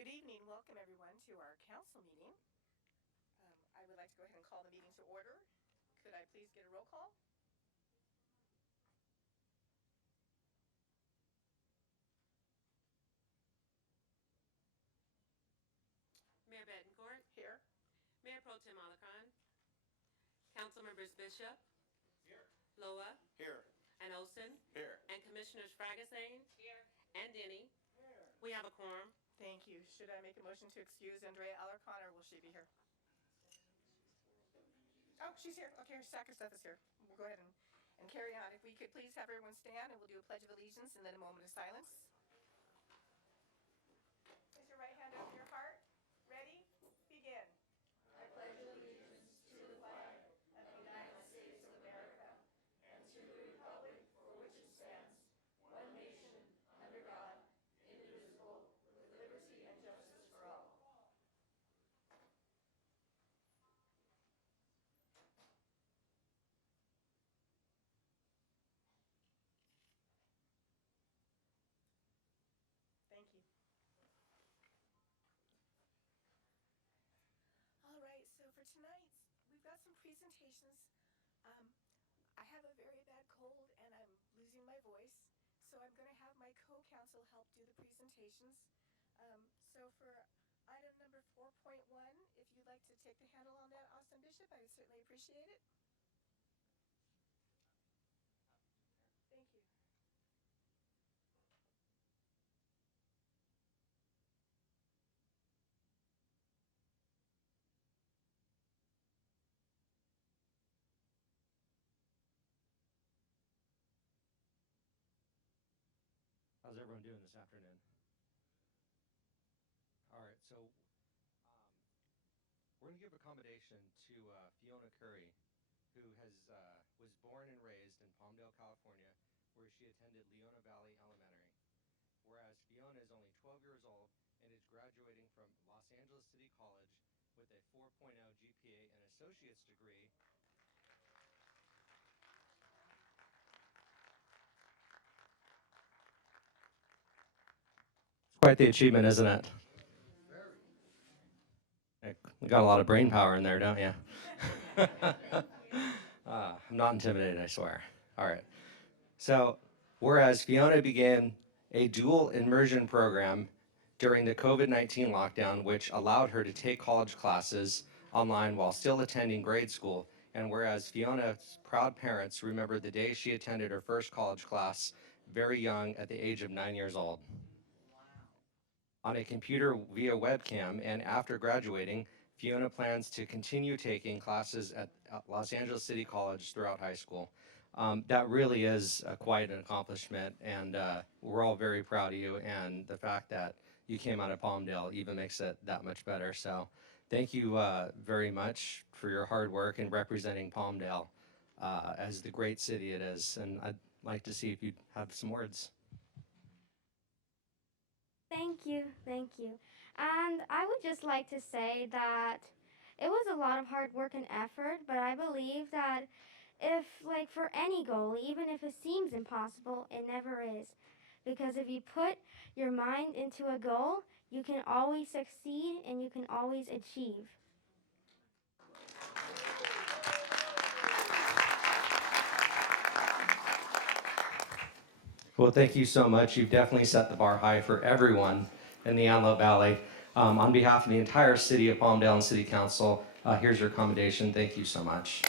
Good evening. Welcome, everyone, to our council meeting. I would like to go ahead and call the meeting to order. Could I please get a roll call? Mayor Betancourt, Here. Mayor Pro Tem Alacron, Council Members Bishop, Here. Loa, Here. and Olson, Here. and Commissioners Fragasane Here. and Denny. Here. We have a quorum. Thank you. Should I make a motion to excuse Andrea Alarcon, or will she be here? Oh, she's here. Okay, her stack of stuff is here. We'll go ahead and carry on. If we could please have everyone stand, and we'll do a pledge of allegiance and then a moment of silence. Place your right hand over your heart. Ready? Begin. I pledge allegiance to the flag of the United States of America and to the republic for which it stands, one nation, under God, indivisible, with liberty and justice for all. Thank you. All right, so for tonight, we've got some presentations. I have a very bad cold and I'm losing my voice, so I'm going to have my co-counsel help do the presentations. So for item number 4.1, if you'd like to take the handle on that, Austin Bishop, I would certainly appreciate it. Thank you. How's everyone doing this afternoon? All right, so we're going to give accommodation to Fiona Curry, who was born and raised in Palmdale, California, where she attended Leona Valley Elementary. Whereas Fiona is only 12 years old and is graduating from Los Angeles City College with a 4.0 GPA and associate's degree. Quite the achievement, isn't it? You got a lot of brain power in there, don't you? I'm not intimidated, I swear. All right. So, whereas Fiona began a dual immersion program during the COVID-19 lockdown, which allowed her to take college classes online while still attending grade school, and whereas Fiona's proud parents remember the day she attended her first college class very young at the age of 9 years old. On a computer via webcam, and after graduating, Fiona plans to continue taking classes at Los Angeles City College throughout high school. That really is quite an accomplishment, and we're all very proud of you, and the fact that you came out of Palmdale even makes it that much better. So thank you very much for your hard work in representing Palmdale as the great city it is, and I'd like to see if you'd have some words. Thank you, thank you. And I would just like to say that it was a lot of hard work and effort, but I believe that if, like, for any goal, even if it seems impossible, it never is. Because if you put your mind into a goal, you can always succeed and you can always achieve. Well, thank you so much. You've definitely set the bar high for everyone in the Antelope Valley. On behalf of the entire city of Palmdale and City Council, here's your accommodation. Thank you so much.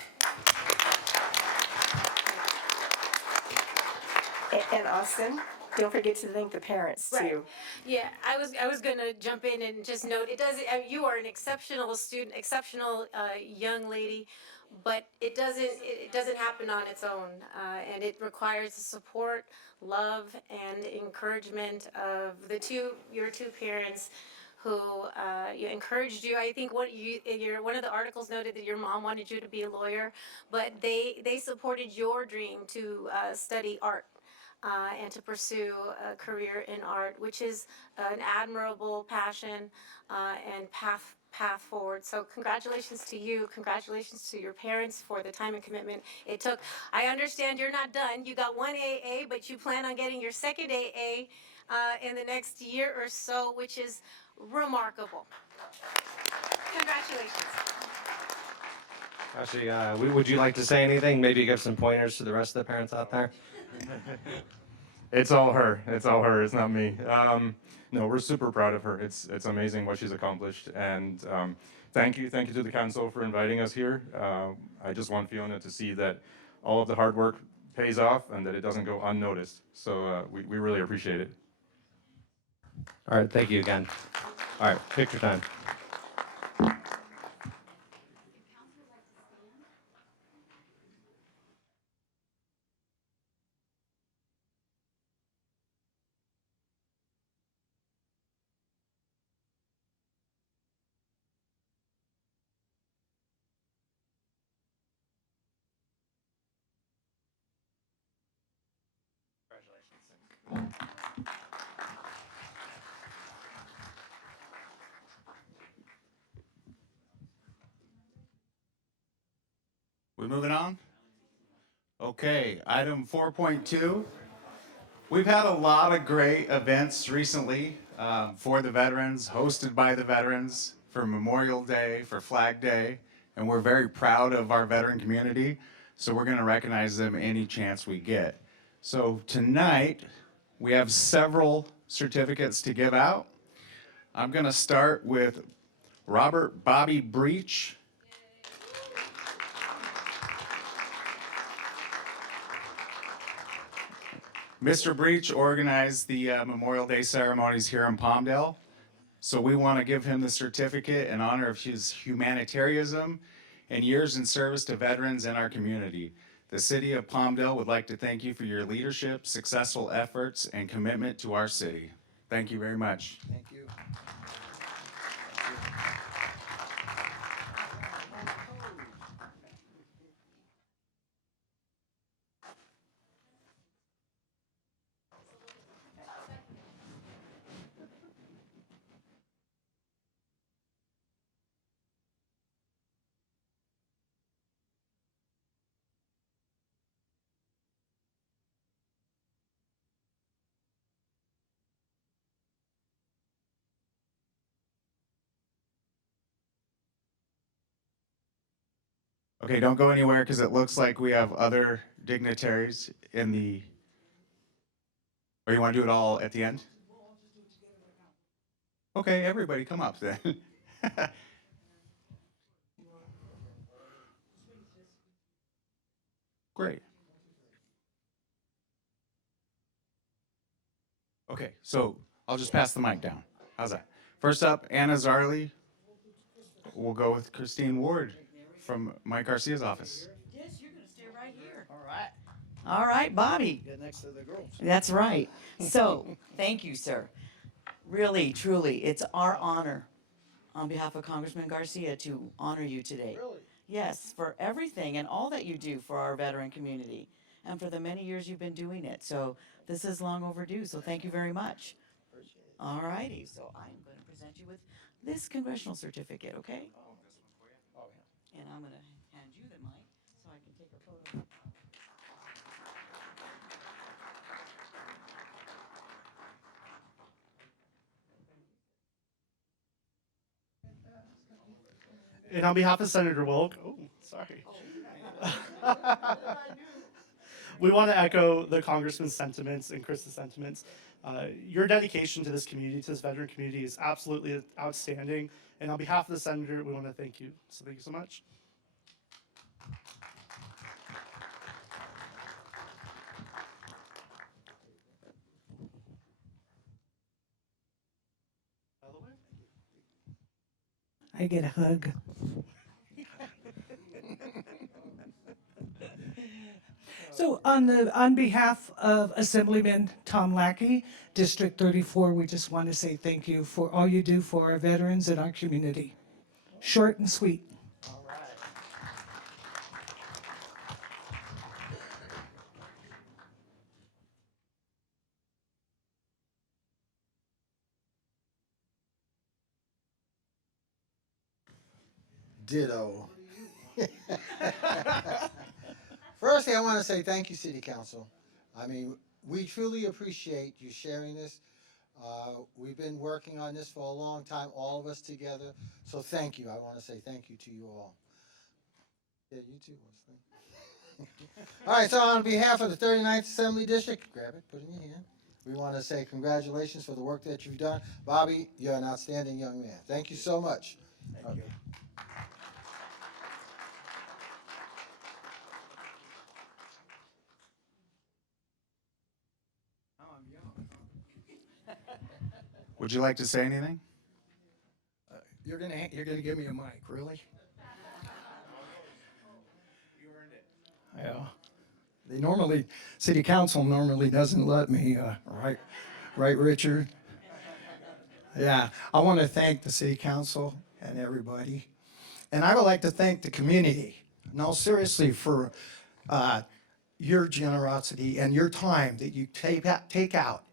And Austin, don't forget to thank the parents too. Right. Yeah, I was gonna jump in and just note it does. You are an exceptional student, exceptional young lady, but it doesn't happen on its own, and it requires the support, love, and encouragement of your two parents who you encouraged you. I think one of the articles noted that your mom wanted you to be a lawyer, but they supported your dream to study art. And to pursue a career in art, which is an admirable passion and path forward. So congratulations to you. Congratulations to your parents for the time and commitment it took. I understand you're not done. You got one AA, but you plan on getting your second AA in the next year or so, which is remarkable. Congratulations. Actually, would you like to say anything? Maybe give some pointers to the rest of the parents out there? It's all her. It's all her. It's not me. No, we're super proud of her. It's amazing what she's accomplished, and thank you to the council for inviting us here. I just want Fiona to see that all of the hard work pays off and that it doesn't go unnoticed. So we really appreciate it. All right, thank you again. All right, picture time. We're moving on? Okay, item 4.2. We've had a lot of great events recently for the veterans, hosted by the veterans, for Memorial Day, for Flag Day, and we're very proud of our veteran community, so we're gonna recognize them any chance we get. So tonight, we have several certificates to give out. I'm gonna start with Robert Bobby Breach. Mr. Breach organized the Memorial Day ceremonies here in Palmdale, so we want to give him the certificate in honor of his humanitarianism and years in service to veterans in our community. The City of Palmdale would like to thank you for your leadership, successful efforts, and commitment to our city. Thank you very much. Thank you. Okay, don't go anywhere because it looks like we have other dignitaries in the, or you want to do it all at the end? Okay, everybody come up then. Great. Okay, so I'll just pass the mic down. How's that? First up, Anna Zarley. We'll go with Christine Ward from Mike Garcia's office. Yes, you're going to stay right here. All right, Bobby. Get next to the girls. That's right. So, thank you, sir. Really, truly, it's our honor on behalf of Congressman Garcia to honor you today. Really? Yes, for everything and all that you do for our veteran community and for the many years you've been doing it. So, this is long overdue. So, thank you very much. Appreciate it. All righty. So, I'm going to present you with this congressional certificate, okay? Oh, yeah. And I'm going to hand you the mic so I can take a photo. And on behalf of Senator Wilk, sorry. We want to echo the Congressman's sentiments and Chris's sentiments. Your dedication to this community, to this veteran community, is absolutely outstanding. And on behalf of the Senator, we want to thank you. So thank you so much. I get a hug. So on behalf of Assemblyman Tom Lackey, District 34, we just want to say thank you for all you do for our veterans and our community. Short and sweet. All right. Ditto. Firstly, I want to say thank you, City Council. I mean, we truly appreciate you sharing this We've been working on this for a long time, all of us together. So thank you. I want to say thank you to you all. Yeah, you too, Wesley. All right, so on behalf of the 39th Assembly District, grab it, put it in your hand. We want to say congratulations for the work that you've done. Bobby, you're an outstanding young man. Thank you so much. Thank you. Would you like to say anything? You're gonna give me a mic, really? You earned it. Yeah. They normally, city council normally doesn't let me, right, Richard? Yeah, I want to thank the city council and everybody. And I would like to thank the community, no, seriously, for your generosity and your time that you take out.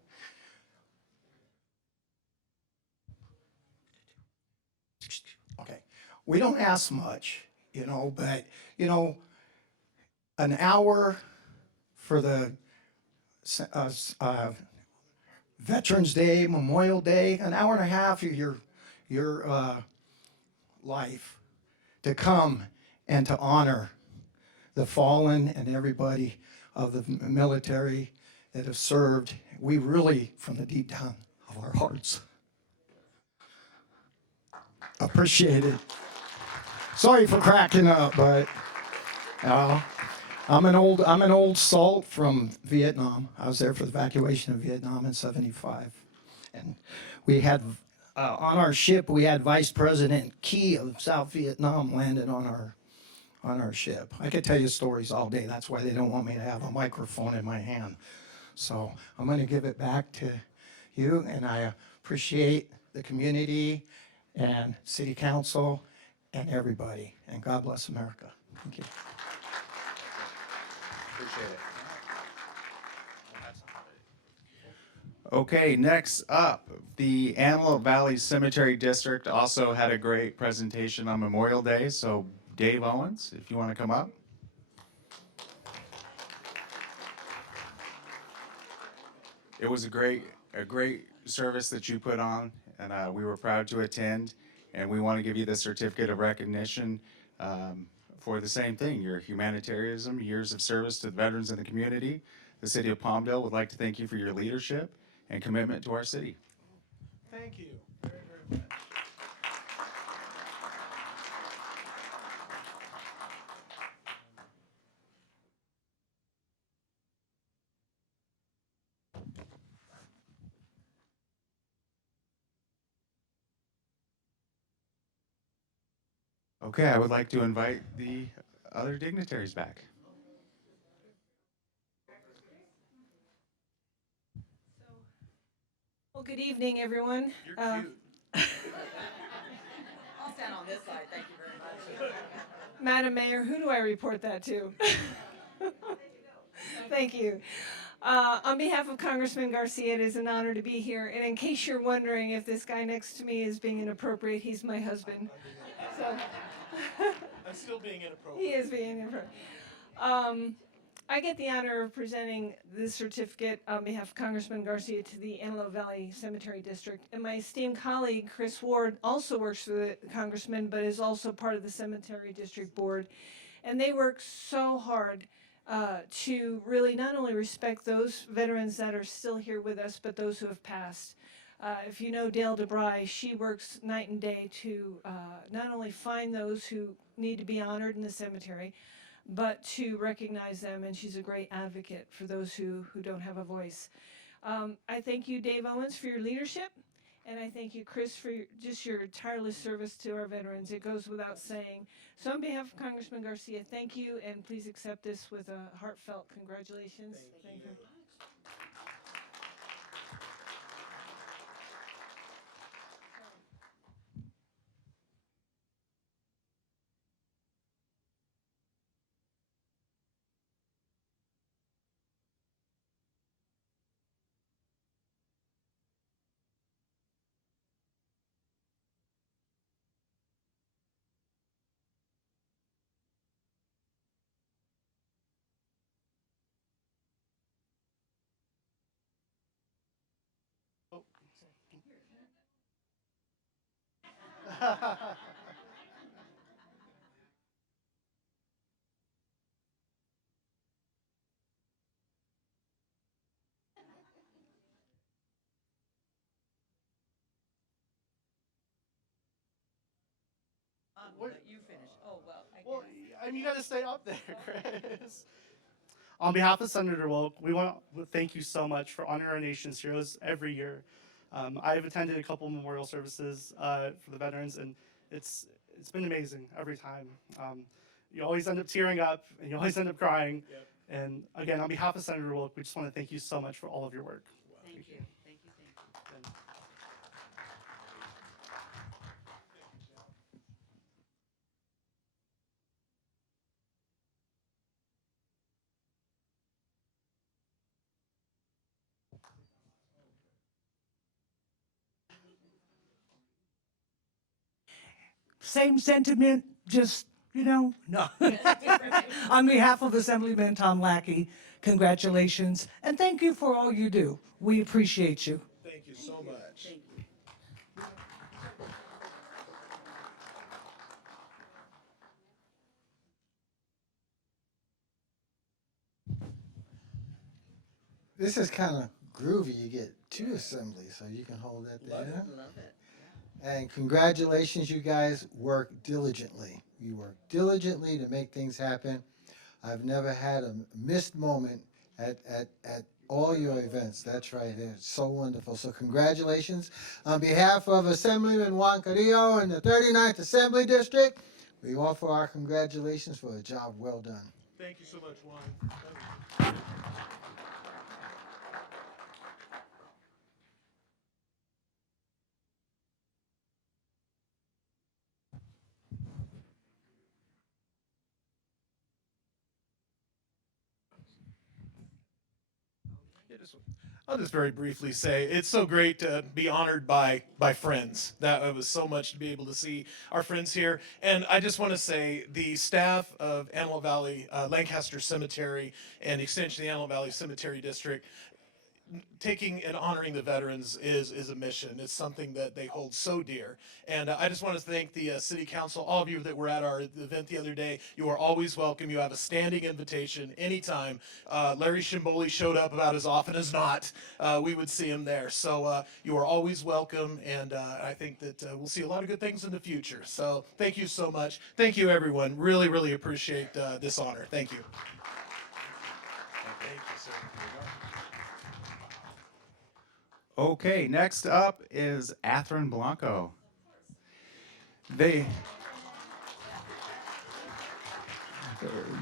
Okay, we don't ask much, but, an hour for the Veterans Day, Memorial Day, an hour and a half of your life to come and to honor the fallen and everybody of the military that have served. We really, from the deep down of our hearts, appreciate it. Sorry for cracking up, but I'm an old salt from Vietnam. I was there for the evacuation of Vietnam in '75, and we had on our ship we had Vice President Key of South Vietnam landed on our ship. I could tell you stories all day. That's why they don't want me to have a microphone in my hand. So I'm going to give it back to you, and I appreciate the community and city council and everybody. And God bless America. Thank you. Appreciate it. Okay, next up, the Antelope Valley Cemetery District also had a great presentation on Memorial Day. So Dave Owens, if you want to come up. It was a great service that you put on, and we were proud to attend. And we want to give you the certificate of recognition for the same thing, your humanitarianism, years of service to the veterans in the community. The city of Palmdale would like to thank you for your leadership and commitment to our city. Thank you very, very much. Okay, I would like to invite the other dignitaries back. Well, good evening, everyone. You're cute. I'll stand on this side, thank you very much. Madam Mayor, who do I report that to? Thank you. On behalf of Congressman Garcia, it is an honor to be here. And in case you're wondering if this guy next to me is being inappropriate, he's my husband. So I'm still being inappropriate. he is being inappropriate. I get the honor of presenting this certificate on behalf of Congressman Garcia to the Antelope Valley Cemetery District. And my esteemed colleague, Chris Ward, also works for the congressman, but is also part of the Cemetery District Board. And they work so hard to really not only respect those veterans that are still here with us, but those who have passed. If you know Dale DeBry, she works night and day to not only find those who need to be honored in the cemetery, but to recognize them, and she's a great advocate for those who don't have a voice. I thank you, Dave Owens, for your leadership, and I thank you, Chris, for your tireless service to our veterans. It goes without saying. So on behalf of Congressman Garcia, thank you, and please accept this with a heartfelt congratulations. Thank you. You got to stay up there, Chris. On behalf of Senator Wilk, we want to thank you so much for honoring our nation's heroes every year. I've attended a couple memorial services for the veterans, and it's been amazing every time. You always end up tearing up, and you always end up crying. Yep. And again, on behalf of Senator Wilk, we just want to thank you so much for all of your work. Thank you. Thank you. Thank you. Same sentiment, just, no. On behalf of Assemblyman Tom Lackey, congratulations, and thank you for all you do. We appreciate you. Thank you so much. Thank you. This is kind of groovy. You get two assemblies, so you can hold that there. Love it. And congratulations, you guys work diligently. You work diligently to make things happen. I've never had a missed moment at all your events. That's right. It's so wonderful. So congratulations. On behalf of Assemblyman Juan Carrillo and the 39th Assembly District, we offer our congratulations for a job well done. Thank you so much, Juan. I'll just very briefly say it's so great to be honored by friends. That it was so much to be able to see our friends here. And I just want to say the staff of Antelope Valley Lancaster Cemetery and extension of the Antelope Valley Cemetery District, taking and honoring the veterans is a mission. It's something that they hold so dear. And I just want to thank the city council, all of you that were at our event the other day. You are always welcome. You have a standing invitation anytime. Larry Shimboli showed up about as often as not. We would see him there. So you are always welcome. And I think that we'll see a lot of good things in the future. So thank you so much. Thank you, everyone. Really, really appreciate this honor. Thank you. Thank you, sir. Okay, next up is Atherin Blanco. The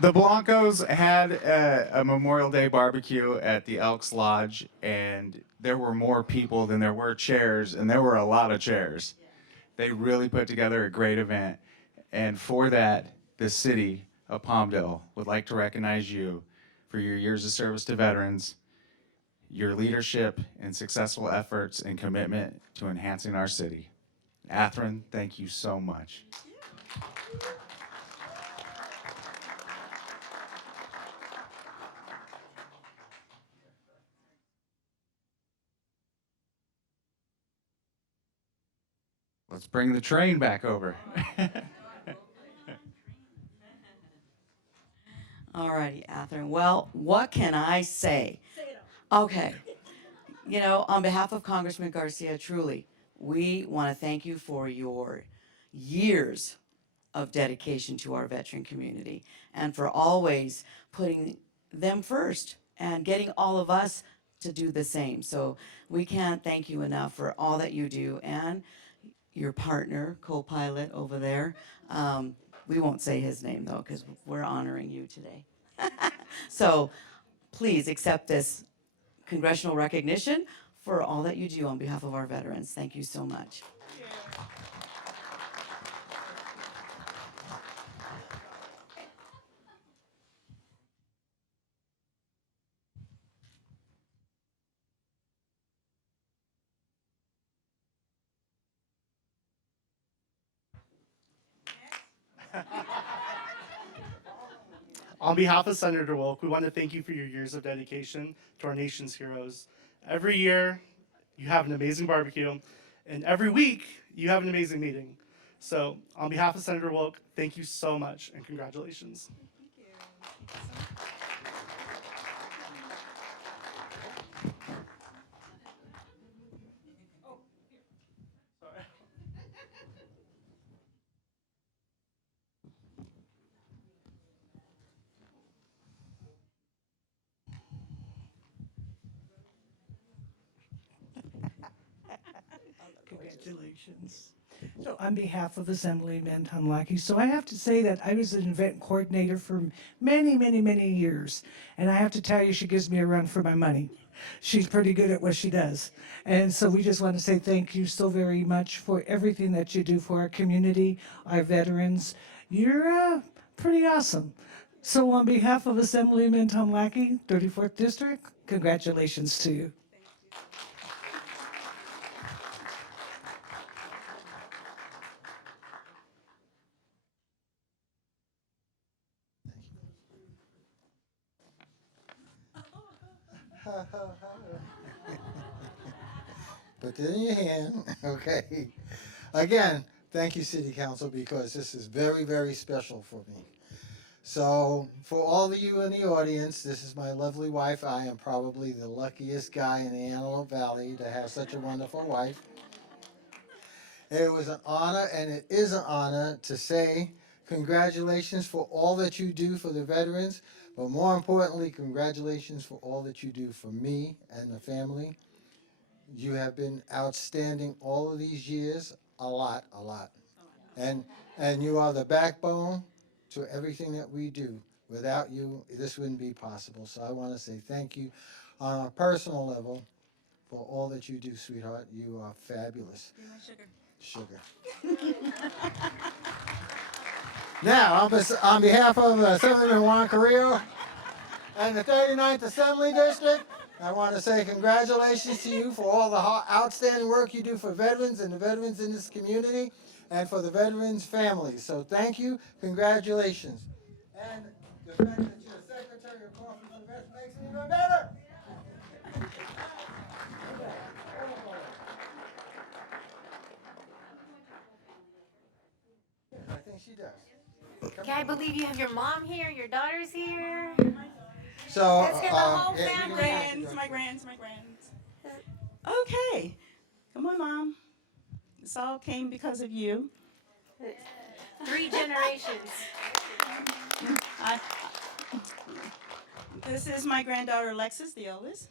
Blancos had a Memorial Day barbecue at the Elks Lodge, and there were more people than there were chairs, and there were a lot of chairs. They really put together a great event, and for that, the city of Palmdale would like to recognize you for your years of service to veterans, your leadership and successful efforts and commitment to enhancing our city. Atherin, thank you so much. Let's bring the train back over. All righty, Atherin. Well, what can I say? Okay. You know, on behalf of Congressman Garcia, truly, we want to thank you for your years of dedication to our veteran community and for always putting them first and getting all of us to do the same. So we can't thank you enough for all that you do, and your partner, co-pilot over there. We won't say his name though, because we're honoring you today. So please accept this congressional recognition for all that you do on behalf of our veterans. Thank you so much. On behalf of Senator Wilk, we want to thank you for your years of dedication to our nation's heroes. Every year, you have an amazing barbecue, and every week, you have an amazing meeting. So, on behalf of Senator Wilk, thank you so much, and congratulations. Congratulations. So on behalf of Assemblyman Tom Lackey, so I have to say that I was an event coordinator for many, many, many years. And I have to tell you, she gives me a run for my money. She's pretty good at what she does. And so we just want to say thank you so very much for everything that you do for our community, our veterans. You're pretty awesome. So on behalf of Assemblyman Tom Lackey, 34th District, congratulations to you. Put it in your hand, okay? Again, thank you, City Council, because this is very, very special for me. So, for all of you in the audience, this is my lovely wife. I am probably the luckiest guy in the Antelope Valley to have such a wonderful wife. It was an honor, and it is an honor to say congratulations for all that you do for the veterans, but more importantly, congratulations for all that you do for me and the family. You have been outstanding all of these years, a lot. And you are the backbone to everything that we do. Without you, this wouldn't be possible. So I want to say thank you on a personal level for all that you do, sweetheart. You are fabulous. You're my sugar. Sugar. Now, on behalf of Assemblyman Juan Carrillo and the 39th Assembly District, I want to say congratulations to you for all the outstanding work you do for veterans and the veterans in this community and for the veterans' families. So thank you, congratulations. And the fact that you're Secretary of Coffee for the Veterans makes it even better. I think she does. Okay, I believe you have your mom here, your daughter's here. So, Let's get the whole yeah, family. My grands. Okay. Come on, Mom. This all came because of you. 3 generations. This is my granddaughter, Alexis, the oldest,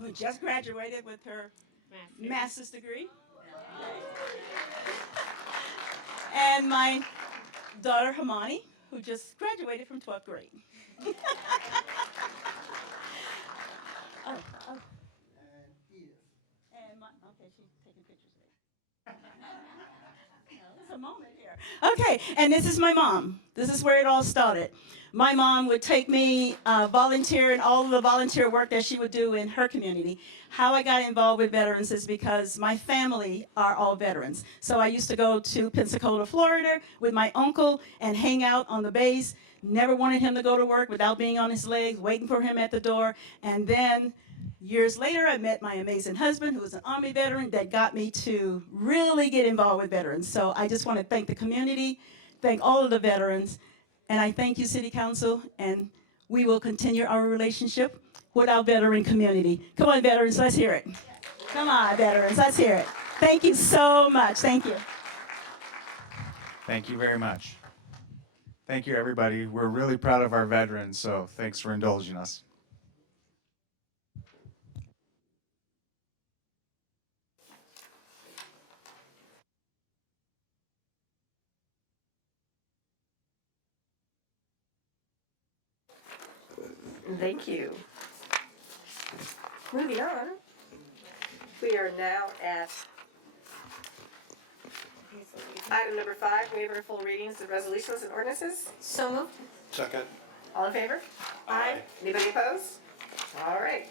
who just graduated with her master's degree. And my daughter, Hamani, who just graduated from 12th grade. Okay, she's taking pictures of it. It's a moment here. Okay, and this is my mom. This is where it all started. My mom would take me volunteer and all of the volunteer work that she would do in her community. How I got involved with veterans is because my family are all veterans. So I used to go to Pensacola, Florida with my uncle and hang out on the base. Never wanted him to go to work without being on his legs, waiting for him at the door. And then years later, I met my amazing husband, who was an Army veteran, that got me to really get involved with veterans. So I just want to thank the community, thank all of the veterans, and I thank you, City Council, and we will continue our relationship with our veteran community. Come on, veterans, let's hear it. Come on, veterans, let's hear it. Thank you so much. Thank you. Thank you very much. Thank you, everybody. We're really proud of our veterans, so thanks for indulging us. Thank you. Moving on, we are now at item number 5, waiver of full readings of resolutions and ordinances. So moved. Second. All in favor? Aye. Anybody opposed? All right.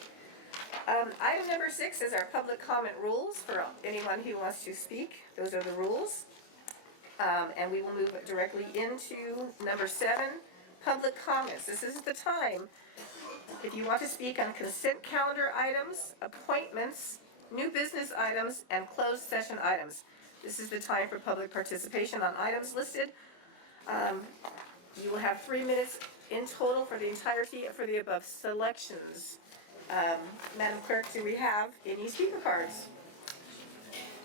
Item number 6 is our public comment rules for anyone who wants to speak. Those are the rules. And we will move directly into number 7, public comments. This is the time. If you want to speak on consent calendar items, appointments, new business items, and closed session items, this is the time for public participation on items listed. You will have 3 minutes in total for the entirety for the above selections. Madam Clerk, do we have any speaker cards?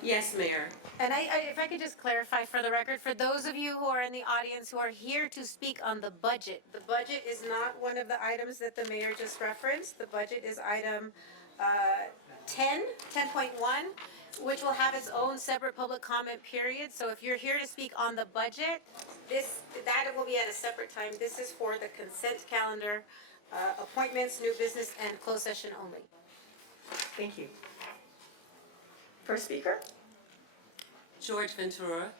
Yes, Mayor. And if I could just clarify for the record, for those of you who are in the audience who are here to speak on the budget is not one of the items that the mayor just referenced. The budget is item 10.1, which will have its own separate public comment period. So if you're here to speak on the budget, that will be at a separate time. This is for the consent calendar, appointments, new business, and closed session only. Thank you. First speaker? George Ventura.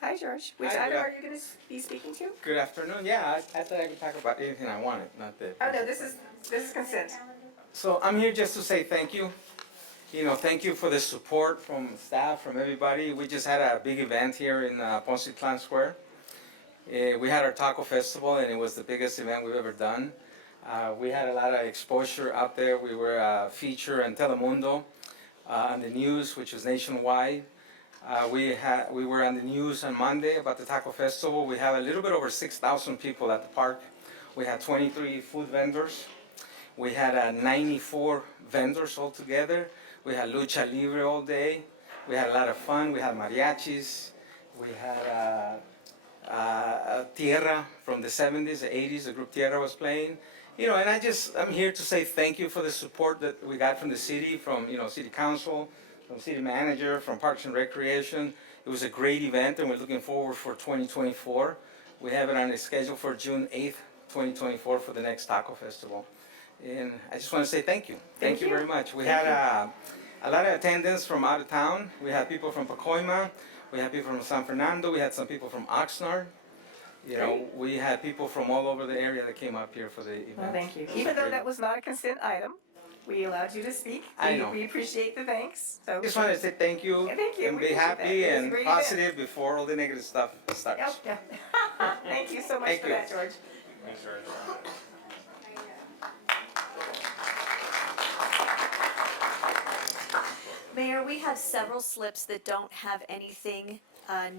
Hi, George. Which Hi, item are you going to be speaking to? Good afternoon. Yeah, I thought I could talk about anything I wanted, not that. Oh, no, this is consent. So I'm here just to say thank you. You know, thank you for the support from staff, from everybody. We just had a big event here in Ponce Clan Square. We had our taco festival, and it was the biggest event we've ever done. We had a lot of exposure out there. We were featured on Telemundo, on the news, which was nationwide. We were on the news on Monday about the taco festival. We have a little bit over 6,000 people at the park. We had 23 food vendors. We had 94 vendors altogether. We had lucha libre all day. We had a lot of fun. We had mariachis. We had Tierra from the 70s, the 80s. The group Tierra was playing. You know, and I'm here to say thank you for the support that we got from the city, from city council, from city manager, from Parks and Recreation. It was a great event, and we're looking forward for 2024. We have it on the schedule for June 8th, 2024 for the next taco festival. And I just want to say thank you. Thank you very much. We had a lot of attendance from out of town. We had people from Pacoima. We had people from San Fernando. We had some people from Oxnard. You know, we had people from all over the area that came up here for the event. Well, thank you. Even though that was not a consent item, we allowed you to speak. I know. We appreciate the thanks. So Just wanted to say thank you, Thank you. and We be appreciate happy that. It was a and great positive before all the negative stuff starts. Yep, yeah. Thank you so much Thank for you. that, George. Thanks, George. Mayor, we have several slips that don't have anything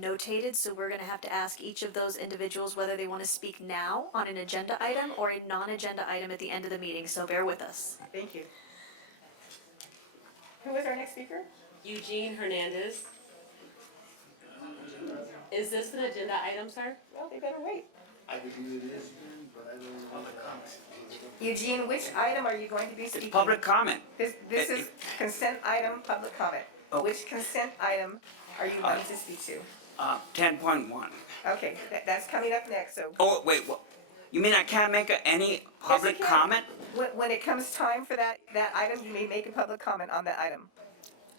notated, so we're going to have to ask each of those individuals whether they want to speak now on an agenda item or a non-agenda item at the end of the meeting, so bear with us. Thank you. Who is our next speaker? Eugene Hernandez. Is this an agenda item, sir? Well, they better wait. I believe it is, but I don't know. Public comment. Eugene, which item are you going to be speaking? It's public comment. This is consent item, public comment. Oh. Which consent item are you wanting to speak to? 10.1. Okay, that's coming up next, so. Oh, wait, what? You mean I can't make any public Yes, you can. comment? When it comes time for that item, you may make a public comment on that item.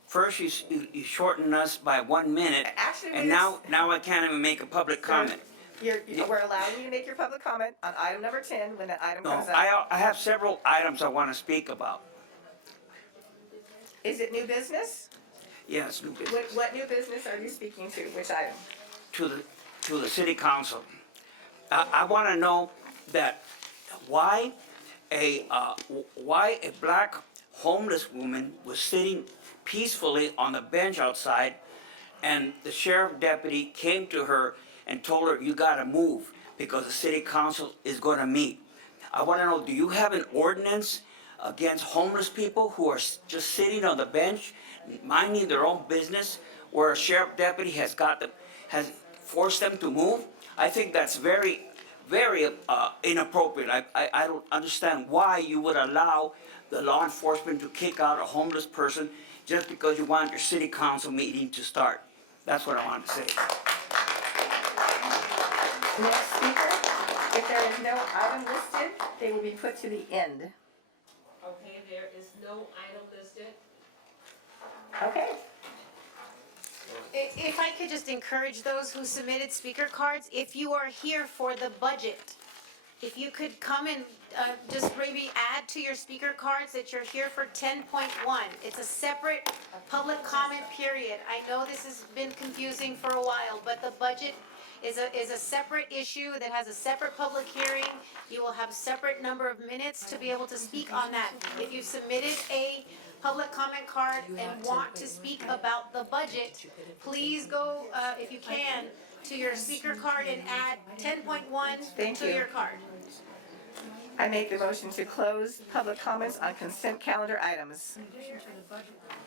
First, you shortened us by 1 minute, Actually, and now I can't even make a public comment. We're allowing you to make your public comment on item number 10 when that item No, comes up. I have several items I want to speak about. Is it new business? Yes, new business. What new business are you speaking to? Which item? To the city council. I want to know that why a black homeless woman was sitting peacefully on the bench outside, and the sheriff deputy came to her and told her, you gotta move because the city council is gonna meet. I wanna know, do you have an ordinance against homeless people who are just sitting on the bench, minding their own business, where a sheriff deputy has forced them to move? I think that's very, very inappropriate. I don't understand why you would allow the law enforcement to kick out a homeless person just because you want your city council meeting to start. That's what I want to say. Next speaker, if there is no item listed, they will be put to the end. Okay, there is no item listed. Okay. If I could just encourage those who submitted speaker cards, if you are here for the budget, if you could come and just maybe add to your speaker cards that you're here for 10.1. It's a separate public comment period. I know this has been confusing for a while, but the budget is a separate issue that has a separate public hearing. You will have a separate number of minutes to be able to speak on that. If you submitted a public comment card and want to speak about the budget, please go, if you can, to your speaker card and add 10.1 to your card. I make the motion to close public comments on consent calendar items.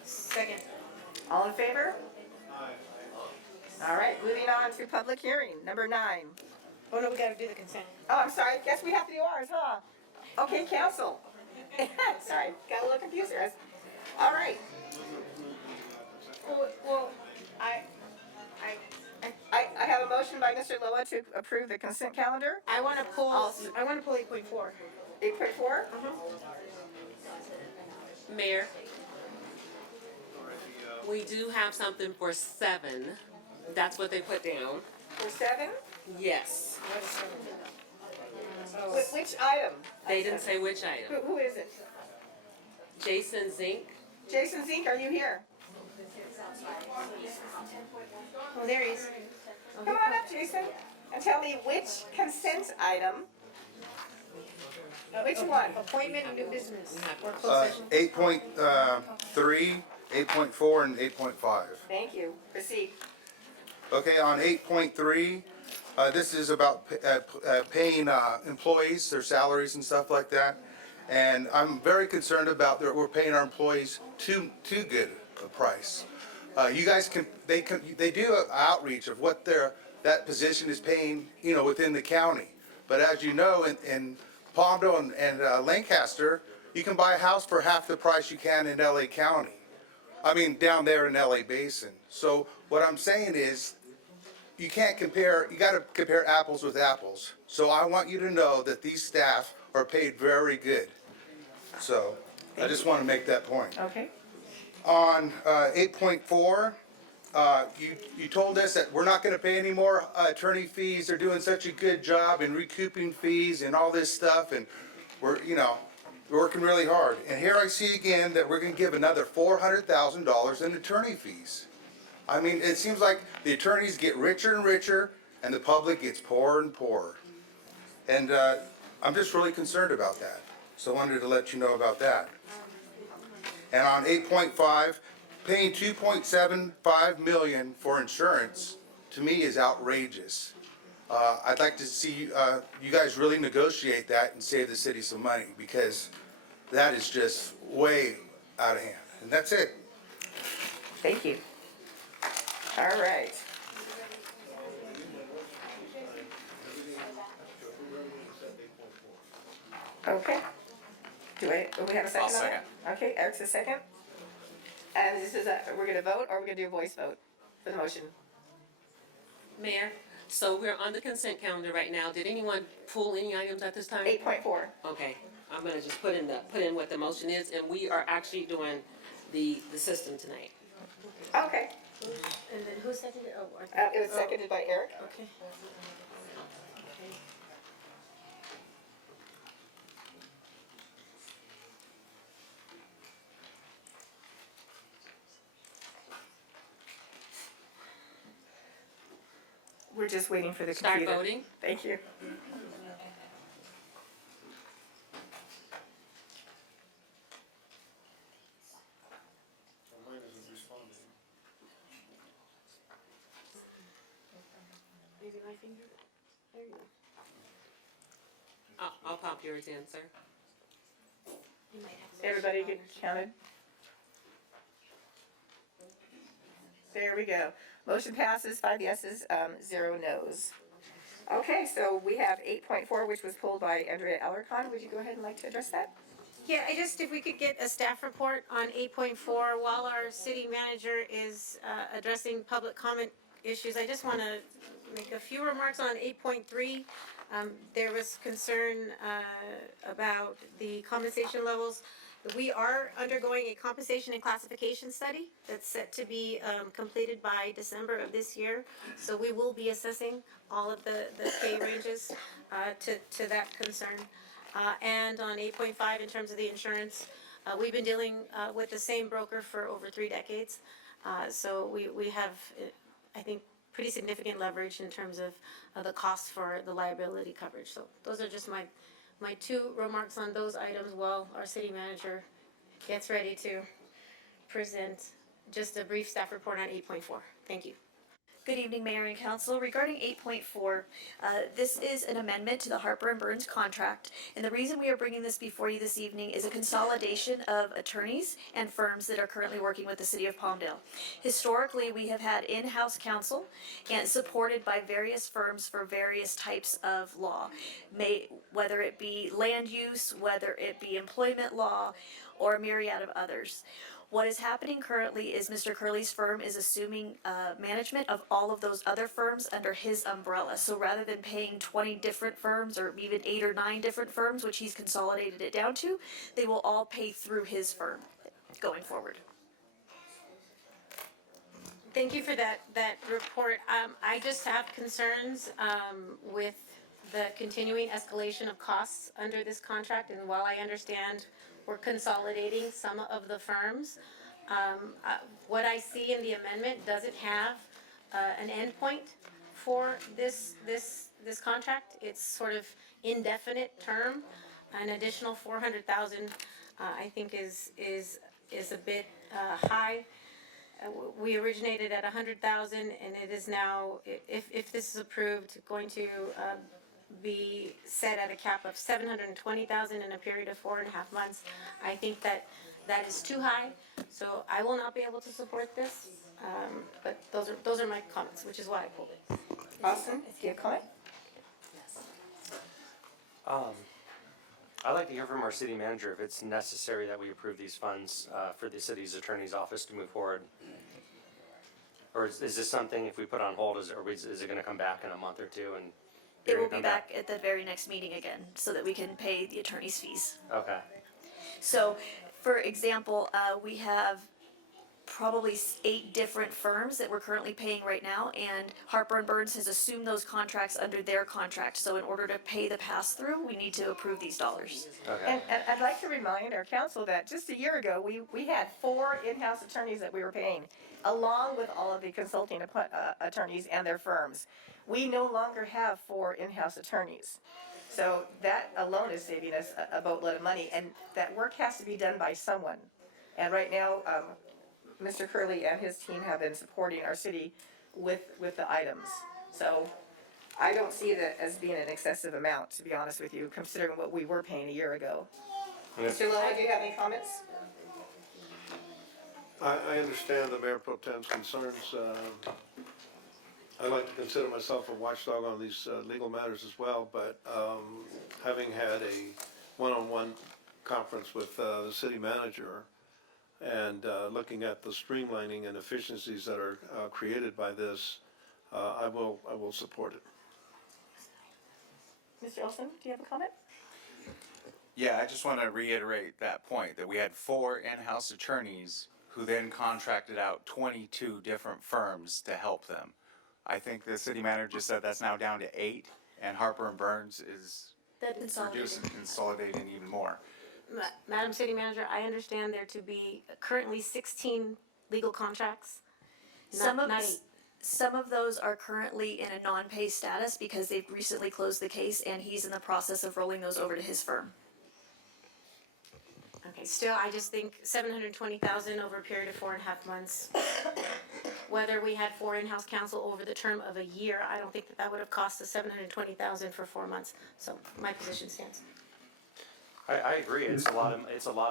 Second. All in favor? All right, moving on to public hearing, number 9. Oh, no, we gotta do the consent. Oh, I'm sorry, guess we have to do ours, huh? Okay, council. Sorry, got a little confused there. All right. Well, I have a motion by Mr. Loa to approve the consent calendar. I wanna pull, I'll- I wanna pull 8.4. 8.4? Mayor, we do have something for 7. That's what they put down. For 7? Yes. Which item? They didn't say which item. Who is it? Jason Zink. Jason Zink, are you here? Oh, there he is. Come on up, Jason, and tell me which consent item. Which one? Appointment and new business. Or closed session. 8.3, 8.4, and 8.5. Thank you. Proceed. Okay, on 8.3, this is about paying employees their salaries and stuff like that. And I'm very concerned about that we're paying our employees too good a price. You guys they do an outreach of what that position is paying, within the county. But as you know, in Palmdale and Lancaster, you can buy a house for half the price you can in LA County. I mean, down there in LA Basin. So what I'm saying is, you got to compare apples with apples. So I want you to know that these staff are paid very good. So I just want to make that point. Okay. On 8.4, you told us that we're not going to pay any more attorney fees. They're doing such a good job in recouping fees and all this stuff, and we're working really hard. And here I see again that we're going to give another $400,000 in attorney fees. I mean, it seems like the attorneys get richer and richer, and the public gets poorer and poorer. And I'm just really concerned about that. So I wanted to let you know about that. And on 8.5, paying $2.75 million for insurance, to me, is outrageous. I'd like to see you guys really negotiate that and save the city some money, because that is just way out of hand. And that's it. Thank you. All right. Okay. Do we have a second? I'll on second. that? Okay, Eric's a second. And this is we're gonna vote, or we're gonna do a voice vote for the motion? Mayor, so we're on the consent calendar right now. Did anyone pull any items at this time? 8.4. Okay, I'm gonna just put in what the motion is, and we are actually doing the system tonight. Okay. And then who seconded it? Oh, It was seconded by Eric. Okay. We're just waiting for the Start computer. voting. Thank you. Maybe my finger? There you go. I'll pop yours in, sir. You might have to- Everybody get counted. There we go. Motion passes, 5 yeses, 0 nos. Okay, so we have 8.4, which was pulled by Andrea Alarcon. Would you go ahead and like to address that? Yeah, if we could get a staff report on 8.4 while our city manager is addressing public comment issues. I just want to make a few remarks on 8.3. There was concern about the compensation levels. We are undergoing a compensation and classification study that's set to be completed by December of this year. So we will be assessing all of the pay ranges to that concern. And on 8.5, in terms of the insurance, we've been dealing with the same broker for over 3 decades. So we have, I think, pretty significant leverage in terms of the cost for the liability coverage. So those are just my 2 remarks on those items while our city manager gets ready to present just a brief staff report on 8.4. Thank you. Good evening, Mayor and Council. Regarding 8.4, this is an amendment to the Harper and Burns contract. And the reason we are bringing this before you this evening is a consolidation of attorneys and firms that are currently working with the city of Palmdale. Historically, we have had in-house counsel and supported by various firms for various types of law, whether it be land use, whether it be employment law, or a myriad of others. What is happening currently is Mr. Curley's firm is assuming management of all of those other firms under his umbrella. So rather than paying 20 different firms or even 8 or 9 different firms, which he's consolidated it down to, they will all pay through his firm going forward. Thank you for that report. I just have concerns with the continuing escalation of costs under this contract. And while I understand we're consolidating some of the firms, what I see in the amendment doesn't have an endpoint for this contract. It's sort of indefinite term. An additional 400,000, I think is a bit high. We originated at 100,000, and it is now, if this is approved, going to be set at a cap of 720,000 in a period of 4.5 months. I think that is too high, so I will not be able to support this. But those are my comments, which is why I pulled it. Austin, do you have a comment? I'd like to hear from our city manager if it's necessary that we approve these funds for the city's attorney's office to move forward. Or is this something, if we put on hold, is it going to come back in a month or two? And It will be back at the very next meeting again, so that we can pay the attorney's fees. Okay. So, for example, we have probably 8 different firms that we're currently paying right now, and Harper and Burns has assumed those contracts under their contract. So in order to pay the pass-through, we need to approve these dollars. Okay. And I'd like to remind our council that just a year ago, we had 4 in-house attorneys that we were paying, along with all of the consulting attorneys and their firms. We no longer have 4 in-house attorneys. So that alone is saving us a boatload of money, and that work has to be done by someone. And right now, Mr. Curley and his team have been supporting our city with the items. So I don't see that as being an excessive amount, to be honest with you, considering what we were paying a year ago. Mr. Lowe, do you have any comments? I understand the Mayor Pro Tem's concerns. I like to consider myself a watchdog on these legal matters as well, but having had a one-on-one conference with the city manager and looking at the streamlining and efficiencies that are created by this, I will support it. Mr. Olson, do you have a comment? Yeah, I just want to reiterate that point, that we had 4 in-house attorneys who then contracted out 22 different firms to help them. I think the city manager said that's now down to 8, and Harper and Burns is reducing, consolidating even more. Madam City Manager, I understand there to be currently 16 legal contracts. Some of those are currently in a non-pay status because they've recently closed the case, and he's in the process of rolling those over to his firm. Okay, still, I just think 720,000 over a period of 4.5 months. Whether we had 4 in-house counsel over the term of a year, I don't think that would have cost us 720,000 for 4 months. So my position stands. I agree. It's a lot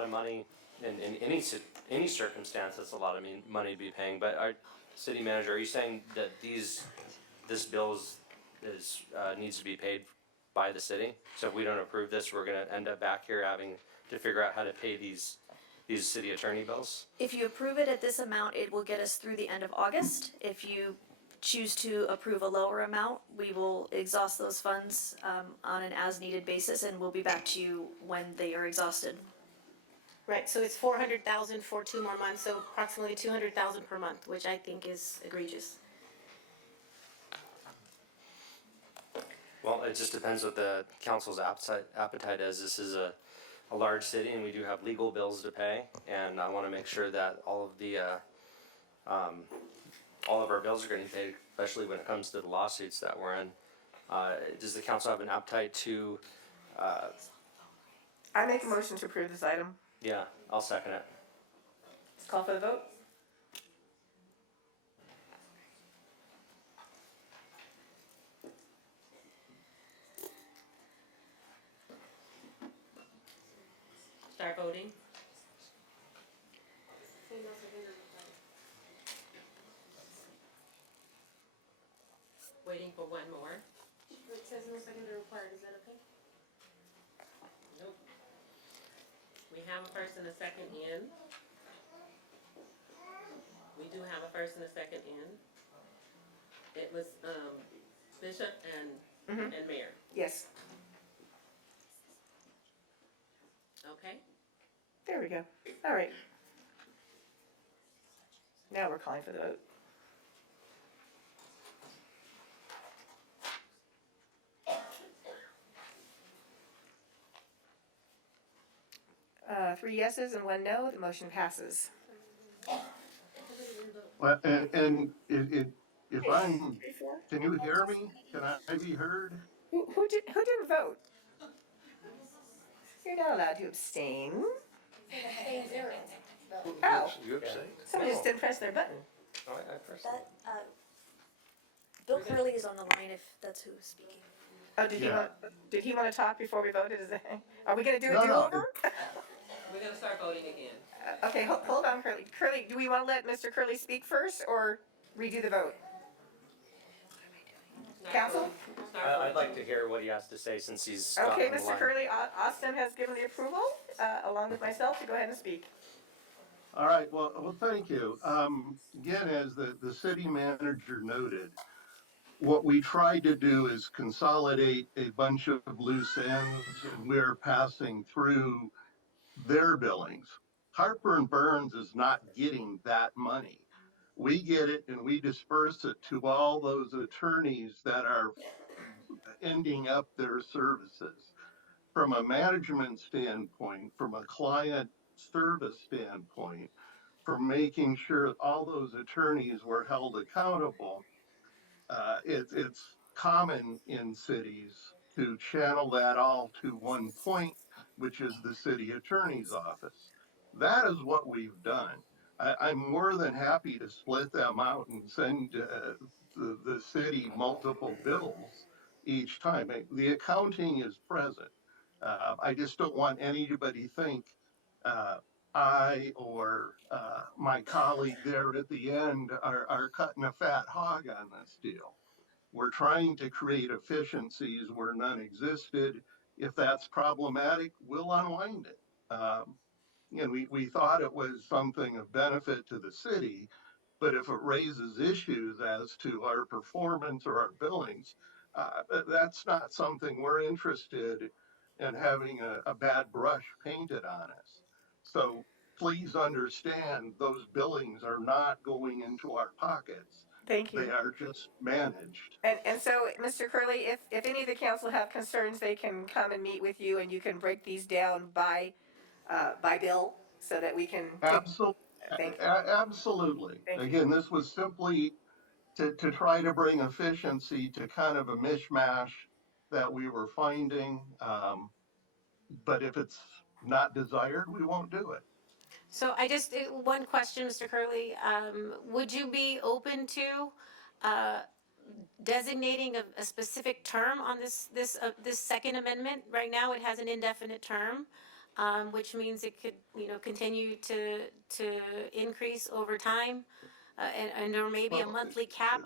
of money in any circumstance. It's a lot of money to be paying. But our city manager, are you saying that this bill needs to be paid by the city? So if we don't approve this, we're going to end up back here having to figure out how to pay these city attorney bills? If you approve it at this amount, it will get us through the end of August. If you choose to approve a lower amount, we will exhaust those funds on an as-needed basis, and we'll be back to you when they are exhausted. Right, so it's 400,000 for 2 more months, so approximately 200,000 per month, which I think is egregious. Well, it just depends what the council's appetite is. This is a large city, and we do have legal bills to pay, and I want to make sure that all of our bills are getting paid, especially when it comes to the lawsuits that we're in. Does the council have an appetite to? I make a motion to approve this item. Yeah, I'll second it. Let's call for the vote. voting? Waiting for one more. It says no secondary required, is that okay? Nope. We have a first and a second in. We do have a first and a second in. It was, Bishop and Mayor. Yes. Okay? There we go. All right. Now we're calling for the vote. Three yeses and one no, the motion passes. Well, and if I'm, can you hear me? Can I be heard? Who didn't vote? You're not allowed to abstain. Oh, You abstained? somebody just didn't press their button. Oh, I pressed That, Bill Curley is on the line if that's who's speaking. Oh, did he want to talk before we voted? Are we gonna do a No, do-over? We're gonna start voting again. Okay, hold on, Curly. Curly, do we want to let Mr. Curly speak first or redo the vote? Council? I'd like to hear what he has to say since he's got Okay, on the Mr. line. Curly, Austin has given the approval, along with myself, to go ahead and speak. All right, well, thank you. Again, as the city manager noted, what we tried to do is consolidate a bunch of loose ends, and we're passing through their billings. Harper and Burns is not getting that money. We get it and we disperse it to all those attorneys that are ending up their services. From a management standpoint, from a client service standpoint, from making sure all those attorneys were held accountable, it's common in cities to channel that all to one point, which is the city attorney's office. That is what we've done. I'm more than happy to split them out and send the city multiple bills each time. The accounting is present. I just don't want anybody to think I or my colleague there at the end are cutting a fat hog on this deal. We're trying to create efficiencies where none existed. If that's problematic, we'll unwind it. We thought it was something of benefit to the city, but if it raises issues as to our performance or our billings, that's not something we're interested in having a bad brush painted on us. So please understand those billings are not going into our pockets. Thank you. They are just managed. And so, Mr. Curley, if any of the council have concerns, they can come and meet with you, and you can break these down by bill, so that we can. Absolutely. Thank you. Absolutely. Thank you. Again, this was simply to try to bring efficiency to kind of a mishmash that we were finding. But if it's not desired, we won't do it. So one question, Mr. Curley, would you be open to, designating a specific term on this second amendment? Right now, it has an indefinite term, which means it could, continue to increase over time, and or maybe a monthly cap.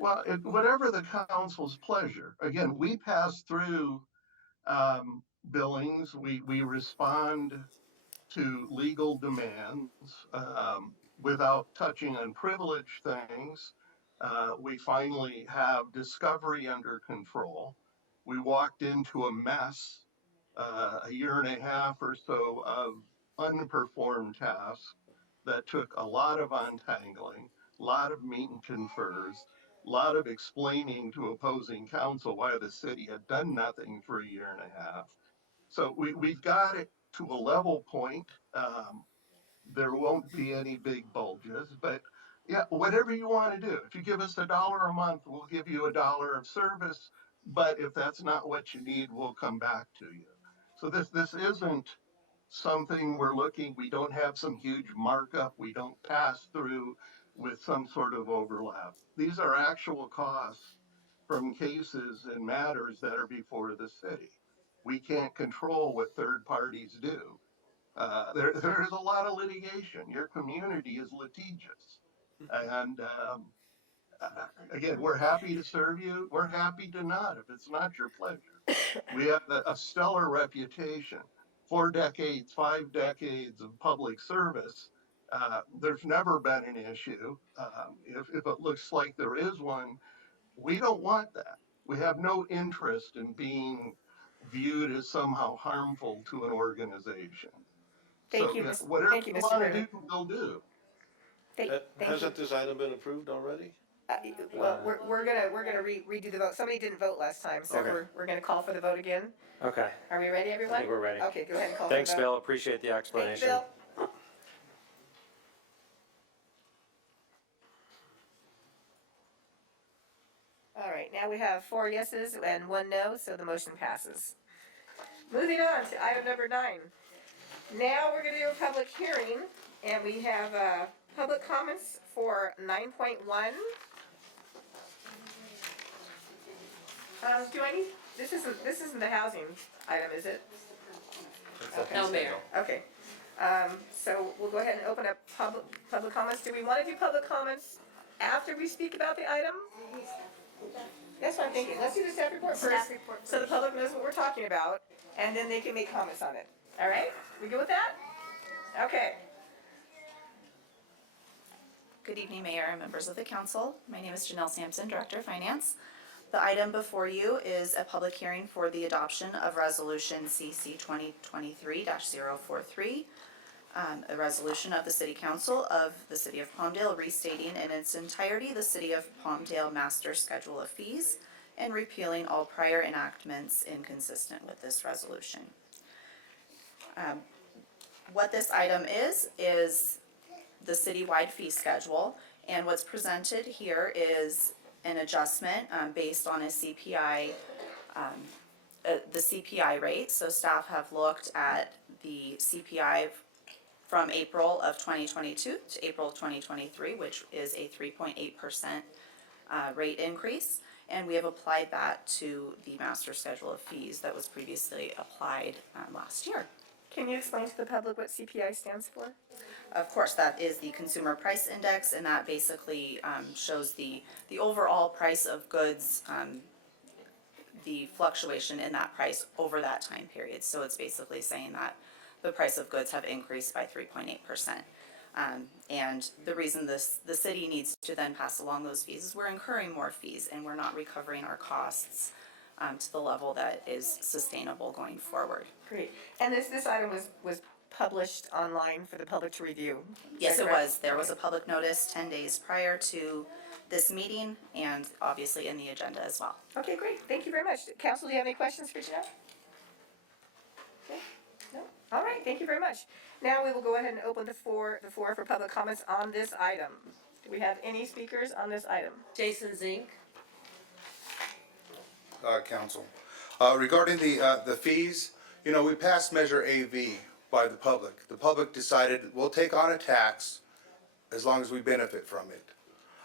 Well, whatever the council's pleasure. Again, we pass through billings. We respond to legal demands without touching on privileged things. We finally have discovery under control. We walked into a mess, a year and a half or so of unperformed tasks that took a lot of untangling, a lot of meet and confers, a lot of explaining to opposing counsel why the city had done nothing for a year and a half. So we've got it to a level point. There won't be any big bulges, but yeah, whatever you want to do. If you give us $1 a month, we'll give you $1 of service. But if that's not what you need, we'll come back to you. So this isn't something we're looking. We don't have some huge markup. We don't pass through with some sort of overlap. These are actual costs from cases and matters that are before the city. We can't control what third parties do. There's a lot of litigation. Your community is litigious. And again, we're happy to serve you. We're happy to not if it's not your pleasure. We have a stellar reputation. 4 decades, 5 decades of public service. There's never been an issue. If it looks like there is one, we don't want that. We have no interest in being viewed as somehow harmful to an organization. Thank So you, yeah, Mr. whatever Thank you, you Mr. want to Hurley. do, we'll do. Thank you. Hasn't this item been approved already? Well, we're gonna redo the vote. Somebody didn't vote last time, so Okay. we're gonna call for the vote again. Okay. Are we ready, everyone? I think we're ready. Okay, go ahead and call Thanks, for the vote. Bill. Appreciate the Thank you, explanation. Bill. All right, now we have 4 yeses and 1 no, so the motion passes. Moving on to item number 9. Now we're gonna do a public hearing, and we have, public comments for 9.1. Do I need, this isn't the housing item, is it? Okay. No, Mayor. Okay, so we'll go ahead and open up public comments. Do we wanna do public comments after we speak about the item? That's what I'm thinking. Let's do the staff report first, so the public knows what we're talking about, and then they can make comments on it. All right? We good with that? Okay. Good evening, Mayor and members of the council. My name is Janelle Sampson, Director of Finance. The item before you is a public hearing for the adoption of Resolution CC 2023-043, a resolution of the City Council of the City of Palmdale restating in its entirety the City of Palmdale Master Schedule of Fees and repealing all prior enactments inconsistent with this resolution. What this item is the citywide fee schedule, and what's presented here is an adjustment based on a CPI, the CPI rate. So staff have looked at the CPI from April of 2022 to April of 2023, which is a 3.8% rate increase, and we have applied that to the master schedule of fees that was previously applied last year. Can you explain to the public what CPI stands for? Of course, that is the Consumer Price Index, and that basically shows the overall price of goods, the fluctuation in that price over that time period. So it's basically saying that the price of goods have increased by 3.8%. And the reason the city needs to then pass along those fees is we're incurring more fees and we're not recovering our costs to the level that is sustainable going forward. Great. And this item was published online for the public to review? Yes, it was. There was a public notice 10 days prior to this meeting and obviously in the agenda as well. Okay, great. Thank you very much. Council, do you have any questions for Jeanette? Okay. No? All right, thank you very much. Now we will go ahead and open the floor for public comments on this item. Do we have any speakers on this item? Jason Zink. Council. Regarding the fees, you know, we passed Measure AV by the public. The public decided we'll take on a tax as long as we benefit from it.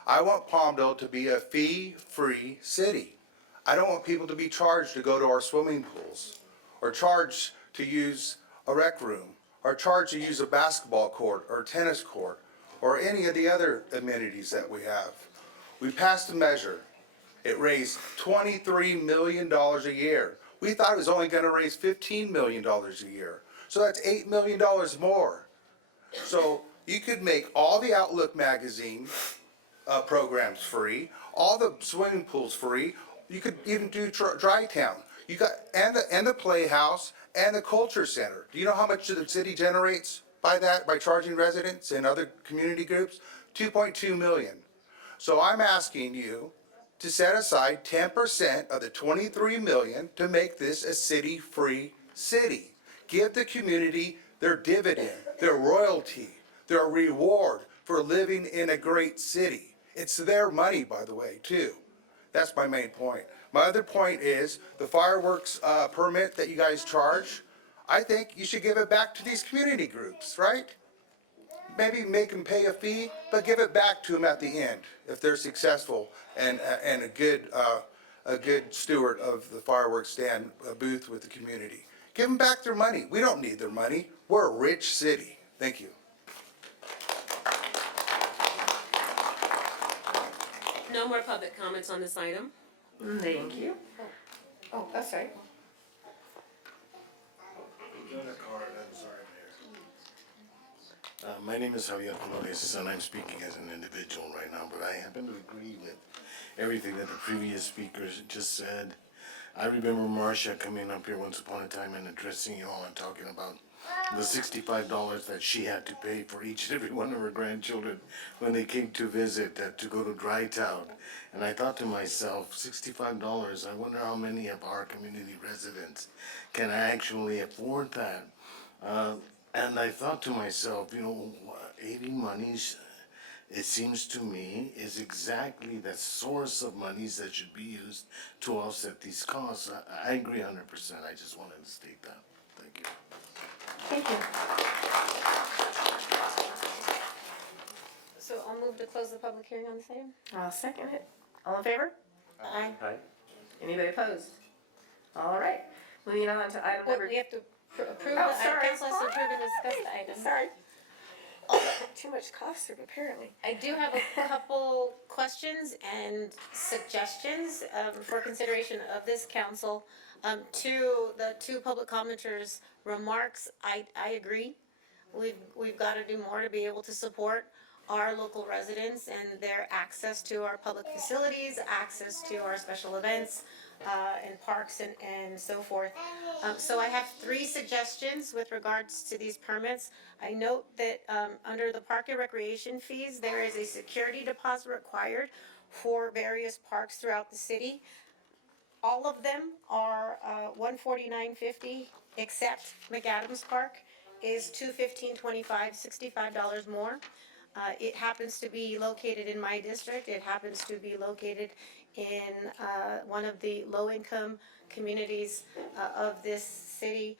I want Palmdale to be a fee-free city. I don't want people to be charged to go to our swimming pools, or charged to use a rec room, or charged to use a basketball court or tennis court, or any of the other amenities that we have. We passed a measure. It raised $23 million a year. We thought it was only going to raise $15 million a year. So that's $8 million more. So you could make all the Outlook magazine programs free, all the swimming pools free. You could even do Dry Town. You got and the Playhouse and the Culture Center. Do you know how much the city generates by that, by charging residents and other community groups? $2.2 million. So I'm asking you to set aside 10% of the $23 million to make this a city-free city. Give the community their dividend, their royalty, their reward for living in a great city. It's their money, by the way, too. That's my main point. My other point is the fireworks permit that you guys charge. I think you should give it back to these community groups, right? Maybe make them pay a fee, but give it back to them at the end if they're successful and a good a good steward of the fireworks stand booth with the community. Give them back their money. We don't need their money. We're a rich city. Thank you. No more public comments on this item. Thank you. Oh, that's right. My name is Javier Flores, and I'm speaking as an individual right now, but I happen to agree with everything that the previous speakers just said. I remember Marcia coming up here once upon a time and addressing you all and talking about the $65 that she had to pay for each and every one of her grandchildren when they came to visit to go to Dry Town. And I thought to myself, $65, I wonder how many of our community residents can actually afford that. And I thought to myself, you know, aiding monies, it seems to me, is exactly the source of monies that should be used to offset these costs. I agree 100%. I just wanted to state that. Thank you. Thank you. So I'll move to close the public hearing on this item. I'll second it. All in favor? Aye. Anybody opposed? All right. Moving on to item number. We have to approve the item. Council has to approve and discuss the item. Sorry. Too much cough syrup, apparently. I do have a couple questions and suggestions for consideration of this council. To the two public commenters' remarks, I agree. We've got to do more to be able to support our local residents and their access to our public facilities, access to our special events, and parks and so forth. So I have three suggestions with regards to these permits. I note that under the park and recreation fees, there is a security deposit required for various parks throughout the city. All of them are $149.50, except McAdams Park is $215.25, $65 more. It happens to be located in my district. It happens to be located in one of the low-income communities of this city.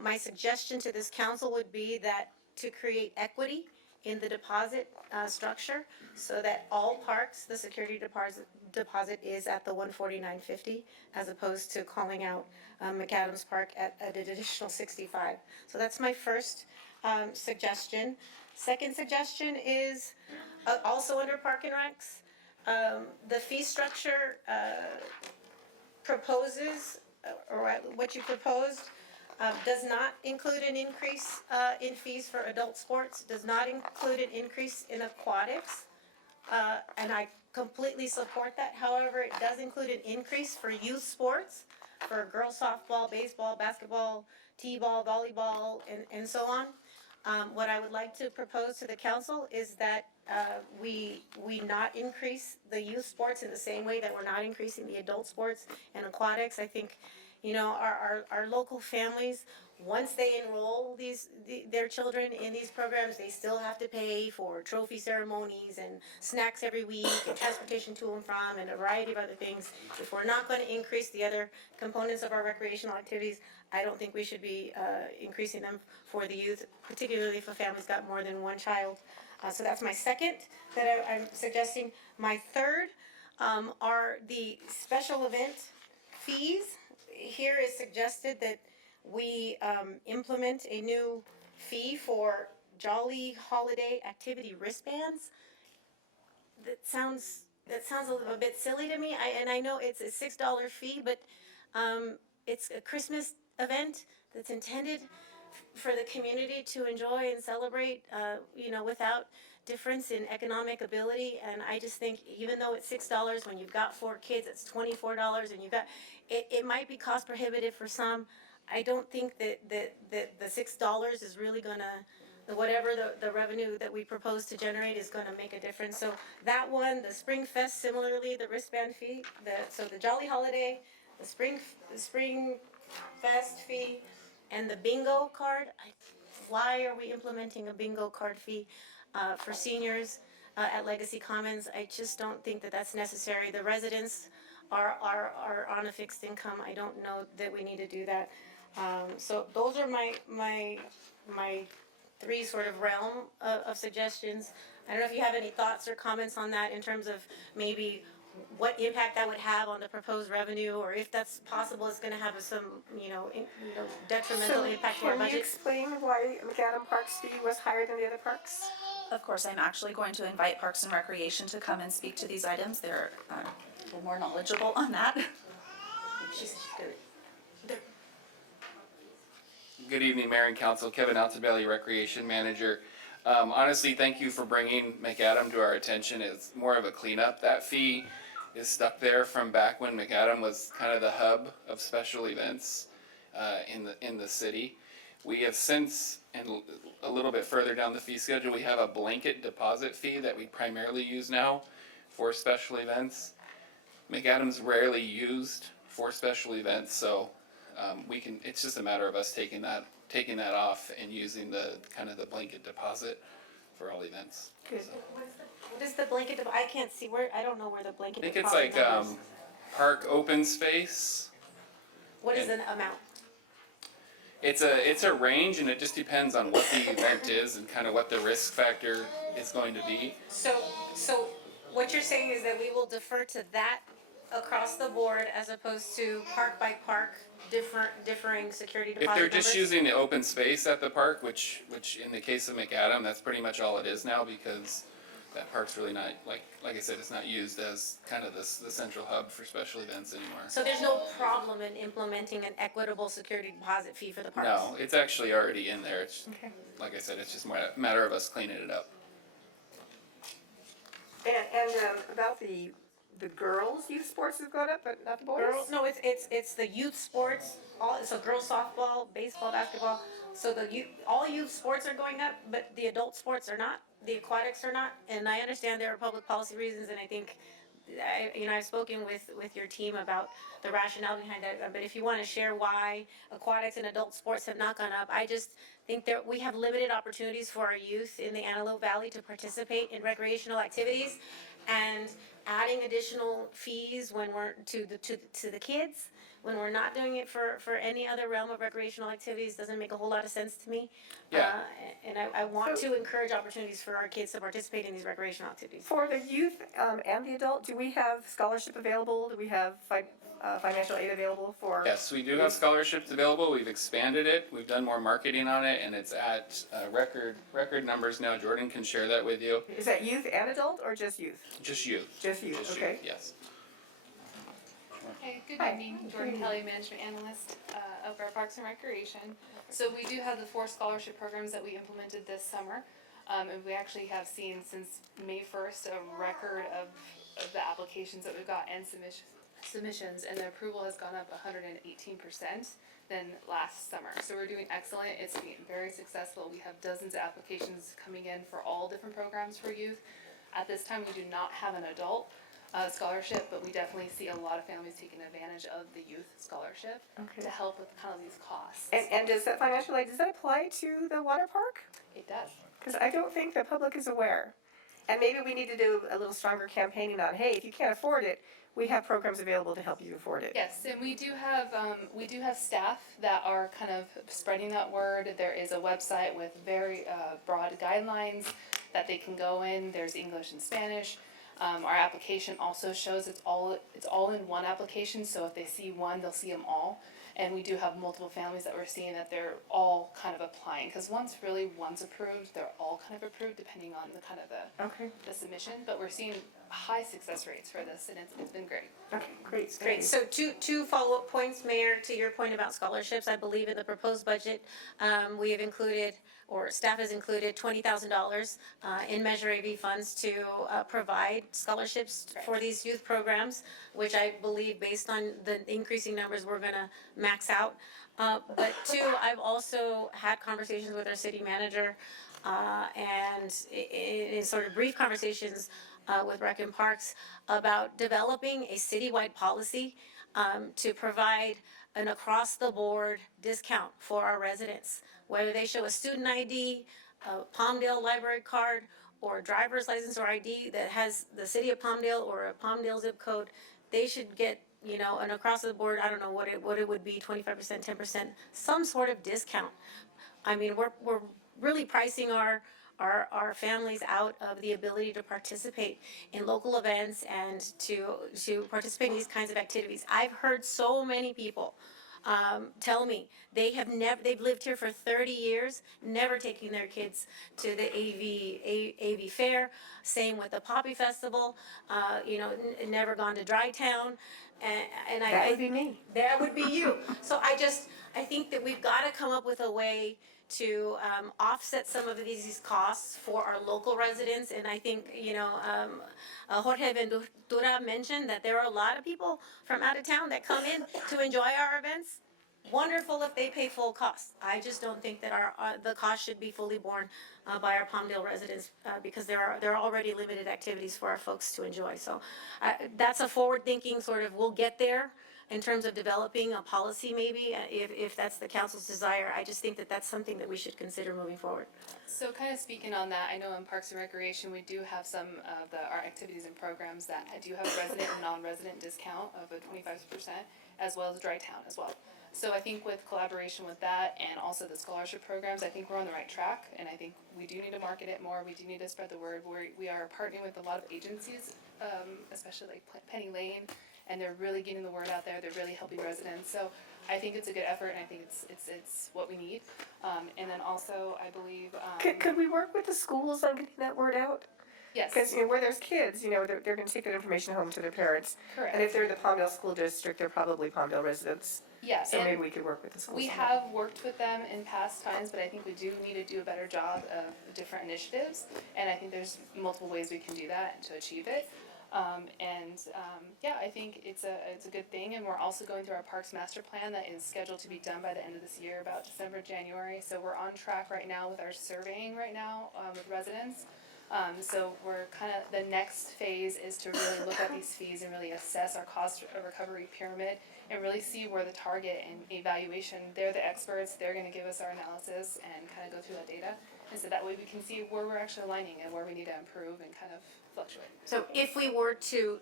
My suggestion to this council would be that to create equity in the deposit structure so that all parks, the security deposit is at the $149.50 as opposed to calling out McAdams Park at an additional $65. So that's my first suggestion. Second suggestion is also under Park and Recs. The fee structure proposes, or what you proposed, does not include an increase in fees for adult sports, does not include an increase in aquatics, and I completely support that. However, it does include an increase for youth sports, for girls softball, baseball, basketball, t-ball, volleyball, and so on. What I would like to propose to the council is that we not increase the youth sports in the same way that we're not increasing the adult sports and aquatics. I think, you know, our local families, once they enroll their children in these programs, they still have to pay for trophy ceremonies and snacks every week and transportation to and from and a variety of other things. If we're not going to increase the other components of our recreational activities, I don't think we should be increasing them for the youth, particularly if a family's got more than one child. So that's my second that I'm suggesting. My third are the special event fees. Here is suggested that we implement a new fee for Jolly Holiday Activity wristbands. That sounds a bit silly to me. I know it's a $6 fee, but it's a Christmas event that's intended for the community to enjoy and celebrate, you know, without difference in economic ability. And I just think, even though it's $6, when you've got 4 kids, it's $24, and you've got it might be cost prohibitive for some. I don't think that the $6 is really gonna, whatever the revenue that we propose to generate is gonna make a difference. So that one, the Spring Fest, similarly, the wristband fee, so the Jolly Holiday, the Spring Fest fee, and the bingo card. Why are we implementing a bingo card fee for seniors at Legacy Commons? I just don't think that that's necessary. The residents are on a fixed income. I don't know that we need to do that. So those are my 3 sort of realm of suggestions. I don't know if you have any thoughts or comments on that in terms of maybe what impact that would have on the proposed revenue, or if that's possible, it's gonna have some, detrimental impact to our Can you budget. explain why McAdam Park's fee was higher than the other parks? Of course, I'm actually going to invite Parks and Recreation to come and speak to these items. They're a little more knowledgeable on that. She's good. Good evening, Mayor and Council. Kevin Altobelli, Recreation Manager. Honestly, thank you for bringing McAdam to our attention. It's more of a cleanup. That fee is stuck there from back when McAdam was kind of the hub of special events in the city. We have since, and a little bit further down the fee schedule, we have a blanket deposit fee that we primarily use now for special events. McAdam's rarely used for special events, so we can. It's just a matter of us taking that off and using the kind of the blanket deposit for all events. Good. What is the blanket, I can't see where, I don't know where the blanket I think deposit it's like number is. park open space. What is an amount? It's a range, and it just depends on what the event is and kind of what the risk factor is going to be. So what you're saying is that we will defer to that across the board as opposed to park by park, differing security deposit If they're numbers? just using the open space at the park, which in the case of McAdam, that's pretty much all it is now, because that park's really not, like I said, it's not used as kind of the central hub for special events anymore. So there's no problem in implementing an equitable security deposit fee for the parks? No, it's actually already in there. It's, Okay. like I said, it's just a matter of us cleaning it up. And about the girls' youth sports has gone up, but not the boys? Girls, no, it's the youth sports, so girls softball, baseball, basketball. So all youth sports are going up, but the adult sports are not, the aquatics are not. And I understand there are public policy reasons, and I think, I've spoken with your team about the rationale behind that. But if you want to share why aquatics and adult sports have not gone up, I just think that we have limited opportunities for our youth in the Antelope Valley to participate in recreational activities, and adding additional fees when we're to the kids, when we're not doing it for any other realm of recreational activities, doesn't make a whole lot of sense to me. Yeah. And I want to encourage opportunities for our kids to participate in these recreational activities. For the youth and the adult, do we have scholarship available? Do we have financial aid available for? Yes, we do have scholarships available. We've expanded it. We've done more marketing on it, and it's at record numbers now. Jordan can share that with you. Is that youth and adult, or just youth? Just youth. Just youth, okay. Yes. Hey, good Hi. evening. Jordan Kelly, Management Analyst over at Parks and Recreation. So we do have the 4 scholarship programs that we implemented this summer. And we actually have seen since May 1st a record of the applications that we've got and submissions, and the approval has gone up 118% than last summer. So we're doing excellent. It's been very successful. We have dozens of applications coming in for all different programs for youth. At this time, we do not have an adult scholarship, but we definitely see a lot of families taking advantage of the youth scholarship to help with kind of these costs. And does that financial aid, does that apply to the water park? It does. Because I don't think the public is aware. And maybe we need to do a little stronger campaigning on, hey, if you can't afford it, we have programs available to help you afford it. Yes, and we do have staff that are kind of spreading that word. There is a website with very broad guidelines that they can go in. There's English and Spanish. Our application also shows it's all in one application, so if they see one, they'll see them all. And we do have multiple families that we're seeing that they're all kind of applying, because once approved, they're all kind of approved depending on the kind of the submission. But we're seeing high success rates for this, and it's been great. Okay, great. Great. So two follow-up points, Mayor, to your point about scholarships. I believe in the proposed budget, we have included, or staff has included, $20,000 in Measure AV funds to provide scholarships for these youth programs, which I believe, based on the increasing numbers, we're gonna max out. But two, I've also had conversations with our city manager, and in sort of brief conversations with Rec and Parks about developing a citywide policy to provide an across-the-board discount for our residents, whether they show a student ID, a Palmdale library card, or a driver's license or ID that has the city of Palmdale or a Palmdale zip code. They should get, an across-the-board, I don't know what it would be, 25%, 10%, some sort of discount. I mean, we're really pricing our our families out of the ability to participate in local events and to participate in these kinds of activities. I've heard so many people tell me they've lived here for 30 years, never taking their kids to the AV fair. Same with the Poppy Festival, never gone to Dry Town. And That would be me. That would be you. So I think that we've got to come up with a way to offset some of these costs for our local residents. And I think, Jorge Ventura mentioned that there are a lot of people from out of town that come in to enjoy our events. Wonderful if they pay full cost. I just don't think that the cost should be fully borne by our Palmdale residents because there are already limited activities for our folks to enjoy. So that's a forward-thinking sort of, we'll get there in terms of developing a policy maybe, if that's the council's desire. I just think that that's something that we should consider moving forward. So kind of speaking on that, I know in Parks and Recreation, we do have some of our activities and programs that do have a resident and non-resident discount of a 25%, as well as Dry Town as well. So I think with collaboration with that and also the scholarship programs, I think we're on the right track, and I think we do need to market it more. We do need to spread the word. We are partnering with a lot of agencies, especially like Penny Lane, and they're really getting the word out there. They're really helping residents. So I think it's a good effort, and I think it's what we need. And then also, I believe Could we work with the schools on getting that word out? yes, Because where there's kids, they're going to take that information home to their parents. correct. And if they're in the Palmdale School District, they're probably Palmdale residents. Yeah, So and maybe we could work with the schools. we on have worked with them in past times, but I think we do need to do a better job of different initiatives, and I think there's multiple ways we can do that and to achieve it. I think it's a good thing, and we're also going through our Parks Master Plan that is scheduled to be done by the end of this year, about December, January. So we're on track right now with our surveying right now with residents. So we're kind of, the next phase is to really look at these fees and really assess our cost recovery pyramid and really see where the target and evaluation, they're the experts, they're gonna give us our analysis and kind of go through that data. And so that way we can see where we're actually aligning and where we need to improve and kind of fluctuate. So if we were to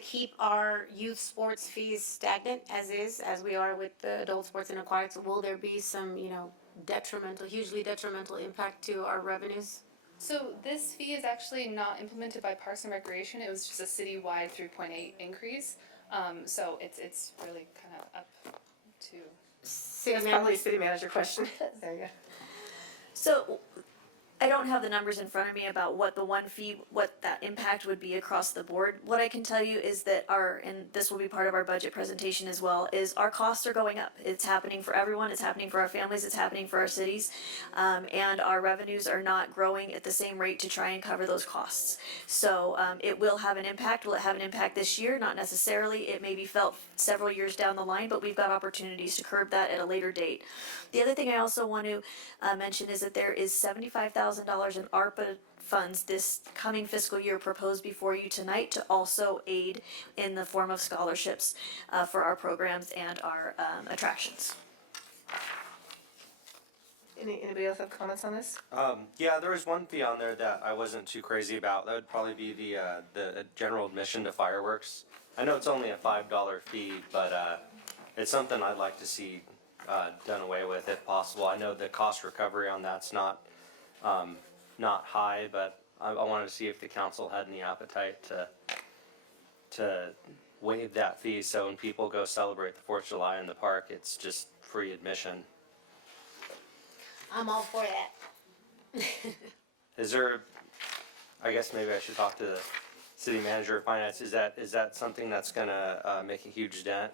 keep our youth sports fees stagnant as is, as we are with the adult sports and aquatics, will there be some, hugely detrimental impact to our revenues? So this fee is actually not implemented by Parks and Recreation. It was just a citywide 3.8 increase. So it's really kind of up to. That's probably a city manager question. There you go. So I don't have the numbers in front of me about what the one fee, what that impact would be across the board. What I can tell you is that and this will be part of our budget presentation as well, is our costs are going up. It's happening for everyone, it's happening for our families, it's happening for our cities, and our revenues are not growing at the same rate to try and cover those costs. So it will have an impact. Will it have an impact this year? Not necessarily. It may be felt several years down the line, but we've got opportunities to curb that at a later date. The other thing I also want to mention is that there is $75,000 in ARPA funds this coming fiscal year proposed before you tonight to also aid in the form of scholarships for our programs and our attractions. Anybody else have comments on this? Yeah, there was one fee on there that I wasn't too crazy about. That would probably be the general admission to fireworks. I know it's only a $5 fee, but it's something I'd like to see done away with if possible. I know the cost recovery on that's not high, but I wanted to see if the council had any appetite to waive that fee, so when people go celebrate the 4th of July in the park, it's just free admission. I'm all for that. Is there, I guess maybe I should talk to the city manager of finance, is that something that's gonna make a huge dent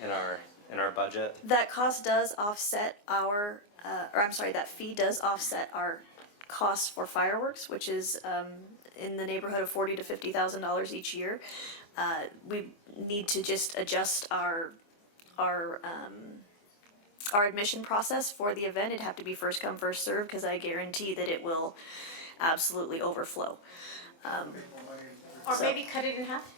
in our budget? That cost does offset that fee does offset our costs for fireworks, which is in the neighborhood of $40,000 to $50,000 each year. We need to just adjust our admission process for the event. It'd have to be first come, first served, because I guarantee that it will absolutely overflow. Or maybe cut it in half?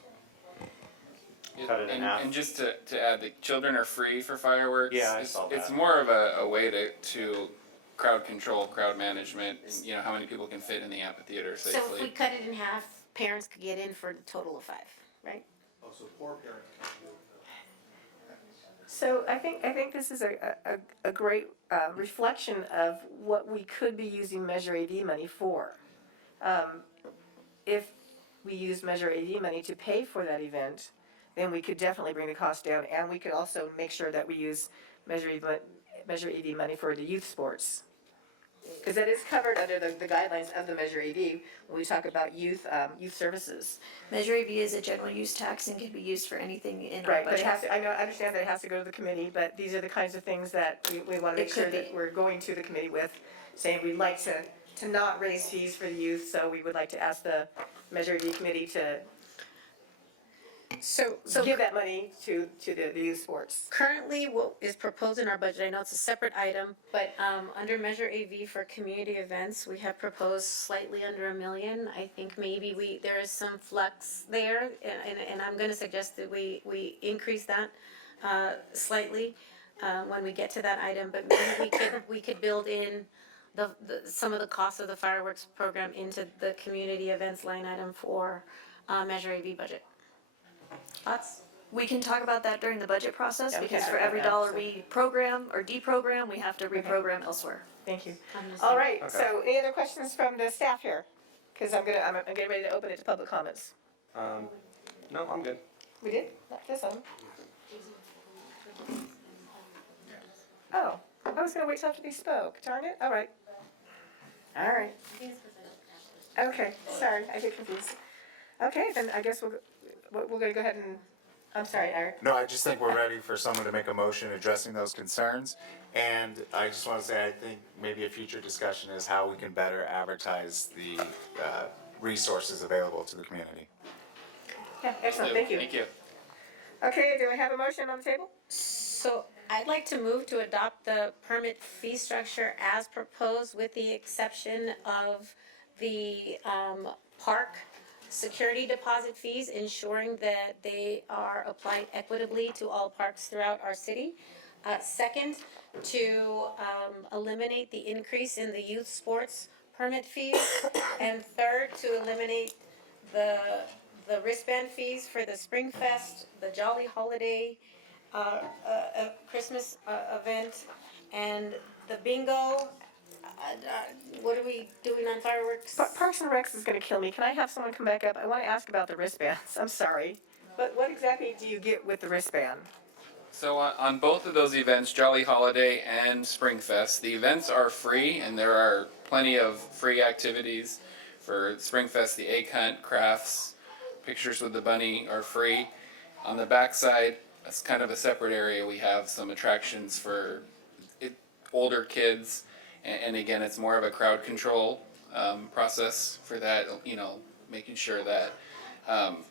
Cut it in half. And just to add, the children are free for fireworks. Yeah, I saw that. It's more of a way to crowd control, crowd management, how many people can fit in the amphitheater safely. So if we cut it in half, parents could get in for the total of 5, right? Oh, so poor parents can do it. So I think this is a great reflection of what we could be using Measure AV money for. If we use Measure AV money to pay for that event, then we could definitely bring the cost down, and we could also make sure that we use Measure AV money for the youth sports. Because that is covered under the guidelines of the Measure AV when we talk about youth services. Measure AV is a general use tax and can be used for anything in our Right, but it budget. has to, I understand that it has to go to the committee, but these are the kinds of things that we want to It make sure could that be. we're going to the committee with, saying we'd like to not raise fees for the youth, so we would like to ask the Measure AV committee to So give that money to the youth sports. currently, what is proposed in our budget, I know it's a separate item, but under Measure AV for community events, we have proposed slightly under $1 million. I think maybe there is some flux there, and I'm gonna suggest that we increase that slightly when we get to that item, but maybe we could build in some of the costs of the fireworks program into the community events line item for Measure AV budget. Thoughts? We can talk about that during the budget process, Yeah, we because can for talk every about that, dollar so- we program or deprogram, we have to reprogram elsewhere. Thank you. All right, Okay. so any other questions from the staff here? Because I'm getting ready to open it to public comments. No, I'm good. We did? Not this one. Oh, I was gonna wait till after they spoke. Darn it. All right. All right. Okay, sorry, I get confused. Okay, then I guess we're gonna go ahead and, I'm sorry, Eric. No, I just think we're ready for someone to make a motion addressing those concerns. And I just want to say, I think maybe a future discussion is how we can better advertise the resources available to the community. Yeah, excellent, thank you. Thank you. Okay, do I have a motion on the table? So I'd like to move to adopt the permit fee structure as proposed with the exception of the park security deposit fees, ensuring that they are applied equitably to all parks throughout our city. Second, to eliminate the increase in the youth sports permit fees. And third, to eliminate the wristband fees for the Spring Fest, the Jolly Holiday, Christmas event, and the bingo. What are we doing on fireworks? Parks and Recs is gonna kill me. Can I have someone come back up? I wanna ask about the wristbands. I'm sorry. But what exactly do you get with the wristband? So on both of those events, Jolly Holiday and Springfest, the events are free, and there are plenty of free activities. For Springfest, the egg hunt, crafts, pictures with the bunny are free. On the backside, it's kind of a separate area. We have some attractions for older kids, and again, it's more of a crowd control process for that. You know, making sure that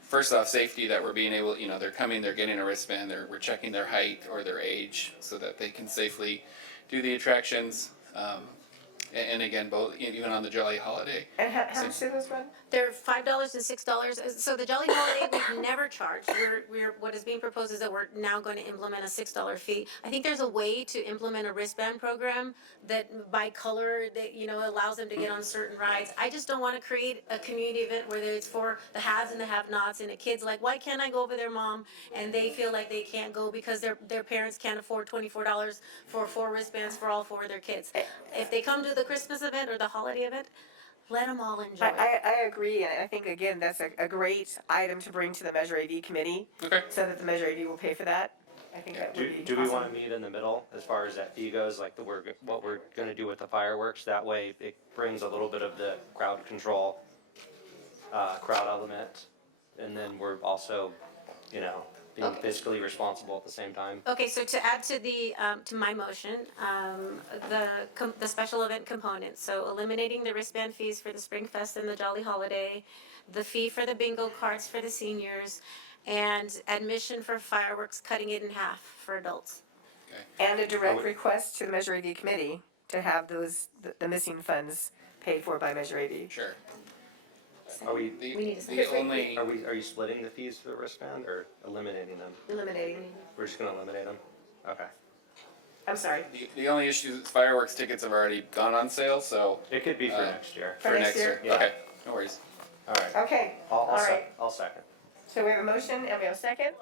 first off, safety, that we're being able, they're coming, they're getting a wristband, we're checking their height or their age so that they can safely do the attractions. And again, both, even on the Jolly Holiday. And how much do those run? They're $5 and $6. So the Jolly Holiday we've never charged. What is being proposed is that we're now going to implement a $6 fee. I think there's a way to implement a wristband program that by color that allows them to get on certain rides. I just don't want to create a community event where it's for the haves and the have-nots, and the kids like, why can't I go over there, mom? And they feel like they can't go because their parents can't afford $24 for 4 wristbands for all 4 of their kids. If they come to the Christmas event or the holiday event, let them all enjoy it. I agree, and I think, again, that's a great item to bring to the Measure AV committee. Okay. So that the Measure AV will pay for that. I think that would be Do we awesome. want to meet in the middle as far as that fee goes, like what we're going to do with the fireworks? That way it brings a little bit of the crowd control, crowd element, and then we're also, being fiscally responsible at the same time. Okay, so to add to to my motion, the special event component, so eliminating the wristband fees for the Spring Fest and the Jolly Holiday, the fee for the bingo carts for the seniors, and admission for fireworks, cutting it in half for adults. And a direct request to the Measure AV committee to have the missing funds paid for by Measure AV. Sure. Are we? Are you splitting the fees for the wristband or eliminating them? Eliminating. We're just going to eliminate them. Okay. I'm sorry. The only issue is fireworks tickets have already gone on sale, so. It could be for next year. For next year? Yeah. Okay, no worries. All right. Okay, I'll all right. I'll second. So we have a motion and we have a second.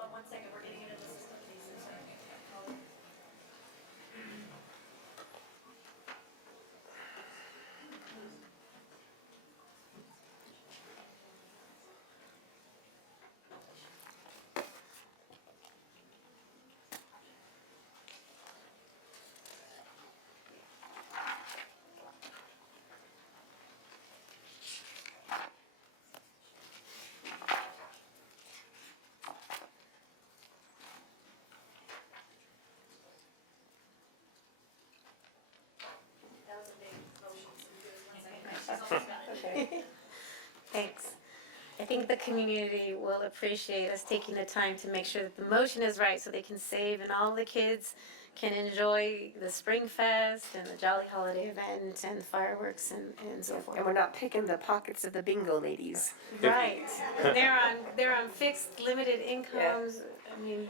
think the community will appreciate us taking the time to make sure that the motion is right so they can save and all the kids can enjoy the Spring Fest and the Jolly Holiday event and fireworks and so forth. And we're not picking the pockets of the bingo ladies. Right. They're on fixed limited incomes. I mean,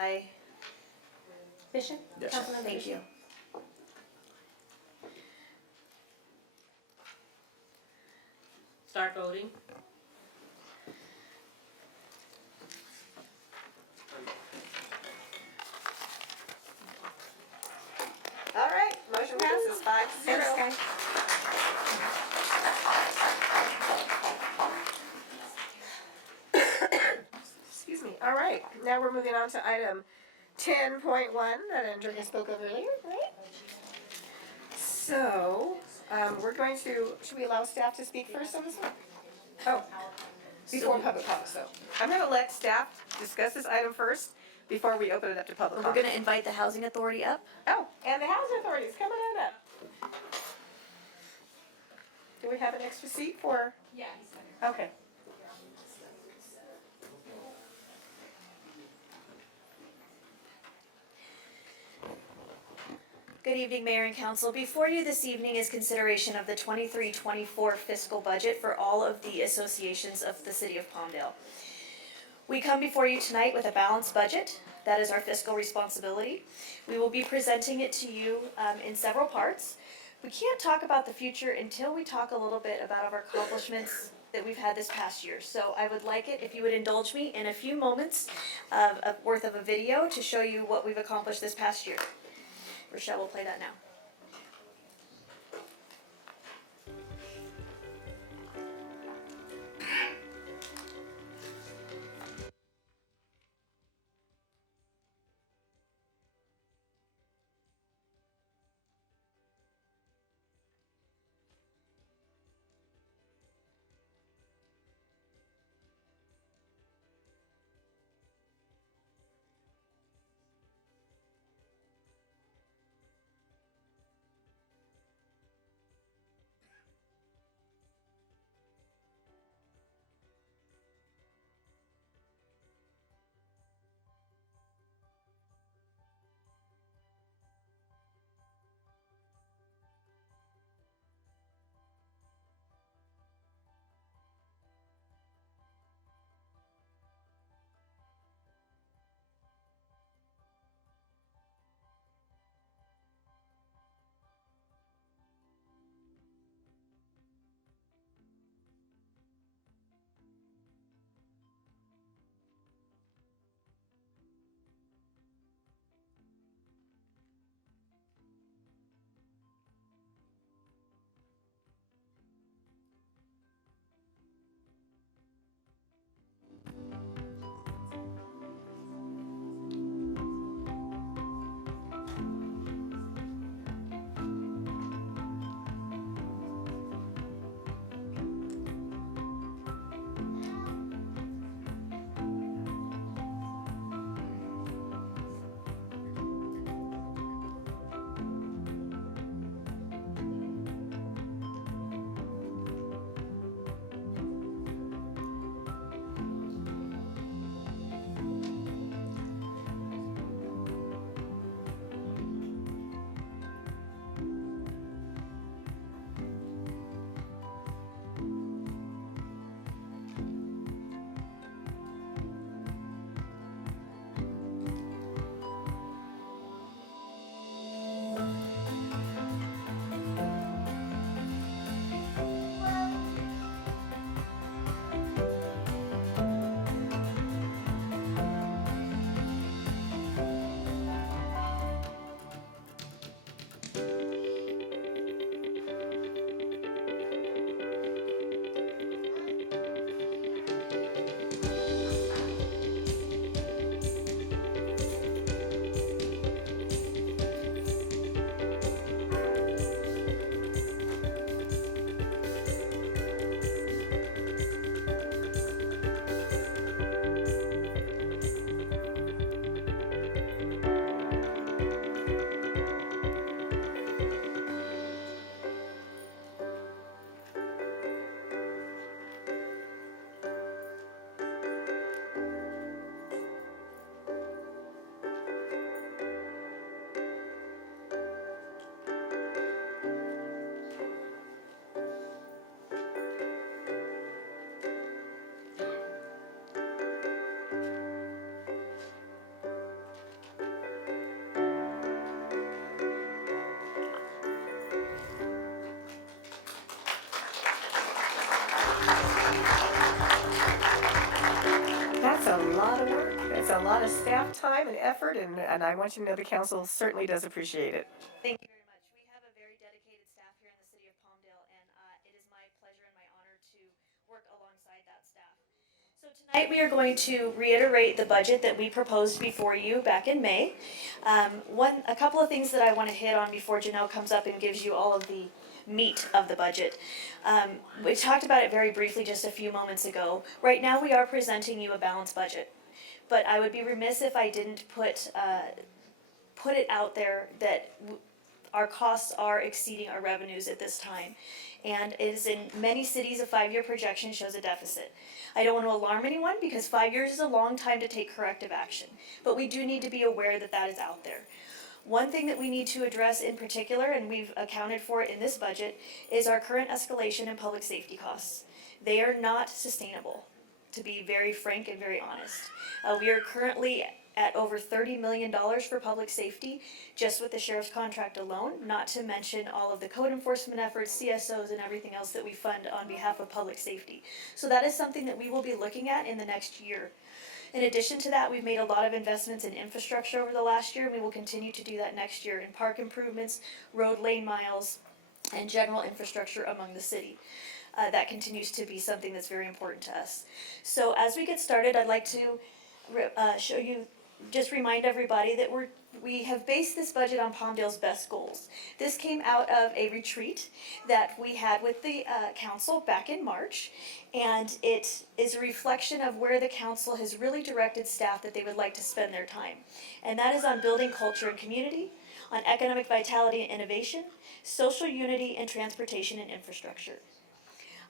By Bishop? Yes. Councilman Thank Bishop? you. Start voting. All right, motion passes 5-0. Thanks, guys. Excuse me. All right, now we're moving on to item 10.1 that Andrea spoke of earlier, right? So, we're going to, should we allow staff to speak first on this one? Oh, before public comment, so. I'm gonna let staff discuss this item first before we open it up to public We're comment. gonna invite the Housing Authority up. Oh, and the housing authority is coming on up. Do we have an extra seat for? Yeah. Okay. Good evening, Mayor and Council. Before you this evening is consideration of the 23-24 fiscal budget for all of the associations of the City of Palmdale. We come before you tonight with a balanced budget. That is our fiscal responsibility. We will be presenting it to you in several parts. We can't talk about the future until we talk a little bit about our accomplishments that we've had this past year. So I would like it if you would indulge me in a few moments worth of a video to show you what we've accomplished this past year. Rochelle will play that now. That's a lot of work. It's a lot of staff time and effort, and I want you to know the council certainly does appreciate it. Thank you very much. We have a very dedicated staff here in the city of Palmdale, and it is my pleasure and my honor to work alongside that staff. So tonight we are going to reiterate the budget that we proposed before you back in May. A couple of things that I want to hit on before Janelle comes up and gives you all of the meat of the budget. We talked about it very briefly just a few moments ago. Right now we are presenting you a balanced budget, but I would be remiss if I didn't put it out there that our costs are exceeding our revenues at this time. And it is in many cities, a 5-year projection shows a deficit. I don't want to alarm anyone because 5 years is a long time to take corrective action, but we do need to be aware that that is out there. One thing that we need to address in particular, and we've accounted for it in this budget, is our current escalation in public safety costs. They are not sustainable, to be very frank and very honest. We are currently at over $30 million for public safety, just with the sheriff's contract alone, not to mention all of the code enforcement efforts, CSOs, and everything else that we fund on behalf of public safety. So that is something that we will be looking at in the next year. In addition to that, we've made a lot of investments in infrastructure over the last year, and we will continue to do that next year in park improvements, road lane miles, and general infrastructure among the city. That continues to be something that's very important to us. So as we get started, I'd like to remind everybody that we have based this budget on Palmdale's best goals. This came out of a retreat that we had with the council back in March, and it is a reflection of where the council has really directed staff that they would like to spend their time. And that is on building culture and community, on economic vitality and innovation, social unity, and transportation and infrastructure.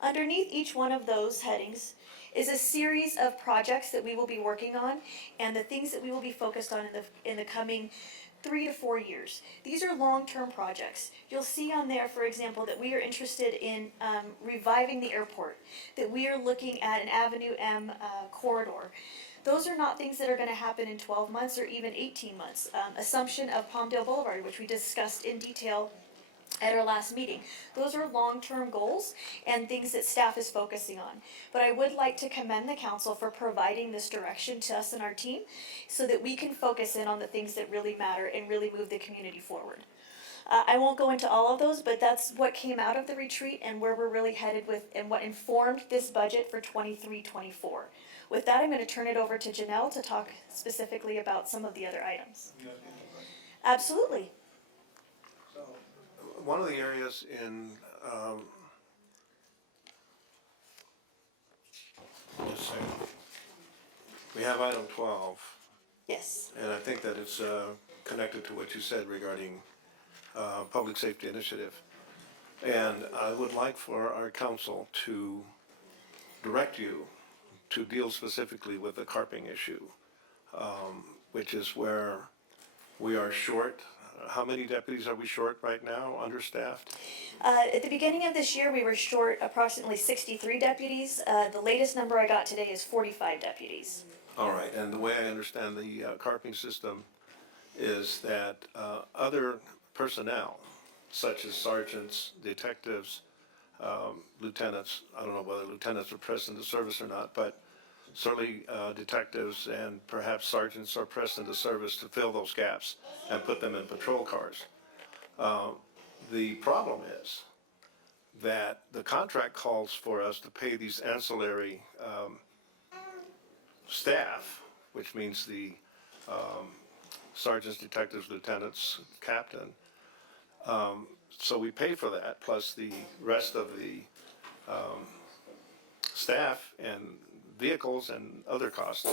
Underneath each one of those headings is a series of projects that we will be working on and the things that we will be focused on in the coming 3 to 4 years. These are long-term projects. You'll see on there, for example, that we are interested in reviving the airport, that we are looking at an Avenue M corridor. Those are not things that are going to happen in 12 months or even 18 months. Assumption of Palmdale Boulevard, which we discussed in detail at our last meeting. Those are long-term goals and things that staff is focusing on. But I would like to commend the council for providing this direction to us and our team so that we can focus in on the things that really matter and really move the community forward. I won't go into all of those, but that's what came out of the retreat and where we're really headed with and what informed this budget for 23-24. With that, I'm going to turn it over to Janelle to talk specifically about some of the other items. Absolutely. One of the areas in, let's see, we have item 12. Yes. And I think that it's connected to what you said regarding public safety initiative. And I would like for our council to direct you to deal specifically with the carping issue, which is where we are short. How many deputies are we short right now, understaffed? At the beginning of this year, we were short approximately 63 deputies. The latest number I got today is 45 deputies. All right, and the way I understand the carping system is that other personnel, such as sergeants, detectives, lieutenants, I don't know whether lieutenants are pressed into service or not, but certainly detectives and perhaps sergeants are pressed into service to fill those gaps and put them in patrol cars. The problem is that the contract calls for us to pay these ancillary staff, which means the sergeants, detectives, lieutenants, captain. So we pay for that plus the rest of the staff and vehicles and other costs.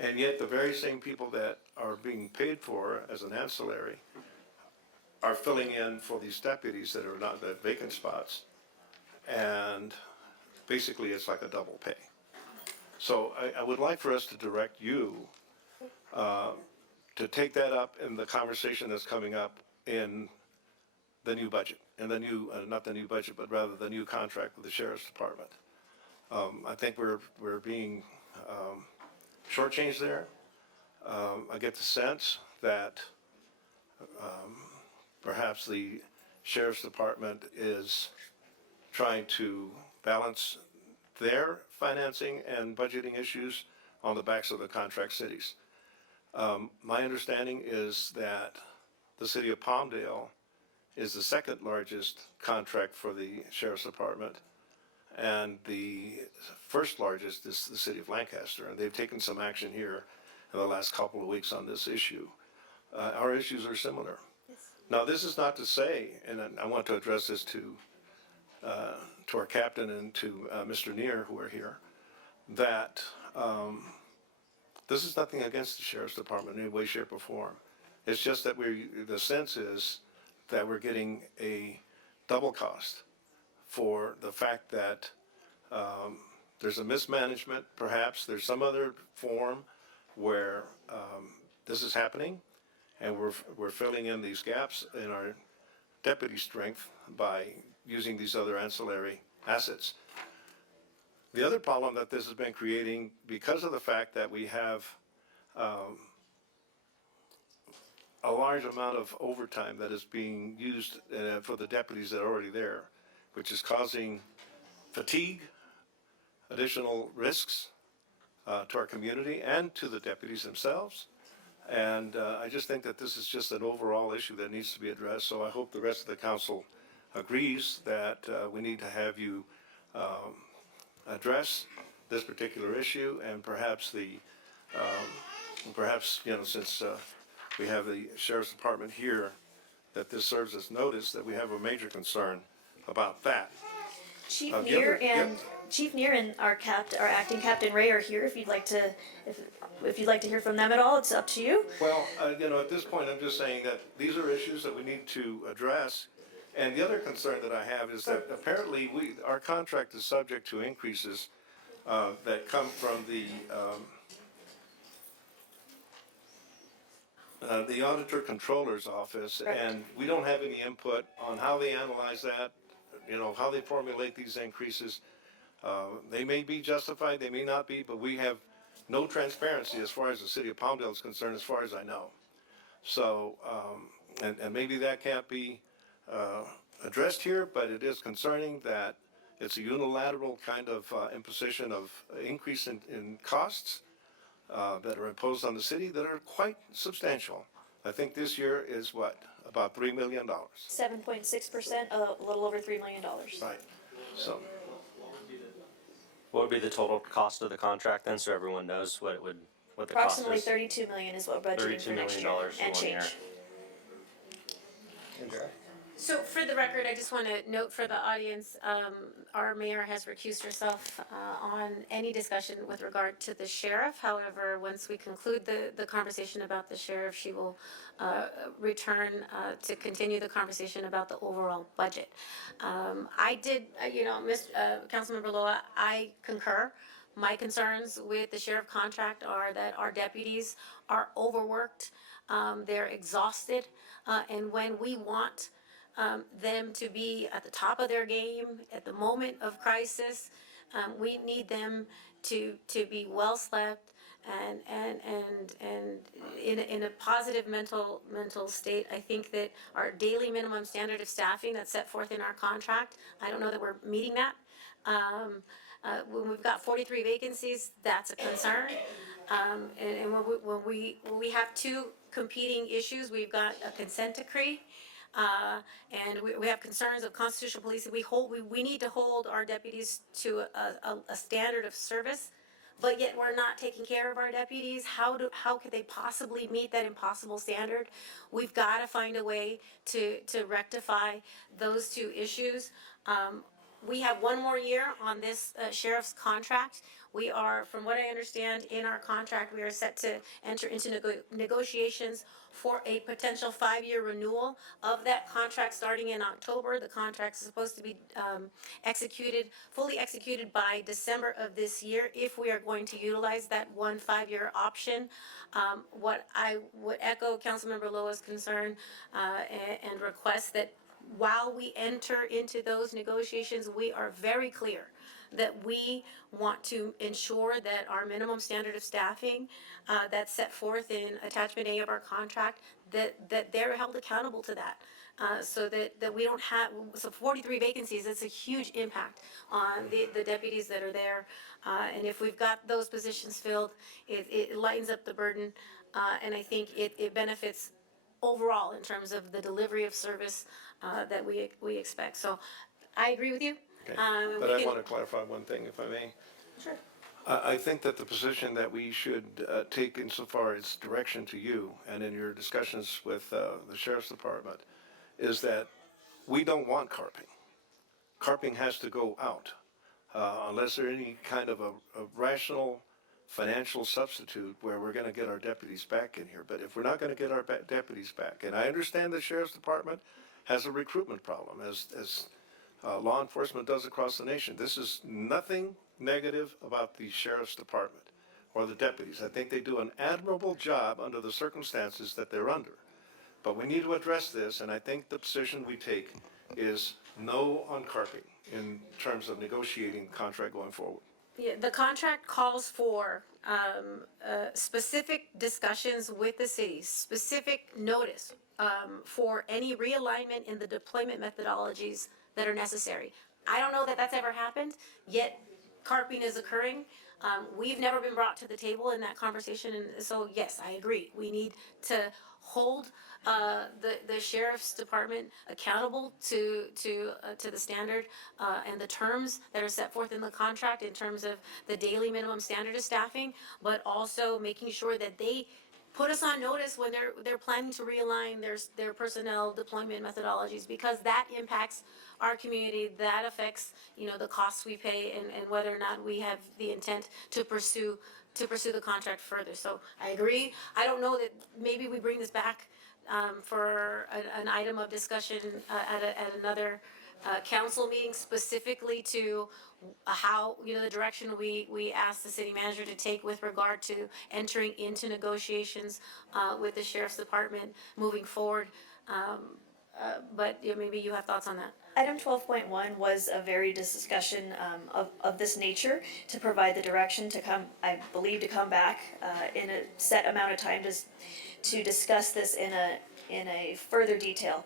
And yet the very same people that are being paid for as an ancillary are filling in for these deputies that are not the vacant spots. And basically it's like a double pay. So I would like for us to direct you to take that up in the conversation that's coming up in the new budget, in the new, not the new budget, but rather the new contract with the Sheriff's Department. I think we're being shortchanged there. I get the sense that perhaps the Sheriff's Department is trying to balance their financing and budgeting issues on the backs of the contract cities. My understanding is that the city of Palmdale is the second largest contract for the sheriff's department, and the first largest is the city of Lancaster, and they've taken some action here in the last couple of weeks on this issue. Our issues are similar. Now, this is not to say, and I want to address this to our captain and to Mr. Neer, who are here, that this is nothing against the sheriff's department in any way, shape, or form. It's just that the sense is that we're getting a double cost for the fact that there's a mismanagement, perhaps there's some other form where this is happening, and we're filling in these gaps in our deputy strength by using these other ancillary assets. The other problem that this has been creating, because of the fact that we have a large amount of overtime that is being used for the deputies that are already there, which is causing fatigue, additional risks to our community and to the deputies themselves. And I just think that this is just an overall issue that needs to be addressed. So I hope the rest of the council agrees that we need to have you address this particular issue, and perhaps since we have the sheriff's department here, that this serves as notice that we have a major concern about that. Chief Neer and our acting Captain Ray are here. If you'd like to hear from them at all, it's up to you. Well, at this point, I'm just saying that these are issues that we need to address. And the other concern that I have is that apparently our contract is subject to increases that come from the Auditor Controller's Office, and we don't have any input on how they analyze that, how they formulate these increases. They may be justified, they may not be, but we have no transparency as far as the city of Palmdale is concerned, as far as I know. So, and maybe that can't be addressed here, but it is concerning that it's a unilateral kind of imposition of increase in costs that are imposed on the city that are quite substantial. I think this year is about $3 million. 7.6%, a little over $3 million. Right. So. What would be the total cost of the contract then, so everyone knows what the cost Approximately is? $32 million is what we're budgeting for next year and change. So for the record, I just want to note for the audience, our mayor has recused herself on any discussion with regard to the sheriff. However, once we conclude the conversation about the sheriff, she will return to continue the conversation about the overall budget. I did, Councilmember Loa, I concur. My concerns with the sheriff contract are that our deputies are overworked, they're exhausted, and when we want them to be at the top of their game at the moment of crisis, we need them to be well slept and in a positive mental state. I think that our daily minimum standard of staffing that's set forth in our contract, I don't know that we're meeting that. When we've got 43 vacancies, that's a concern. And when we have two competing issues, we've got a consent decree, and we have concerns of constitutional policing. We need to hold our deputies to a standard of service, but yet we're not taking care of our deputies. How could they possibly meet that impossible standard? We've got to find a way to rectify those two issues. We have one more year on this sheriff's contract. We are, from what I understand, in our contract, we are set to enter into negotiations for a potential 5-year renewal of that contract starting in October. The contract is supposed to be fully executed by December of this year if we are going to utilize that 5-year option. What I would echo Councilmember Loa's concern and request that while we enter into those negotiations, we are very clear that we want to ensure that our minimum standard of staffing that's set forth in attachment A of our contract, that they're held accountable to that. so that we don't have, so 43 vacancies, that's a huge impact on the deputies that are there. And if we've got those positions filled, it lightens up the burden, and I think it benefits overall in terms of the delivery of service that we expect. So I agree with you. Okay. We But I can- want to clarify one thing, if I may. Sure. I think that the position that we should take insofar as direction to you and in your discussions with the Sheriff's Department is that we don't want carping. Carping has to go out unless there's any kind of a rational financial substitute where we're going to get our deputies back in here. But if we're not going to get our deputies back, and I understand the Sheriff's Department has a recruitment problem, as law enforcement does across the nation. This is nothing negative about the Sheriff's Department or the deputies. I think they do an admirable job under the circumstances that they're under. But we need to address this, and I think the position we take is no on carping in terms of negotiating the contract going forward. Yeah, the contract calls for specific discussions with the city, specific notice for any realignment in the deployment methodologies that are necessary. I don't know that that's ever happened, yet carping is occurring. We've never been brought to the table in that conversation, and so yes, I agree. We need to hold the sheriff's department accountable to the standard and the terms that are set forth in the contract in terms of the daily minimum standard of staffing, but also making sure that they put us on notice when they're planning to realign their personnel deployment methodologies, because that impacts our community, that affects, the costs we pay and whether or not we have the intent to pursue the contract further. So I agree. I don't know that maybe we bring this back for an item of discussion at another council meeting specifically to how, the direction we ask the city manager to take with regard to entering into negotiations with the sheriff's department moving forward. But maybe you have thoughts on that. Item 12.1 was a very discussion of this nature to provide the direction to come, I believe, to come back in a set amount of time to discuss this in a further detail.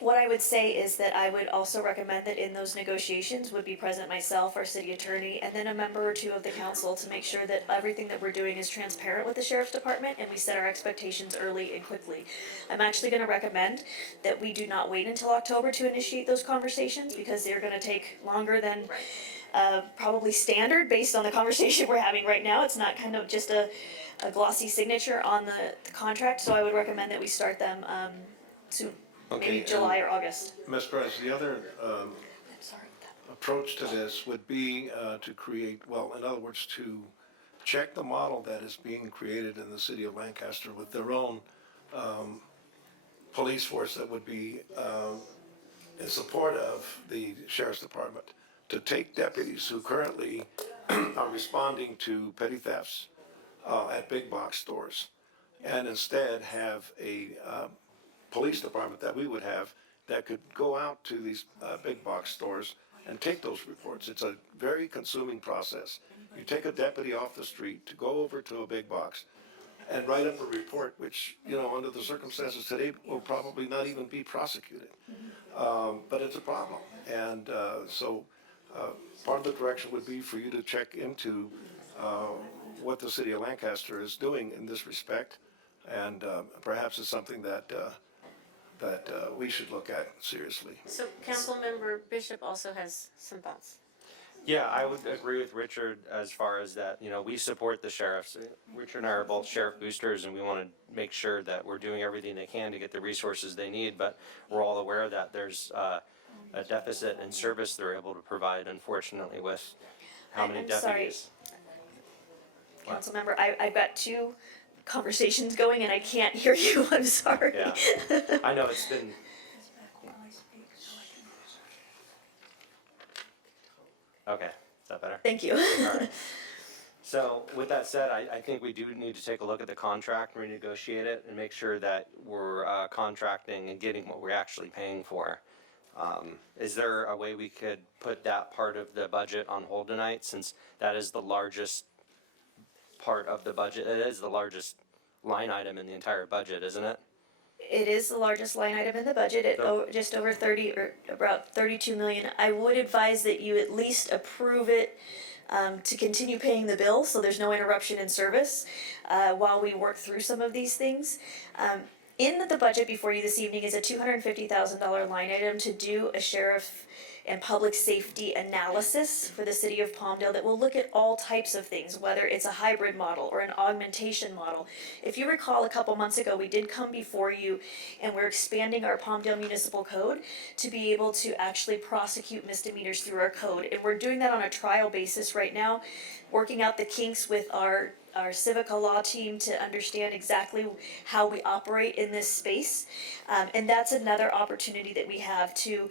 What I would say is that I would also recommend that in those negotiations would be present myself, our city attorney, and then a member or two of the council to make sure that everything that we're doing is transparent with the sheriff's department and we set our expectations early and quickly. I'm actually gonna recommend that we do not wait until October to initiate those conversations because they're gonna take longer than probably standard based on the conversation we're having right now. It's not kind of just a glossy signature on the contract, so I would recommend that we start them soon. Okay, Maybe July or August. Ms. Perez, the other approach to this would be to create, well, in other words, to check the model that is being created in the city of Lancaster with their own police force that would be in support of the sheriff's department, to take deputies who currently are responding to petty thefts at big box stores and instead have a police department that we would have that could go out to these big box stores and take those reports. It's a very consuming process. You take a deputy off the street to go over to a big box and write up a report, which, under the circumstances today will probably not even be prosecuted. But it's a problem. And so part of the direction would be for you to check into what the city of Lancaster is doing in this respect. And perhaps it's something that we should look at seriously. So Councilmember Bishop also has some thoughts. Yeah, I would agree with Richard as far as that, we support the sheriffs. Richard and I are both sheriff boosters, and we want to make sure that we're doing everything they can to get the resources they need, but we're all aware that there's a deficit in service they're able to provide, unfortunately, with how many I'm sorry. deputies. Councilmember, I've got two conversations going and I can't hear you. I'm sorry. Yeah, I know it's been. Okay, is that better? Thank you. All right. So with that said, I think we do need to take a look at the contract, renegotiate it, and make sure that we're contracting and getting what we're actually paying for. Is there a way we could put that part of the budget on hold tonight, since that is the largest part of the budget? It is the largest line item in the entire budget, isn't it? It is the largest line item in the budget at just over 30 or about 32 million. I would advise that you at least approve it to continue paying the bill so there's no interruption in service while we work through some of these things. In the budget before you this evening is a $250,000 line item to do a sheriff and public safety analysis for the city of Palmdale that will look at all types of things, whether it's a hybrid model or an augmentation model. If you recall, a couple months ago, we did come before you and we're expanding our Palmdale Municipal Code to be able to actually prosecute misdemeanors through our code. And we're doing that on a trial basis right now, working out the kinks with our Civica law team to understand exactly how we operate in this space. And that's another opportunity that we have to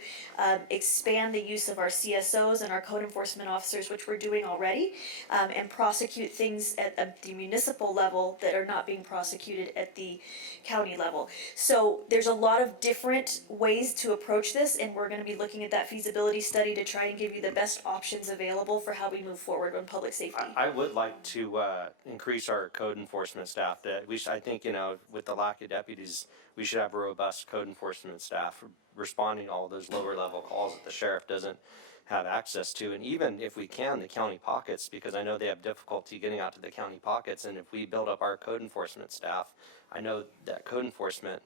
expand the use of our CSOs and our code enforcement officers, which we're doing already, and prosecute things at the municipal level that are not being prosecuted at the county level. So there's a lot of different ways to approach this, and we're going to be looking at that feasibility study to try and give you the best options available for how we move forward on public safety. I would like to increase our code enforcement staff. I think, with the lack of deputies, we should have a robust code enforcement staff responding to all those lower level calls that the sheriff doesn't have access to. And even if we can, the county pockets, because I know they have difficulty getting out to the county pockets. And if we build up our code enforcement staff, I know that code enforcement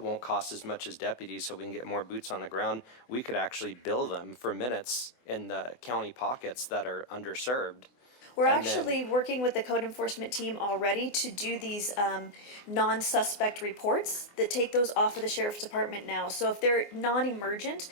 won't cost as much as deputies, so we can get more boots on the ground. We could actually bill them for minutes in the county pockets that are underserved. We're actually working with the code enforcement team already to do these non-suspect reports that take those off of the sheriff's department now. So if they're non-emergent,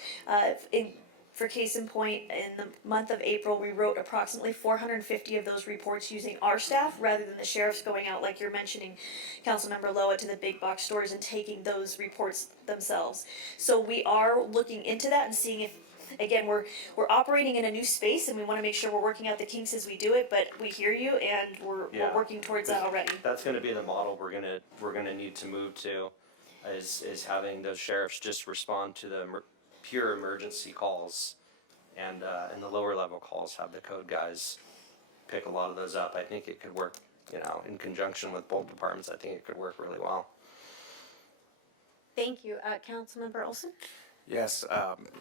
for case in point, in the month of April, we wrote approximately 450 of those reports using our staff rather than the sheriffs going out, like you're mentioning, Councilmember Loa, to the big box stores and taking those reports themselves. So we are looking into that and seeing if, again, we're operating in a new space and we want to make sure we're working out the kinks as we do it, but we hear you and we're working towards that already. That's going to be the model we're gonna need to move to, is having those sheriffs just respond to the pure emergency calls, and the lower level calls have the code guys pick a lot of those up. I think it could work, in conjunction with both departments. I think it could work really well. Thank you. Councilmember Olson? Yes,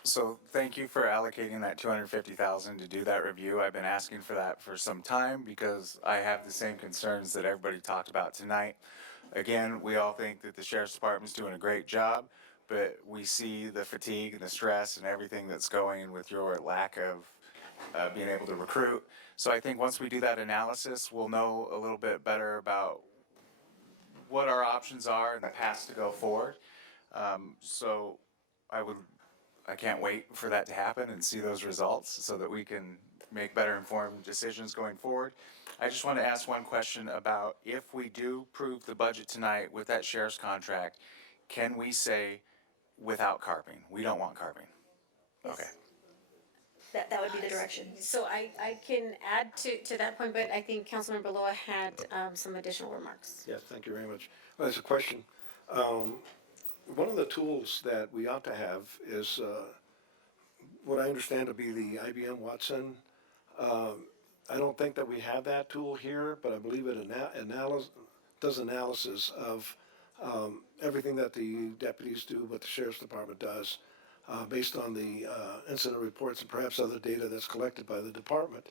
so thank you for allocating that $250,000 to do that review. I've been asking for that for some time because I have the same concerns that everybody talked about tonight. Again, we all think that the Sheriff's Department's doing a great job, but we see the fatigue and the stress and everything that's going with your lack of being able to recruit. So I think once we do that analysis, we'll know a little bit better about what our options are and the paths to go forward. So I can't wait for that to happen and see those results so that we can make better informed decisions going forward. I just want to ask one question about if we do prove the budget tonight with that sheriff's contract, can we say without carping? We don't want carping. Okay. That would be the direction. So I can add to that point, but I think Councilmember Loa had some additional remarks. Yes, thank you very much. Well, there's a question. One of the tools that we ought to have is what I understand to be the IBM Watson. I don't think that we have that tool here, but I believe it does analysis of everything that the deputies do, what the Sheriff's Department does, based on the incident reports and perhaps other data that's collected by the department.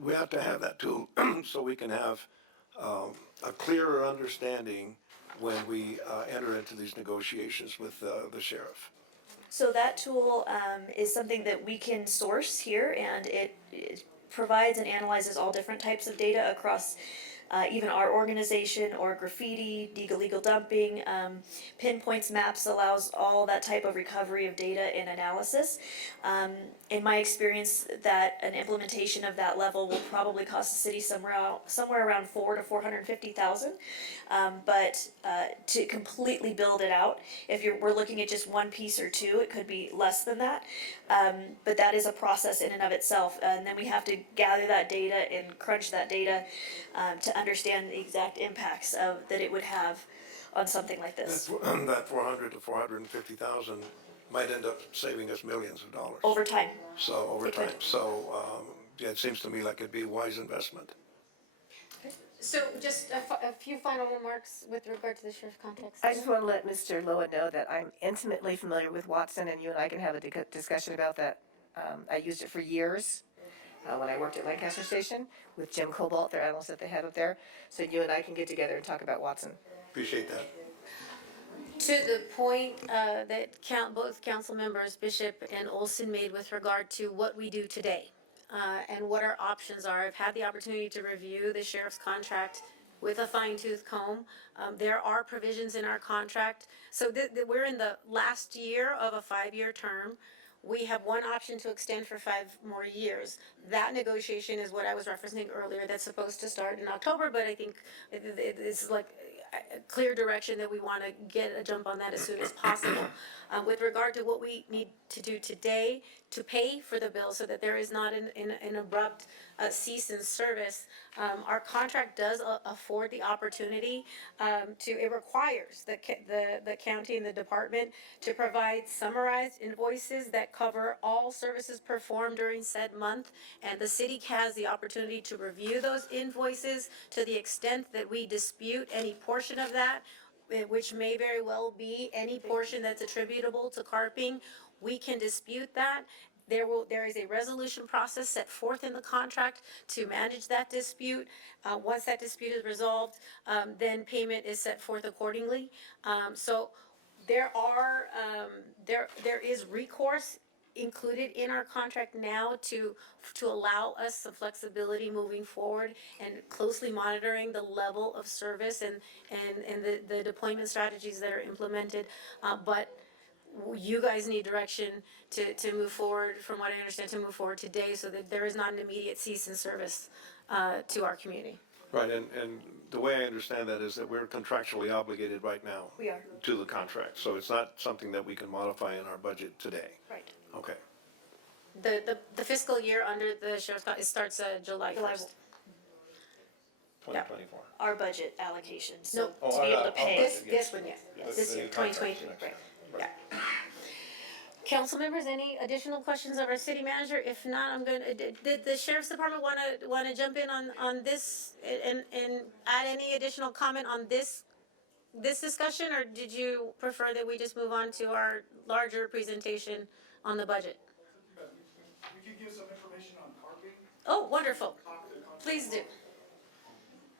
We have to have that tool so we can have a clearer understanding when we enter into these negotiations with the sheriff. So that tool is something that we can source here, and it provides and analyzes all different types of data across even our organization, or graffiti, illegal dumping, pinpoints, maps, allows all that type of recovery of data and analysis. In my experience, that an implementation of that level will probably cost the city somewhere around $400,000 to $450,000. But to completely build it out, if we're looking at just one piece or two, it could be less than that. But that is a process in and of itself, and then we have to gather that data and crunch that data to understand the exact impacts that it would have on something like this. That 400 to 450,000 might end up saving us millions of dollars over time. So yeah, it seems to me like it'd be a wise investment. So just a few final remarks with regard to the sheriff's contract. I just want to let Mr. Loa know that I'm intimately familiar with Watson, and you and I can have a discussion about that. I used it for years when I worked at Lancaster Station with Jim Cobalt, their analyst at the head up there. So you and I can get together and talk about Watson. Appreciate that. To the point that both council members Bishop and Olson made with regard to what we do today and what our options are, I've had the opportunity to review the sheriff's contract with a fine-tooth comb. There are provisions in our contract. So we're in the last year of a 5-year term. We have one option to extend for 5 more years. That negotiation is what I was referencing earlier. That's supposed to start in October, but I think it's like a clear direction that we want to get a jump on that as soon as possible. With regard to what we need to do today to pay for the bill so that there is not an abrupt cease in service, our contract does afford the opportunity it requires the county and the department to provide summarized invoices that cover all services performed during said month, and the city has the opportunity to review those invoices to the extent that we dispute any portion of that, which may very well be any portion that's attributable to carping. We can dispute that. There is a resolution process set forth in the contract to manage that dispute. Once that dispute is resolved, then payment is set forth accordingly. So there is recourse included in our contract now to allow us some flexibility moving forward and closely monitoring the level of service and the deployment strategies that are implemented. But you guys need direction to move forward, from what I understand, to move forward today so that there is not an immediate cease in service to our community. Right, and the way I understand that is that we're contractually obligated right now. We are. To the contract, so it's not something that we can modify in our budget today. Right. Okay. The fiscal year under the sheriff's, it starts July 1st. 2024. Our budget allocation, so No. to Oh, be able our to pay. budget, This one, yes. Yes. This The year, contract 2023, next right. year. Yeah. Council members, any additional questions of our city manager? If not, I'm going to, did the sheriff's department want to jump in on this and add any additional comment on this discussion, or did you prefer that we just move on to our larger presentation on the budget? We could give some information on carping. Oh, wonderful. Please do.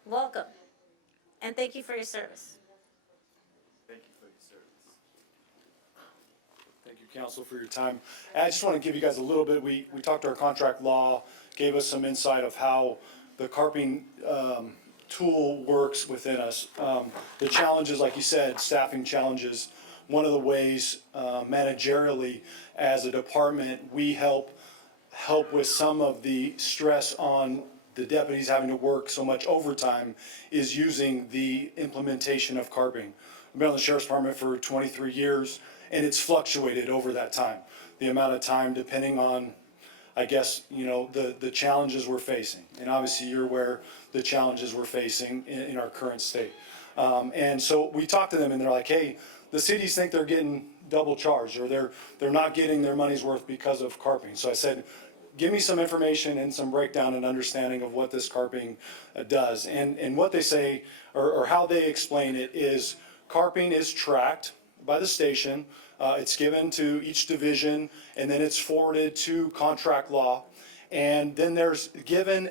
Welcome. And thank you for your service. Thank you for your service. Thank you, council, for your time. I just want to give you guys a little bit, we talked to our contract law, gave us some insight of how the carping tool works within us. The challenges, like you said, staffing challenges. One of the ways managerially as a department, we help with some of the stress on the deputies having to work so much overtime is using the implementation of carping. I've been on the sheriff's department for 23 years, and it's fluctuated over that time. The amount of time depending on, I guess, the challenges we're facing. And obviously you're aware the challenges we're facing in our current state. And so we talked to them and they're like, hey, the cities think they're getting double charged or they're not getting their money's worth because of carping. So I said, give me some information and some breakdown and understanding of what this carping does. And what they say, or how they explain it, is carping is tracked by the station. It's given to each division, and then it's forwarded to contract law. And then there's given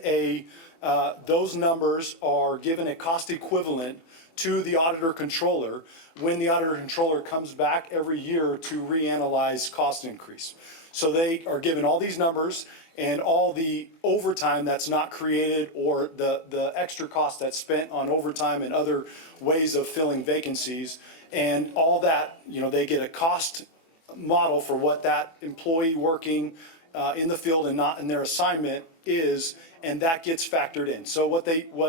those numbers are given a cost equivalent to the auditor controller when the auditor controller comes back every year to reanalyze cost increase. So they are given all these numbers and all the overtime that's not created or the extra cost that's spent on overtime and other ways of filling vacancies. And all that, they get a cost model for what that employee working in the field and not in their assignment is, and that gets factored in. So what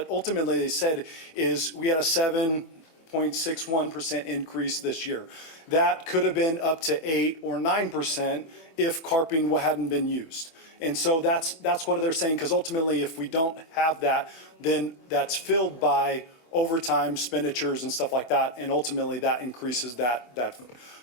ultimately they said is we had a 7.61% increase this year. That could have been up to 8 or 9% if carping hadn't been used. And so that's what they're saying, because ultimately if we don't have that, then that's filled by overtime expenditures and stuff like that, and ultimately that increases that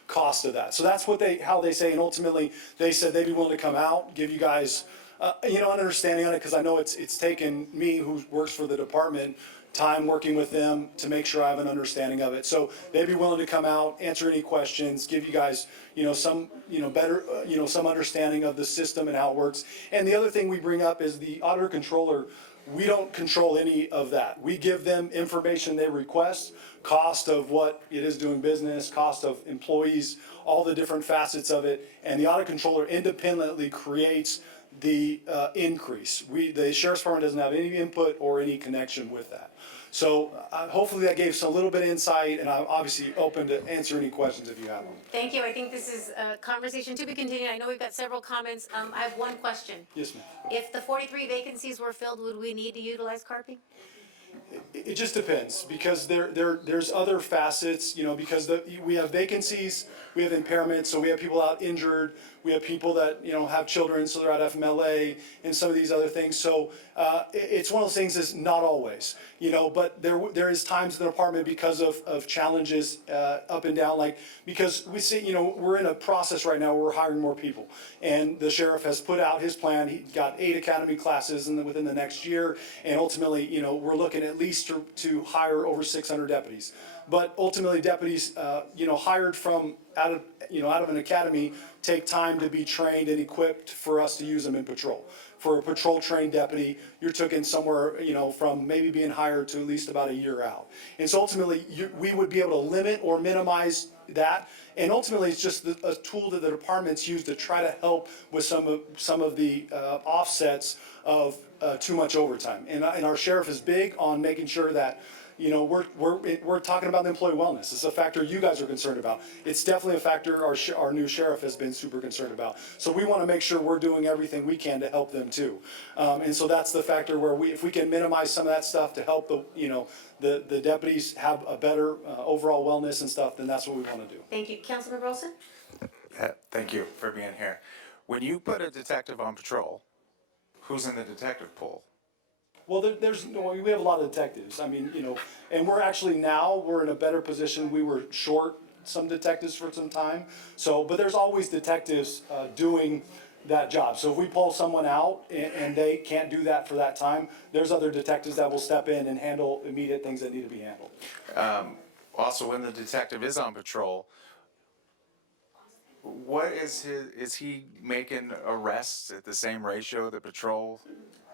cost of that. So that's how they say, and ultimately they said they'd be willing to come out, give you guys an understanding on it, because I know it's taken me, who works for the department, time working with them to make sure I have an understanding of it. So they'd be willing to come out, answer any questions, give you guys, some, better, some understanding of the system and how it works. And the other thing we bring up is the auditor controller. We don't control any of that. We give them information they request, cost of what it is doing business, cost of employees, all the different facets of it, and the audit controller independently creates the increase. The Sheriff's Department doesn't have any input or any connection with that. So hopefully that gave some little bit of insight, and I'm obviously open to answer any questions if you have them. Thank you. I think this is a conversation to be continued. I know we've got several comments. I have one question. Yes, ma'am. If the 43 vacancies were filled, would we need to utilize carping? It just depends, because there's other facets, because we have vacancies, we have impairments, so we have people out injured, we have people that, have children, so they're at FMLA, and some of these other things. So it's one of those things is not always, but there is times in the department because of challenges up and down, like, because we see, we're in a process right now where we're hiring more people. And the sheriff has put out his plan. He got 8 academy classes within the next year, and ultimately, we're looking at least to hire over 600 deputies. But ultimately, deputies, hired from out of an academy take time to be trained and equipped for us to use them in patrol. For a patrol trained deputy, you're talking somewhere, from maybe being hired to at least about a year out. And so ultimately, we would be able to limit or minimize that. And ultimately, it's just a tool that the departments use to try to help with some of the offsets of too much overtime. And our sheriff is big on making sure that, we're talking about the employee wellness. It's a factor you guys are concerned about. It's definitely a factor our new sheriff has been super concerned about. So we want to make sure we're doing everything we can to help them too. And so that's the factor where if we can minimize some of that stuff to help the deputies have a better overall wellness and stuff, then that's what we want to do. Thank you. Councilmember Olson? Thank you for being here. When you put a detective on patrol, who's in the detective pool? Well, we have a lot of detectives. I mean, and we're in a better position. We were short some detectives for some time. So, but there's always detectives doing that job. So if we pull someone out and they can't do that for that time, there's other detectives that will step in and handle immediate things that need to be handled. Also, when the detective is on patrol, what is he making arrests at the same ratio the patrol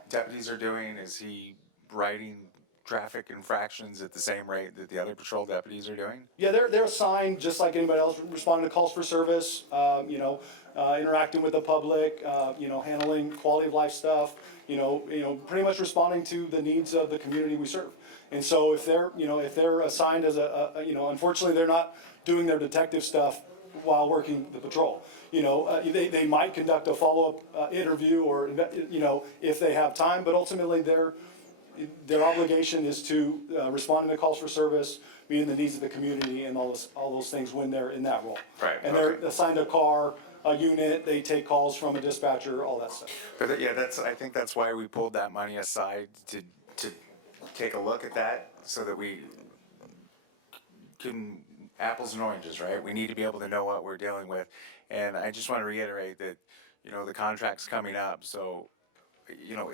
deputies are doing? Is he writing traffic infractions at the same rate that the other patrol deputies are doing? Yeah, they're assigned just like anybody else, responding to calls for service, interacting with the public, handling quality of life stuff, pretty much responding to the needs of the community we serve. And so if they're assigned as unfortunately they're not doing their detective stuff while working the patrol. They might conduct a follow-up interview or, if they have time, but ultimately their obligation is to respond to calls for service, meeting the needs of the community and all those things when they're in that role. Right. And they're assigned a car, a unit, they take calls from a dispatcher, all that stuff. But yeah, I think that's why we pulled that money aside to take a look at that so that we can apples and oranges, right? We need to be able to know what we're dealing with. And I just want to reiterate that, the contract's coming up. So,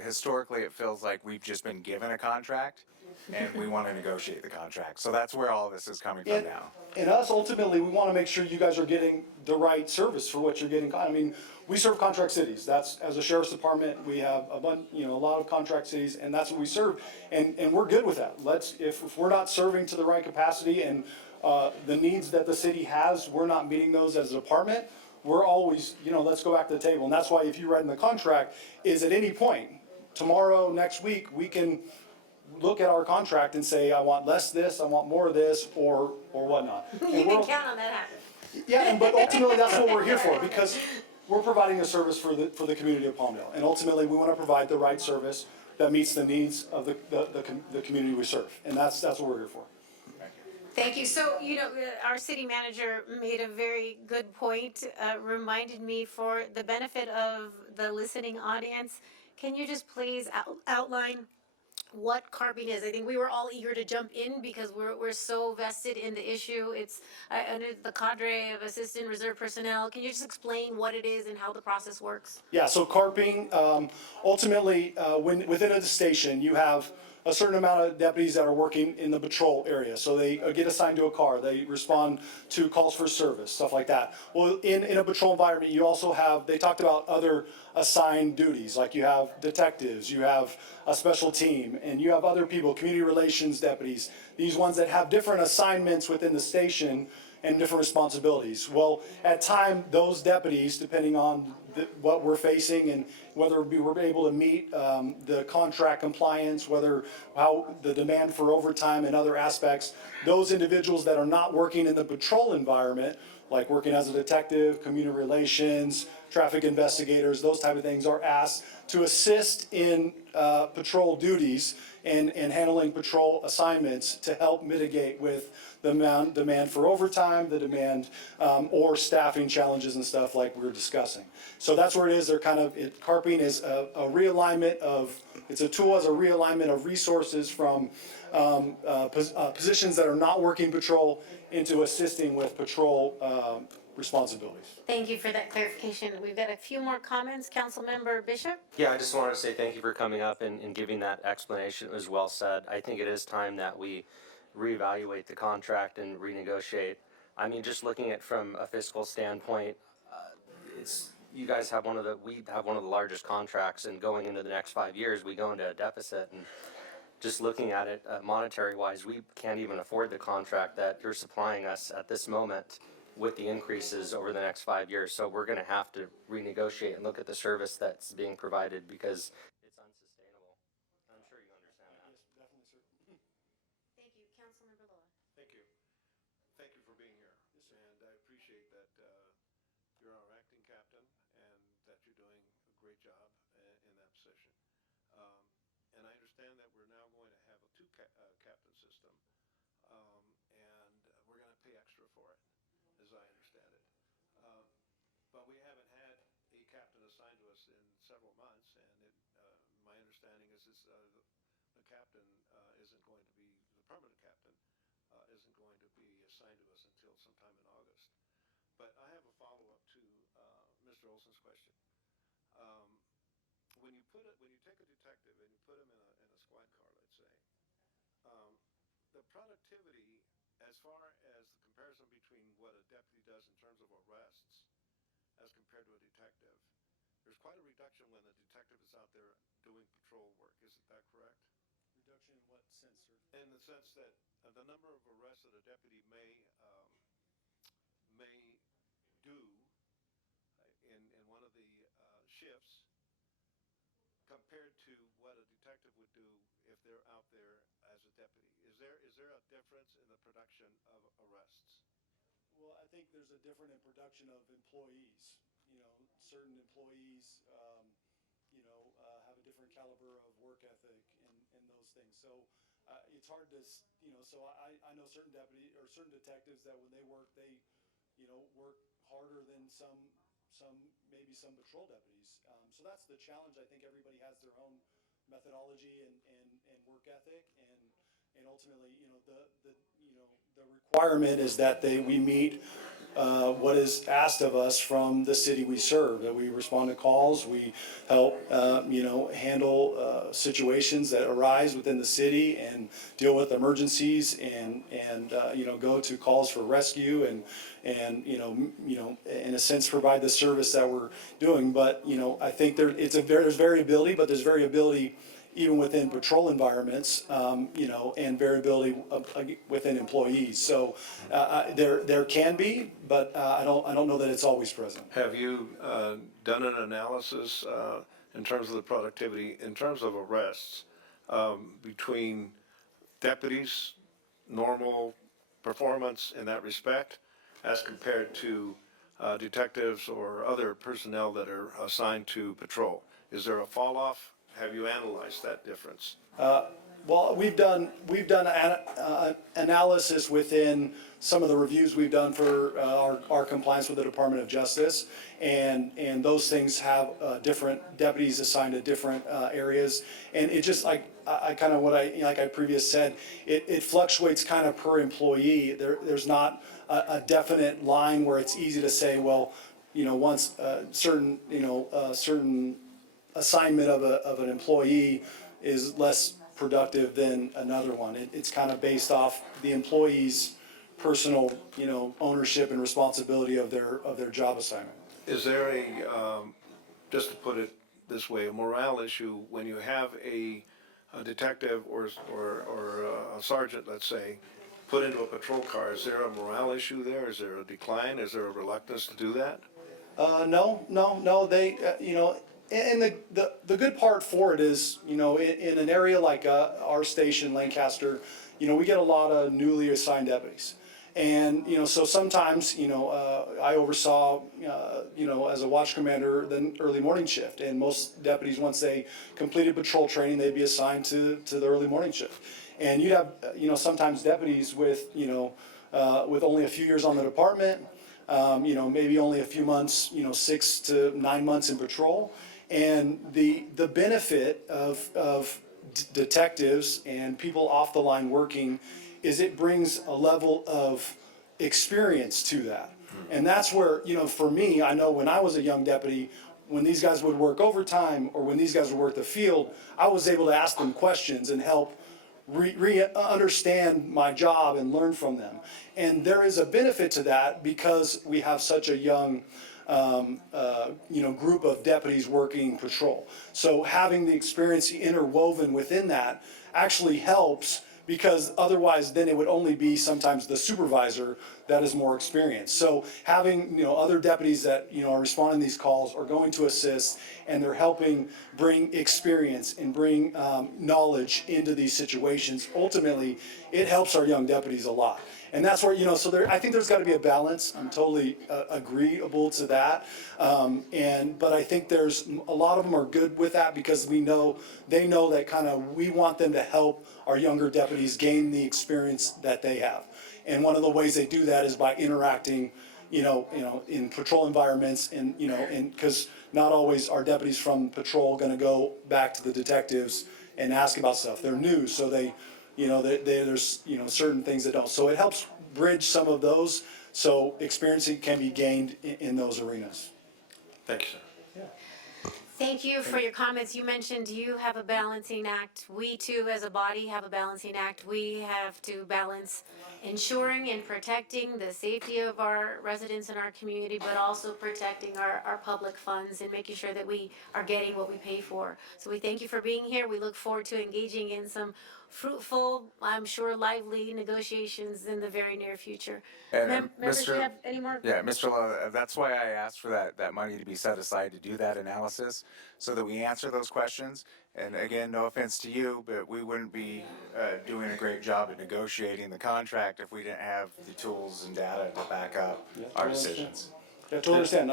historically it feels like we've just been given a contract and we want to negotiate the contract. So that's where all this is coming from now. And us, ultimately, we want to make sure you guys are getting the right service for what you're getting. I mean, we serve contract cities. That's, as a sheriff's department, we have a lot of contract cities, and that's what we serve. And we're good with that. If we're not serving to the right capacity and the needs that the city has, we're not meeting those as a department, we're always, let's go back to the table. And that's why if you read in the contract, is at any point, tomorrow, next week, we can look at our contract and say, I want less this, I want more of this, or whatnot. You can count on that happening. Yeah, but ultimately that's what we're here for, because we're providing a service for the community of Palmdale. And ultimately we want to provide the right service that meets the needs of the community we serve. And that's what we're here for. Thank you. So, our city manager made a very good point, reminded me for the benefit of the listening audience. Can you just please outline what carping is? I think we were all eager to jump in because we're so vested in the issue. It's under the cadre of assistant reserve personnel. Can you just explain what it is and how the process works? Yeah, so carping, ultimately, within a station, you have a certain amount of deputies that are working in the patrol area. So they get assigned to a car, they respond to calls for service, stuff like that. Well, in a patrol environment, you also have, they talked about other assigned duties, like you have detectives, you have a special team, and you have other people, community relations deputies, these ones that have different assignments within the station and different responsibilities. Well, at time, those deputies, depending on what we're facing and whether we were able to meet the contract compliance, how the demand for overtime and other aspects, those individuals that are not working in the patrol environment, like working as a detective, community relations, traffic investigators, those type of things, are asked to assist in patrol duties and handling patrol assignments to help mitigate with the demand for overtime, the demand or staffing challenges and stuff like we were discussing. So that's where it is. They're kind of, carping is a realignment of, it's a tool as a realignment of resources from positions that are not working patrol into assisting with patrol responsibilities. Thank you for that clarification. We've got a few more comments. Councilmember Bishop? Yeah, I just wanted to say thank you for coming up and giving that explanation. It was well said. I think it is time that we reevaluate the contract and renegotiate. I mean, just looking at from a fiscal standpoint, we have one of the largest contracts, and going into the next 5 years, we go into a deficit. And just looking at it monetary wise, we can't even afford the contract that you're supplying us at this moment with the increases over the next 5 years. So we're going to have to renegotiate and look at the service that's being provided because it's unsustainable. I'm sure you understand that. Yes, definitely, sir. Thank you. Councilmember Loa? Thank you. Thank you for being here. And I appreciate that you're our acting captain and that you're doing a great job in that position. And I understand that we're now going to have a captain system, and we're going to pay extra for it, as I understand it. But we haven't had a captain assigned to us in several months, and my understanding is the captain isn't going to be, the permanent captain isn't going to be assigned to us until sometime in August. But I have a follow-up to Mr. Olson's question. When you take a detective and you put him in a squad car, let's say, the productivity, as far as the comparison between what a deputy does in terms of arrests as compared to a detective, there's quite a reduction when the detective is out there doing patrol work. Isn't that correct? Reduction in what sense, sir? In the sense that the number of arrests that a deputy may do in one of the shifts compared to what a detective would do if they're out there as a deputy. Is there a difference in the production of arrests? Well, I think there's a different in production of employees. You know, certain employees, have a different caliber of work ethic and those things. So it's hard to, so I know certain detectives that when they work, they, work harder than maybe some patrol deputies. So that's the challenge. I think everybody has their own methodology and work ethic, and ultimately, the requirement is that we meet what is asked of us from the city we serve, that we respond to calls, we help, handle situations that arise within the city and deal with emergencies and go to calls for rescue and in a sense provide the service that we're doing. But, I think there's variability, but there's variability even within patrol environments, and variability within employees. So there can be, but I don't know that it's always present. Have you done an analysis in terms of the productivity, in terms of arrests, between deputies, normal performance in that respect, as compared to detectives or other personnel that are assigned to patrol? Is there a fall off? Have you analyzed that difference? Well, we've done analysis within some of the reviews we've done for our compliance with the Department of Justice, and those things have different deputies assigned to different areas, and it just like I previously said, it fluctuates kind of per employee. There's not a definite line where it's easy to say, well, once certain assignment of an employee is less productive than another one. It's kind of based off the employee's personal, ownership and responsibility of their job assignment. Is there just to put it this way, a morale issue when you have a detective or a sergeant, let's say, put into a patrol car? Is there a morale issue there? Is there a decline? Is there a reluctance to do that? No. They, and the good part for it is, in an area like our station, Lancaster, we get a lot of newly assigned deputies. And, so sometimes, I oversaw, as a watch commander, the early morning shift. And most deputies, once they completed patrol training, they'd be assigned to the early morning shift. And you'd have, sometimes deputies with only a few years on the department, maybe only a few months, 6 to 9 months in patrol. And the benefit of detectives and people off the line working is it brings a level of experience to that. And that's where, for me, I know when I was a young deputy, when these guys would work overtime or when these guys would work the field, I was able to ask them questions and help understand my job and learn from them. And there is a benefit to that because we have such a young group of deputies working patrol. So having the experience interwoven within that actually helps, because otherwise then it would only be sometimes the supervisor that is more experienced. So having other deputies that are responding to these calls are going to assist, and they're helping bring experience and bring knowledge into these situations. Ultimately, it helps our young deputies a lot. And that's where, so I think there's got to be a balance. I'm totally agreeable to that. But I think there's a lot of them are good with that because they know that we want them to help our younger deputies gain the experience that they have. And one of the ways they do that is by interacting, in patrol environments, and because not always are deputies from patrol going to go back to the detectives and ask about stuff. They're new, so there's certain things that don't. So it helps bridge some of those, so experience can be gained in those arenas. Thank you, sir. Thank you for your comments. You mentioned you have a balancing act. We too, as a body, have a balancing act. We have to balance ensuring and protecting the safety of our residents in our community, but also protecting our public funds and making sure that we are getting what we pay for. So we thank you for being here. We look forward to engaging in some fruitful, I'm sure, lively negotiations in the very near future. And Members, do you have any more? Yeah, Mr. Lowe, that's why I asked for that money to be set aside to do that analysis, so that we answer those questions. And again, no offense to you, but we wouldn't be doing a great job at negotiating the contract if we didn't have the tools and data to back up our decisions. Yeah, I totally understand.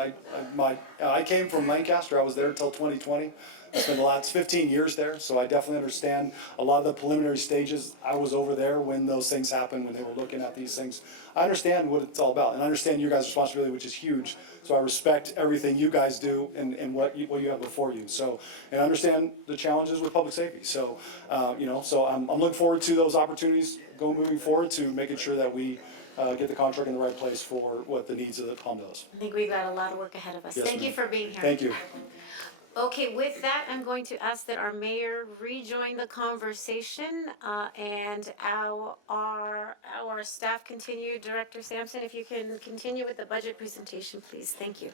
I came from Lancaster. I was there until 2020. I spent the last 15 years there, so I definitely understand a lot of the preliminary stages. I was over there when those things happened, when they were looking at these things. I understand what it's all about, and I understand your guys' responsibility, which is huge. So I respect everything you guys do and what you have before you. So, and I understand the challenges with public safety. So, so I'm looking forward to those opportunities moving forward to making sure that we get the contract in the right place for what the needs of the Palmdale is. I think we've got a lot of work ahead of us. Yes, Thank you ma'am. for being here. Thank you. Okay, with that, I'm going to ask that our mayor rejoin the conversation, and our staff continue. Director Sampson, if you can continue with the budget presentation, please. Thank you.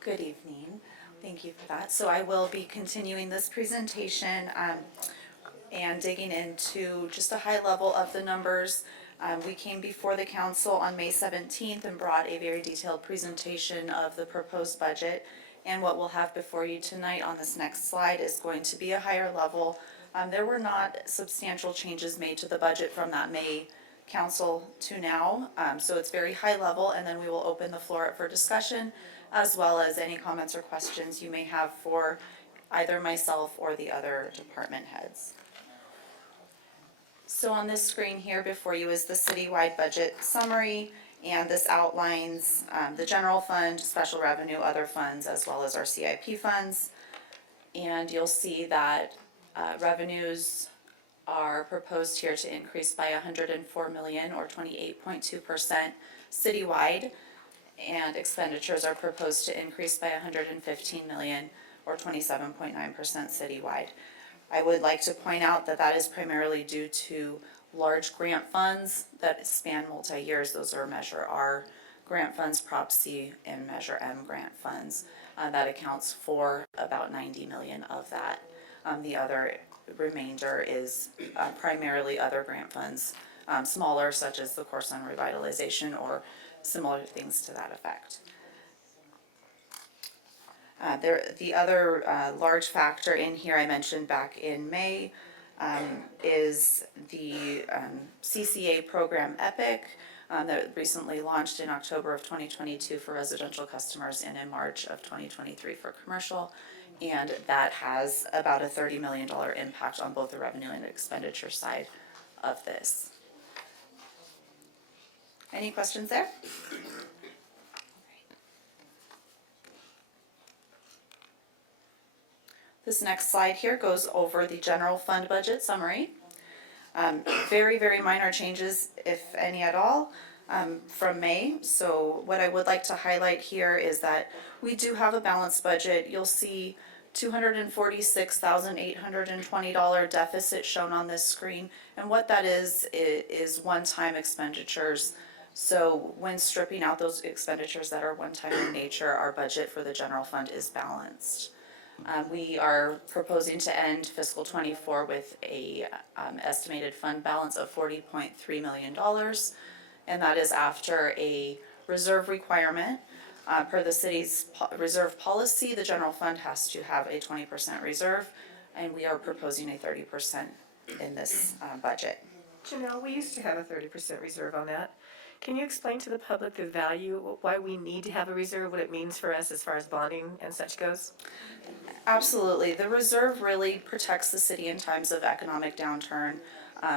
Good evening. Thank you for that. So I will be continuing this presentation and digging into just a high level of the numbers. We came before the council on May 17th and brought a very detailed presentation of the proposed budget. And what we'll have before you tonight on this next slide is going to be a higher level. There were not substantial changes made to the budget from that May council to now. So it's very high level, and then we will open the floor up for discussion, as well as any comments or questions you may have for either myself or the other department heads. So on this screen here before you is the citywide budget summary, and this outlines the general fund, special revenue, other funds, as well as our CIP funds. And you'll see that revenues are proposed here to increase by $104 million or 28.2% citywide. and expenditures are proposed to increase by 115 million or 27.9% citywide. I would like to point out that that is primarily due to large grant funds that span multi-years. Those are Measure R grant funds, Prop C, and Measure M grant funds. That accounts for about 90 million of that. The other remainder is primarily other grant funds, smaller, such as the Course on Revitalization or similar things to that effect. The other large factor in here I mentioned back in May is the CCA program EPIC that recently launched in October of 2022 for residential customers and in March of 2023 for commercial. And that has about a $30 million impact on both the revenue and expenditure side of this. Any questions there? This next slide here goes over the general fund budget summary. Very, very minor changes, if any at all, from May. So what I would like to highlight here is that we do have a balanced budget. You'll see $246,820 deficit shown on this screen. And what that is one-time expenditures. So when stripping out those expenditures that are one-time in nature, our budget for the general fund is balanced. We are proposing to end fiscal '24 with a estimated fund balance of $40.3 million, and that is after a reserve requirement. Per the city's reserve policy, the general fund has to have a 20% reserve, and we are proposing a 30% in this budget. Janelle, we used to have a 30% reserve on that. Can you explain to the public the value, why we need to have a reserve, what it means for us as far as bonding and such goes? Absolutely. The reserve really protects the city in times of economic downturn,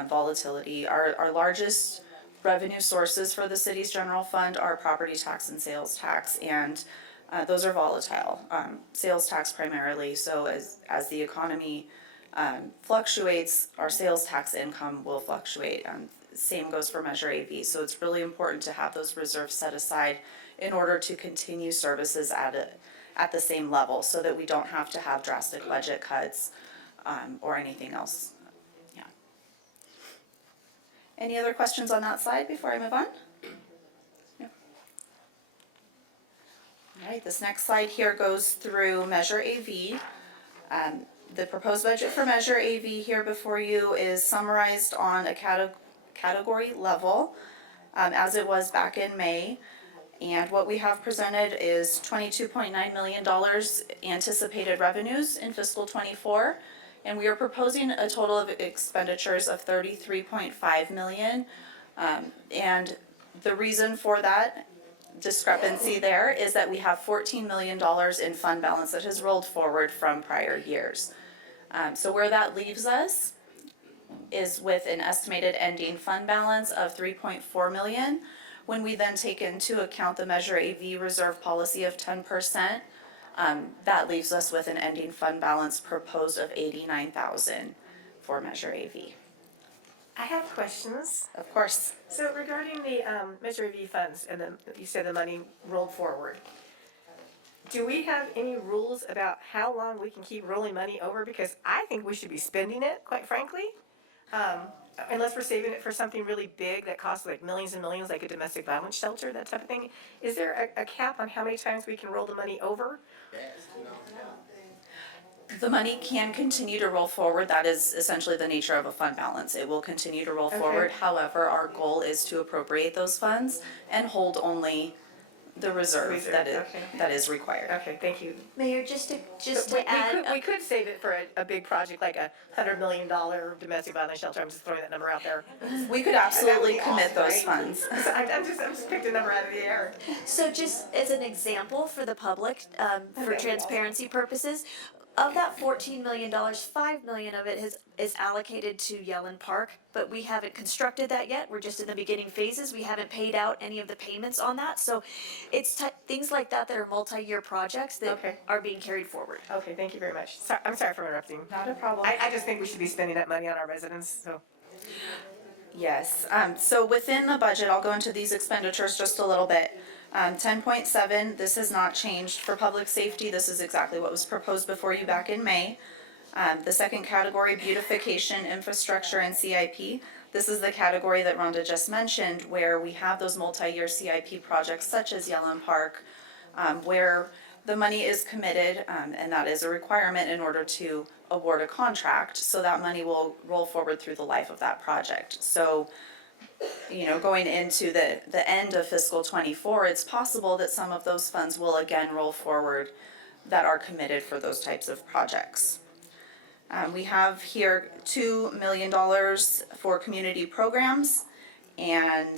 volatility. Our largest revenue sources for the city's general fund are property tax and sales tax, and those are volatile. Sales tax primarily, so as the economy fluctuates, our sales tax income will fluctuate. Same goes for Measure AV. So it's really important to have those reserves set aside in order to continue services at the same level so that we don't have to have drastic budget cuts or anything else. Yeah. Any other questions on that slide before I move on? No. All right, this next slide here goes through Measure AV. The proposed budget for Measure AV here before you is summarized on a category level as it was back in May. And what we have presented is $22.9 million anticipated revenues in fiscal '24. And we are proposing a total of expenditures of $33.5 million. And the reason for that discrepancy there is that we have $14 million in fund balance that has rolled forward from prior years. So where that leaves us is with an estimated ending fund balance of $3.4 million. When we then take into account the Measure AV reserve policy of 10%, that leaves us with an ending fund balance proposed of $89,000 for Measure AV. I have questions. Of course. So regarding the Measure AV funds, and you said the money rolled forward, do we have any rules about how long we can keep rolling money over? Because I think we should be spending it, quite frankly. Unless we're saving it for something really big that costs like millions and millions, like a domestic violence shelter, that type of thing. Is there a cap on how many times we can roll the money over? The money can continue to roll forward. That is essentially the nature of a fund balance. It will continue to roll forward. However, our goal is to appropriate those funds and hold only the reserve that is required. Okay, thank you. Mayor, just to add. We could save it for a big project like a $100 million domestic violence shelter. I'm just throwing that number out there. We could absolutely commit those funds. I'm just picked a number out of the air. So just as an example for the public, for transparency purposes, of that $14 million, $5 million of it is allocated to Yellen Park, but we haven't constructed that yet. We're just in the beginning phases. We haven't paid out any of the payments on that. So it's things like that are multi-year projects that are being carried forward. Okay, thank you very much. I'm sorry for interrupting. Not a problem. I just think we should be spending that money on our residents, so. Yes, so within the budget, I'll go into these expenditures just a little bit. 10.7, this has not changed for public safety. This is exactly what was proposed before you back in May. The second category, beautification, infrastructure, and CIP. This is the category that Rhonda just mentioned, where we have those multi-year CIP projects such as Yellen Park, where the money is committed, and that is a requirement in order to award a contract. So that money will roll forward through the life of that project. So, going into the end of fiscal '24, it's possible that some of those funds will again roll forward that are committed for those types of projects. We have here $2 million for community programs and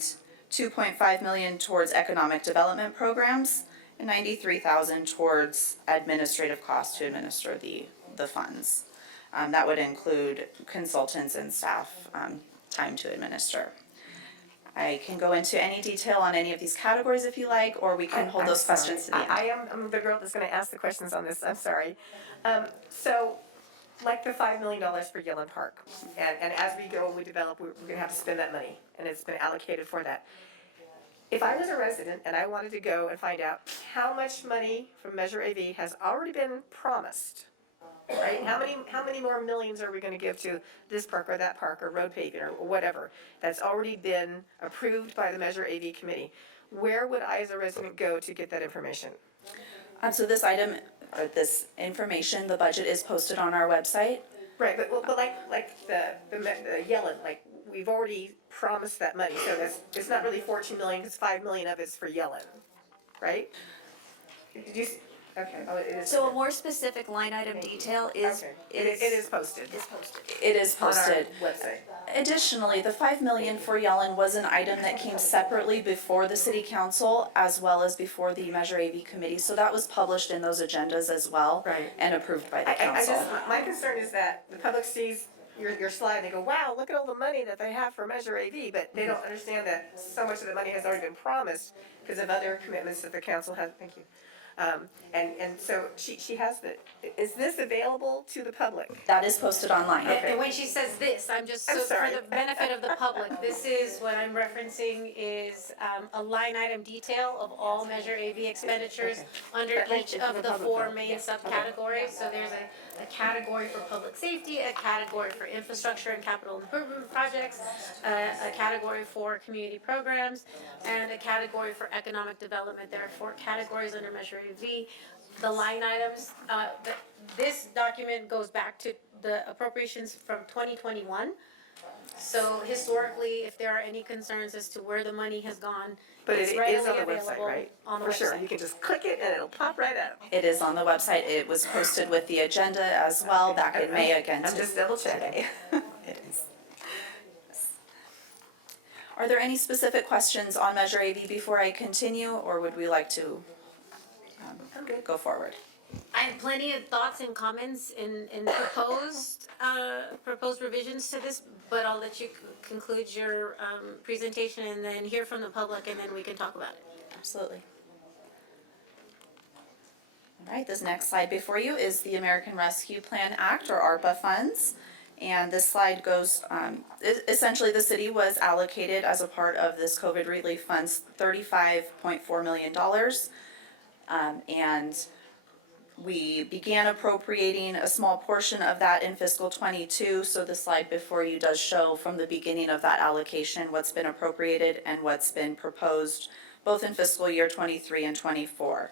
$2.5 million towards economic development programs and $93,000 towards administrative costs to administer the funds. That would include consultants and staff time to administer. I can go into any detail on any of these categories if you like, or we can hold those questions to the end. I'm the girl that's gonna ask the questions on this, I'm sorry. So, like the $5 million for Yellen Park, and as we go and we develop, we're gonna have to spend that money, and it's been allocated for that. If I was a resident and I wanted to go and find out how much money from Measure AV has already been promised, right? How many more millions are we gonna give to this park or that park or road paving or whatever that's already been approved by the Measure AV committee? Where would I as a resident go to get that information? So this item, or this information, the budget is posted on our website. Right, but like the Yellen, like, we've already promised that money, so it's not really 14 million, because 5 million of it's for Yellen, right? Did you, okay, oh, it is. So a more specific line item detail is. Okay. It is posted. Is posted. It is posted. On our website. Additionally, the $5 million for Yellen was an item that came separately before the city council as well as before the Measure AV committee. So that was published in those agendas as well. Right. And approved by the I council. just, my concern is that the public sees your slide and they go, wow, look at all the money that they have for Measure AV, but they don't understand that so much of the money has already been promised because of other commitments that the council has, thank you. And so she has is this available to the public? That is posted online. Okay. And when she says this, I'm just, so for sorry. the benefit of the public, this is, what I'm referencing is a line item detail of all Measure AV expenditures under each of the four main subcategories. So there's a category for public safety, a category for infrastructure and capital improvement projects, a category for community programs, and a category for economic development. There are four categories under Measure AV. The line items, this document goes back to the appropriations from 2021. So historically, if there are any concerns as to where the money has gone, But it's it readily is on the available website, right? on the For website. sure, you can just click it and it'll pop right up. It is on the website. It was posted with the agenda as well back in May again. I'm just double checking. It is. Are there any specific questions on Measure AV before I continue, or would we like to go forward? I have plenty of thoughts and comments in proposed revisions to this, but I'll let you conclude your presentation and then hear from the public, and then we can talk about it. Absolutely. All right, this next slide before you is the American Rescue Plan Act, or ARPA funds. And this slide goes, essentially the city was allocated as a part of this COVID relief funds $35.4 million. And we began appropriating a small portion of that in fiscal '22. So the slide before you does show from the beginning of that allocation what's been appropriated and what's been proposed both in fiscal year '23 and '24.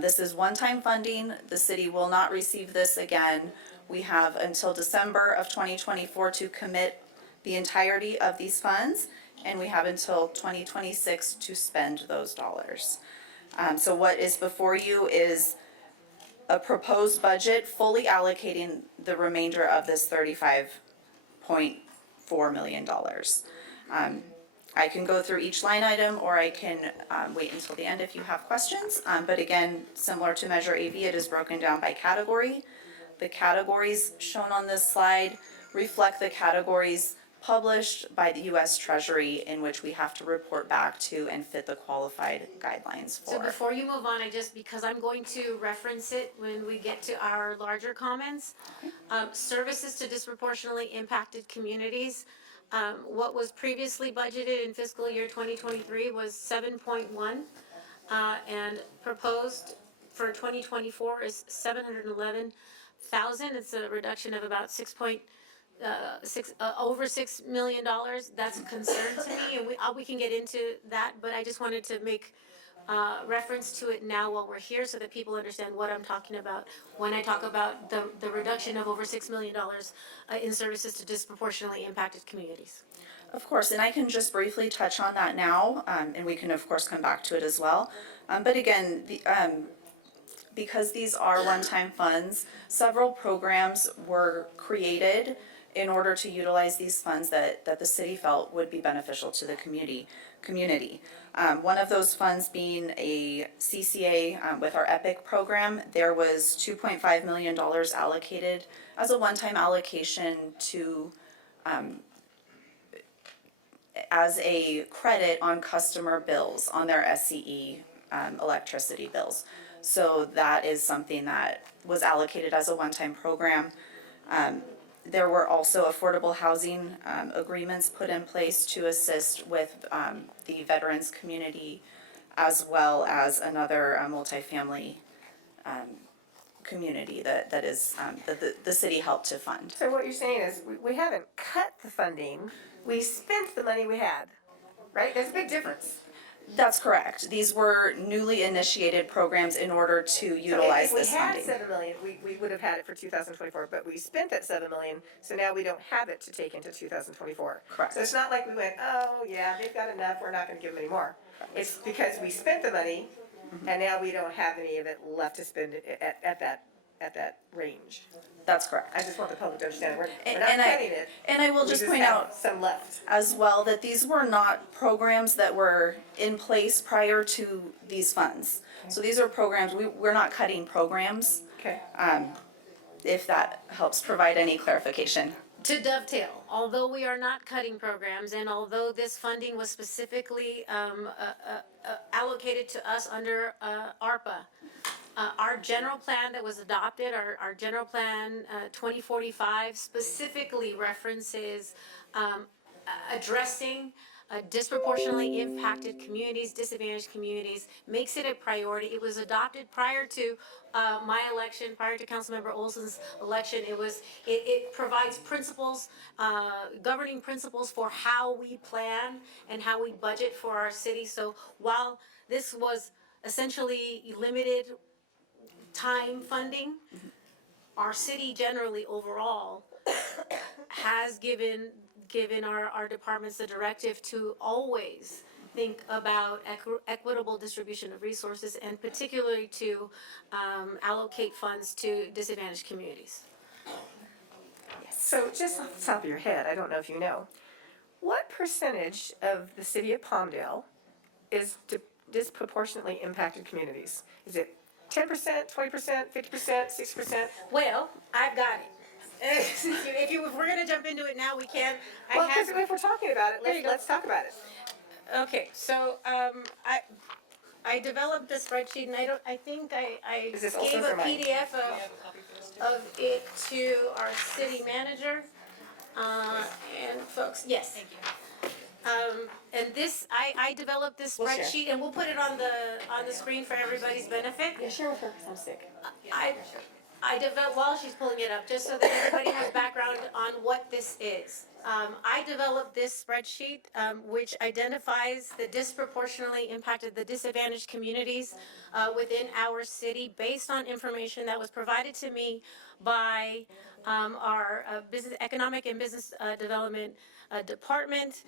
This is one-time funding. The city will not receive this again. We have until December of 2024 to commit the entirety of these funds, and we have until 2026 to spend those dollars. So what is before you is a proposed budget fully allocating the remainder of this $35.4 million. I can go through each line item, or I can wait until the end if you have questions. But again, similar to Measure AV, it is broken down by category. The categories shown on this slide reflect the categories published by the U.S. Treasury in which we have to report back to and fit the qualified guidelines for. So before you move on, because I'm going to reference it when we get to our larger comments, services to disproportionately impacted communities. What was previously budgeted in fiscal year 2023 was 7.1. and proposed for 2024 is 711,000. It's a reduction of about over $6 million. That's a concern to me, and we can get into that, but I just wanted to make reference to it now while we're here so that people understand what I'm talking about when I talk about the reduction of over $6 million in services to disproportionately impacted communities. Of course, and I can just briefly touch on that now, and we can of course come back to it as well. But again, because these are one-time funds, several programs were created in order to utilize these funds that the city felt would be beneficial to the community. One of those funds being a CCA with our EPIC program. There was $2.5 million allocated as a one-time allocation to as a credit on customer bills, on their SCE electricity bills. So that is something that was allocated as a one-time program. There were also affordable housing agreements put in place to assist with the veterans community, as well as another multifamily community that the city helped to fund. So what you're saying is we haven't cut the funding, we spent the money we had, right? There's a big difference. That's correct. These were newly initiated programs in order to utilize this funding. If we had $7 million, we would have had it for 2024, but we spent that $7 million, so now we don't have it to take into 2024. Correct. So it's not like we went, oh yeah, they've got enough, we're not gonna give them any more. It's because we spent the money, and now we don't have any of it left to spend at that range. That's correct. I just want the public to understand, we're And not I- cutting it. And I will We just point have out some left. as well that these were not programs that were in place prior to these funds. So these are programs, we're not cutting programs, Okay. if that helps provide any clarification. To dovetail, although we are not cutting programs, and although this funding was specifically allocated to us under ARPA, our general plan that was adopted, our general plan 2045, specifically references addressing disproportionately impacted communities, disadvantaged communities, makes it a priority. It was adopted prior to my election, prior to Councilmember Olson's election. It provides principles, governing principles for how we plan and how we budget for our city. So while this was essentially limited time funding, our city generally overall has given our departments the directive to always think about equitable distribution of resources, and particularly to allocate funds to disadvantaged communities. So just off the top of your head, I don't know if you know, what percentage of the city of Palmdale is disproportionately impacted communities? Is it 10%, 20%, 50%, 6%? Well, I've got it. If we're gonna jump into it now, we can. Well, because if we're talking about it, let's talk about it. Okay, so I developed a spreadsheet, and I think I Is this also gave a for mine? PDF of it to our city manager, and folks, yes. Thank you. And this, I developed this We'll share. spreadsheet, and we'll put it on the screen for everybody's benefit. Yeah, share with her because I'm sick. I developed, while she's pulling it up, just so that everybody has background on what this is. I developed this spreadsheet, which identifies the disproportionately impacted, the disadvantaged communities within our city based on information that was provided to me by our economic and business development department.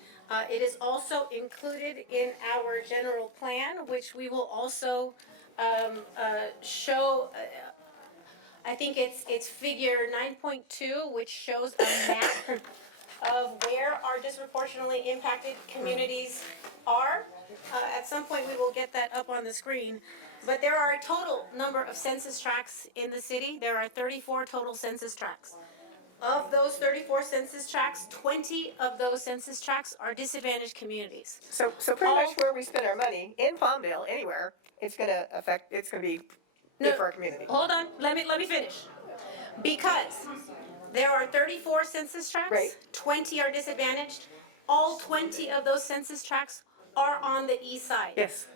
It is also included in our general plan, which we will also show. I think it's figure 9.2, which shows a map of where our disproportionately impacted communities are. At some point, we will get that up on the screen. But there are a total number of census tracts in the city. There are 34 total census tracts. Of those 34 census tracts, 20 of those census tracts are disadvantaged communities. So pretty much where we spend our money, in Palmdale, anywhere, it's gonna be good for our community. Hold on, let me finish. Because there are 34 census tracts, Right. 20 are disadvantaged. All 20 of those census tracts are on the east side. Yes.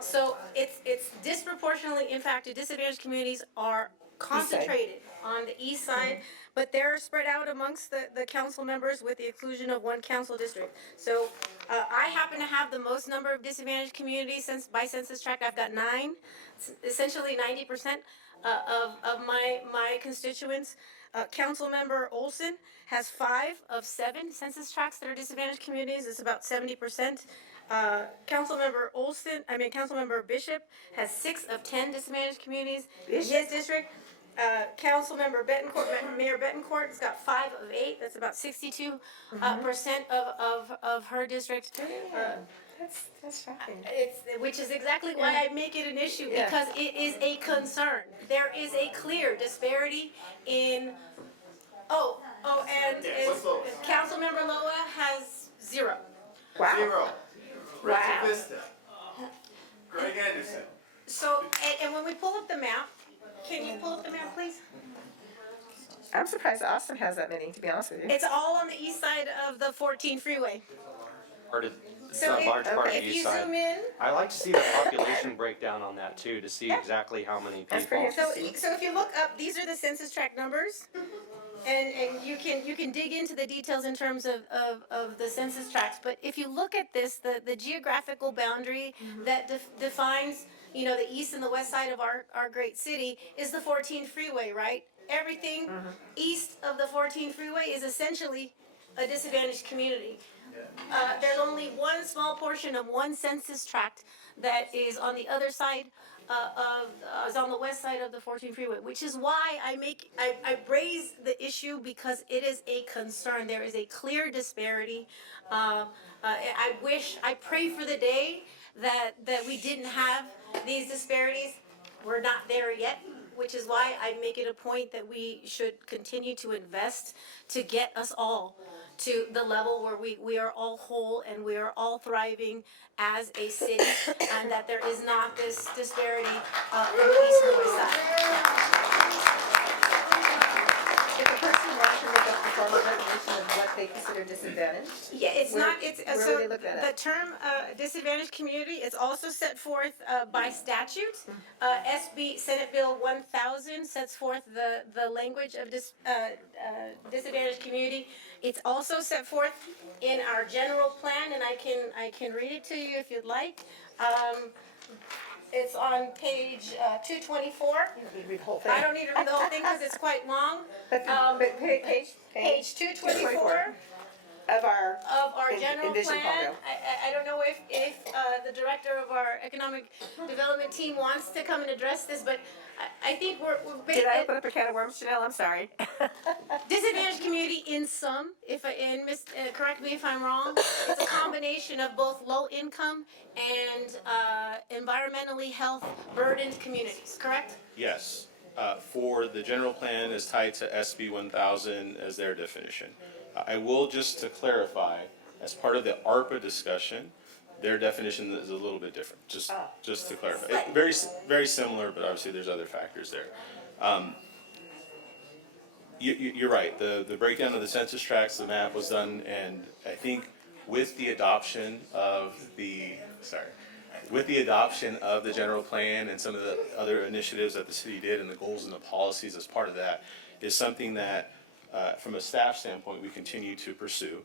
So it's disproportionately impacted. Disadvantaged communities are concentrated on the east side, but they're spread out amongst the council members with the exclusion of one council district. So I happen to have the most number of disadvantaged communities since by census tract. I've got 9, essentially 90% of my constituents. Council member Olson has 5 of 7 census tracts that are disadvantaged communities. It's about 70%. Councilmember Bishop has 6 of 10 disadvantaged communities in his district. Councilmember Mayor Betancourt has got 5 of 8. That's about 62% of her district. That's shocking. Which is exactly why I make it an issue, because it is a concern. There is a clear disparity in. And Councilmember Loa has 0. Wow. 0. Richard Wow. Vista. Greg Anderson. So, and when we pull up the map, can you pull up the map, please? I'm surprised Austin has that many, to be honest with you. It's all on the east side of the 14 freeway. It's So a large part of if the you east side. zoom in. I like to see the population breakdown on that too, to see exactly how many people. So if you look up, these are the census tract numbers, and you can dig into the details in terms of the census tracts. But if you look at this, the geographical boundary that defines, the east and the west side of our great city is the 14 freeway, right? Everything east of the 14 freeway is essentially a disadvantaged community. There's only one small portion of one census tract that is on the other side is on the west side of the 14 freeway, which is why I raise the issue, because it is a concern. There is a clear disparity. I pray for the day that we didn't have these disparities. We're not there yet, which is why I make it a point that we should continue to invest to get us all to the level where we are all whole and we are all thriving as a city, and that there is not this disparity from the east and the west side. If a person wants to look up the formal definition of what they consider disadvantaged, Yeah, where would they look that the up? term disadvantaged community is also set forth by statute. SB Senate Bill 1000 sets forth the language of disadvantaged community. It's also set forth in our general plan, and I can read it to you if you'd like. It's on page 224. You don't need to read the whole thing. I don't need to read the whole thing because it's quite long. But Page 224 of our general envision plan. Palmdale. I don't know if the director of our economic development team wants to come and address this, but I think we're Did I open up a can of worms, Janelle? I'm sorry. disadvantaged community in some. Correct me if I'm wrong. It's a combination of both low income and environmentally health burdened communities. Correct? Yes. For the general plan is tied to SB 1000 as their definition. I will, just to clarify, as part of the ARPA discussion, their definition is a little bit different, just to clarify. Very similar, but obviously there's other factors there. You're right, the breakdown of the census tracts, the map was done, and I think with the adoption of the general plan and some of the other initiatives that the city did and the goals and the policies as part of that is something that, from a staff standpoint, we continue to pursue.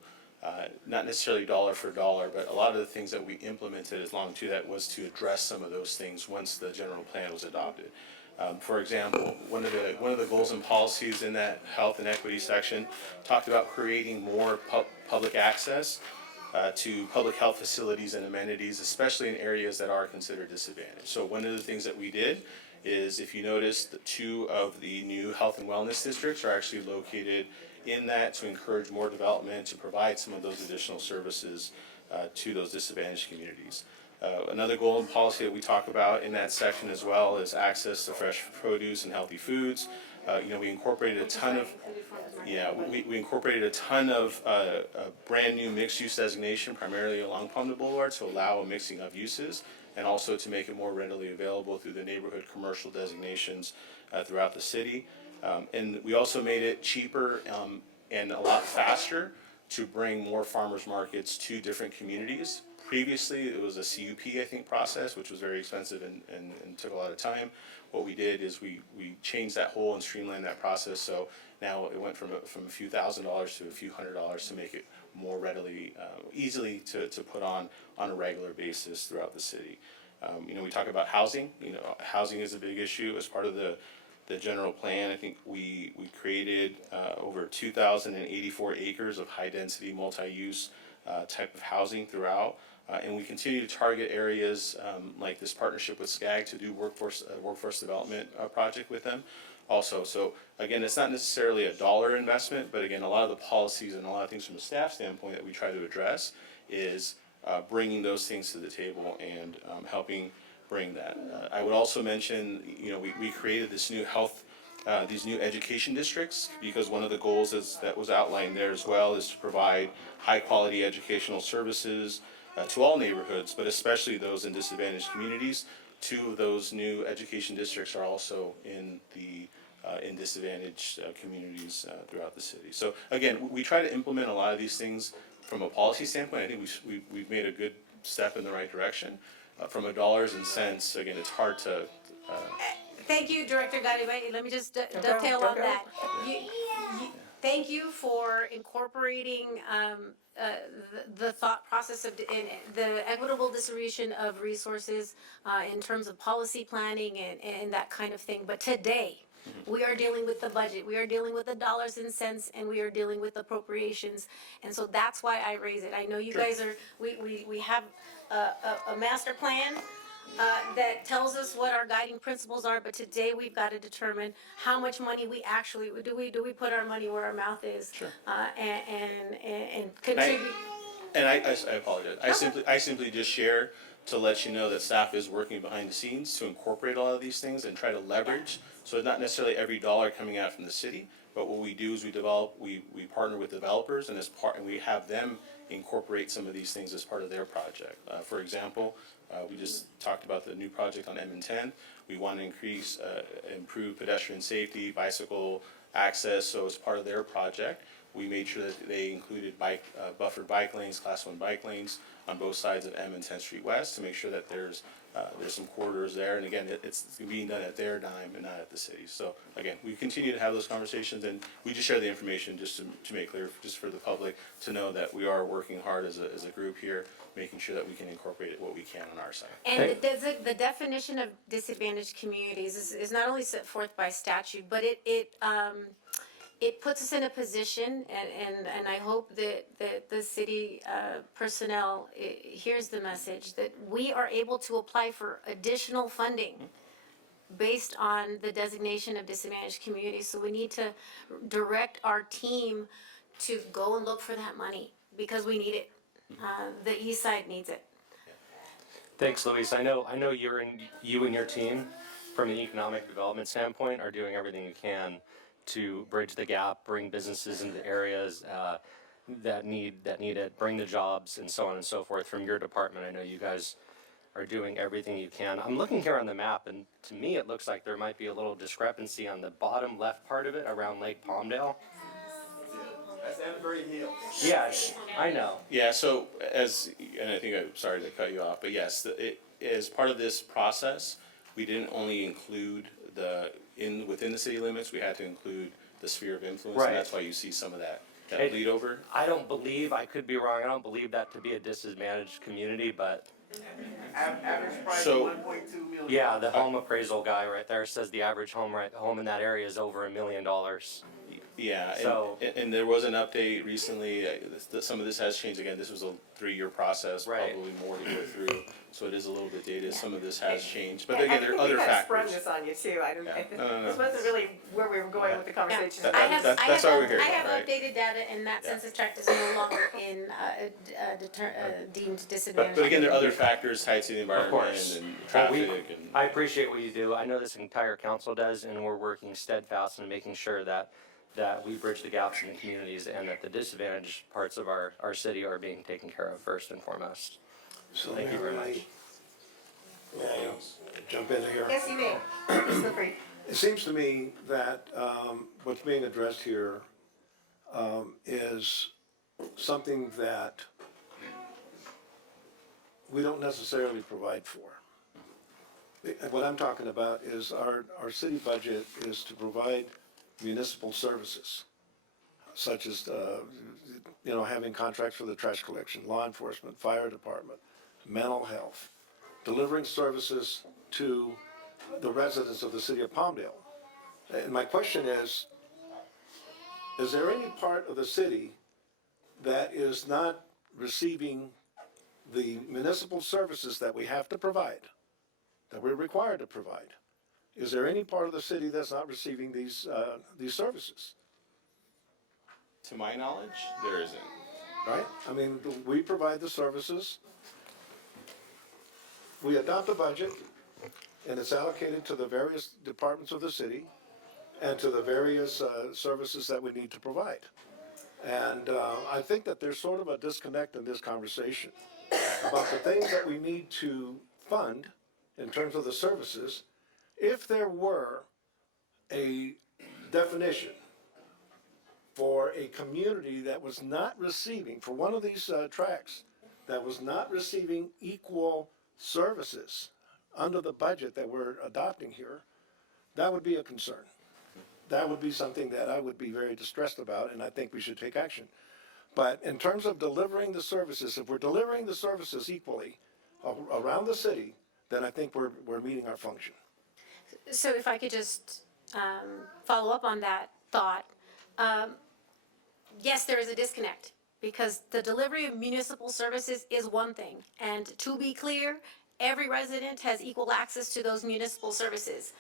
Not necessarily dollar for dollar, but a lot of the things that we implemented as long to that was to address some of those things once the general plan was adopted. For example, one of the goals and policies in that health and equity section talked about creating more public access to public health facilities and amenities, especially in areas that are considered disadvantaged. So one of the things that we did is, if you notice, 2 of the new health and wellness districts are actually located in that to encourage more development, to provide some of those additional services to those disadvantaged communities. Another goal and policy that we talk about in that section as well is access to fresh produce and healthy foods. We incorporated a ton of brand new mixed use designation, primarily along Palmdale Boulevard, to allow a mixing of uses and also to make it more readily available through the neighborhood commercial designations throughout the city. And we also made it cheaper and a lot faster to bring more farmers markets to different communities, Previously, it was a CUP, I think, process, which was very expensive and took a lot of time. What we did is we changed that whole and streamlined that process, so now it went from a few $1,000s to a few $100s to make it more readily, easily to put on a regular basis throughout the city. We talk about housing. Housing is a big issue as part of the general plan. I think we created over 2,084 acres of high-density, multi-use type of housing throughout. And we continue to target areas like this partnership with SCAG to do workforce development project with them also. So again, it's not necessarily a dollar investment, but again, a lot of the policies and a lot of things from a staff standpoint that we try to address is bringing those things to the table and helping bring that. I would also mention, we created this new these new education districts, because one of the goals that was outlined there as well is to provide high-quality educational services to all neighborhoods, but especially those in disadvantaged communities. 2 of those new education districts are also in disadvantaged communities throughout the city. So again, we try to implement a lot of these things from a policy standpoint. I think we've made a good step in the right direction. From a dollars and cents, again, it's hard to. Thank you, Director Garibay. Let me just dovetail on that. Thank you for incorporating the thought process of the equitable distribution of resources in terms of policy planning and that kind of thing. But today, we are dealing with the budget, we are dealing with the dollars and cents, and we are dealing with appropriations. And so that's why I raise it. I know you guys are, we have a master plan that tells us what our guiding principles are, but today we've got to determine how much money we actually, do we put our money where our mouth is? Sure. And contribute. And I apologize. I simply just share to let you know that staff is working behind the scenes to incorporate a lot of these things and try to leverage. So it's not necessarily every dollar coming out from the city, but what we do is we partner with developers, and we have them incorporate some of these things as part of their project. For example, we just talked about the new project on M10. We want to improve pedestrian safety, bicycle access. So as part of their project, we made sure that they included buffered bike lanes, class 1 bike lanes on both sides of M and 10th Street West to make sure that there's some corridors there. And again, it's being done at their dime and not at the city. So again, we continue to have those conversations, and we just share the information just to make clear, just for the public to know that we are working hard as a group here, making sure that we can incorporate what we can on our side. And the definition of disadvantaged communities is not only set forth by statute, but it puts us in a position, and I hope that the city personnel hears the message, that we are able to apply for additional funding based on the designation of disadvantaged communities. So we need to direct our team to go and look for that money, because we need it. The east side needs it. Thanks, Luis. I know you and your team, from an economic development standpoint, are doing everything you can to bridge the gap, bring businesses into areas that need it, bring the jobs, and so on and so forth. From your department, I know you guys are doing everything you can. I'm looking here on the map, and to me it looks like there might be a little discrepancy on the bottom left part of it around Lake Palmdale. That's Everett Hill. Yeah, I know. Yeah, so and I think I'm sorry to cut you off, but yes, as part of this process, we didn't only include within the city limits, we had to include the sphere of influence, Right. and that's why you see some of that bleed over. I don't believe, I could be wrong, I don't believe that to be a disadvantaged community, but Average price So- $1.2 million. yeah, the home appraisal guy right there says the average home in that area is over $1 million. Yeah, So- and there was an update recently, some of this has changed again, this was a 3-year process, Right. probably more to go through, so it is a little bit dated, some of this has changed, but again, there are other I factors. sprung this on you too. I No. this wasn't really where we were going with the conversation. That's why we're here, I have right? updated data, and that census tract is no longer in deemed disadvantaged. But again, there are other factors tied to the Of environment course. and Well, traffic and. I appreciate what you do. I know this entire council does, and we're working steadfast in making sure that we bridge the gaps in the communities and that the disadvantaged parts of our city are being taken care of first and foremost. So Thank you very much. May I jump in here? Yes, you may. Please feel free. It seems to me that what's being addressed here is something that we don't necessarily provide for. What I'm talking about is our city budget is to provide municipal services, such as, having contracts for the trash collection, law enforcement, fire department, mental health, delivering services to the residents of the city of Palmdale. And my question is there any part of the city that is not receiving the municipal services that we have to provide, that we're required to provide? Is there any part of the city that's not receiving these services? To my knowledge, there isn't. Right? I mean, we provide the services. We adopt a budget, and it's allocated to the various departments of the city and to the various services that we need to provide. And I think that there's sort of a disconnect in this conversation about the things that we need to fund in terms of the services. If there were a definition for a community that was not receiving, for one of these tracts, that was not receiving equal services under the budget that we're adopting here, that would be a concern. That would be something that I would be very distressed about, and I think we should take action. But in terms of delivering the services, if we're delivering the services equally around the city, then I think we're meeting our function. So if I could just follow up on that thought. Yes, there is a disconnect because the delivery of municipal services is one thing. And to be clear, every resident has equal access to those municipal services.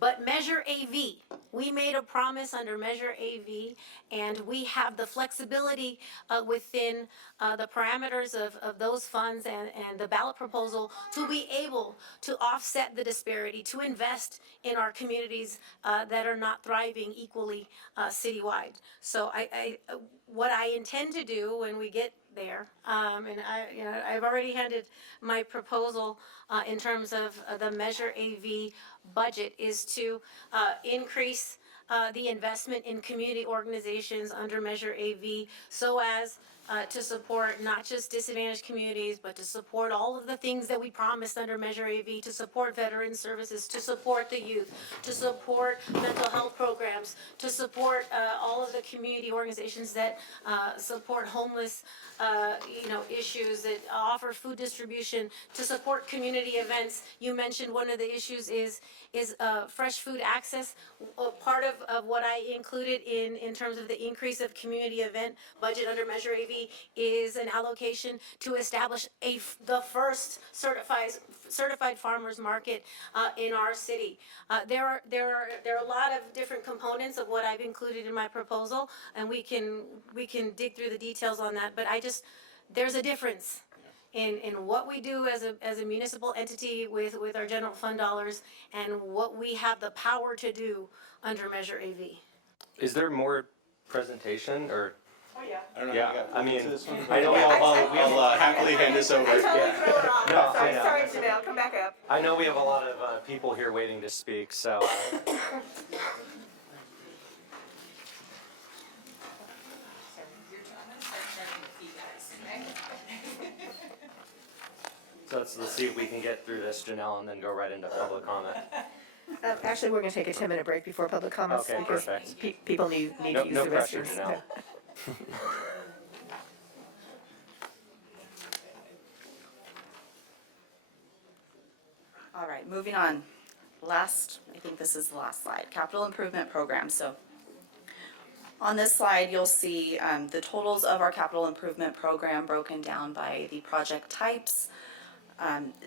But Measure AV, we made a promise under Measure AV, and we have the flexibility within the parameters of those funds and the ballot proposal to be able to offset the disparity, to invest in our communities that are not thriving equally citywide. So what I intend to do when we get there, and I've already handed my proposal in terms of the Measure AV budget, is to increase the investment in community organizations under Measure AV so as to support not just disadvantaged communities, but to support all of the things that we promised under Measure AV, to support veteran services, to support the youth, to support mental health programs, to support all of the community organizations that support homeless issues, that offer food distribution, to support community events. You mentioned one of the issues is fresh food access. Part of what I included in terms of the increase of community event budget under Measure AV is an allocation to establish the first certified farmers market in our city. There are a lot of different components of what I've included in my proposal, and we can dig through the details on that. But there's a difference in what we do as a municipal entity with our general fund dollars and what we have the power to do under Measure AV. Is there more presentation or? Oh, yeah. I don't know. Yeah, If you got I mean, this one. I know I'll happily hand this over. I totally threw it off. No, Sorry, I know. sorry, Janelle, come back up. I know we have a lot of people here waiting to speak, so. So let's see if we can get through this, Janelle, and then go right into public comment. Actually, we're going to take a 10-minute break before public comments Okay, because perfect. people need to use No the pressure, restrooms. Janelle. All right, moving on. I think this is the last slide, capital improvement program. So on this slide, you'll see the totals of our capital improvement program broken down by the project types.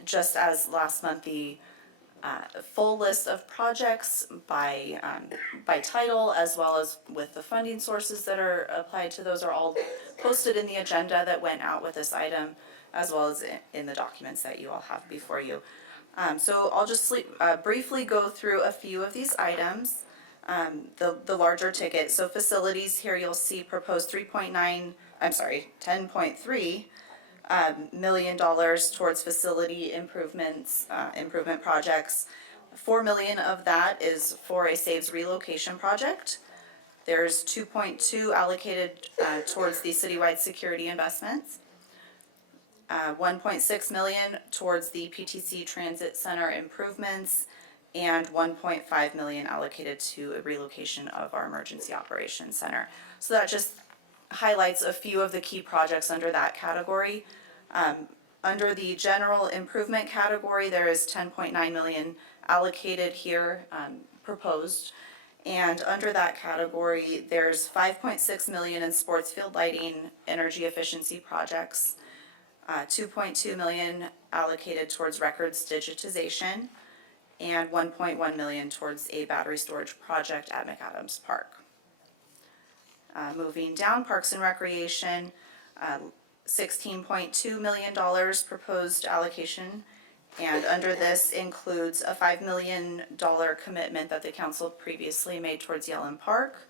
Just as last month, the full list of projects by title, as well as with the funding sources that are applied to those, are all posted in the agenda that went out with this item, as well as in the documents that you all have before you. So I'll just briefly go through a few of these items. The larger ticket. So facilities, here you'll see proposed $10.3 million towards facility improvements, improvement projects. $4 million of that is for a Saves relocation project. There's 2.2 allocated towards the citywide security investments. 1.6 million towards the PTC Transit Center improvements, and 1.5 million allocated to a relocation of our Emergency Operations Center. So that just highlights a few of the key projects under that category. Under the general improvement category, there is 10.9 million allocated here, proposed. And under that category, there's 5.6 million in sports field lighting energy efficiency projects, 2.2 million allocated towards records digitization, and 1.1 million towards a battery storage project at McAdams Park. Moving down, Parks and Recreation, $16.2 million proposed allocation. And under this includes a $5 million commitment that the council previously made towards Yellen Park,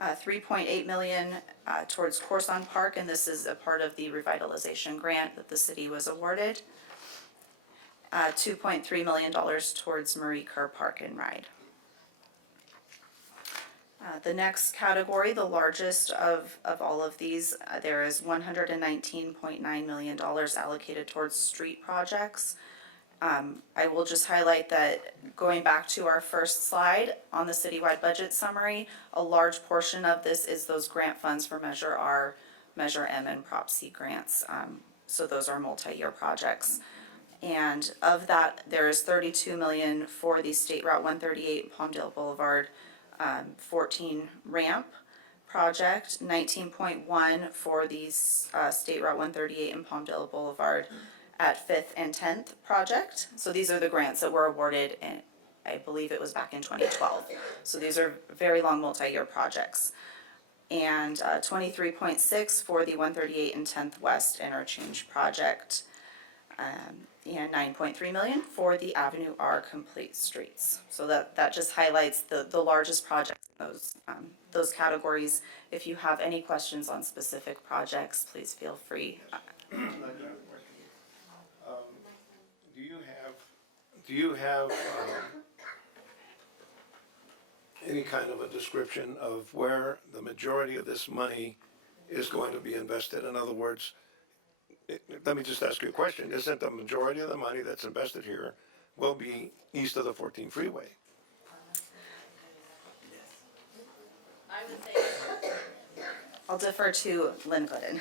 3.8 million towards Corson Park, and this is a part of the revitalization grant that the city was awarded. $2.3 million towards Marie Kerr Park and Ride. The next category, the largest of all of these, there is $119.9 million allocated towards street projects. I will just highlight that going back to our first slide on the citywide budget summary, a large portion of this is those grant funds for Measure R, Measure M, and Prop C grants. So those are multi-year projects. And of that, there is $32 million for the State Route 138 Palmdale Boulevard 14 ramp project, 19.1 for the State Route 138 and Palmdale Boulevard at 5th and 10th project. So these are the grants that were awarded, and I believe it was back in 2012. So these are very long multi-year projects. And 23.6 for the 138 and 10th West interchange project. And 9.3 million for the Avenue R complete streets. So that just highlights the largest projects in those categories. If you have any questions on specific projects, please feel free. Do you have any kind of a description of where the majority of this money is going to be invested? In other words, let me just ask you a question. Isn't the majority of the money that's invested here will be east of the 14 freeway? I'll defer to Lynn Glidden.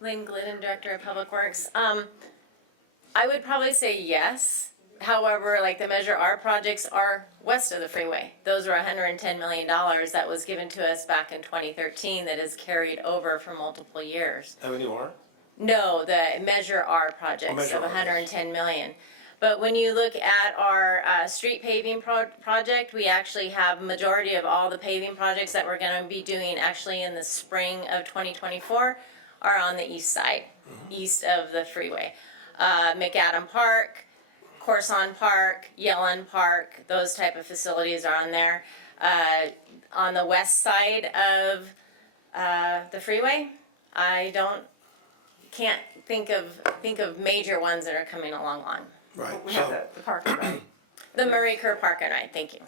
Lynn Glidden, Director of Public Works. I would probably say yes. However, like the Measure R projects are west of the freeway. Those are $110 million that was given to us back in 2013 that is carried over for multiple years. Avenue R? No, the Measure R projects of $110 million. But when you look at our street paving project, we actually have majority of all the paving projects that we're going to be doing actually in the spring of 2024 are on the east side, east of the freeway. McAdam Park, Corson Park, Yellen Park, those type of facilities are on there. On the west side of the freeway, can't think of major ones that are coming along on. Right. We have the park and ride. The Marie Kerr Park and Ride, thank you.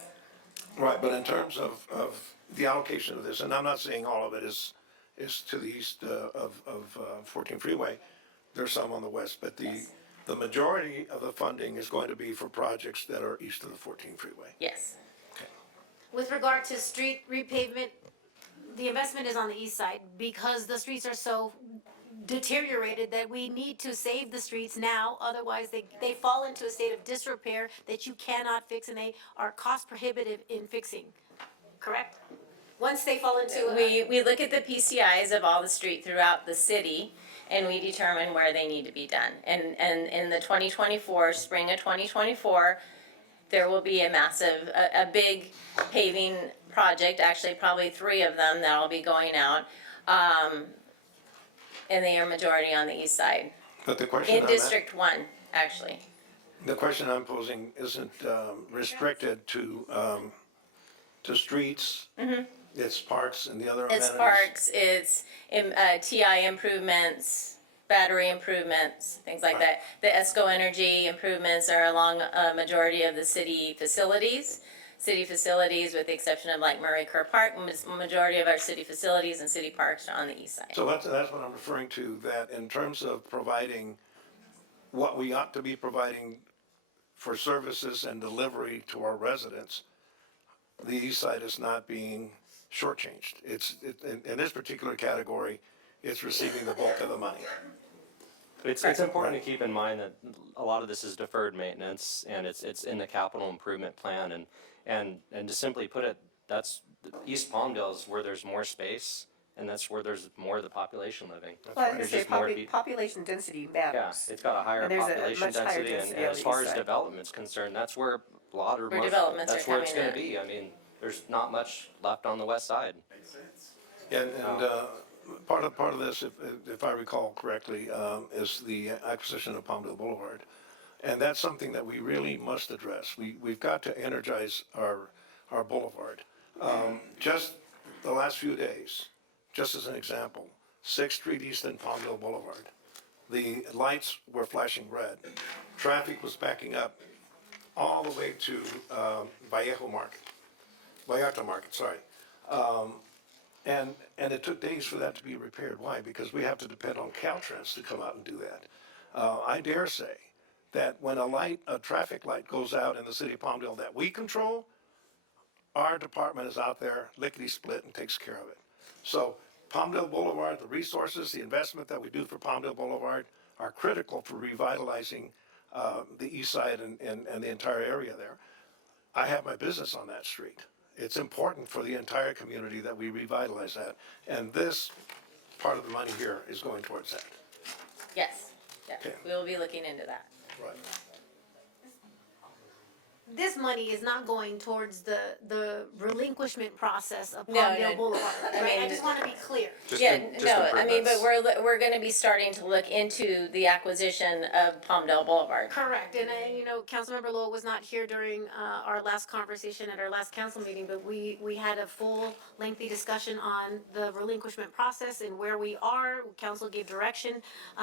Right, but in terms of the allocation of this, and I'm not saying all of it is to the east of 14 freeway, there's some on the west, but the majority of the funding is going to be for projects that are east of the 14 freeway. Yes. With regard to street repavement, the investment is on the east side because the streets are so deteriorated that we need to save the streets now, otherwise they fall into a state of disrepair that you cannot fix, and they are cost prohibitive in fixing, correct? Once they fall into we look at the PCIs of all the street throughout the city, and we determine where they need to be done. And in the 2024, spring of 2024, there will be a big paving project, actually probably 3 of them that'll be going out. And they are majority on the east side. But the question in District 1, actually. The question I'm posing isn't restricted to streets. Mm-hmm. It's parks and the other amenities. It's parks, it's TI improvements, battery improvements, things like that. The ESCO energy improvements are along a majority of the city facilities. city facilities, with the exception of like Murray Kerr Park. Majority of our city facilities and city parks are on the east side. So that's what I'm referring to, that in terms of providing what we ought to be providing for services and delivery to our residents, the east side is not being shortchanged. In this particular category, it's receiving the bulk of the money. It's important to keep in mind that a lot of this is deferred maintenance, and it's in the capital improvement plan, and to simply put it, that's East Palmdale is where there's more space, and that's where there's more of the population living. Well, I was There's gonna just more say, population density Yeah, matters. it's got a higher And there's population much higher density, density and on as the far east as side. development's concerned, that's where a lot of Where most, developments that's are where it's coming gonna in. be. I mean, there's not much left on the west side. And part of this, if I recall correctly, is the acquisition of Palmdale Boulevard. And that's something that we really must address. We've got to energize our boulevard. Just the last few days, just as an example, 6th Street East and Palmdale Boulevard, the lights were flashing red. Traffic was backing up all the way to Vallejo Market, Vallarta Market, sorry. And it took days for that to be repaired. Why? Because we have to depend on Caltrans to come out and do that. I dare say that when a traffic light goes out in the city of Palmdale that we control, our department is out there lickety-split and takes care of it. So Palmdale Boulevard, the resources, the investment that we do for Palmdale Boulevard are critical for revitalizing the east side and the entire area there. I have my business on that street. It's important for the entire community that we revitalize that. And this part of the money here is going towards that. Yes, yeah, Okay. we will be looking into that. Right. This money is not going towards the relinquishment process of No, Palmdale no. Boulevard, I right? I mean- just wanna be clear. I mean, but we're gonna be starting to look into the acquisition of Palmdale Boulevard. Correct, and Councilmember Lowell was not here during our last conversation at our last council meeting, but we had a full lengthy discussion on the relinquishment process and where we are. Council gave direction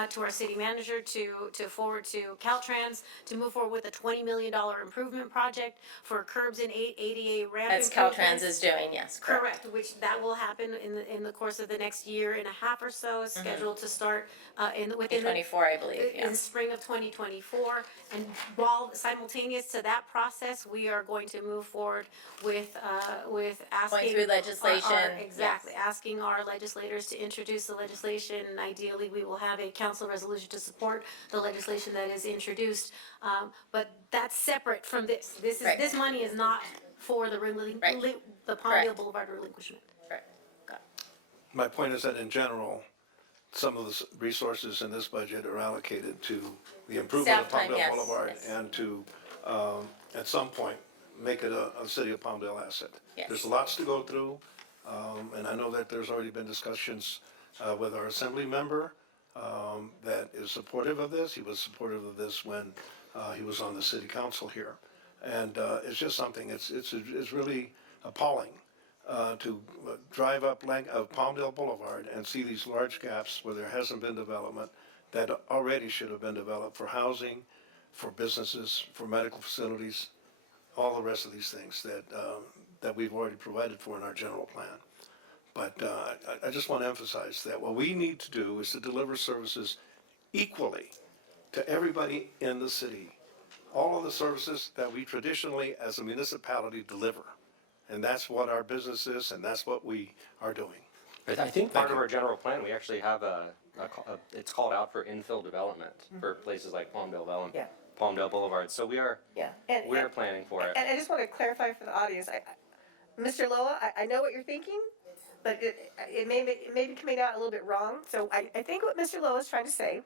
to our city manager to forward to Caltrans to move forward with a $20 million improvement project for curbs and ADA ramp That's improvements. Caltrans is doing, yes, correct. Correct, which that will happen in the course of the next year and a half or so, is scheduled to start within 2024, I believe, yeah. in spring of 2024. And while simultaneous to that process, we are going to move forward with asking through legislation, exactly, asking our legislators to introduce the legislation. And ideally, we will have a council resolution to support the legislation that is introduced. But that's separate from this. Right. This money is not for the the Palmdale Correct. Boulevard relinquishment. My point is that in general, some of the resources in this budget are allocated to the improvement of Staff time, Palmdale yes, Boulevard yes. and to, at some point, make it a city of Palmdale asset. Yes. There's lots to go through, and I know that there's already been discussions with our assembly member that is supportive of this. He was supportive of this when he was on the city council here. And it's just something, it's really appalling to drive up Palmdale Boulevard and see these large gaps where there hasn't been development that already should have been developed for housing, for businesses, for medical facilities, all the rest of these things that we've already provided for in our general plan. But I just want to emphasize that what we need to do is to deliver services equally to everybody in the city. All of the services that we traditionally, as a municipality, deliver. And that's what our business is, and that's what we are doing. I think part of our general plan, we actually have it's called out for infill development for places like Yeah. Palmdale Boulevard. So we are planning for it. And I just want to clarify for the audience, Mr. Loa, I know what you're thinking, but it may be coming out a little bit wrong. So I think what Mr. Loa is trying to say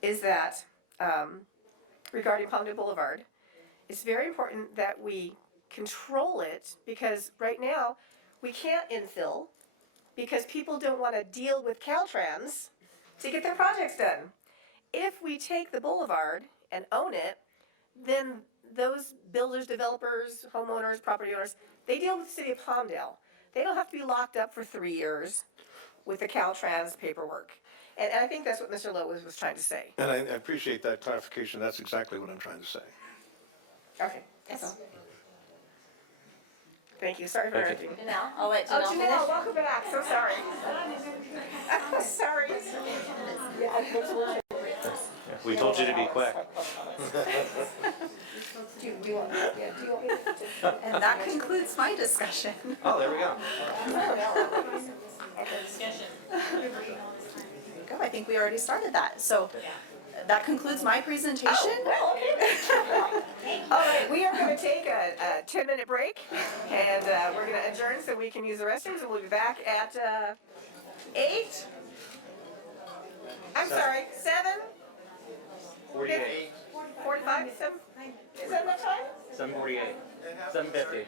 is that regarding Palmdale Boulevard, it's very important that we control it, because right now we can't infill because people don't want to deal with Caltrans to get their projects done. If we take the boulevard and own it, then those builders, developers, homeowners, property owners, they deal with the city of Palmdale. They don't have to be locked up for 3 years with the Caltrans paperwork. And I think that's what Mr. Lowe was trying to say. And I appreciate that clarification. That's exactly what I'm trying to say. Okay, that's all. Thank you, sorry for Thank you. interrupting. Janelle, I'll let Oh, Janelle finish. Janelle, welcome back, so sorry. Sorry. We told you to be quick. And that concludes my discussion. Oh, there we go. Go, I think we already started that. So that concludes my presentation. All right, we are going to take a 10-minute break, and we're going to adjourn so we can use the restrooms, and we'll be back at 8. I'm sorry, 7? 48. 45? 7? Is that enough time? 7:48. 7:50.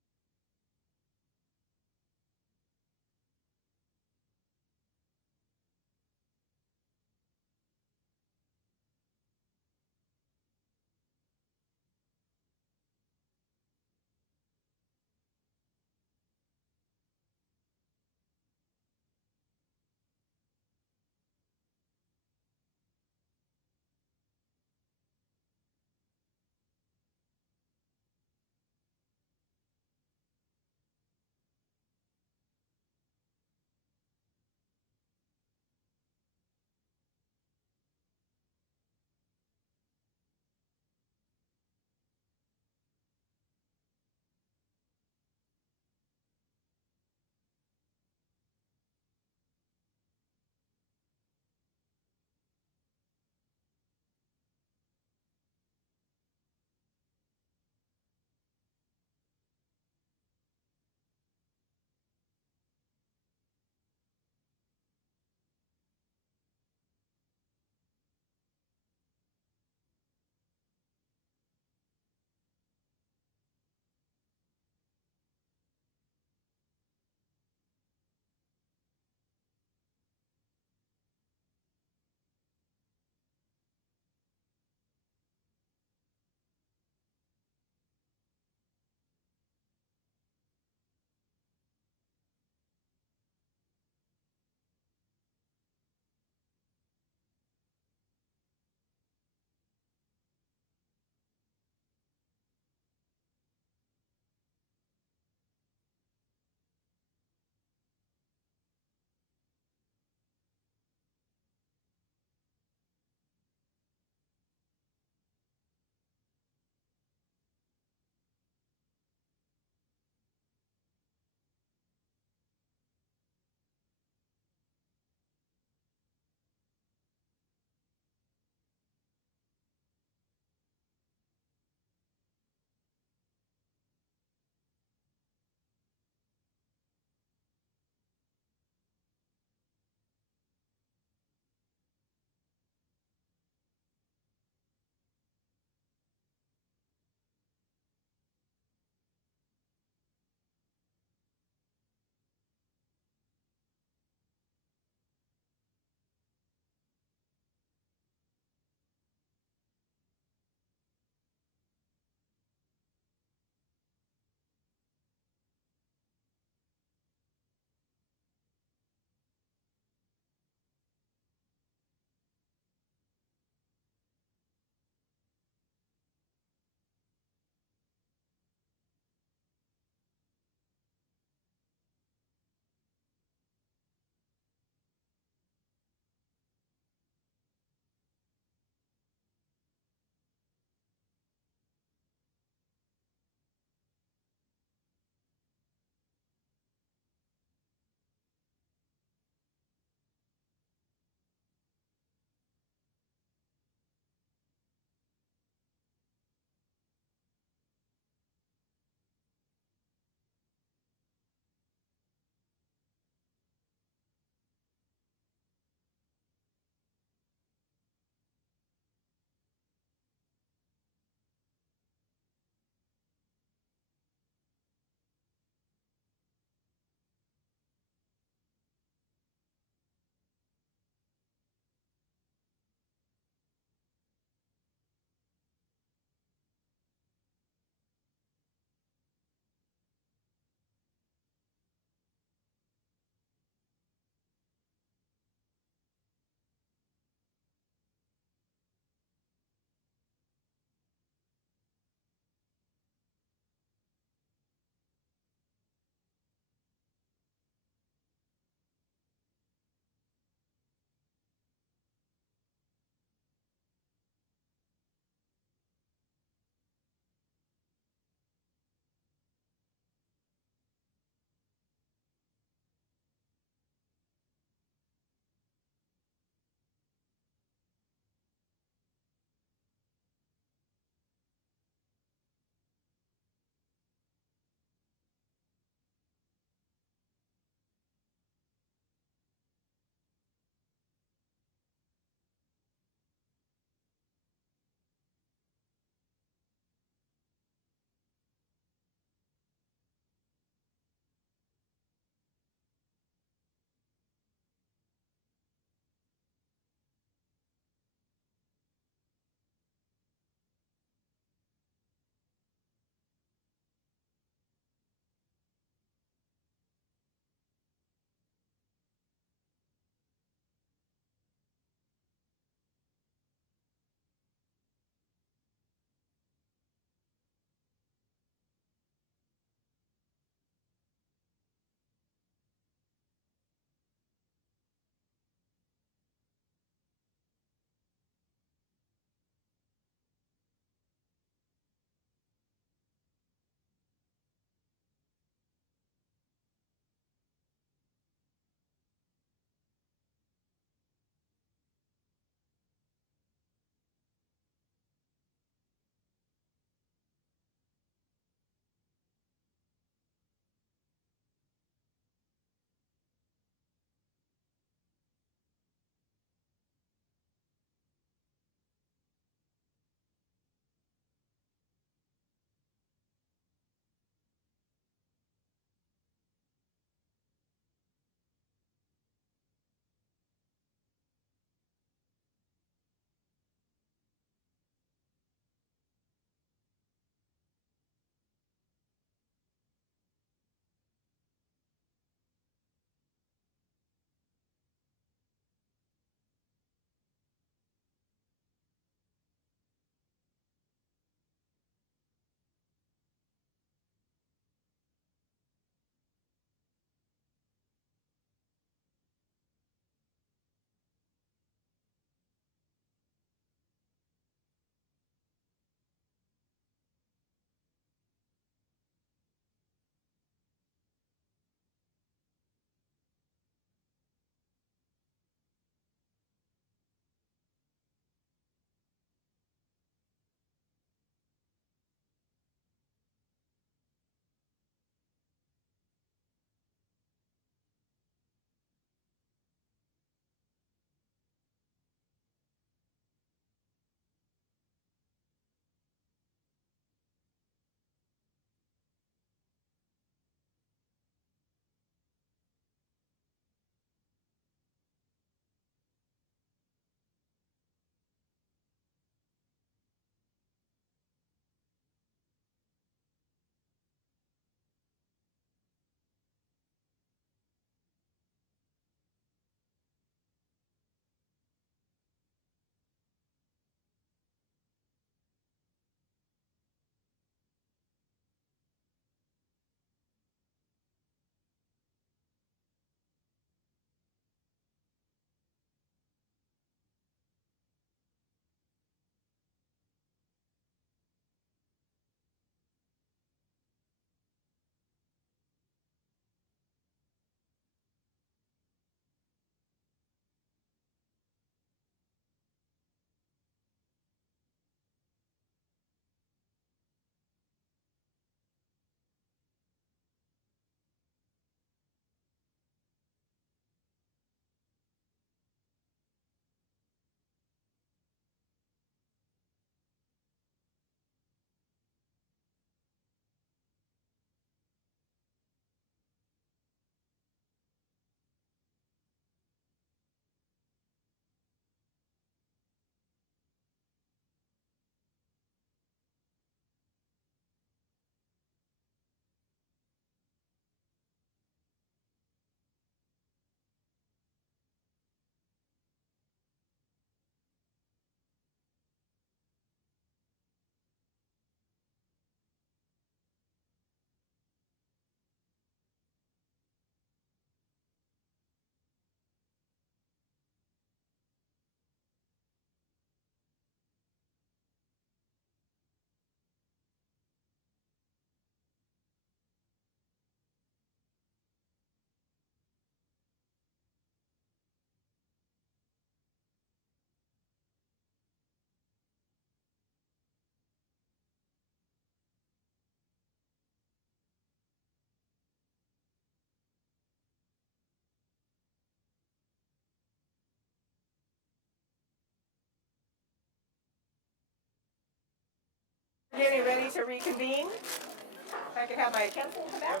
getting ready to reconvene. If I could have my council come back.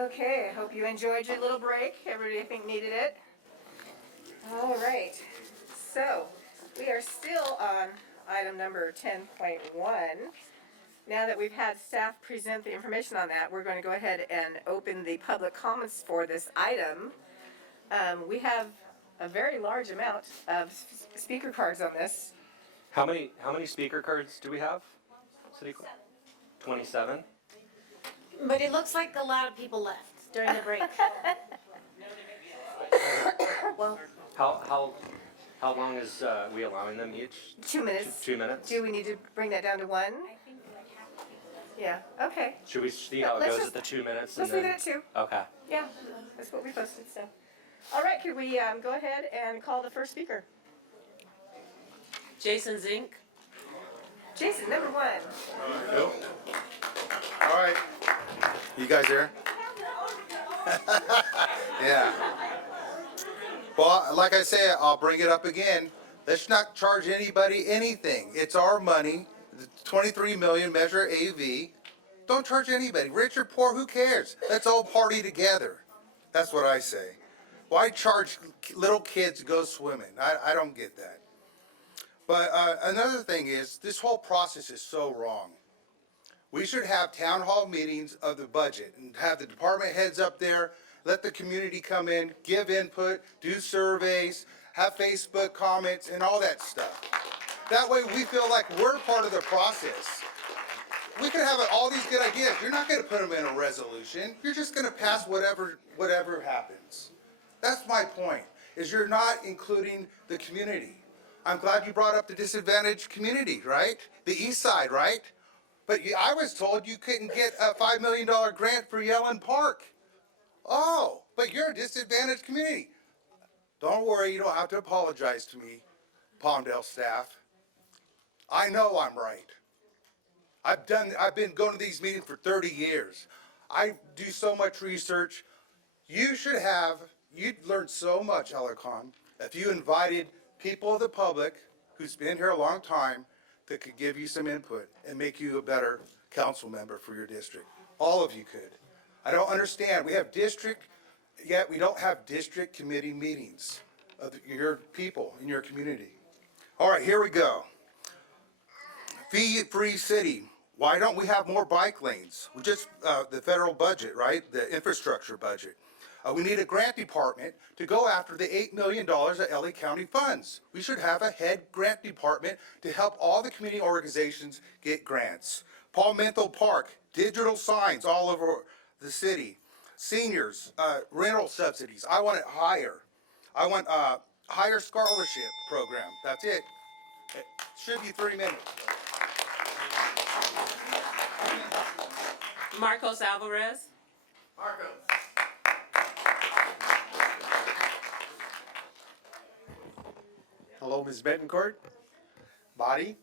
Okay, I hope you enjoyed your little break. Everybody, I think, needed it. All right, so we are still on item number 10.1. Now that we've had staff present the information on that, we're going to go ahead and open the public comments for this item. We have a very large amount of speaker cards on this. How many speaker cards do we have? City Clerk? 27? But it looks like a lot of people left during the break. Well, How long is we allowing them each? 2 minutes. 2 minutes? Do we need to bring that down to 1? Yeah, okay. Should we see how it Let's goes just- at the 2 minutes? Let's and leave then- it at 2. Okay. Yeah, that's what we posted, so. All right, could we go ahead and call the first speaker? Jason Zink. Jason, number 1. Nope. All right. You guys there? Yeah. Well, like I say, I'll bring it up again. Let's not charge anybody anything. It's our money. 23 million measure AV. Don't charge anybody. Rich or poor, who cares? Let's all party together. That's what I say. Why charge little kids to go swimming? I don't get that. But another thing is, this whole process is so wrong. We should have town hall meetings of the budget and have the department heads up there, let the community come in, give input, do surveys, have Facebook comments and all that stuff. That way we feel like we're part of the process. We could have all these good ideas. You're not going to put them in a resolution. You're just going to pass whatever happens. That's my point, is you're not including the community. I'm glad you brought up the disadvantaged community, right? The east side, right? But I was told you couldn't get a $5 million grant for Yellen Park. Oh, but you're a disadvantaged community. Don't worry, you don't have to apologize to me, Palmdale staff. I know I'm right. I've been going to these meetings for 30 years. I do so much research. You'd learn so much, Alarcon, if you invited people of the public who's been here a long time that could give you some input and make you a better council member for your district. All of you could. I don't understand. We have district, yet we don't have district committee meetings of your people in your community. All right, here we go. Fee-free city. Why don't we have more bike lanes? We just, the federal budget, right? The infrastructure budget. We need a grant department to go after the $8 million of LA County funds. We should have a head grant department to help all the community organizations get grants. Palmdale Park, digital signs all over the city. Seniors, rental subsidies. I want it higher. I want a higher scholarship program. That's it. It should be 3 minutes. Marcos Alvarez. Marcos. Hello, Ms. Betancourt, body.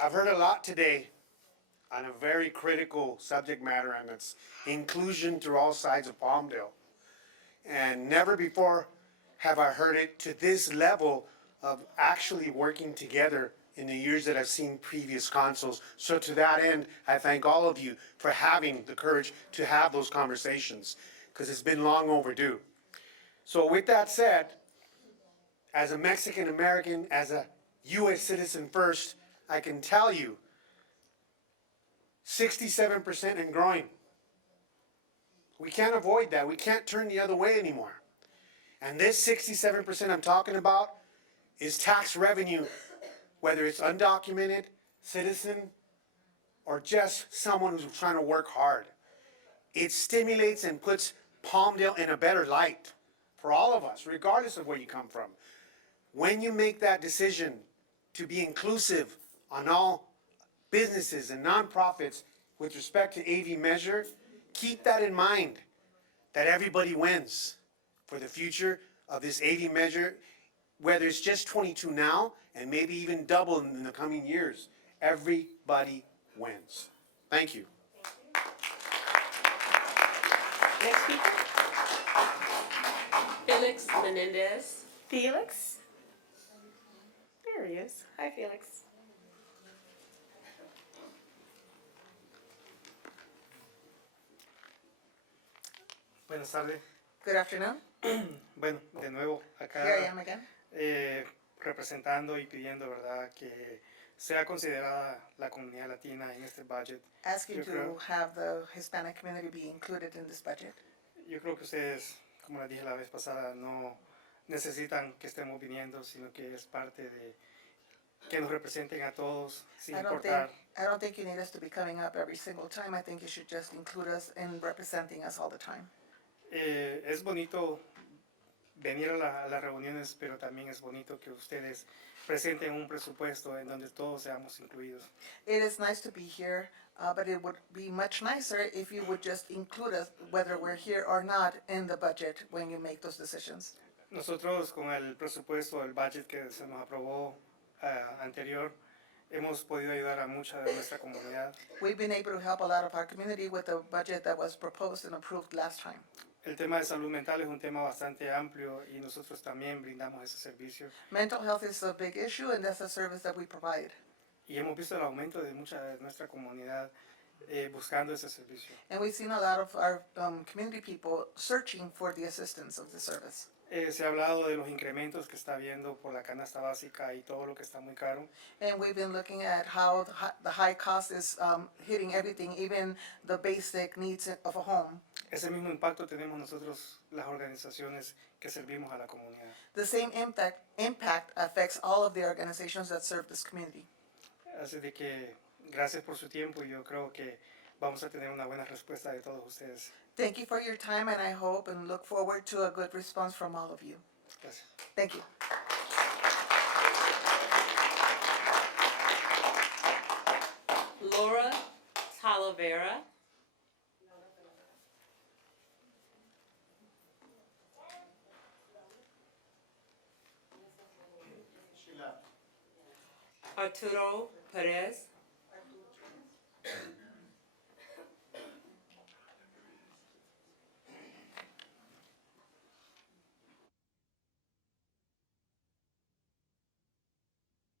I've heard a lot today on a very critical subject matter, and it's inclusion through all sides of Palmdale. And never before have I heard it to this level of actually working together in the years that I've seen previous councils. So to that end, I thank all of you for having the courage to have those conversations, because it's been long overdue. So with that said, as a Mexican American, as a U.S. citizen first, I can tell you 67% and growing. We can't avoid that. We can't turn the other way anymore. And this 67% I'm talking about is tax revenue, whether it's undocumented, citizen, or just someone who's trying to work hard. It stimulates and puts Palmdale in a better light for all of us, regardless of where you come from. When you make that decision to be inclusive on all businesses and nonprofits with respect to AV measure, keep that in mind, that everybody wins for the future of this AV measure, whether it's just 22 now and maybe even double in the coming years. Everybody wins. Thank you. Next speaker, Felix Menendez. Felix. There he is. Hi, Felix. Buenas tardes. Good afternoon. Bueno, de nuevo acá Here I am again. Representando y pidiendo, ¿verdad?, que sea considerada la comunidad latina en este budget. Asking Yo to creo, have the Hispanic community be included in this budget. yo creo que ustedes, como les dije la vez pasada, no necesitan que estemos viniendo, sino que es parte de que nos representen a todos, sin importar. I don't think you need us to be coming up every single time. I think you should just include us in representing us all the time. Es bonito venir a las reuniones, pero también es bonito que ustedes presenten un presupuesto en donde todos seamos incluidos. It is nice to be here, but it would be much nicer if you would just include us, whether we're here or not, in the budget when you make those decisions. Nosotros con el presupuesto, el budget que se nos aprobó anterior, hemos podido ayudar a mucha de nuestra comunidad. We've been able to help a lot of our community with the budget that was proposed and approved last time. El tema de salud mental es un tema bastante amplio y nosotros también brindamos ese servicio. Mental health is a big issue, and that's a service that we provide. Y hemos visto el aumento de mucha de nuestra comunidad buscando ese servicio. And we've seen a lot of our community people searching for the assistance of the service. Se ha hablado de los incrementos que está habiendo por la canasta básica y todo lo que está muy caro. And we've been looking at how the high cost is hitting everything, even the basic needs of a home. Ese mismo impacto tenemos nosotros, las organizaciones que servimos a la comunidad. The same impact affects all of the organizations that serve this community. Así de que gracias por su tiempo y yo creo que vamos a tener una buena respuesta de todos ustedes. Thank you for your time, and I hope and look forward to a good response from all of you. Gracias. Thank you. Laura Talavera. Arturo Perez.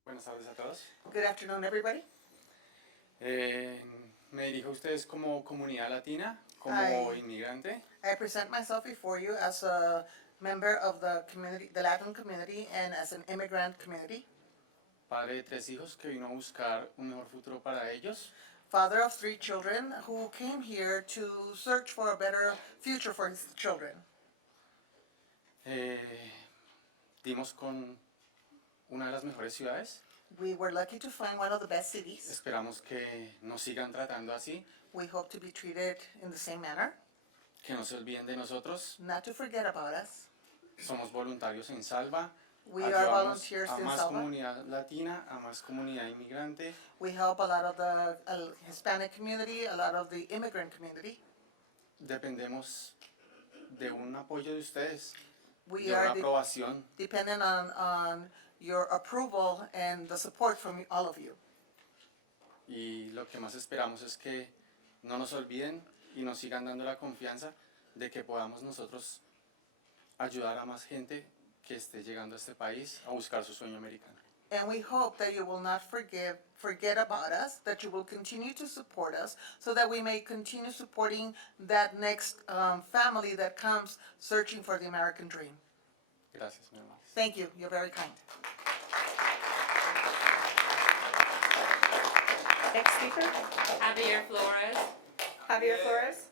Buenas tardes a todos. Good afternoon, everybody. Me dirijo a ustedes como comunidad latina, como Hi. inmigrante. I present myself before you as a member of the community, the Latin community, and as an immigrant community. Padre de 3 hijos que vino a buscar un mejor futuro para ellos. Father of 3 children who came here to search for a better future for his children. Dimos con una de las mejores ciudades. We were lucky to find one of the best cities. Esperamos que nos sigan tratando así, We hope to be treated in the same manner, que no se olviden de nosotros. not to forget about us. Somos voluntarios en Salva. We are Ayudamos volunteers a in más Salva. comunidad latina, a más comunidad inmigrante. We help a lot of the Hispanic community, a lot of the immigrant community. Dependemos de un apoyo de ustedes, We de una are aprobación. dependent on your approval and the support from all of you. Y lo que más esperamos es que no nos olviden y nos sigan dando la confianza de que podamos nosotros ayudar a más gente que esté llegando a este país a buscar su sueño americano. And we hope that you will not forget about us, that you will continue to support us, so that we may continue supporting that next family that comes searching for the American dream. Gracias, mi hermano. Thank you. You're very kind. Next speaker, Javier Flores. Javier Flores.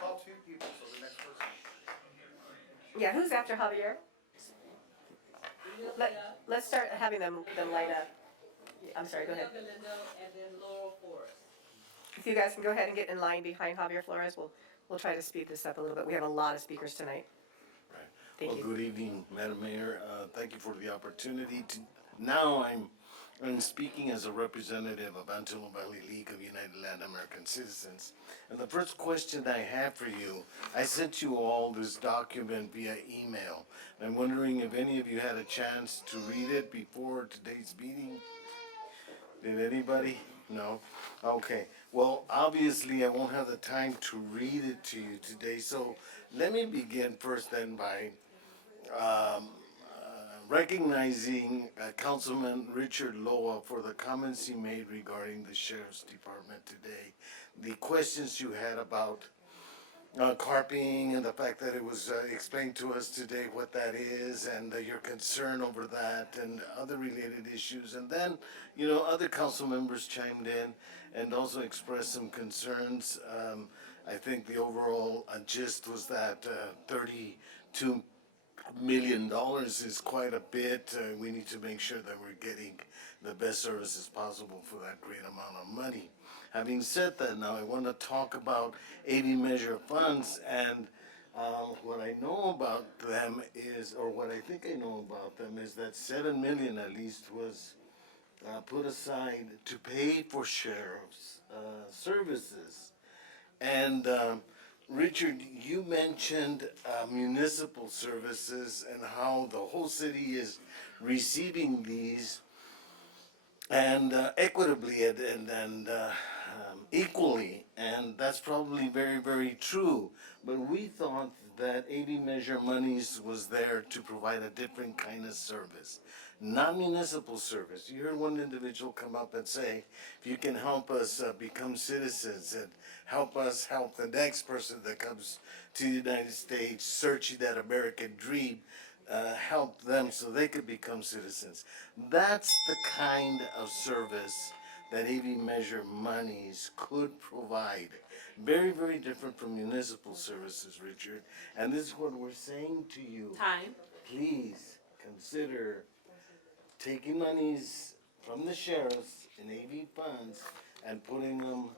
Call 2 people, so the next person. Yeah, who's after Javier? Let's start having them light up. I'm sorry, go ahead. If you guys can go ahead and get in line behind Javier Flores, we'll try to speed this up a little bit. We have a lot of speakers tonight. Right. Thank Well, you. good evening, Madam Mayor. Thank you for the opportunity to, now I'm speaking as a representative of Antelope Valley League of United Latin American Citizens. And the first question I have for you, I sent you all this document via email. I'm wondering if any of you had a chance to read it before today's meeting? Did anybody? No? Okay. Well, obviously, I won't have the time to read it to you today, so let me begin first then by recognizing Councilman Richard Loa for the comments he made regarding the Sheriff's Department today. The questions you had about carping and the fact that it was explained to us today what that is and your concern over that and other related issues. And then, other council members chimed in and also expressed some concerns. I think the overall gist was that $32 million is quite a bit. We need to make sure that we're getting the best services possible for that great amount of money. Having said that, now I want to talk about 80 measure funds, and what I know about them is, or what I think I know about them is that 7 million at least was put aside to pay for sheriff's services. And Richard, you mentioned municipal services and how the whole city is receiving these and equitably and equally, and that's probably very, very true. But we thought that 80 measure monies was there to provide a different kind of service, not municipal service. You heard one individual come up and say, if you can help us become citizens and help us help the next person that comes to the United States searching that American dream, help them so they could become citizens. That's the kind of service that AV measure monies could provide. Very, very different from municipal services, Richard. And this is what we're saying to you. Time. Please consider taking monies from the sheriffs in AV funds and putting them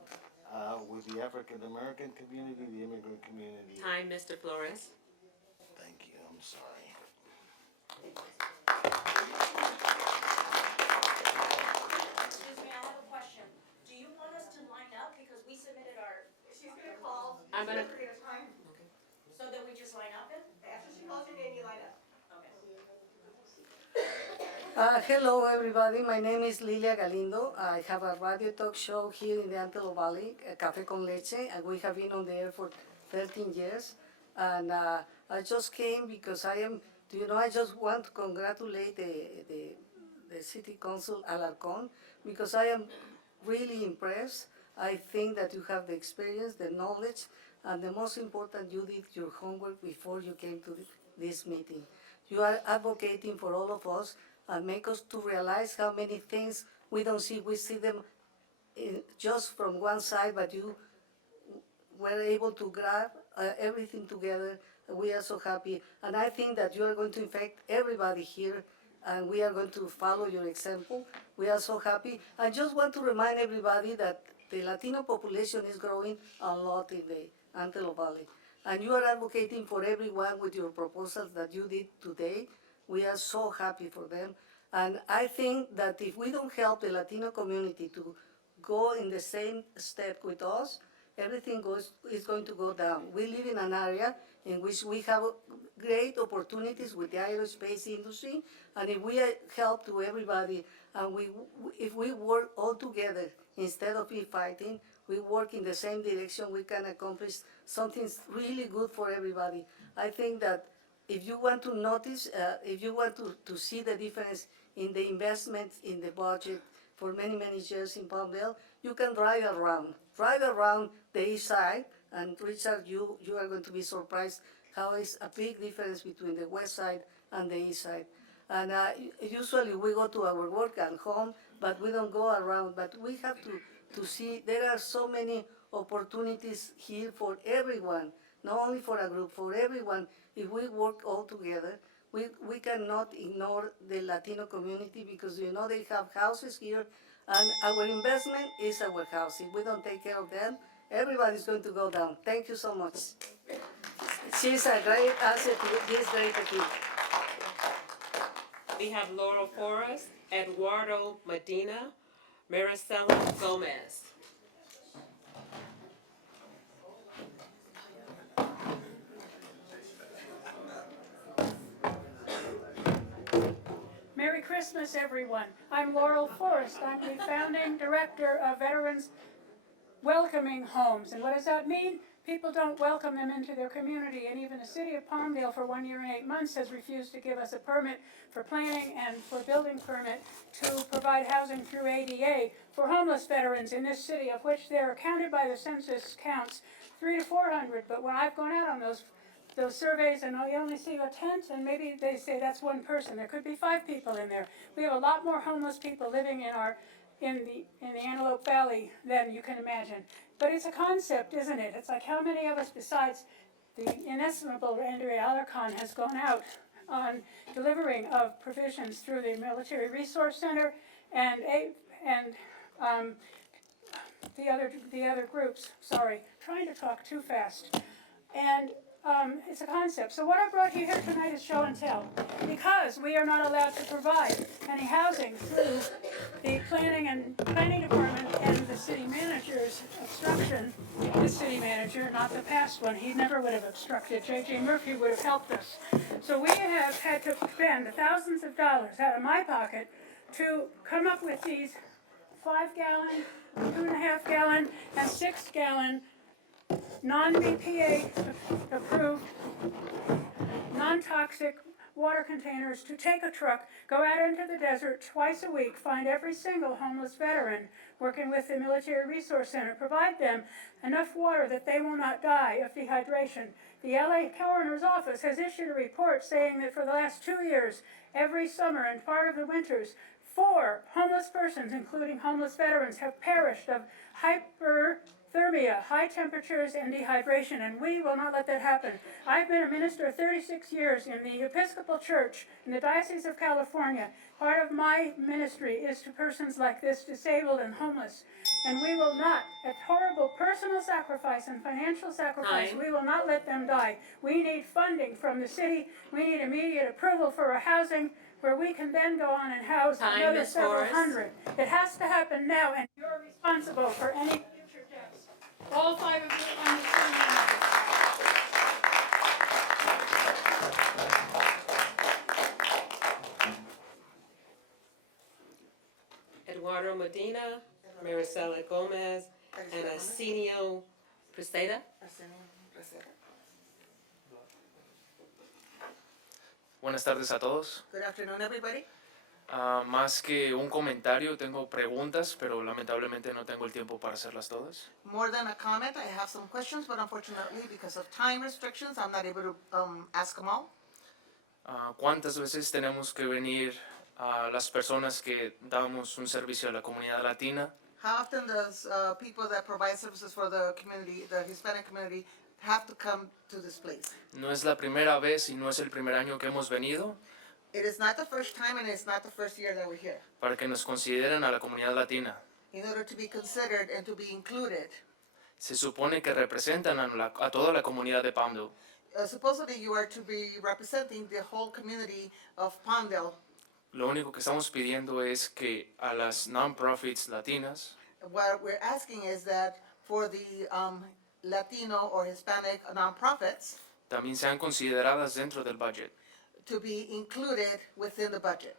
with the African American community, the immigrant community. Time, Mr. Flores. Thank you, I'm sorry. Excuse me, I have a question. Do you want us to line up because we submitted our? She's gonna call. I'm gonna- She's gonna time. So that we just line up then? After she calls your name, you line up. Hello everybody, my name is Lilia Galindo. I have a radio talk show here in the Antelope Valley, Café con Leche, and we have been on the air for 13 years. And I just came because I just want to congratulate the City Council Alarcon because I am really impressed. I think that you have the experience, the knowledge, and the most important, you did your homework before you came to this meeting. You are advocating for all of us and make us to realize how many things we don't see. We see them just from one side, but you were able to grab everything together. We are so happy. And I think that you are going to infect everybody here, and we are going to follow your example. We are so happy. I just want to remind everybody that the Latino population is growing a lot in the Antelope Valley. And you are advocating for everyone with your proposals that you did today. We are so happy for them. And I think that if we don't help the Latino community to go in the same step with us, everything is going to go down. We live in an area in which we have great opportunities with the aerospace industry, and if we help to everybody, and if we work all together instead of fighting, we work in the same direction, we can accomplish something really good for everybody. I think that if you want to notice, if you want to see the difference in the investments in the budget for many, many years in Palmdale, you can drive around the east side, and Richard, you are going to be surprised how is a big difference between the west side and the east side. And usually we go to our work and home, but we don't go around. But we have to see there are so many opportunities here for everyone, not only for a group, for everyone. If we work all together, we cannot ignore the Latino community because they have houses here, and our investment is our house. If we don't take care of them, everybody's going to go down. Thank you so much. She's a great asset to this great team. We have Laurel Forrest, Eduardo Medina, Maricela Gomez. Merry Christmas, everyone. I'm Laurel Forrest. I'm the founding director of Veterans welcoming homes. And what does that mean? People don't welcome them into their community, and even the city of Palmdale for 1 year and 8 months has refused to give us a permit for planning and for building permit to provide housing through ADA for homeless veterans in this city, of which there are counted by the census counts 300 to 400. But when I've gone out on those surveys and I only see a tent, and maybe they say that's one person. There could be 5 people in there. We have a lot more homeless people living in the Antelope Valley than you can imagine. But it's a concept, isn't it? It's like how many of us, besides the inestimable Andrea Alarcon, has gone out on delivering of provisions through the Military Resource Center and the other groups. Sorry, trying to talk too fast. And it's a concept. So what I brought you here tonight is show and tell. Because we are not allowed to provide any housing through the planning department and the city manager's obstruction, this city manager, not the past one, he never would have obstructed. J.J. Murphy would have helped us. So we have had to spend thousands of dollars out of my pocket to come up with these 5-gallon, 2.5-gallon, and 6-gallon non-BPA approved, non-toxic water containers to take a truck, go out into the desert twice a week, find every single homeless veteran working with the Military Resource Center, provide them enough water that they will not die of dehydration. The LA Coroner's Office has issued a report saying that for the last 2 years, every summer and part of the winters, 4 homeless persons, including homeless veterans, have perished of hyperthermia, high temperatures, and dehydration, and we will not let that happen. I've been a minister 36 years in the Episcopal Church in the Diocese of California. Part of my ministry is to persons like this, disabled and homeless. And we will not, at horrible personal sacrifice and financial sacrifice, we will not let them die. We need funding from the city. We need immediate approval for a housing where we can then go on and house another several hundred. It has to happen now, and you're responsible for any future deaths. All 5 of you on the city. Eduardo Medina, Maricela Gomez, and Arsenio Preseda. Buenas tardes a todos. Good afternoon, everybody. Más que un comentario, tengo preguntas, pero lamentablemente no tengo el tiempo para hacerlas todas. More than a comment, I have some questions, but unfortunately, because of time restrictions, I'm not able to ask them all. ¿Cuántas veces tenemos que venir a las personas que damos un servicio a la comunidad latina? How often does people that provide services for the community, the Hispanic community, have to come to this place? No es la primera vez y no es el primer año que hemos venido. It is not the first time and it's not the first year that we're here. Para que nos consideren a la comunidad latina. In order to be considered and to be included. Se supone que representan a toda la comunidad de Palmdale. Supposedly you are to be representing the whole community of Palmdale. Lo único que estamos pidiendo es que a las non-profits latinas, What we're asking is that for the Latino or Hispanic nonprofits también sean consideradas dentro del budget. to be included within the budget.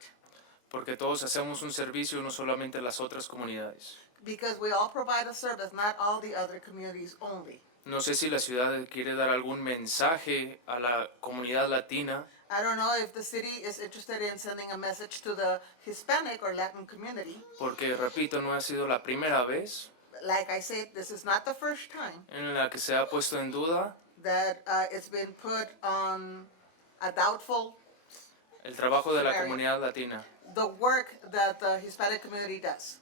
Porque todos hacemos un servicio, no solamente las otras comunidades. Because we all provide a service, not all the other communities only. No sé si la ciudad quiere dar algún mensaje a la comunidad latina. I don't know if the city is interested in sending a message to the Hispanic or Latin community. Porque, repito, no ha sido la primera vez Like I said, this is not the first time en la que se ha puesto en duda that it's been put on a doubtful el trabajo de la scenario, comunidad latina. the work that the Hispanic community does.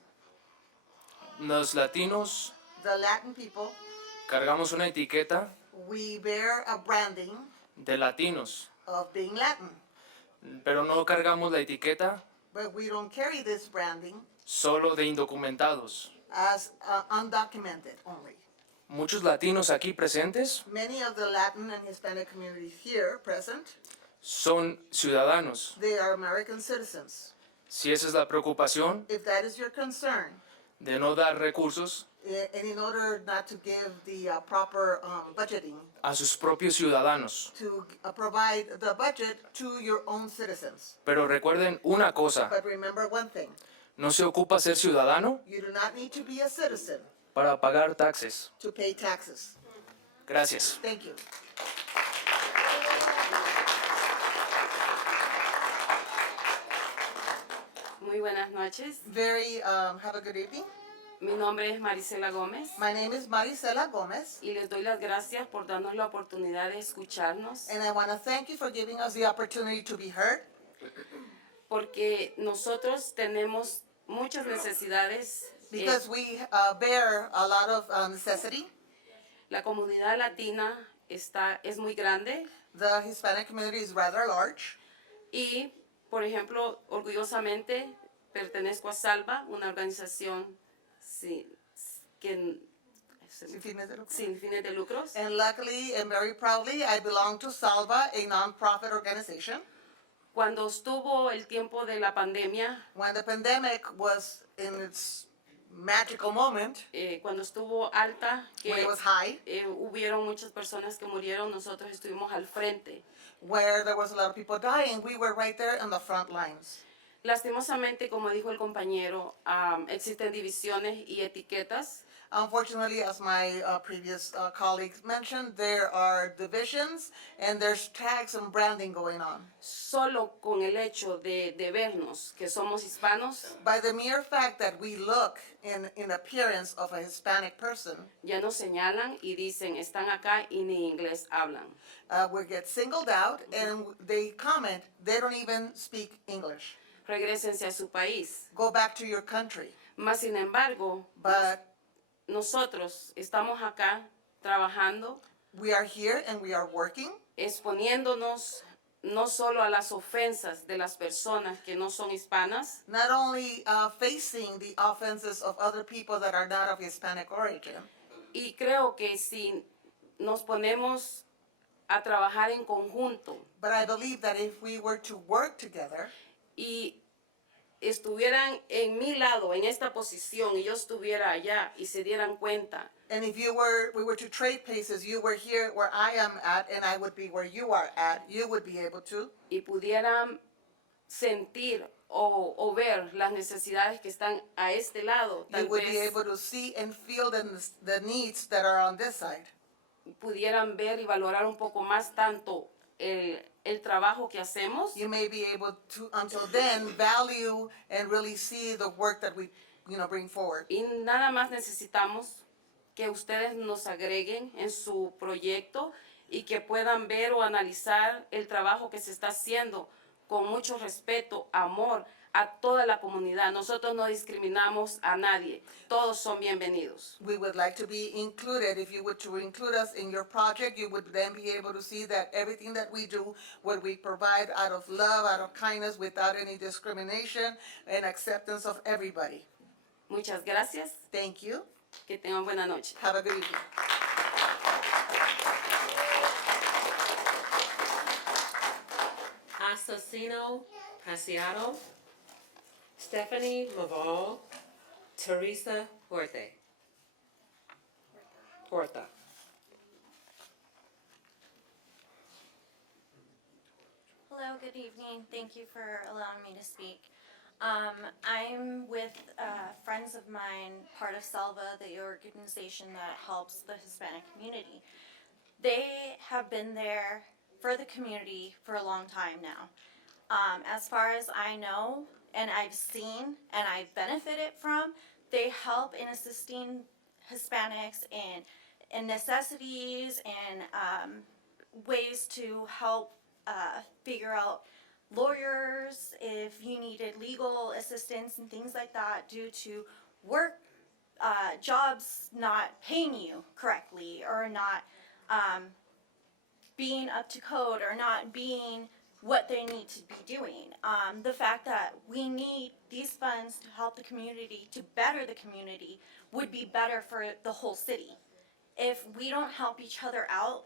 Los latinos The Latin people, cargamos una etiqueta we bear a branding de latinos, of being Latin, pero no cargamos la etiqueta but we don't carry this branding solo de indocumentados. as undocumented only. Muchos latinos aquí presentes Many of the Latin and Hispanic communities here present, son ciudadanos. they are American citizens. Si esa es la preocupación If that is your concern, de no dar recursos and in order not to give the proper budgeting, a sus propios ciudadanos. to provide the budget to your own citizens. Pero recuerden una cosa, But remember one thing, no se ocupa ser ciudadano you do not need to be a citizen para pagar taxes. to pay taxes. Gracias. Thank you. Muy buenas noches. Have a good evening. Mi nombre es Marisela Gómez. My name is Marisela Gomez. Y les doy las gracias por darnos la oportunidad de escucharnos. And I want to thank you for giving us the opportunity to be heard. Porque nosotros tenemos muchas necesidades. Because we bear a lot of necessity. La comunidad latina es muy grande. The Hispanic community is rather large. Y, por ejemplo, orgullosamente pertenezco a Salva, una organización sin fines de lucros. And luckily and very proudly, I belong to Salva, a non-profit organization. Cuando estuvo el tiempo de la pandemia, when the pandemic was in its magical moment, cuando estuvo alta, when it was high, hubieron muchas personas que murieron, nosotros estuvimos al frente. Where there was a lot of people dying, we were right there in the front lines. Lastimosamente, como dijo el compañero, existen divisiones y etiquetas. Unfortunately, as my previous colleagues mentioned, there are divisions and there's tags and branding going on. Solo con el hecho de vernos que somos hispanos, by the mere fact that we look in appearance of a Hispanic person, ya nos señalan y dicen, están acá y ni inglés hablan. We get singled out and they comment, they don't even speak English. Regrésense a su país. Go back to your country. Mas, sin embargo, nosotros estamos acá trabajando. We are here and we are working. Exponiéndonos no solo a las ofensas de las personas que no son hispanas. Not only facing the offenses of other people that are not of Hispanic origin. Y creo que si nos ponemos a trabajar en conjunto. But I believe that if we were to work together. Y estuvieran en mi lado, en esta posición, y yo estuviera allá, y se dieran cuenta. And if we were to trade places, you were here where I am at, and I would be where you are at, you would be able to. Y pudieran sentir o ver las necesidades que están a este lado. You would be able to see and feel the needs that are on this side. Pudieran ver y valorar un poco más tanto el trabajo que hacemos. You may be able to, until then, value and really see the work that we, bring forward. Y nada más necesitamos que ustedes nos agreguen en su proyecto y que puedan ver o analizar el trabajo que se está haciendo con mucho respeto, amor a toda la comunidad. Nosotros no discriminamos a nadie. Todos son bienvenidos. We would like to be included. If you were to include us in your project, you would then be able to see that everything that we do, what we provide out of love, out of kindness, without any discrimination and acceptance of everybody. Muchas gracias. Thank you. Que tengan buena noche. Have a good evening. Asesino Pasiado, Stephanie Maval, Teresa Horta. Hello, good evening. Thank you for allowing me to speak. I'm with friends of mine, part of Salva, the organization that helps the Hispanic community. They have been there for the community for a long time now. As far as I know, and I've seen, and I've benefited from, they help in assisting Hispanics in necessities and ways to help figure out lawyers, if you needed legal assistance and things like that due to work, jobs not paying you correctly or not being up to code or not being what they need to be doing. The fact that we need these funds to help the community, to better the community, would be better for the whole city. If we don't help each other out,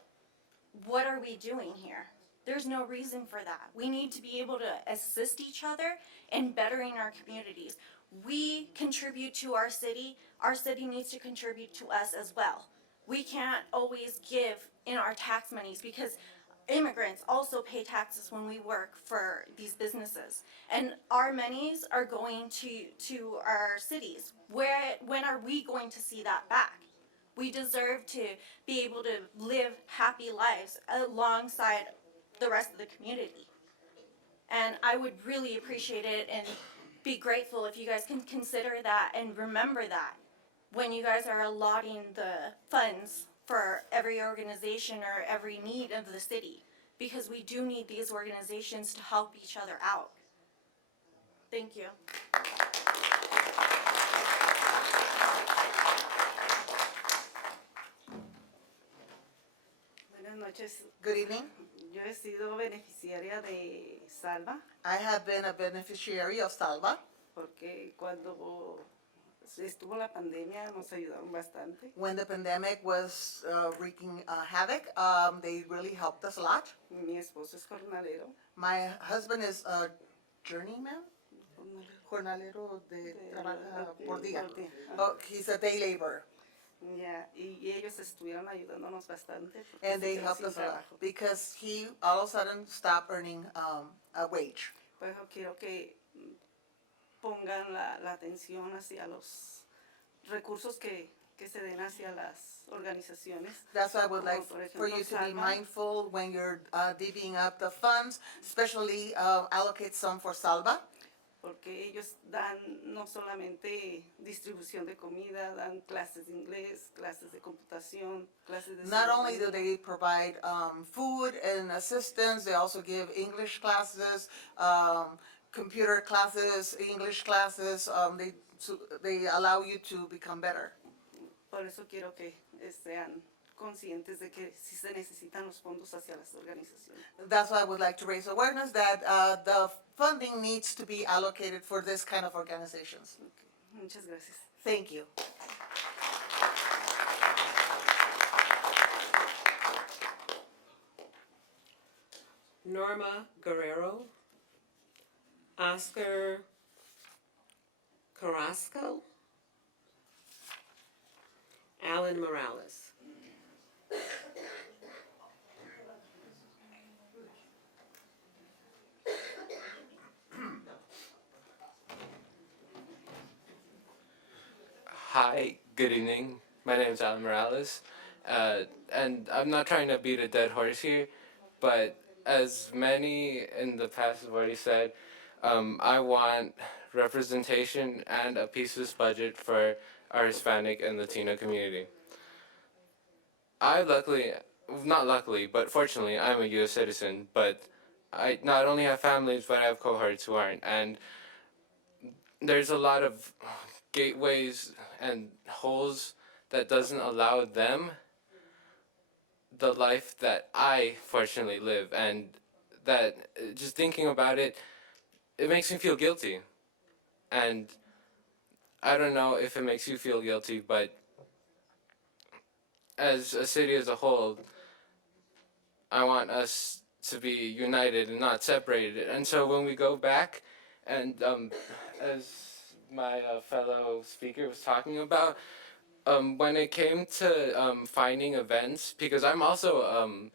what are we doing here? There's no reason for that. We need to be able to assist each other in bettering our communities. We contribute to our city needs to contribute to us as well. We can't always give in our tax monies because immigrants also pay taxes when we work for these businesses. And our monies are going to our cities. When are we going to see that back? We deserve to be able to live happy lives alongside the rest of the community. And I would really appreciate it and be grateful if you guys can consider that and remember that when you guys are allotting the funds for every organization or every need of the city, because we do need these organizations to help each other out. Thank you. Buenas noches. Good evening. Yo he sido beneficiaria de Salva I have been a beneficiary of Salva. porque cuando estuvo la pandemia nos ayudaron bastante. When the pandemic was wreaking havoc, they really helped us a lot. Mi esposo es jornalero. My husband is a journeyman, jornalero de trabaja por día. Oh, he's a day laborer. Ya, y ellos estuvieron ayudándonos bastante. porque And se they quedó helped sin us a lot trabajo. because he all of a sudden stopped earning a wage. Pues yo quiero que pongan la atención hacia los recursos que se den hacia las organizaciones. That's why I would como like por for ejemplo you to be Salva, mindful when you're divvying up the funds, especially allocate some for Salva. porque ellos dan no solamente distribución de comida, dan clases de inglés, clases de computación, clases de Not only do ciudadanía. they provide food and assistance, they also give English classes, computer classes, English classes. They allow you to become better. Por eso quiero que sean conscientes de que sí se necesitan los fondos hacia las organizaciones. That's why I would like to raise awareness that the funding needs to be allocated for this kind of organizations. Muchas gracias. Thank you. Norma Guerrero, Oscar Carrasco, Alan Morales. Hi, good evening. My name is Alan Morales, and I'm not trying to beat a dead horse here, but as many in the past have already said, I want representation and a piece of this budget for our Hispanic and Latino community. Not luckily, but fortunately, I'm a U.S. citizen, but I not only have families, but I have cohorts who aren't, and there's a lot of gateways and holes that doesn't allow them the life that I fortunately live, and that just thinking about it, it makes me feel guilty. And I don't know if it makes you feel guilty, but as a city as a whole, I want us to be united and not separated. And so when we go back, and as my fellow speaker was talking about, when it came to finding events, because I'm also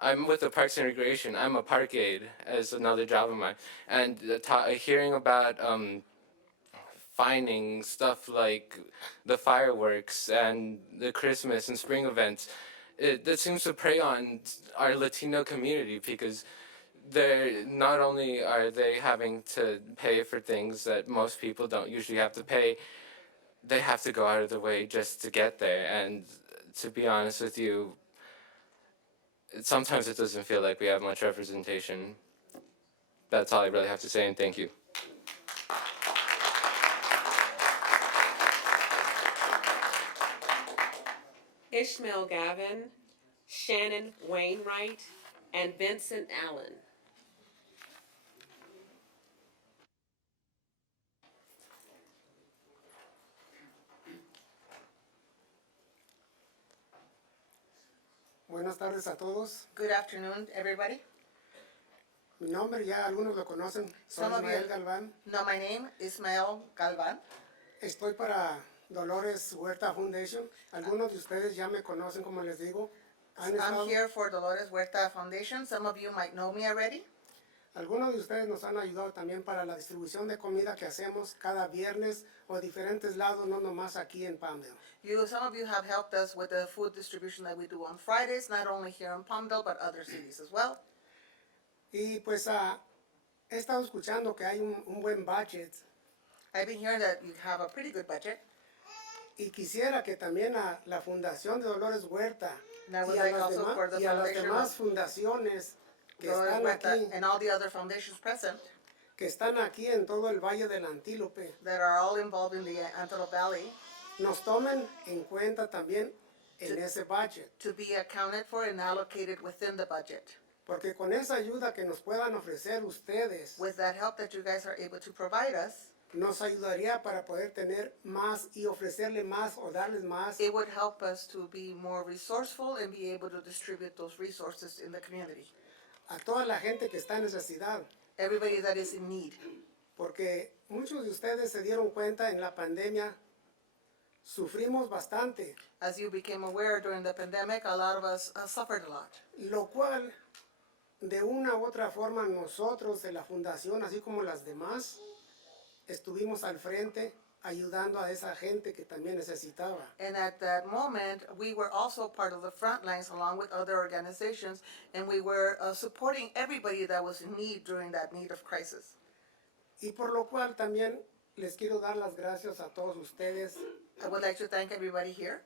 I'm with the Parks and Recreation. I'm a park aide as another job of mine, and hearing about finding stuff like the fireworks and the Christmas and spring events, that seems to prey on our Latino community, because they're not only are they having to pay for things that most people don't usually have to pay, they have to go out of their way just to get there. And to be honest with you, sometimes it doesn't feel like we have much representation. That's all I really have to say, and thank you. Ishmael Gavin, Shannon Wainwright, and Vincent Allen. Buenas tardes a todos. Good afternoon, everybody. Mi nombre ya algunos lo conocen. Soy Some of Ismael you Galván. know my name, Ismael Galvan. Estoy para Dolores Huerta Foundation. Algunos de ustedes ya me conocen, como les digo. Han I'm estado- here for Dolores Huerta Foundation. Some of you might know me already. Algunos de ustedes nos han ayudado también para la distribución de comida que hacemos cada viernes o diferentes lados, no nomás aquí en Palmdale. Some of you have helped us with the food distribution that we do on Fridays, not only here in Palmdale, but other cities as well. Y pues he estado escuchando que hay un buen budget. I've been hearing that you have a pretty good budget. Y quisiera que también a la Fundación de Dolores Huerta And I would y a like las also for the y a las foundation demás of fundaciones que Dolores están Huerta aquí, and all the other foundations present en todo el Valle del Antílope, that are all involved in the Antelope Valley nos tomen en cuenta también en ese budget. to be accounted for and allocated within the budget. Porque con esa ayuda que nos puedan ofrecer ustedes, With that help that you guys are able to provide us, nos ayudaría para poder tener más y ofrecerle más o darles más it would help us to be more resourceful and be able to distribute those resources in the community. a toda la gente que está en necesidad. Everybody that is in need. Porque muchos de ustedes se dieron cuenta en la pandemia, sufrimos bastante, As you became aware during the pandemic, a lot of us suffered a lot. lo cual de una u otra forma nosotros de la fundación, así como las demás, estuvimos al frente ayudando a esa gente que también necesitaba. And at that moment, we were also part of the front lines along with other organizations, and we were supporting everybody that was in need during that need of crisis. Y por lo cual también les quiero dar las gracias a todos ustedes I would like to thank everybody here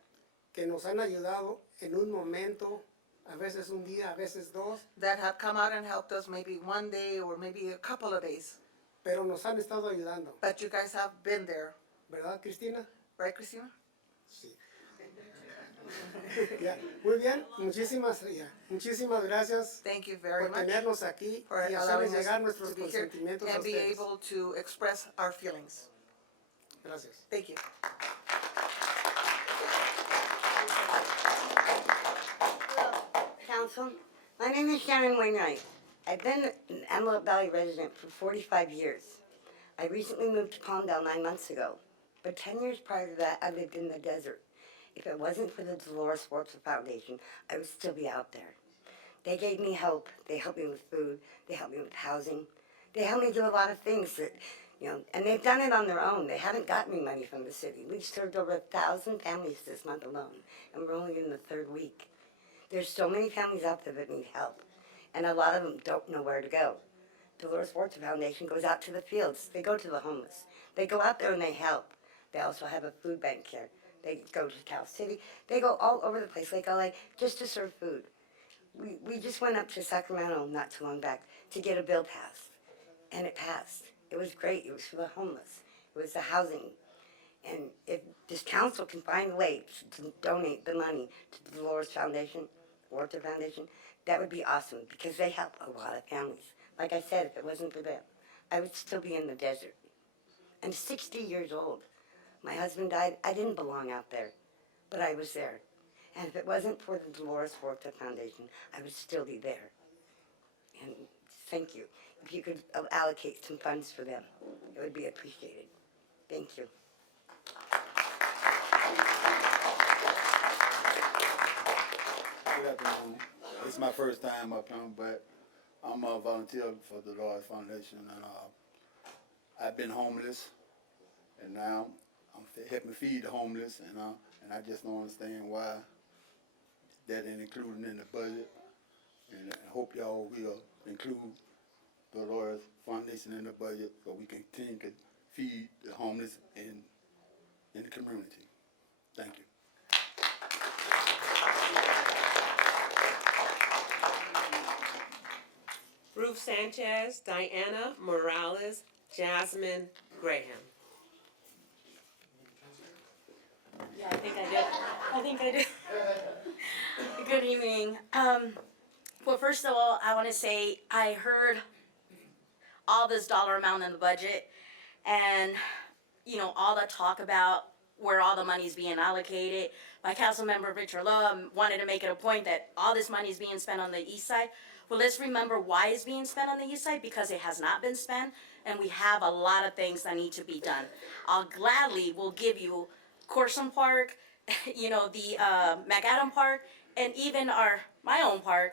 que nos han ayudado en un momento, a veces un día, a veces dos, that have come out and helped us maybe one day or maybe a couple of days. pero nos han estado ayudando. But you guys have been there, ¿Verdad, Cristina? right, Christina? Sí. Ya, muy bien, muchísimas gracias Thank you very por much tenernos aquí for y allowing hacerles us llegar nuestros to be here consentimientos a and be ustedes. able to express our feelings. Gracias. Thank you. Council, my name is Sharon Wainwright. I've been an Antelope Valley resident for 45 years. I recently moved to Palmdale 9 months ago, but 10 years prior to that, I lived in the desert. If it wasn't for the Dolores Huerta Foundation, I would still be out there. They gave me help. They helped me with food. They helped me with housing. They helped me do a lot of things that, and they've done it on their own. They haven't gotten any money from the city. We've served over 1,000 families this month alone, and we're only in the third week. There's so many families out there that need help, and a lot of them don't know where to go. Dolores Huerta Foundation goes out to the fields. They go to the homeless. They go out there and they help. They also have a food bank here. They go to Cal City. They go all over the place. They go just to serve food. We just went up to Sacramento not too long back to get a bill passed, and it passed. It was great. It was for the homeless. It was the housing. And if this council can find a way to donate the money to the Dolores Foundation, Huerta Foundation, that would be awesome because they help a lot of families. Like I said, if it wasn't for them, I would still be in the desert. I'm 60 years old. My husband died. I didn't belong out there, but I was there. And if it wasn't for the Dolores Huerta Foundation, I would still be there. And thank you. If you could allocate some funds for them, it would be appreciated. Thank you. Good afternoon. It's my first time up here, but I'm a volunteer for the Dolores Foundation, and I've been homeless, and now I'm helping feed the homeless, and I just don't understand why that ain't included in the budget, and I hope y'all will include the Dolores Foundation in the budget so we can continue to feed the homeless in the community. Thank you. Ruth Sanchez, Diana Morales, Jasmine Graham. Yeah, I think I do. Good evening. Well, first of all, I want to say I heard all this dollar amount in the budget and, all the talk about where all the money's being allocated. My council member, Richard Lowe, wanted to make it a point that all this money is being spent on the east side. Well, let's remember why it's being spent on the east side, because it has not been spent, and we have a lot of things that need to be done. I'll gladly will give you Corson Park, the McAdam Park, and even my own part,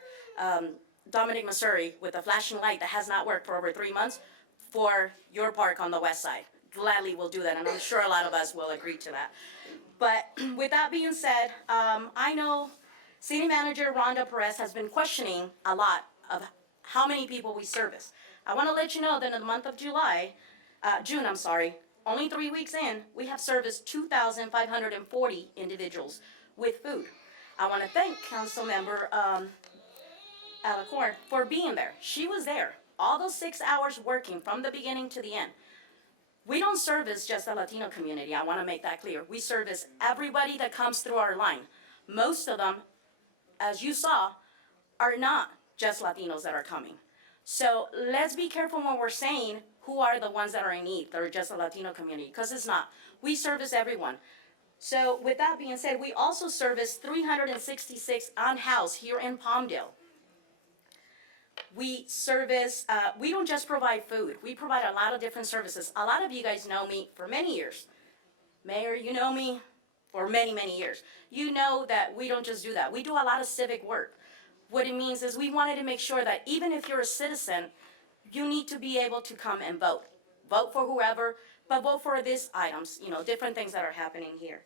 Dominic Missouri, with a flashing light that has not worked for over 3 months, for your park on the west side. Gladly will do that, and I'm sure a lot of us will agree to that. But with that being said, I know City Manager Rhonda Perez has been questioning a lot of how many people we service. I want to let you know that in the month of June, only 3 weeks in, we have serviced 2,540 individuals with food. I want to thank Councilmember Alacorn for being there. She was there all those 6 hours working from the beginning to the end. We don't service just the Latino community. I want to make that clear. We service everybody that comes through our line. Most of them, as you saw, are not just Latinos that are coming. So let's be careful when we're saying who are the ones that are in need, that are just the Latino community, because it's not. We service everyone. So with that being said, we also service 366 on-house here in Palmdale. We service, we don't just provide food. We provide a lot of different services. A lot of you guys know me for many years. Mayor, you know me for many, many years. You know that we don't just do that. We do a lot of civic work. What it means is we wanted to make sure that even if you're a citizen, you need to be able to come and vote. Vote for whoever, but vote for these items, different things that are happening here.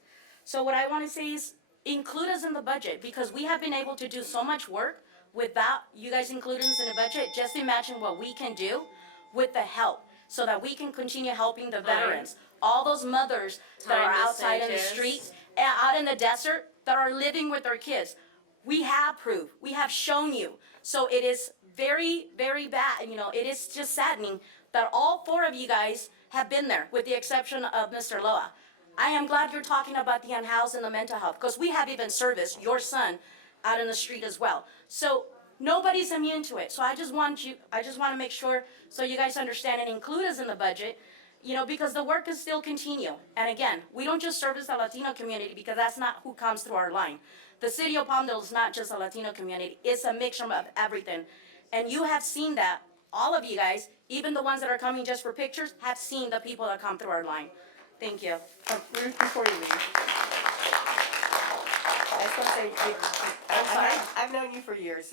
So what I want to say is include us in the budget, because we have been able to do so much work without you guys including us in the budget. Just imagine what we can do with the help, so that we can continue helping the veterans, all those mothers that are outside in the streets, out in the desert, that are living with their kids. We have proof. We have shown you. So it is very, very bad. It is just saddening that all 4 of you guys have been there, with the exception of Mr. Loa. I am glad you're talking about the unhoused and the mental health, because we have even serviced your son out in the street as well. So nobody's immune to it. So I just want to make sure so you guys understand and include us in the budget, because the work is still continue. And again, we don't just service the Latino community, because that's not who comes through our line. The city of Palmdale is not just a Latino community. It's a mixture of everything. And you have seen that. All of you guys, even the ones that are coming just for pictures, have seen the people that come through our line. Thank you. Ruth, before you leave, I just want to say, I've known you for years,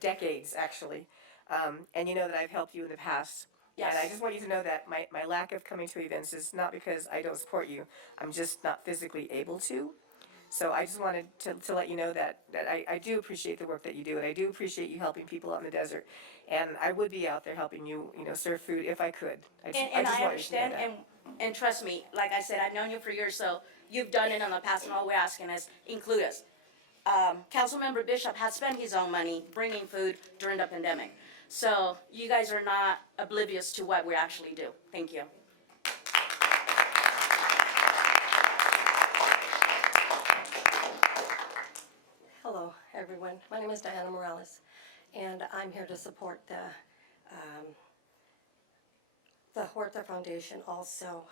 decades actually, and you know that I've helped you in the past. Yes. And I just want you to know that my lack of coming to events is not because I don't support you. I'm just not physically able to. So I just wanted to let you know that I do appreciate the work that you do, and I do appreciate you helping people out in the desert. And I would be out there helping you, serve food if I could. I just I want you to know understand, that. and trust me, like I said, I've known you for years, so you've done it in the past, and all we're asking is include us. Councilmember Bishop has spent his own money bringing food during the pandemic. So you guys are not oblivious to what we actually do. Thank you. Hello, everyone. My name is Diana Morales, and I'm here to support the Huerta Foundation also.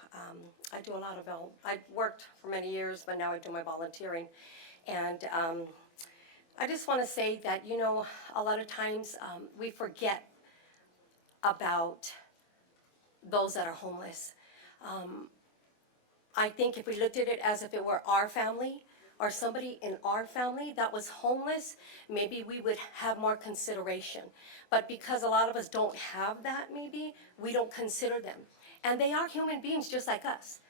I do a lot of, I've worked for many years, but now I do my volunteering. And I just want to say that, a lot of times we forget about those that are homeless. I think if we looked at it as if it were our family, or somebody in our family that was homeless, maybe we would have more consideration. But because a lot of us don't have that, maybe, we don't consider them. And they are human beings just like us.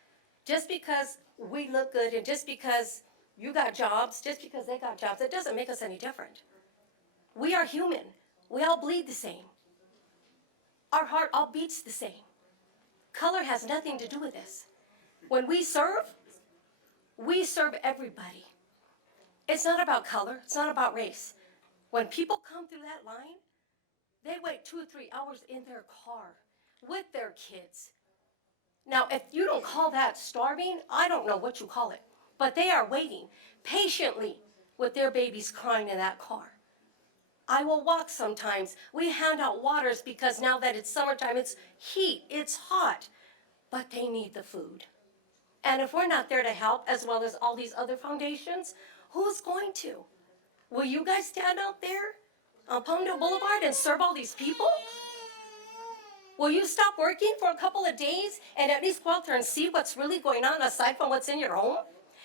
Just because we look good and just because you got jobs, just because they got jobs, it doesn't make us any different. We are human. We all bleed the same. Our heart all beats the same. Color has nothing to do with this. When we serve everybody. It's not about color. It's not about race. When people come through that line, they wait 2 or 3 hours in their car with their kids. Now, if you don't call that starving, I don't know what you call it. But they are waiting patiently with their babies crying in that car. I will walk sometimes. We hand out waters because now that it's summertime, it's heat, it's hot. But they need the food. And if we're not there to help, as well as all these other foundations, who's going to? Will you guys stand out there on Palmdale Boulevard and serve all these people? Will you stop working for a couple of days and at least go out there and see what's really going on aside from what's in your home?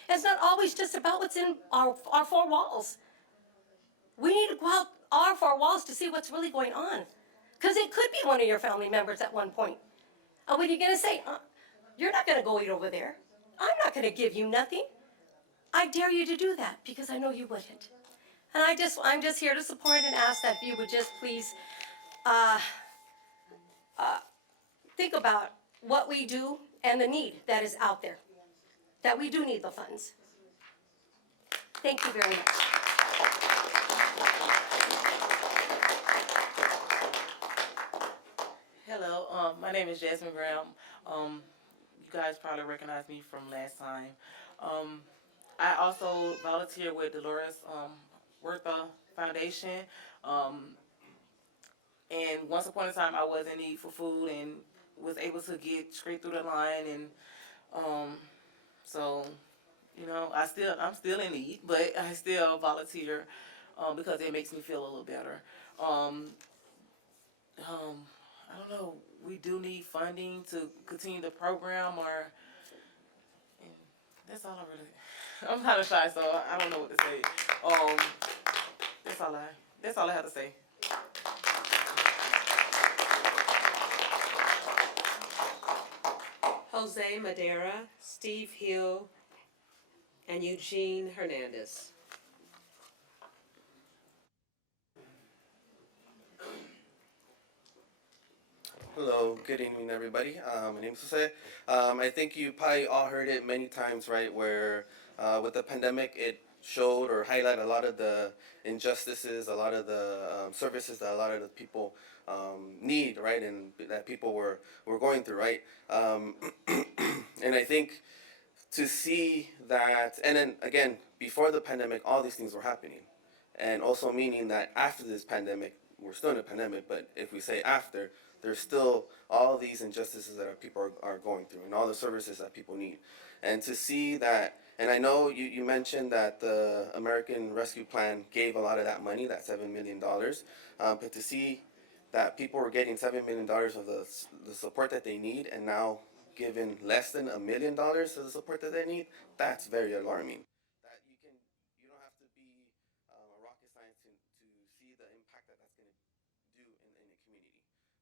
It's not always just about what's in our four walls. We need to go out our four walls to see what's really going on. Because it could be one of your family members at one point. And what are you going to say? You're not going to go eat over there. I'm not going to give you nothing. I dare you to do that because I know you wouldn't. And I'm just here to support and ask that you would just please think about what we do and the need that is out there. That we do need the funds. Thank you very much. Hello, my name is Jasmine Graham. You guys probably recognize me from last time. I also volunteer with Dolores Huerta Foundation. And once upon a time, I was in need for food and was able to get straight through the line. And so, you know, I'm still in need, but I still volunteer because it makes me feel a little better. I don't know. We do need funding to continue the program, or and that's all I really. I'm kind of shy, so I don't know what to say. That's all I have to say. Jose Madera, Steve Hill, and Eugene Hernandez. Hello, good evening, everybody. My name is Jose. I think you probably all heard it many times, right? Where with the pandemic, it showed or highlighted a lot of the injustices, a lot of the services that a lot of the people need, right? And that people were going through, right? And I think to see that, and then again, before the pandemic, all these things were happening. And also meaning that after this pandemic, we're still in a pandemic, but if we say after, there's still all these injustices that our people are going through and all the services that people need. And to see that, and I know you mentioned that the American Rescue Plan gave a lot of that money, that $7 million, but to see that people were getting $7 million of the support that they need and now given less than $1 million of the support that they need, that's very alarming. That you don't have to be a rocket science to see the impact that that's going to do in a community.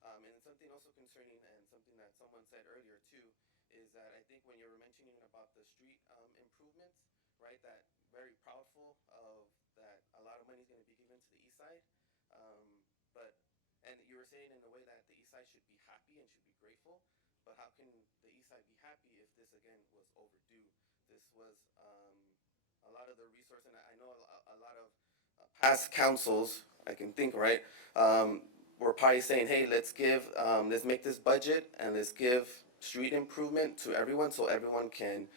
And something also concerning, and something that someone said earlier too, is that I think when you were mentioning about the street improvements, right, that very proudful of that a lot of money is going to be given to the east side. But and you were saying in a way that the east side should be happy and should be grateful, but how can the east side be happy if this again was overdue? This was a lot of the resource, and I know a lot of past councils, I can think, right, we're probably saying, hey, let's make this budget and let's give street improvement to everyone so everyone can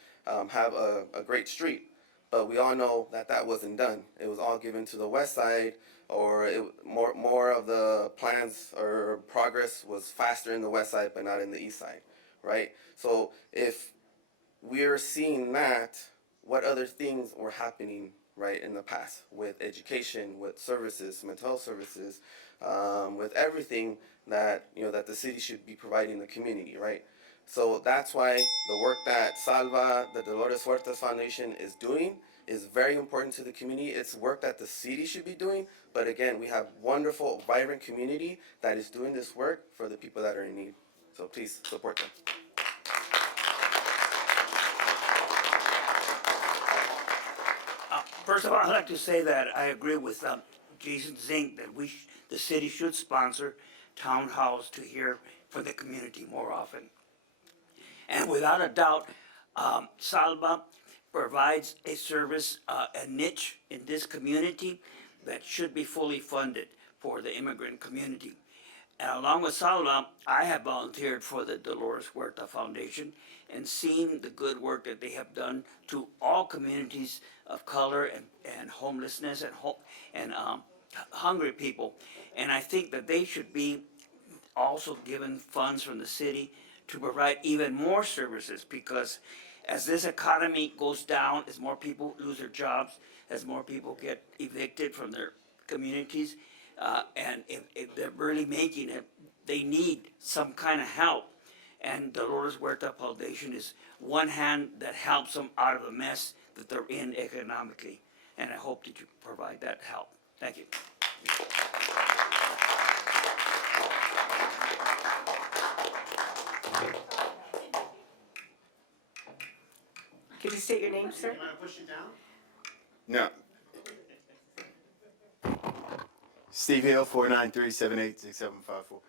have a great street. But we all know that that wasn't done. It was all given to the west side, or more of the plans or progress was faster in the west side, but not in the east side, right? So if we're seeing that, what other things were happening right in the past with education, with services, mental health services, with everything that that the city should be providing the community, right? So that's why the work that Salva, the Dolores Huertas Foundation is doing is very important to the community. It's work that the city should be doing, but again, we have wonderful, vibrant community that is doing this work for the people that are in need. So please support them. First of all, I'd like to say that I agree with Jason Zink that the city should sponsor town halls to hear from the community more often. And without a doubt, Salva provides a service, a niche in this community that should be fully funded for the immigrant community. And along with Salva, I have volunteered for the Dolores Huerta Foundation and seen the good work that they have done to all communities of color and homelessness and hungry people. And I think that they should be also given funds from the city to provide even more services, because as this economy goes down, as more people lose their jobs, as more people get evicted from their communities, and if they're really making it, they need some kind of help. And Dolores Huerta Foundation is one hand that helps them out of the mess that they're in economically. And I hope that you provide that help. Thank you. Could you state your name, sir? No. Steve Hill, 493-786-754.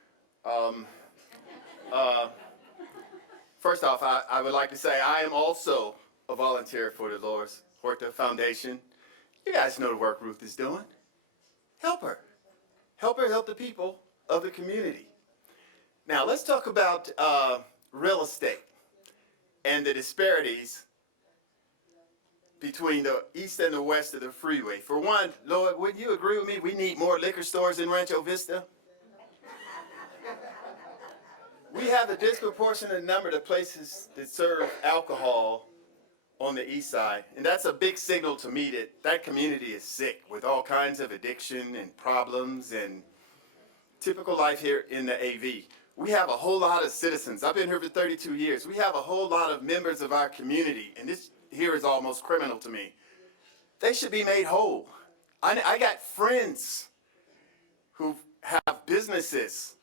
First off, I would like to say I am also a volunteer for the Dolores Huerta Foundation. You guys know the work Ruth is doing. Help her. Help her help the people of the community. Now, let's talk about real estate and the disparities between the east and the west of the freeway. For one, Lord, wouldn't you agree with me? We need more liquor stores in Rancho Vista. We have a disproportionate number of places that serve alcohol on the east side, and that's a big signal to me that that community is sick with all kinds of addiction and problems and typical life here in the AV. We have a whole lot of citizens. I've been here for 32 years. We have a whole lot of members of our community, and this here is almost criminal to me. They should be made whole. I got friends who have businesses,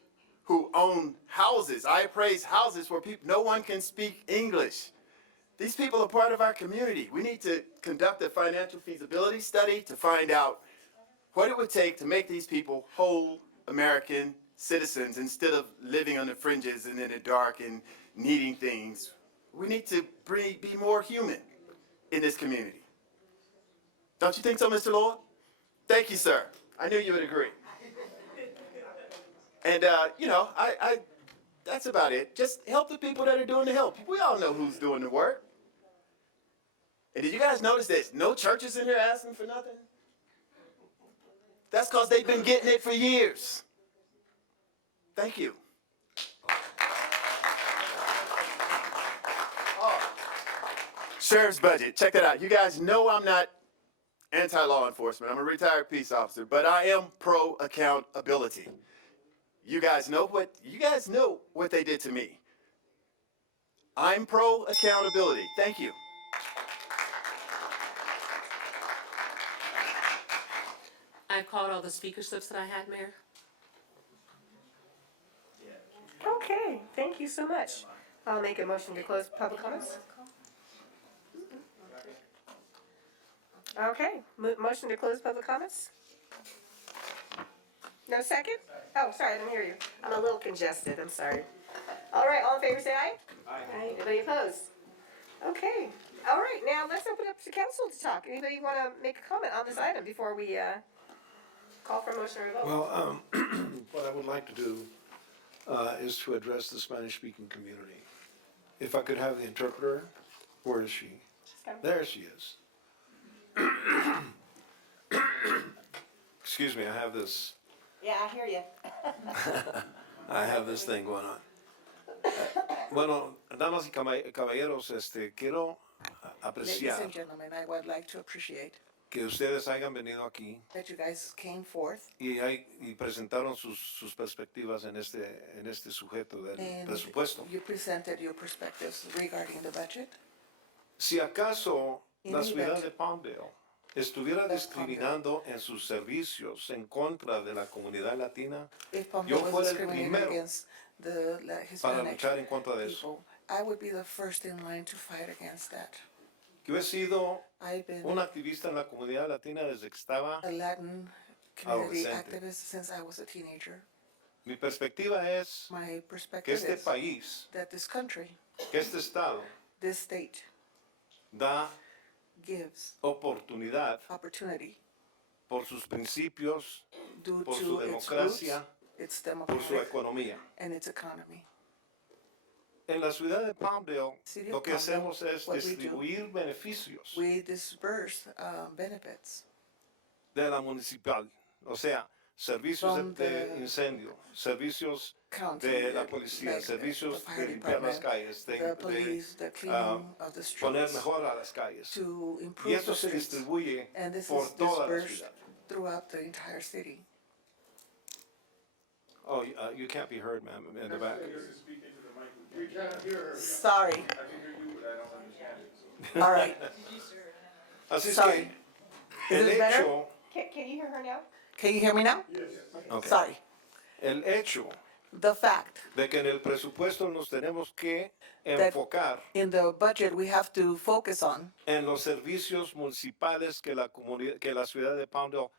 who own houses. I appraise houses where no one can speak English. These people are part of our community. We need to conduct a financial feasibility study to find out what it would take to make these people whole American citizens instead of living on the fringes and in the dark and needing things. We need to be more human in this community. Don't you think so, Mr. Lord? Thank you, sir. I knew you would agree. And, that's about it. Just help the people that are doing the help. We all know who's doing the work. And did you guys notice there's no churches in here asking for nothing? That's because they've been getting it for years. Thank you. Sheriff's budget, check that out. You guys know I'm not anti-law enforcement. I'm a retired peace officer, but I am pro-accountability. You guys know what they did to me. I'm pro-accountability. Thank you. I've called all the speaker slips that I had, Mayor. Okay, thank you so much. I'll make a motion to close public comments. Okay, motion to close public comments? No second? Oh, sorry, I didn't hear you. I'm a little congested, I'm sorry. All right, all in favor say aye. Aye. Anybody opposed? Okay, all right, now let's open up to council to talk. Anybody want to make a comment on this item before we call for a motion or a vote? Well, what I would like to do is to address the Spanish-speaking community. If I could have the interpreter, where is she? There she is. Excuse me, I have this. Yeah, I hear you. I have this thing going on. Bueno, damas y caballeros, quiero Ladies apreciar and gentlemen, I would like to appreciate que ustedes hayan venido aquí that you guys came forth y presentaron sus perspectivas en este sujeto del and presupuesto. you presented your perspectives regarding the budget. Si acaso In la the ciudad event de Palmdale estuviera that discriminando en sus servicios en contra de la comunidad latina, If yo Palmdale was fuera el discriminating primero against the para Hispanic luchar en contra de eso. people, I would be the first in line to fight against that. Yo he sido I've been un activista en la comunidad latina desde que estaba a Latin community adolescente. activist since I was a teenager. Mi perspectiva es My que perspective este is país, that this country, que este estado, this state, da gives oportunidad opportunity por sus principios, due por su to its roots, democracia, its por su democratic, economía. and its economy. En la ciudad de Palmdale, City lo of que Palmdale, hacemos es what we do, distribuir beneficios we disperse benefits de la municipal, o sea, servicios From de the incendio, servicios county, de la policía, like servicios the fire de limpiar las department, calles, the police, the cleaning of the poner streets, mejor a las calles. to Y improve esto the se streets, distribuye and this por is toda la dispersed ciudad. throughout the entire city. Oh, you can't be heard, ma'am, in the back. Sorry. All right. Así es Sorry. que Is el it better? hecho, Can you hear her now? Can you hear me now? okay, Sorry. el hecho The fact de que en el presupuesto nos tenemos que that enfocar in the budget we have to focus on en los servicios municipales que que la ciudad de Palmdale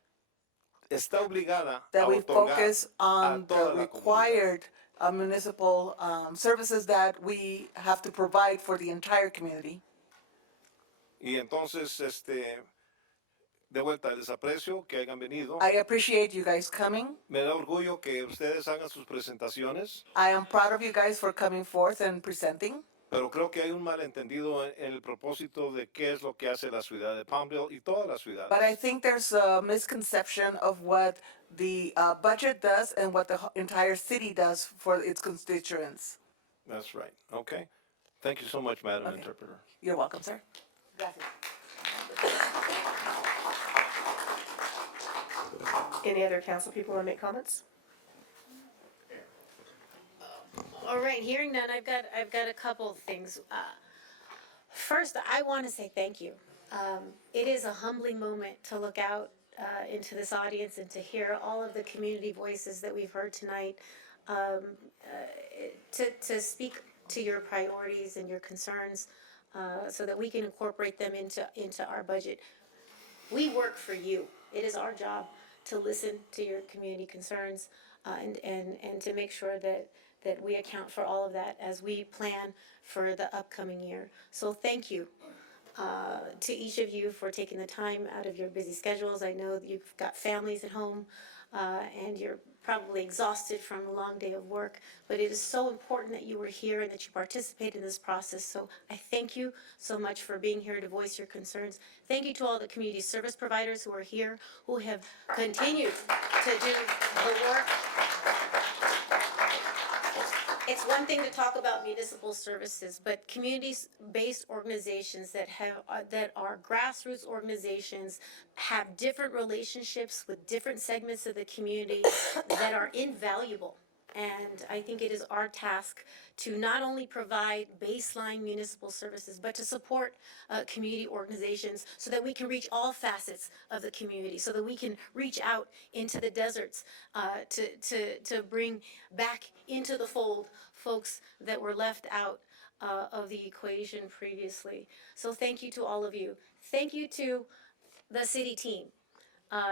está obligada a that we otorgar focus a on the toda la comunidad. required municipal services that we have to provide for the entire community. Y entonces, de vuelta, les aprecio que hayan venido. I appreciate you guys coming. Me da orgullo que ustedes hagan sus presentaciones, I am proud of you guys for coming forth and presenting. pero creo que hay un malentendido en el propósito de qué es lo que hace la ciudad de Palmdale y todas las ciudades. But I think there's a misconception of what the budget does and what the entire city does for its constituents. That's right. Okay. Thank you so much, Madam Okay. Interpreter. You're welcome, sir. Any other council people want to make comments? All right, hearing none, I've got a couple of things. First, I want to say thank you. It is a humbling moment to look out into this audience and to hear all of the community voices that we've heard tonight, to speak to your priorities and your concerns, so that we can incorporate them into our budget. We work for you. It is our job to listen to your community concerns, and to make sure that we account for all of that as we plan for the upcoming year. So thank you to each of you for taking the time out of your busy schedules. I know that you've got families at home, and you're probably exhausted from a long day of work, but it is so important that you were here and that you participate in this process. So I thank you so much for being here to voice your concerns. Thank you to all the community service providers who are here, who have continued to do the work. It's one thing to talk about municipal services, but community-based organizations that are grassroots organizations have different relationships with different segments of the community that are invaluable. And I think it is our task to not only provide baseline municipal services, but to support community organizations so that we can reach all facets of the community, so that we can reach out into the deserts to bring back into the fold folks that were left out of the equation previously. So thank you to all of you. Thank you to the city team.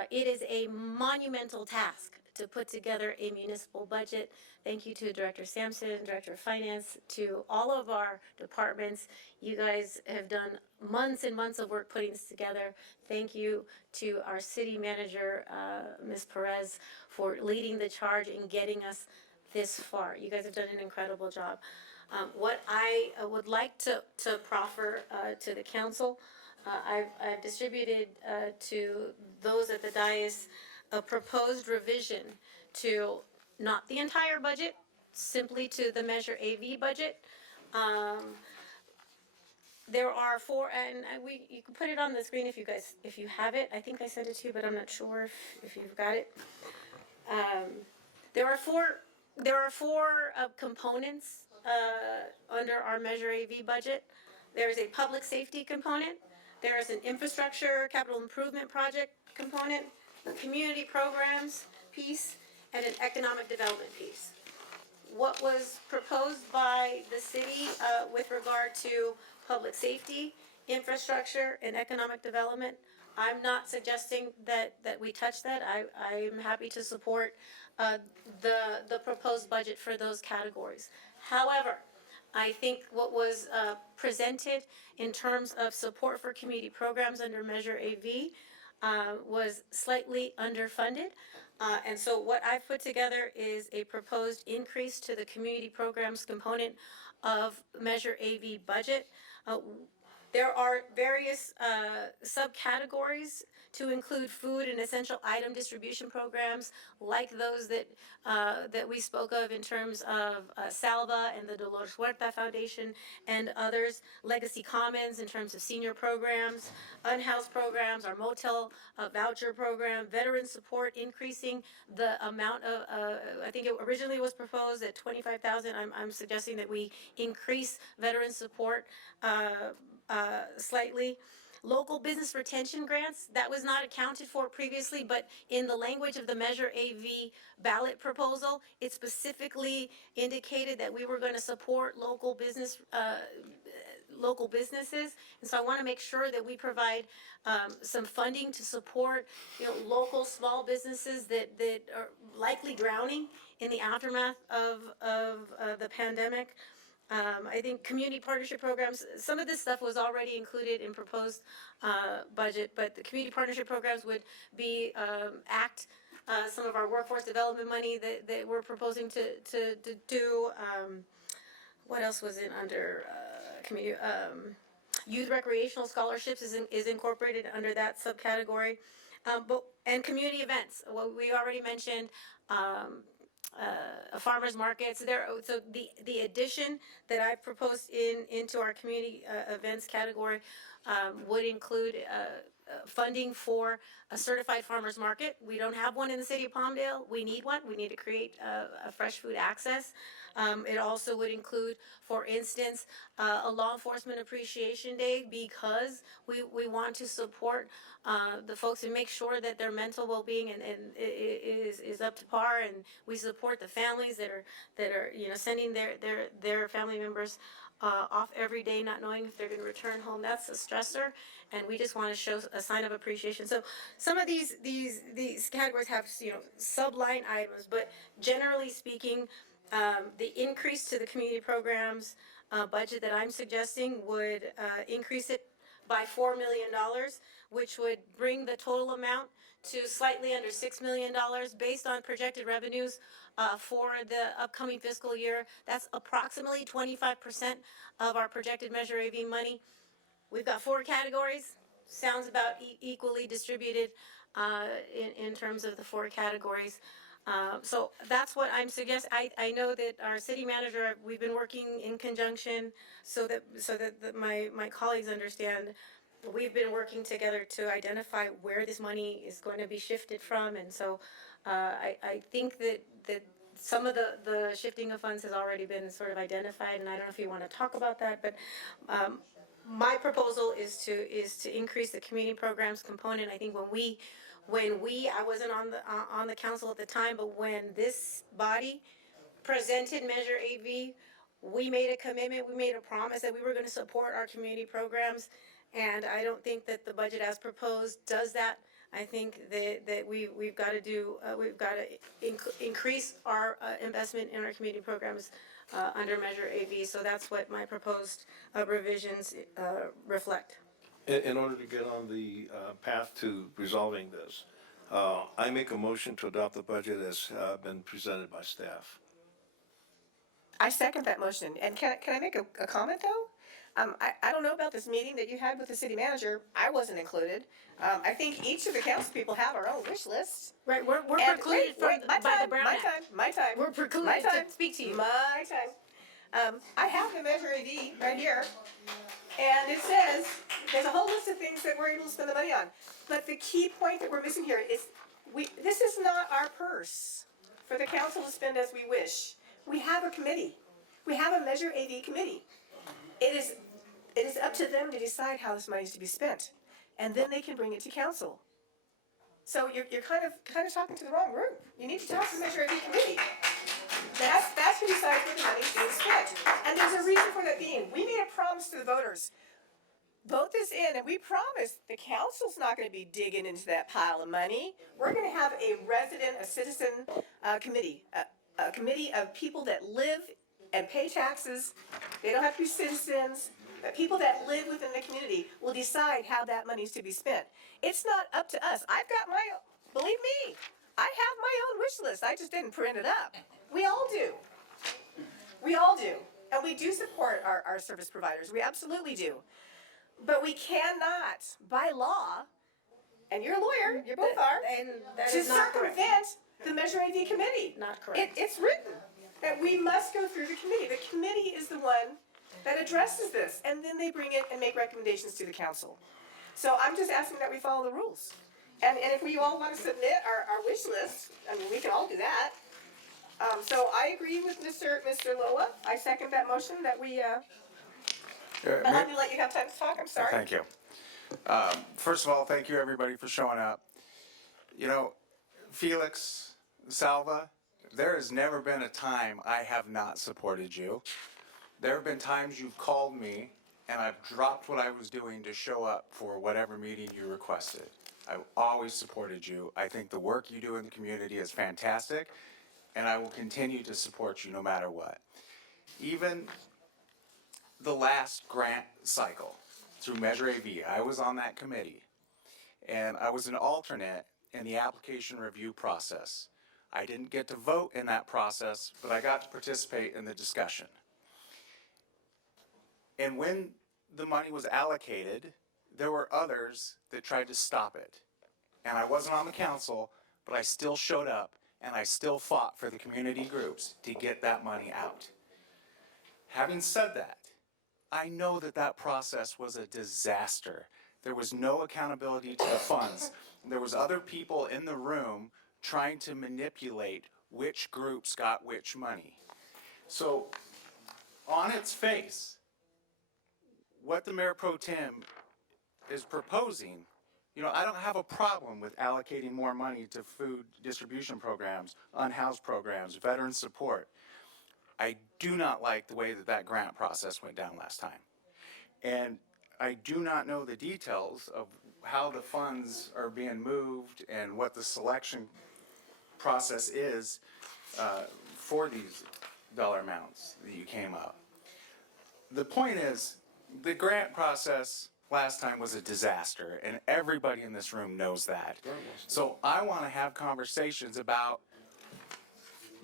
It is a monumental task to put together a municipal budget. Thank you to Director Sampson, Director of Finance, to all of our departments. You guys have done months and months of work putting this together. Thank you to our city manager, Ms. Perez, for leading the charge and getting us this far. You guys have done an incredible job. What I would like to proffer to the council, I've distributed to those at the dais a proposed revision to not the entire budget, simply to the Measure AV budget. There are four, and you can put it on the screen if you have it. I think I sent it to you, but I'm not sure if you've got it. There are four components under our Measure AV budget. There is a public safety component. There is an infrastructure capital improvement project component, a community programs piece, and an economic development piece. What was proposed by the city with regard to public safety, infrastructure, and economic development, I'm not suggesting that we touch that. I'm happy to support the proposed budget for those categories. However, I think what was presented in terms of support for community programs under Measure AV was slightly underfunded. And so what I've put together is a proposed increase to the community programs component of Measure AV budget. There are various subcategories to include food and essential item distribution programs like those that we spoke of in terms of Salva and the Dolores Huerta Foundation and others, Legacy Commons in terms of senior programs, unhoused programs, our motel voucher program, veteran support, increasing the amount of, I think it originally was proposed at 25,000. I'm suggesting that we increase veteran support slightly. Local business retention grants, that was not accounted for previously, but in the language of the Measure AV ballot proposal, it specifically indicated that we were going to support local businesses. And so I want to make sure that we provide some funding to support, local small businesses that are likely drowning in the aftermath of the pandemic. I think community partnership programs, some of this stuff was already included in proposed budget, but the community partnership programs would be some of our workforce development money that we're proposing to do. What else was it under community? Youth recreational scholarships is incorporated under that subcategory. And community events, what we already mentioned. Farmers markets. So the addition that I proposed into our community events category would include funding for a certified farmers market. We don't have one in the city of Palmdale. We need one. We need to create a fresh food access. It also would include, for instance, a law enforcement appreciation day, because we want to support the folks and make sure that their mental well-being and is up to par, and we support the families that are sending their family members off every day, not knowing if they're going to return home. That's a stressor, and we just want to show a sign of appreciation. So some of these categories have subline items, but generally speaking, the increase to the community programs budget that I'm suggesting would increase it by $4 million, which would bring the total amount to slightly under $6 million based on projected revenues for the upcoming fiscal year. That's approximately 25% of our projected Measure AV money. We've got 4 categories. Sounds about equally distributed in terms of the 4 categories. So that's what I'm suggesting. I know that our city manager, we've been working in conjunction so that my colleagues understand. We've been working together to identify where this money is going to be shifted from, and so I think that some of the shifting of funds has already been sort of identified, and I don't know if you want to talk about that, but my proposal is to increase the community programs component. I think I wasn't on the council at the time, but when this body presented Measure AV, we made a commitment, we made a promise that we were going to support our community programs, and I don't think that the budget as proposed does that. I think that we've got to increase our investment in our community programs under Measure AV. So that's what my proposed revisions reflect. In order to get on the path to resolving this, I make a motion to adopt the budget as been presented by staff. I second that motion. And can I make a comment, though? I don't know about this meeting that you had with the city manager. I wasn't included. I think each of the council people have our own wish list. Right, we're precluded by the Brown Act. My time. We're precluded to speak to you. My time. I have the Measure AV right here, and it says there's a whole list of things that we're able to spend the money on. But the key point that we're missing here is this is not our purse for the council to spend as we wish. We have a committee. We have a Measure AV committee. It is up to them to decide how this money is to be spent, and then they can bring it to council. So you're kind of talking to the wrong group. You need to talk to the Measure AV committee. That's who decides where the money is being spent, and there's a reason for that being. We made a promise to the voters. Vote this in, and we promised the council's not going to be digging into that pile of money. We're going to have a citizen committee, a committee of people that live and pay taxes. They don't have to be citizens, but people that live within the community will decide how that money is to be spent. It's not up to us. Believe me, I have my own wish list. I just didn't print it up. We all do. We all do. And we do support our service providers. We absolutely do. But we cannot, by law, and you're a lawyer, you both are, And that to is not correct. circumvent the Measure AV committee. Not correct. It's written that we must go through the committee. The committee is the one that addresses this, and then they bring it and make recommendations to the council. So I'm just asking that we follow the rules. And if we all want to submit our wish list, I mean, we can all do that. So I agree with Mr. Loa. I second that motion that we, let me let you have time to talk, I'm sorry. Thank you. First of all, thank you everybody for showing up. You know, Felix, Salva, there has never been a time I have not supported you. There have been times you've called me and I've dropped what I was doing to show up for whatever meeting you requested. I've always supported you. I think the work you do in the community is fantastic, and I will continue to support you no matter what. Even the last grant cycle through Measure AV, I was on that committee, and I was an alternate in the application review process. I didn't get to vote in that process, but I got to participate in the discussion. And when the money was allocated, there were others that tried to stop it. And I wasn't on the council, but I still showed up and I still fought for the community groups to get that money out. Having said that, I know that that process was a disaster. There was no accountability to the funds. There was other people in the room trying to manipulate which groups got which money. So, on its face, what the Mayor Pro Tem is proposing, you know, I don't have a problem with allocating more money to food distribution programs, unhoused programs, veteran support. I do not like the way that that grant process went down last time. And I do not know the details of how the funds are being moved and what the selection process is for these dollar amounts that you came up. The point is, the grant process last time was a disaster, and everybody in this room knows that. So I want to have conversations about,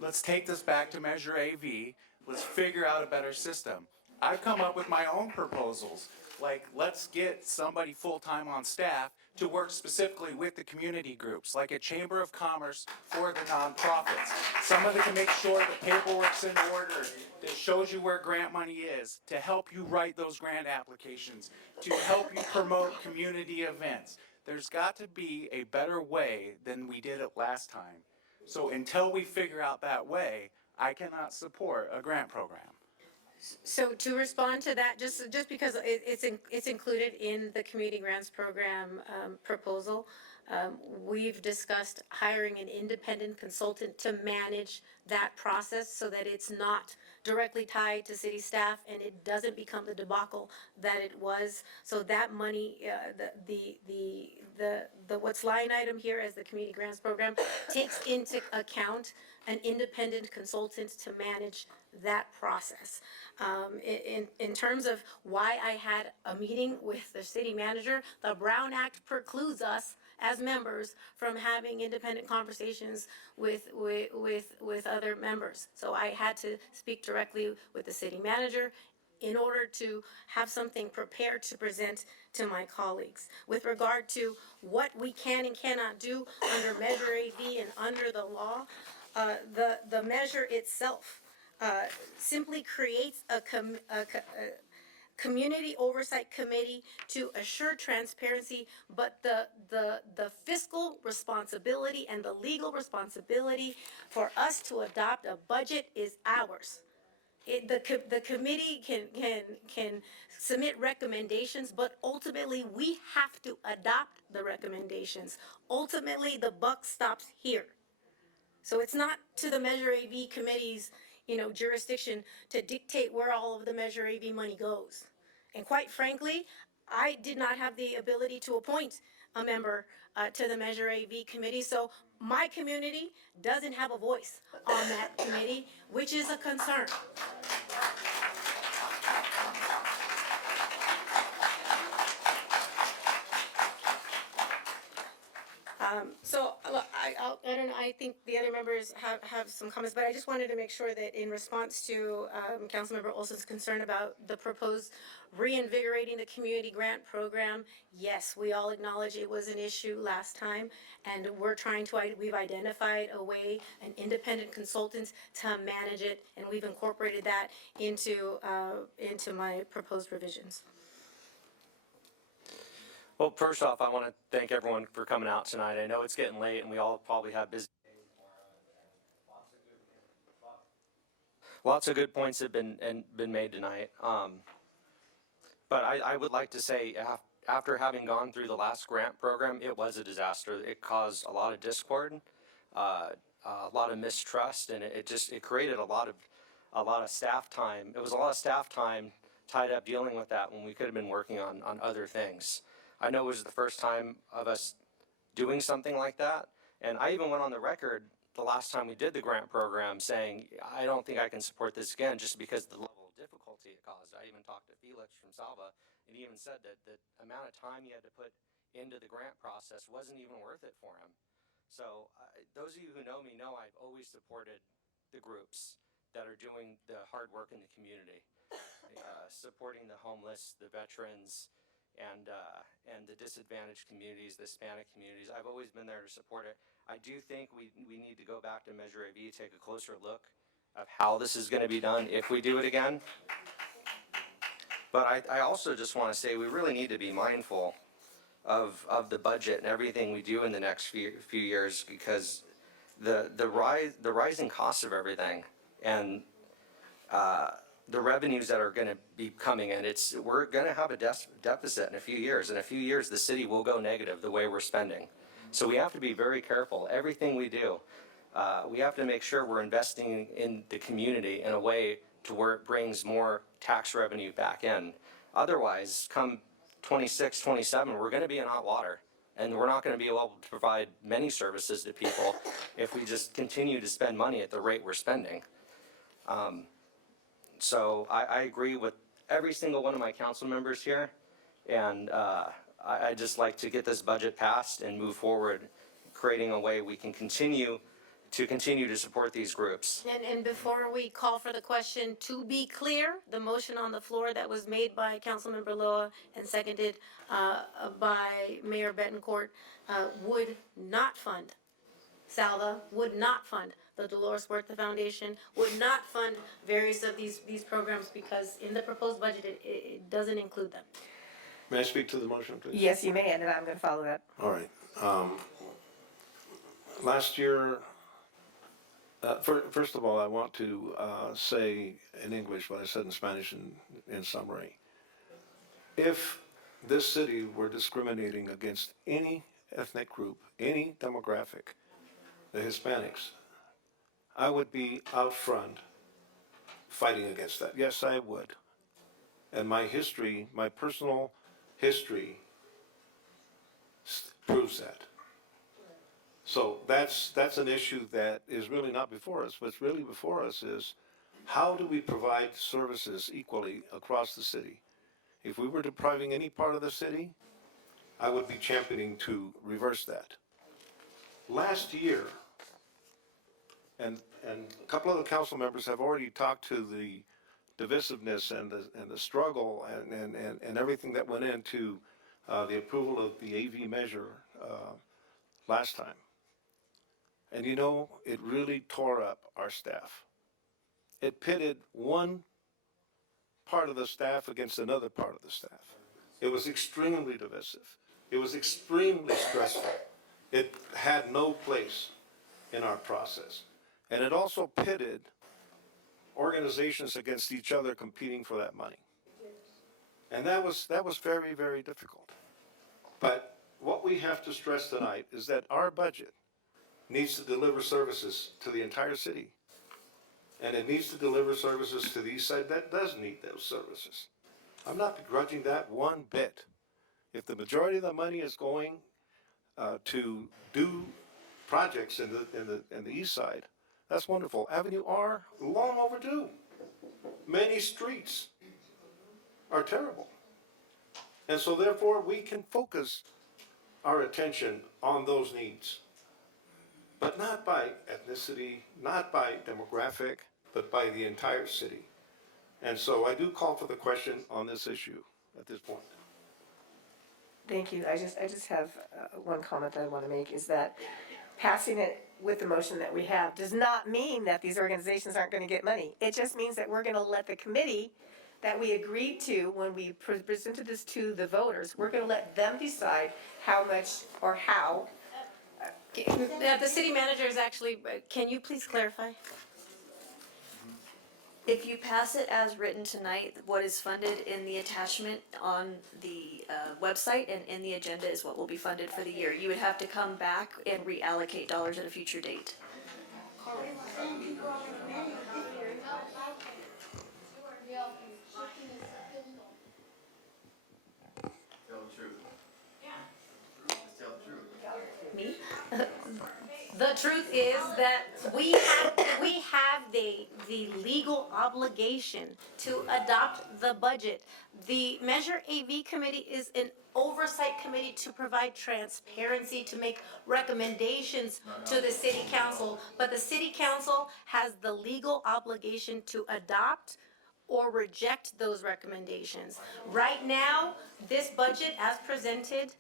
let's take this back to Measure AV, let's figure out a better system. I've come up with my own proposals, like let's get somebody full-time on staff to work specifically with the community groups, like a Chamber of Commerce for the nonprofits. Somebody can make sure the paperwork's in order, that shows you where grant money is, to help you write those grant applications, to help you promote community events. There's got to be a better way than we did it last time. So until we figure out that way, I cannot support a grant program. So to respond to that, just because it's included in the community grants program proposal, we've discussed hiring an independent consultant to manage that process so that it's not directly tied to city staff and it doesn't become the debacle that it was. So that money, the what's line item here as the community grants program takes into account an independent consultant to manage that process. In terms of why I had a meeting with the city manager, the Brown Act precludes us as members from having independent conversations with other members. So I had to speak directly with the city manager in order to have something prepared to present to my colleagues. With regard to what we can and cannot do under Measure AV and under the law, the measure itself simply creates a community oversight committee to assure transparency, but the fiscal responsibility and the legal responsibility for us to adopt a budget is ours. The committee can submit recommendations, but ultimately we have to adopt the recommendations. Ultimately, the buck stops here. So it's not to the Measure AV committee's, jurisdiction to dictate where all of the Measure AV money goes. And quite frankly, I did not have the ability to appoint a member to the Measure AV committee, so my community doesn't have a voice on that committee, which is a concern. So I don't know, I think the other members have some comments, but I just wanted to make sure that in response to, Councilmember Olson's concern about the proposed reinvigorating the community grant program, yes, we all acknowledge it was an issue last time, and we're trying to, we've identified a way, an independent consultant to manage it, and we've incorporated that into my proposed revisions. Well, first off, I want to thank everyone for coming out tonight. I know it's getting late and we all probably have busy. Lots of good points have been made tonight. But I would like to say, after having gone through the last grant program, it was a disaster. It caused a lot of discord, a lot of mistrust, and it created a lot of staff time. It was a lot of staff time tied up dealing with that when we could have been working on other things. I know it was the first time of us doing something like that, and I even went on the record the last time we did the grant program saying, I don't think I can support this again just because of the level of difficulty it caused. I even talked to Felix from Salva, and he even said that the amount of time he had to put into the grant process wasn't even worth it for him. So those of you who know me know I've always supported the groups that are doing the hard work in the community, supporting the homeless, the veterans, and the disadvantaged communities, the Hispanic communities. I've always been there to support it. I do think we need to go back to Measure AV, take a closer look of how this is going to be done if we do it again. But I also just want to say we really need to be mindful of the budget and everything we do in the next few years, because the rising costs of everything and the revenues that are going to be coming in, we're going to have a deficit in a few years. In a few years, the city will go negative the way we're spending. So we have to be very careful. Everything we do, we have to make sure we're investing in the community in a way to where it brings more tax revenue back in. Otherwise, come 26, 27, we're going to be in hot water. And we're not going to be able to provide many services to people if we just continue to spend money at the rate we're spending. So I agree with every single one of my council members here, and I just like to get this budget passed and move forward, creating a way we can continue to support these groups. And before we call for the question, to be clear, the motion on the floor that was made by Councilmember Loa and seconded by Mayor Betancourt would not fund Salva, would not fund the Dolores Huerta Foundation, would not fund various of these programs, because in the proposed budget, it doesn't include them. May I speak to the motion, please? Yes, you may, and then I'm going to follow that. All right. Last year, first of all, I want to say in English what I said in Spanish in summary. If this city were discriminating against any ethnic group, any demographic, the Hispanics, I would be out front fighting against that. Yes, I would. And my history, my personal history, proves that. So that's an issue that is really not before us. What's really before us is, how do we provide services equally across the city? If we were depriving any part of the city, I would be championing to reverse that. Last year, and a couple of the council members have already talked to the divisiveness and the struggle and everything that went into the approval of the AV measure last time. And you know, it really tore up our staff. It pitted one part of the staff against another part of the staff. It was extremely divisive. It was extremely stressful. It had no place in our process. And it also pitted organizations against each other competing for that money. And that was very, very difficult. But what we have to stress tonight is that our budget needs to deliver services to the entire city. And it needs to deliver services to the east side that does need those services. I'm not begrudging that one bit. If the majority of the money is going to do projects in the east side, that's wonderful. Avenue R, long overdue. Many streets are terrible. And so therefore we can focus our attention on those needs. but not by ethnicity, not by demographic, but by the entire city. And so I do call for the question on this issue at this point. Thank you. I just have one comment that I want to make is that passing it with the motion that we have does not mean that these organizations aren't going to get money. It just means that we're going to let the committee that we agreed to when we presented this to the voters, we're going to let them decide how much or how. The city manager is actually, can you please clarify? If you pass it as written tonight, what is funded in the attachment on the website and in the agenda is what will be funded for the year. You would have to come back and reallocate dollars at a future date. Me? The truth is that we have the legal obligation to adopt the budget. The Measure AV committee is an oversight committee to provide transparency, to make recommendations to the city council. But the city council has the legal obligation to adopt or reject those recommendations. Right now, this budget as presented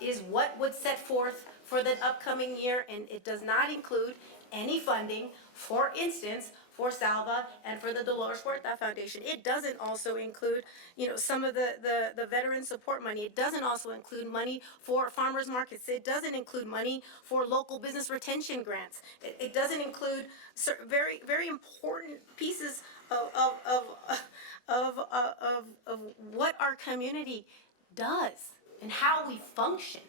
is what would set forth for the upcoming year, and it does not include any funding, for instance, for Salva and for the Dolores Huerta Foundation. It doesn't also include, some of the veteran support money. It doesn't also include money for farmers markets. It doesn't include money for local business retention grants. It doesn't include very, very important pieces of what our community does and how we function.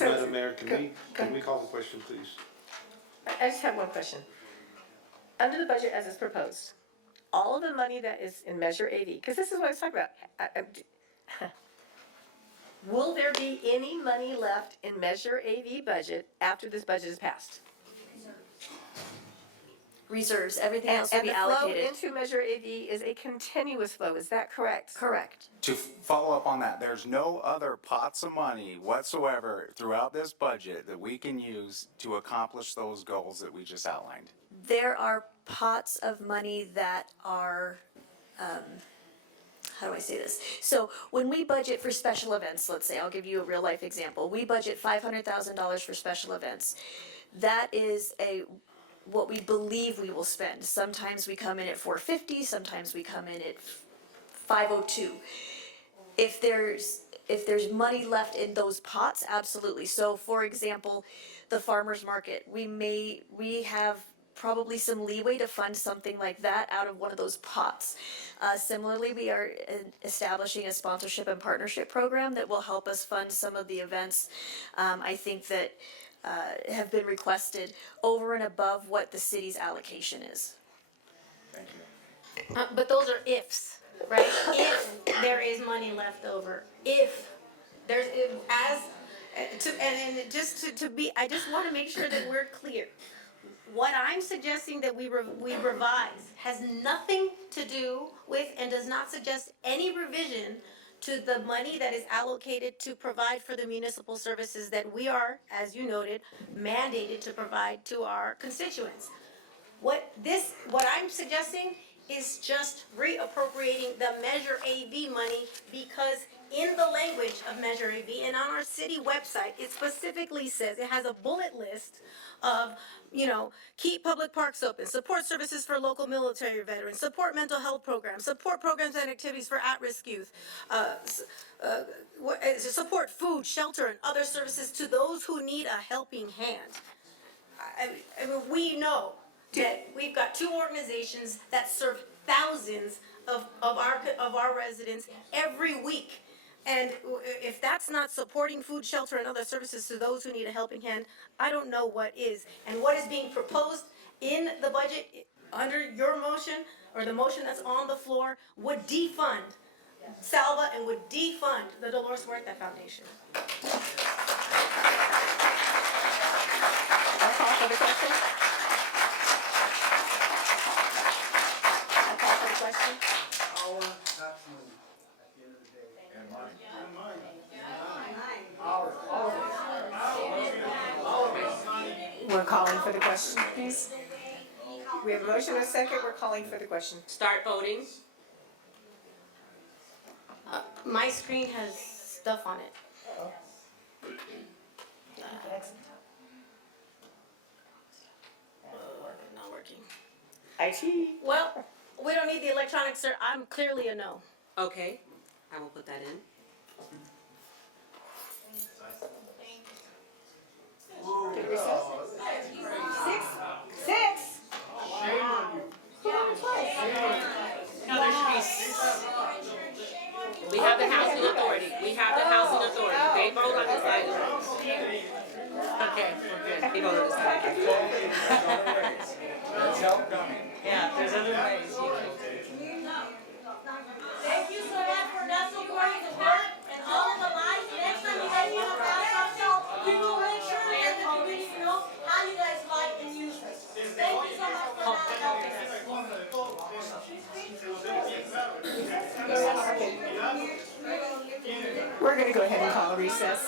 Madam Mayor, can we call the question, please? I just have one question. Under the budget as it's proposed, all of the money that is in Measure AV, because this is what I was talking about. Will there be any money left in Measure AV budget after this budget is passed? Reserves, everything else will be allocated. And the flow into Measure AV is a continuous flow, is that correct? Correct. To follow up on that, there's no other pots of money whatsoever throughout this budget that we can use to accomplish those goals that we just outlined. There are pots of money that are, how do I say this? So when we budget for special events, let's say, I'll give you a real life example. We budget $500,000 for special events. That is what we believe we will spend. Sometimes we come in at 450, sometimes we come in at 502. If there's money left in those pots, absolutely. So for example, the farmers market, we have probably some leeway to fund something like that out of one of those pots. Similarly, we are establishing a sponsorship and partnership program that will help us fund some of the events I think that have been requested over and above what the city's allocation is. Thank you. But those are ifs, right? If there is money left over, if there's, I just want to make sure that we're clear. What I'm suggesting that we revise has nothing to do with and does not suggest any revision to the money that is allocated to provide for the municipal services that we are, as you noted, mandated to provide to our constituents. What I'm suggesting is just reappropriating the Measure AV money, because in the language of Measure AV and on our city website, it specifically says, it has a bullet list of, keep public parks open, support services for local military veterans, support mental health programs, support programs and activities for at-risk youth, support food, shelter, and other services to those who need a helping hand. I mean, we know that we've got two organizations that serve thousands of our residents every week. And if that's not supporting food, shelter, and other services to those who need a helping hand, I don't know what is. And what is being proposed in the budget under your motion, or the motion that's on the floor, would defund Salva and would defund the Dolores Huerta Foundation. I'll call for the question. calling for the question, please. We have a motion and a second, we're calling for the question. Start voting. My screen has stuff on it. Not working. IT. Well, we don't need the electronic, sir. I'm clearly a no. Okay, I will put that in. Did we say? Six? No, there should be. We have the housing authority. We have the housing authority. They vote on this item. Okay, we're good. They vote on this item. Yeah, there's other ways. Thank you so much for not supporting the work and all of the lives. Next time you guys need to pass something, we will make sure that the community knows how you guys like and use this. Thank you so much for not helping us. We're gonna go ahead and call a recess.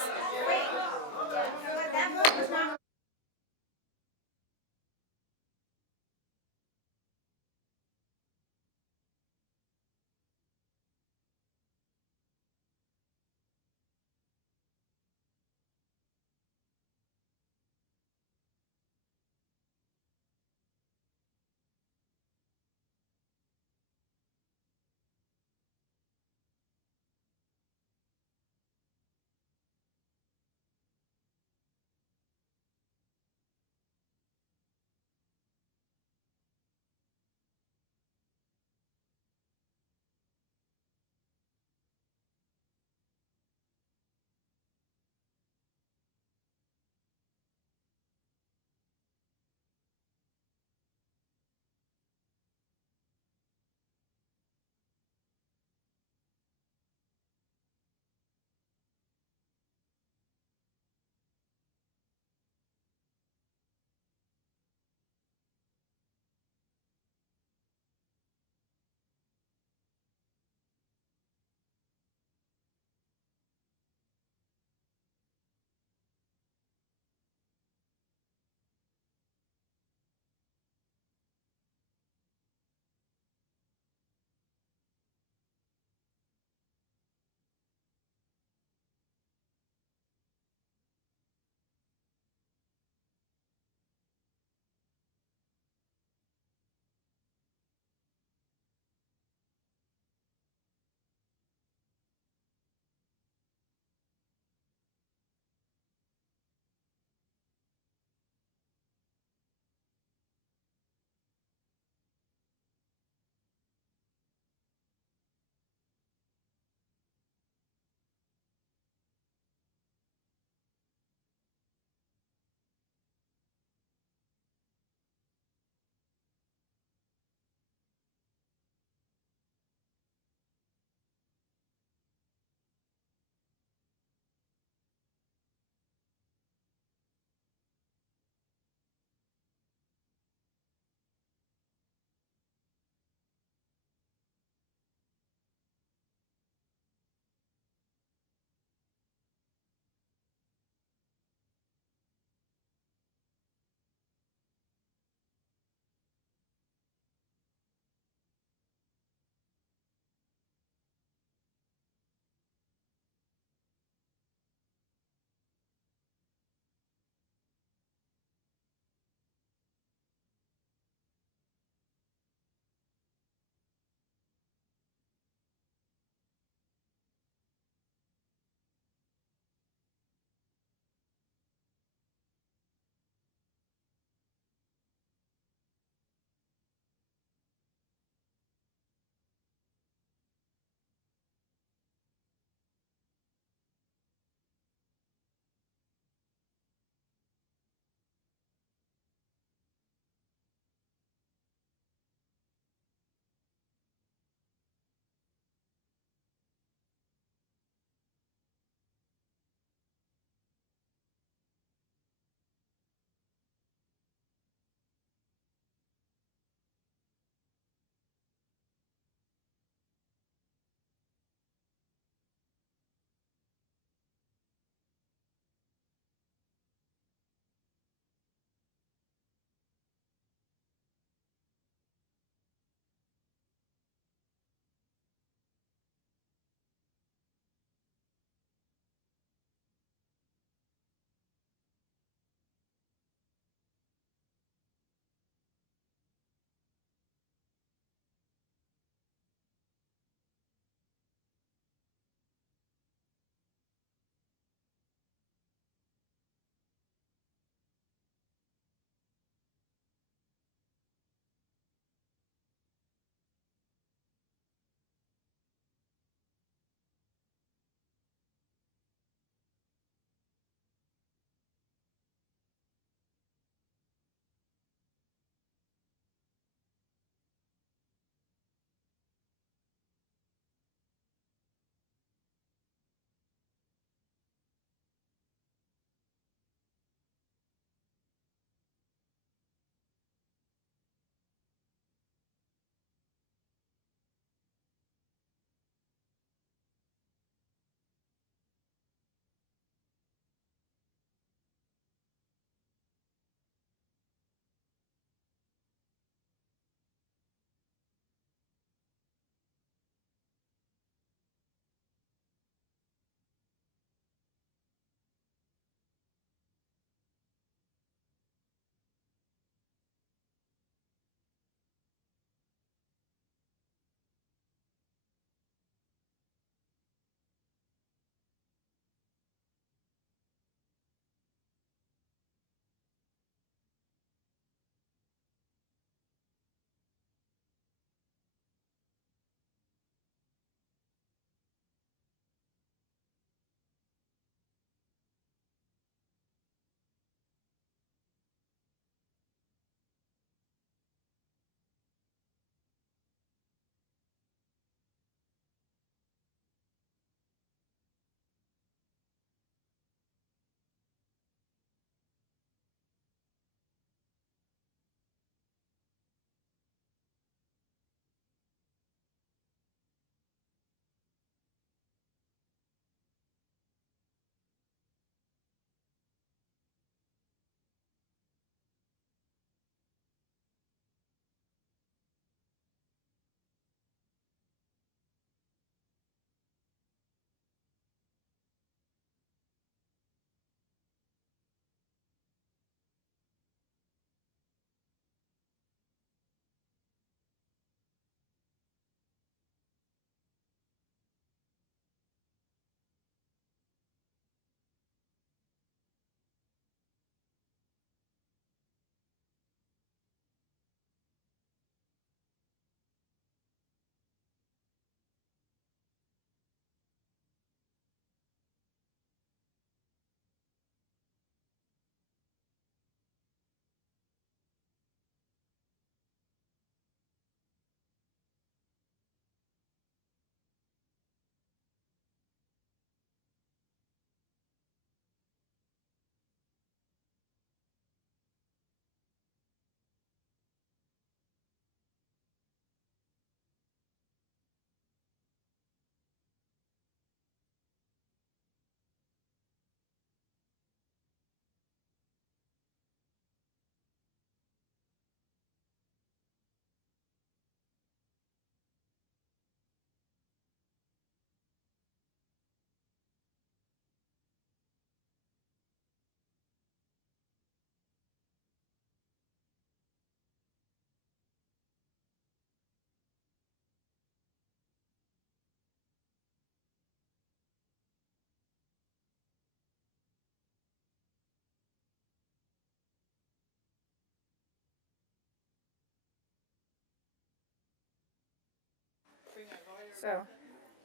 So,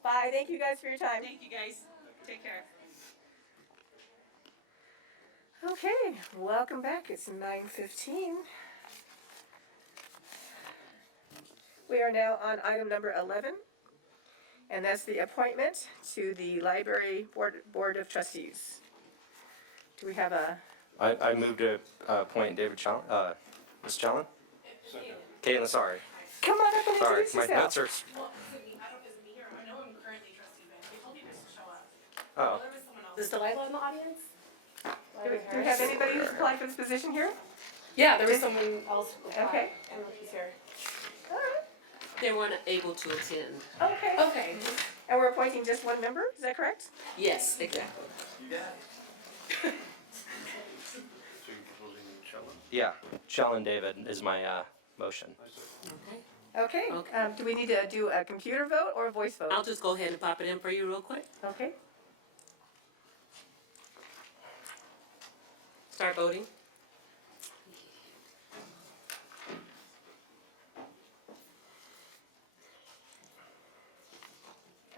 bye. Thank you guys for your time. Thank you guys. Take care. Okay, welcome back. It's 9:15. We are now on item number 11, and that's the appointment to the Library Board of Trustees. Do we have a? I move to appoint David Challen, Ms. Challen? Caitlin, sorry. Come on up and Sorry, introduce my yourself. notes are. Oh. Is Delilah in the audience? Do we have anybody who's applied for this position here? Yeah, there was someone else. who applied. Okay. I don't know if he's here. All right. They weren't able to attend. Okay. Okay. And we're appointing just one member, is that correct? Yes, exactly. Yeah, Challen David is my motion. Okay. Do we need to do a computer vote or a voice vote? I'll just go ahead and pop it in for you real quick. Okay. Start voting.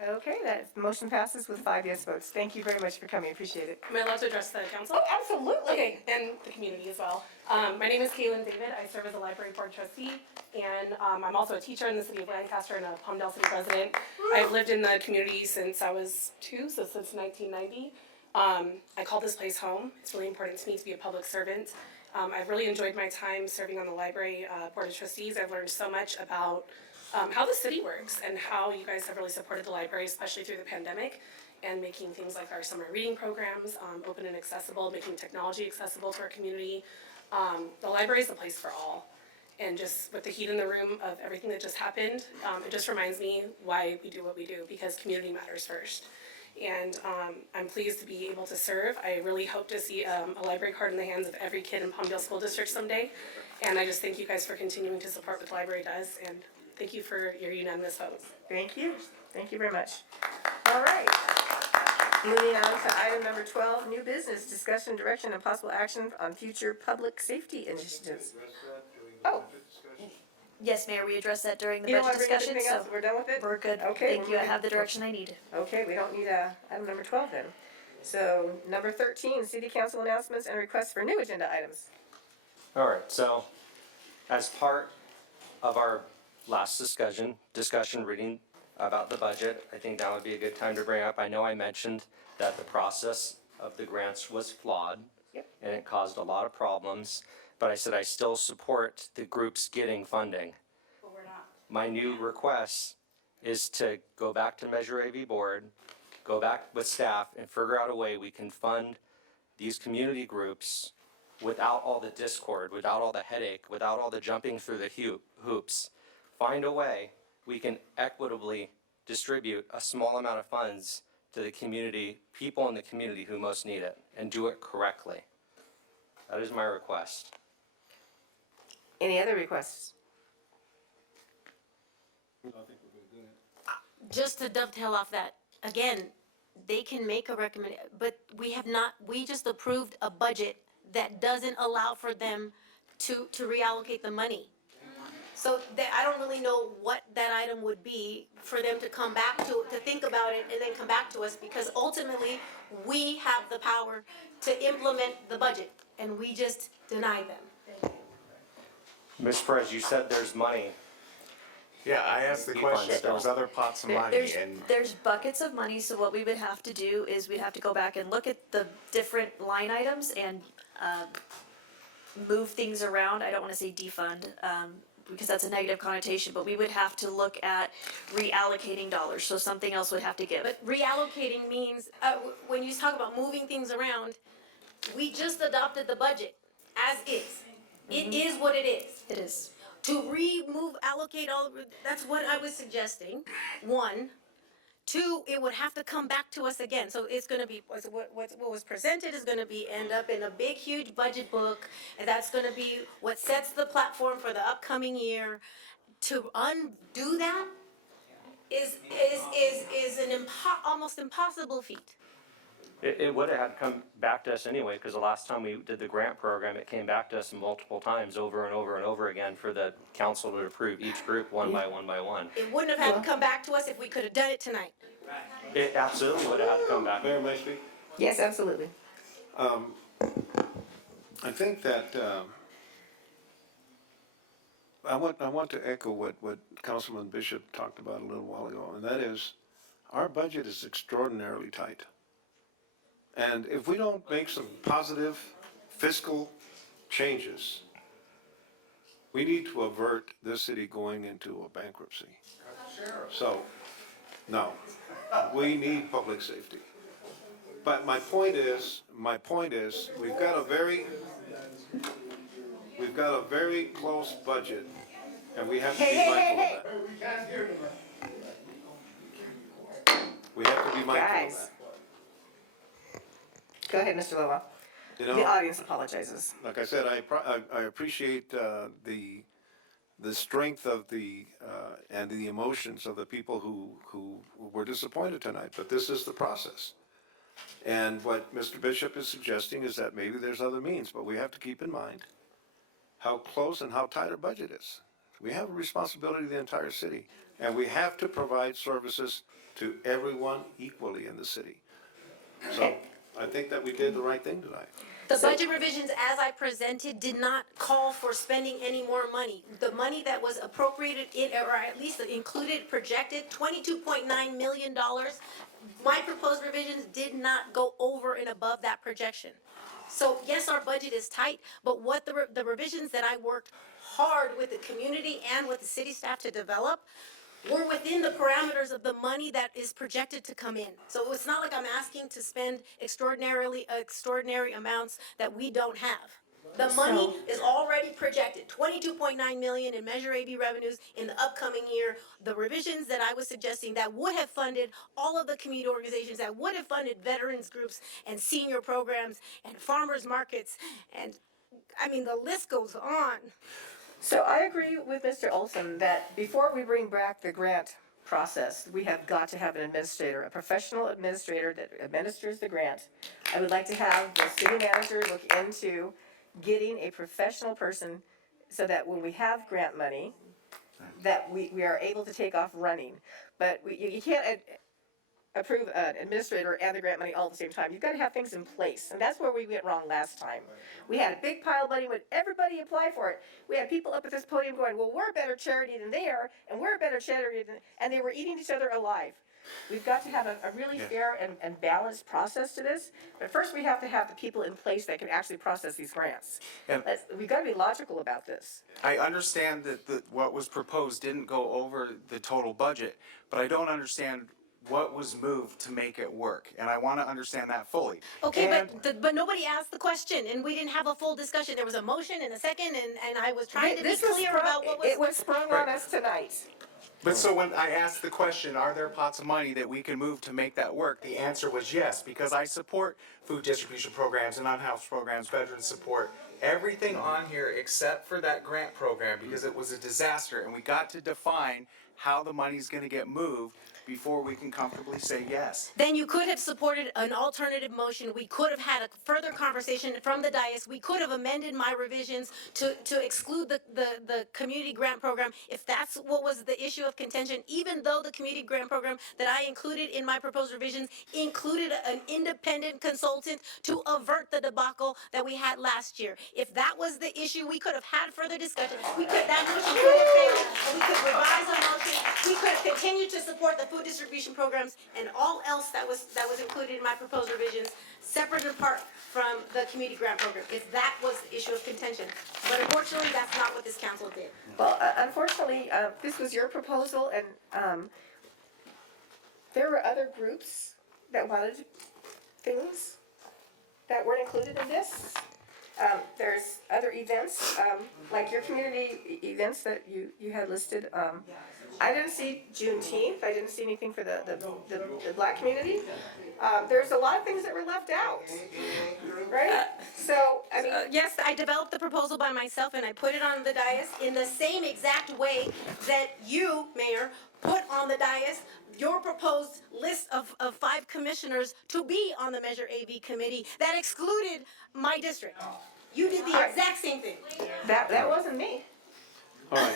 Okay, that motion passes with 5 yes votes. Thank you very much for coming, appreciate it. Am I allowed to address the council? Oh, absolutely. Okay, and the community as well. My name is Kaylin David. I serve as a library board trustee, and I'm also a teacher in the city of Lancaster and a Palmdale city resident. I've lived in the community since I was 2, so since 1990. I call this place home. It's really important to me to be a public servant. I've really enjoyed my time serving on the library board of trustees. I've learned so much about how the city works and how you guys have really supported the library, especially through the pandemic, and making things like our summer reading programs open and accessible, making technology accessible to our community. The library is a place for all. And just with the heat in the room of everything that just happened, it just reminds me why we do what we do, because community matters first. And I'm pleased to be able to serve. I really hope to see a library card in the hands of every kid in Palmdale School District someday. And I just thank you guys for continuing to support what the library does, and thank you for your unanimous votes. Thank you. Thank you very much. All right. Moving on to item number 12, new business, discussion, direction, and possible action on future public safety initiatives. Oh. Yes, Mayor, we addressed that during the You don't budget want to bring discussion, anything so else? We're done with it? we're good. Okay. Thank you, I have the direction I need. Okay, we don't need item number 12 then. So number 13, city council announcements and requests for new agenda items. All right, so as part of our last discussion reading about the budget, I think that would be a good time to bring up. I know I mentioned that the process of the grants was flawed. Yep. And it caused a lot of problems, but I said I still support the groups getting funding. But we're not. My new request is to go back to Measure AV board, go back with staff and figure out a way we can fund these community groups without all the discord, without all the headache, without all the jumping through the hoops. Find a way we can equitably distribute a small amount of funds to the community, people in the community who most need it, and do it correctly. That is my request. Any other requests? Just to dovetail off that, again, they can make a recommendation, but we just approved a budget that doesn't allow for them to reallocate the money. So I don't really know what that item would be for them to come back to think about it and then come back to us, because ultimately, we have the power to implement the budget, and we just deny them. Ms. Perez, you said there's money. Yeah, I asked the question if there was other pots of money, and There's buckets of money, so what we would have to do is we'd have to go back and look at the different line items and move things around. I don't wanna say defund, because that's a negative connotation, but we would have to look at reallocating dollars, so something else would have to give. But reallocating means, when you talk about moving things around, we just adopted the budget as is. It is what it is. It is. To allocate that's what I was suggesting, 1. 2, it would have to come back to us again, so it's gonna be, what was presented is gonna end up in a big, huge budget book, and that's gonna be what sets the platform for the upcoming year. To undo that is an almost impossible feat. It would have had come back to us anyway, because the last time we did the grant program, it came back to us multiple times, over and over and over again, for the council to approve each group one by one by one. It wouldn't have had to come back to us if we could have done it tonight. It absolutely would have had to come back. Mayor, may I speak? Yes, absolutely. I think that, I want to echo what Councilman Bishop talked about a little while ago, and that is, our budget is extraordinarily tight. And if we don't make some positive fiscal changes, we need to avert this city going into a bankruptcy. So, no, we need public safety. But my point is, we've got a very close budget, and we have to be mindful of that. We have to be mindful of Guys. that. Go ahead, Mr. Lowell. You know, The audience apologizes. like I said, I appreciate the strength of and the emotions of the people who were disappointed tonight, but this is the process. And what Mr. Bishop is suggesting is that maybe there's other means, but we have to keep in mind how close and how tight our budget is. We have a responsibility to the entire city, and we have to provide services to everyone equally in the city. So I think that we did the right thing tonight. The budget revisions as I presented did not call for spending any more money. The money that was appropriated or at least included, projected, $22.9 million. My proposed revisions did not go over and above that projection. So yes, our budget is tight, but what the revisions that I worked hard with the community and with the city staff to develop were within the parameters of the money that is projected to come in. So it's not like I'm asking to spend extraordinary amounts that we don't have. The money is already projected, $22.9 million in Measure AB revenues in the upcoming year. The revisions that I was suggesting that would have funded all of the community organizations, that would have funded veterans groups and senior programs and farmers markets, and I mean, the list goes on. So I agree with Mr. Olson that before we bring back the grant process, we have got to have an administrator, a professional administrator that administers the grant. I would like to have the city manager look into getting a professional person so that when we have grant money, that we are able to take off running. But you can't approve an administrator and the grant money all at the same time. You've got to have things in place, and that's where we went wrong last time. We had a big pile of money when everybody applied for it. We had people up at this podium going, well, we're a better charity than they are, and we're a better charity than, and they were eating each other alive. We've got to have a really fair and balanced process to this, but first we have to have the people in place that can actually process these grants. And We've got to be logical about this. I understand that what was proposed didn't go over the total budget, but I don't understand what was moved to make it work, and I want to understand that fully. Okay, but nobody asked the question, and we didn't have a full discussion. There was a motion and a second, and I was trying to be clear about what was. It was sprung on us tonight. But so when I asked the question, are there pots of money that we can move to make that work? The answer was yes, because I support food distribution programs and unhoused programs, veteran support, everything on here except for that grant program, because it was a disaster, and we got to define how the money's gonna get moved before we can comfortably say yes. Then you could have supported an alternative motion. We could have had a further conversation from the dais. We could have amended my revisions to exclude the community grant program if that's what was the issue of contention, even though the community grant program that I included in my proposed revisions included an independent consultant to avert the debacle that we had last year. If that was the issue, we could have had further discussion. That motion could have failed, and we could revise the motion. We could have continued to support the food distribution programs and all else that was included in my proposed revisions, separate and apart from the community grant program, if that was the issue of contention. But unfortunately, that's not what this council did. Well, unfortunately, this was your proposal, and there were other groups that wanted things that weren't included in this. There's other events, like your community events that you had listed. I didn't see Juneteenth. I didn't see anything for the black community. There's a lot of things that were left out, right? So, I mean, yes, I developed the proposal by myself, and I put it on the dais in the same exact way that you, Mayor, put on the dais your proposed list of 5 commissioners to be on the Measure AV committee that excluded my district. You did the exact same thing. That wasn't me. All right.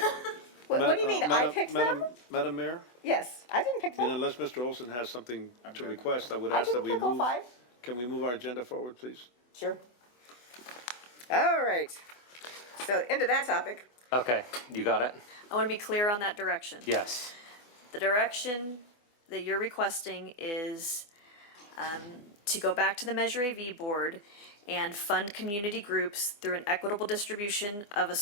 What do you mean? I picked them? Madam Mayor, Yes, I didn't pick and them. unless Mr. Olson has something to request, I would I ask that didn't we pick all move. 5. Can we move our agenda forward, please? Sure. All right. So into that topic. Okay, you got it? I want to be clear on that direction. Yes. The direction that you're requesting is to go back to the Measure AV board and fund community groups through an equitable distribution of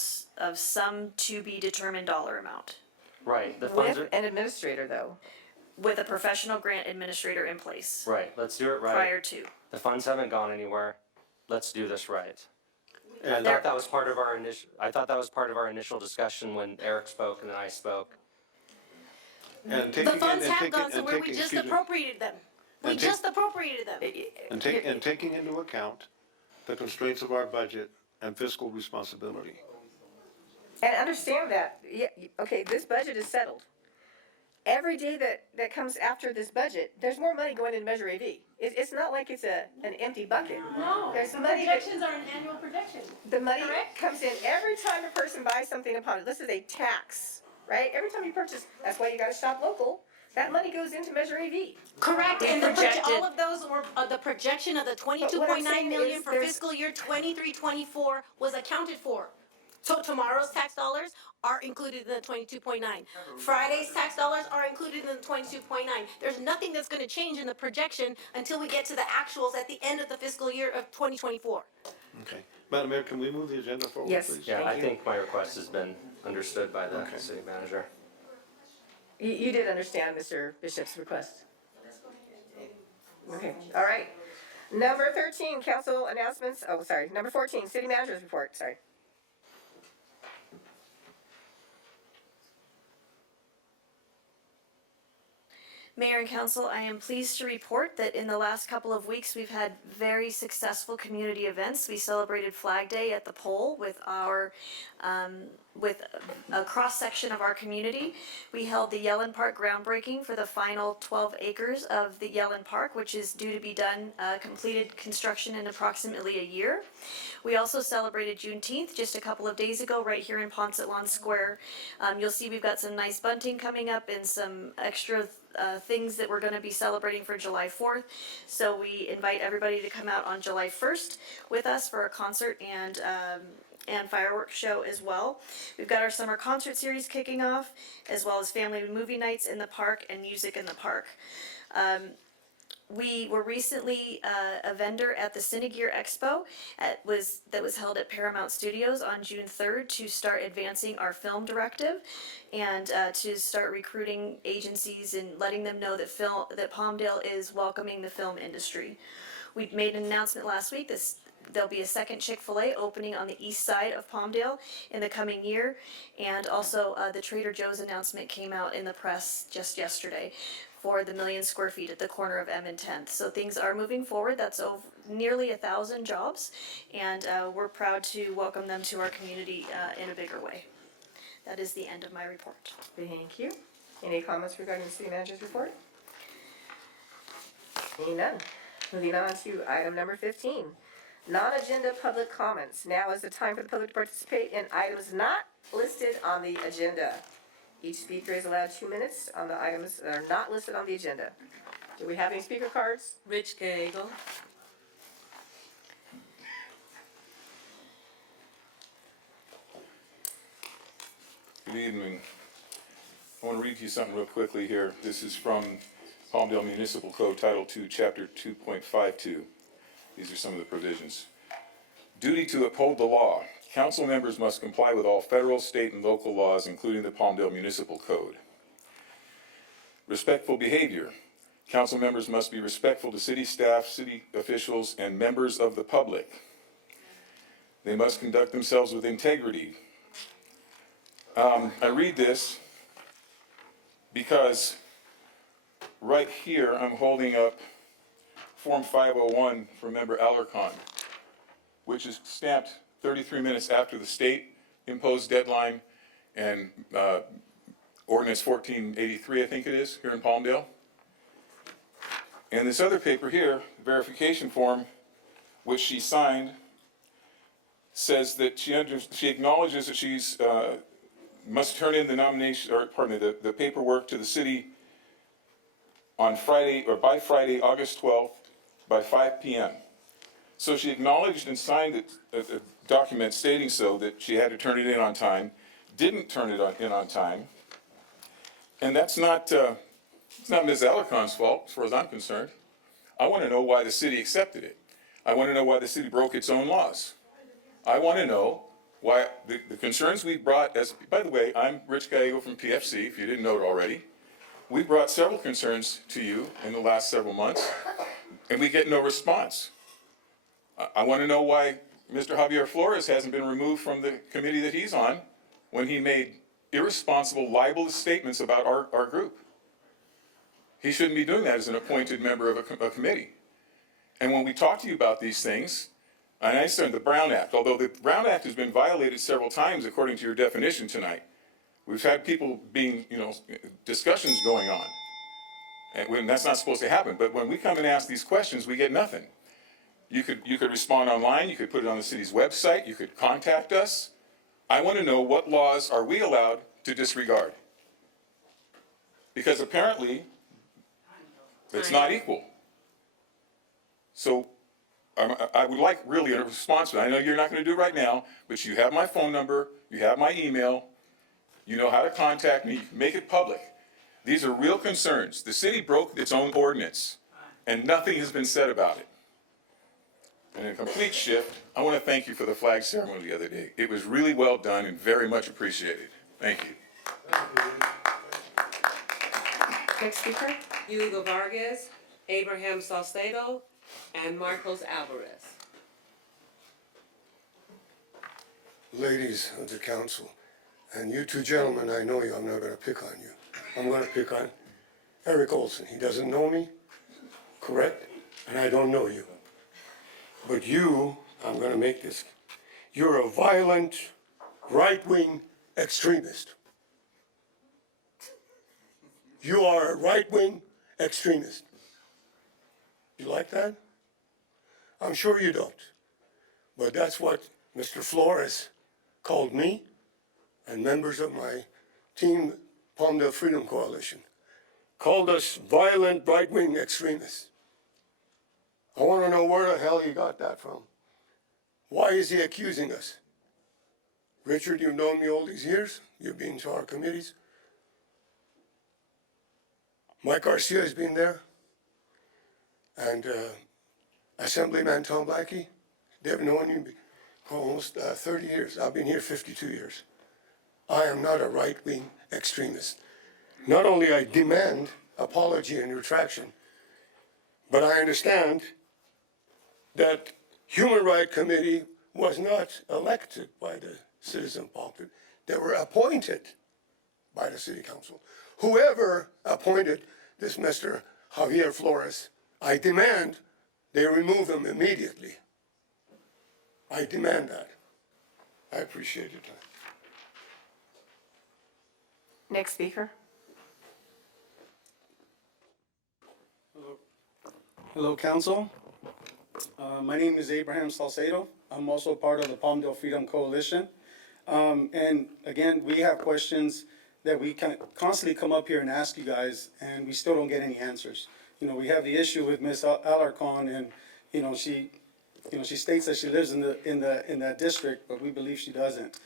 some to be determined dollar amount. Right, the funds With are, an administrator, though. With a professional grant administrator in place. right, let's do it right. Prior to. The funds haven't gone anywhere. Let's do this right. I And thought that was part of our initial discussion when Eric spoke and then I spoke. And The funds have gone somewhere, we just appropriated them. We And just appropriated them. And taking into account the constraints of our budget and fiscal responsibility. And understand that, yeah, okay, this budget is settled. Every day that comes after this budget, there's more money going into Measure AV. It's not like it's an empty bucket. No, There's the money that- projections are an annual projection. The money Correct? comes in every time a person buys something upon it. This is a tax, right? Every time you purchase, that's why you gotta shop local. That money goes into Measure AV. Correct, We and projected- all of those were, the projection of the 22.9 million is for there's- fiscal year 23-24 was accounted for. So tomorrow's tax dollars are included in the 22.9. Friday's tax dollars are included in the 22.9. There's nothing that's gonna change in the projection until we get to the actuals at the end of the fiscal year of 2024. Okay. Madam Mayor, can we move the agenda forward, Yes. please? Yeah, Thank I you. think my request has been understood by the Okay. city manager. You did understand Mr. Bishop's request? Okay, all right. Number 13, council announcements. Oh, sorry. Number 14, city manager's report. Sorry. Mayor and Council, I am pleased to report that in the last couple of weeks, we've had very successful community events. We celebrated Flag Day at the Pole with with a cross-section of our community. We held the Yellen Park groundbreaking for the final 12 acres of the Yellen Park, which is due to be done, completed construction in approximately a year. We also celebrated Juneteenth just a couple of days ago right here in Ponce et Lawn Square. You'll see we've got some nice bunting coming up and some extra things that we're going to be celebrating for July 4th. So we invite everybody to come out on July 1st with us for a concert and fireworks show as well. We've got our summer concert series kicking off, as well as family movie nights in the park and music in the park. We were recently a vendor at the Cinegear Expo that was held at Paramount Studios on June 3rd to start advancing our film directive and to start recruiting agencies and letting them know that Palmdale is welcoming the film industry. We made an announcement last week that there'll be a second Chick-fil-A opening on the east side of Palmdale in the coming year, and also the Trader Joe's announcement came out in the press just yesterday for the 1 million square feet at the corner of M and 10th. So things are moving forward. That's nearly 1,000 jobs, and we're proud to welcome them to our community in a bigger way. That is the end of my report. Thank you. Any comments regarding the city manager's report? Seeing none. Moving on to item number 15. Non-agenda public comments. Now is the time for the public to participate in items not listed on the agenda. Each speaker is allowed 2 minutes on the items that are not listed on the agenda. Do we have any speaker cards? Rich Cagle. Good evening. I want to read to you something real quickly here. This is from Palmdale Municipal Code, Title 2, Chapter 2.52. These are some of the provisions. Duty to uphold the law. Council members must comply with all federal, state, and local laws, including the Palmdale Municipal Code. Respectful behavior. Council members must be respectful to city staff, city officials, and members of the public. They must conduct themselves with integrity. I read this because right here I'm holding up Form 501 for Member Alarcon, which is stamped 33 minutes after the state imposed deadline and ordinance 1483, I think it is, here in Palmdale. And this other paper here, verification form, which she signed, says that she acknowledges that she's must turn in the nomination, or pardon me, the paperwork to the city on Friday, or by Friday, August 12th, by 5 p.m. So she acknowledged and signed a document stating so, that she had to turn it in on time, didn't turn it in on time, and that's not, it's not Ms. Alarcon's fault, as far as I'm concerned. I want to know why the city accepted it. I want to know why the city broke its own laws. I want to know why the concerns we brought, as, by the way, I'm Rich Gallego from PFC, if you didn't know it already. We brought several concerns to you in the last several months, and we get no response. I want to know why Mr. Javier Flores hasn't been removed from the committee that he's on when he made irresponsible, libelous statements about our group. He shouldn't be doing that as an appointed member of a committee. And when we talk to you about these things, and I understand the Brown Act, although the Brown Act has been violated several times according to your definition tonight. We've had people being, discussions going on. And when that's not supposed to happen. But when we come and ask these questions, we get nothing. You could respond online, you could put it on the city's website, you could contact us. I want to know, what laws are we allowed to disregard? Because apparently, it's not equal. So I would like really a response. I know you're not going to do it right now, but you have my phone number, you have my email, you know how to contact me, make it public. These are real concerns. The city broke its own ordinance, and nothing has been said about it. And in a complete shift, I want to thank you for the flag ceremony the other day. It was really well done and very much appreciated. Thank you. Next speaker. Hugo Vargas, Abraham Salcedo, and Marcos Alvarez. Ladies of the council, and you two gentlemen, I know you, I'm not going to pick on you. I'm going to pick on Eric Olson. He doesn't know me, correct? And I don't know you. But you, I'm going to make this, you're a violent, right-wing extremist. You are a right-wing extremist. You like that? I'm sure you don't. But that's what Mr. Flores called me and members of my team, Palmdale Freedom Coalition, called us violent right-wing extremists. I want to know where the hell he got that from. Why is he accusing us? Richard, you've known me all these years. You've been to our committees. Mike Garcia has been there. And Assemblyman Tom Blackie, they've known you for almost 30 years. I've been here 52 years. I am not a right-wing extremist. Not only I demand apology and retraction, but I understand that Human Rights Committee was not elected by the citizen populace. They were appointed by the city council. Whoever appointed this Mr. Javier Flores, I demand they remove him immediately. I demand that. I appreciate your time. Next speaker. Hello, Council. My name is Abraham Salcedo. I'm also part of the Palmdale Freedom Coalition. And again, we have questions that we can constantly come up here and ask you guys, and we still don't get any answers. We have the issue with Ms. Alarcon, and she states that she lives in that district, but we believe she doesn't.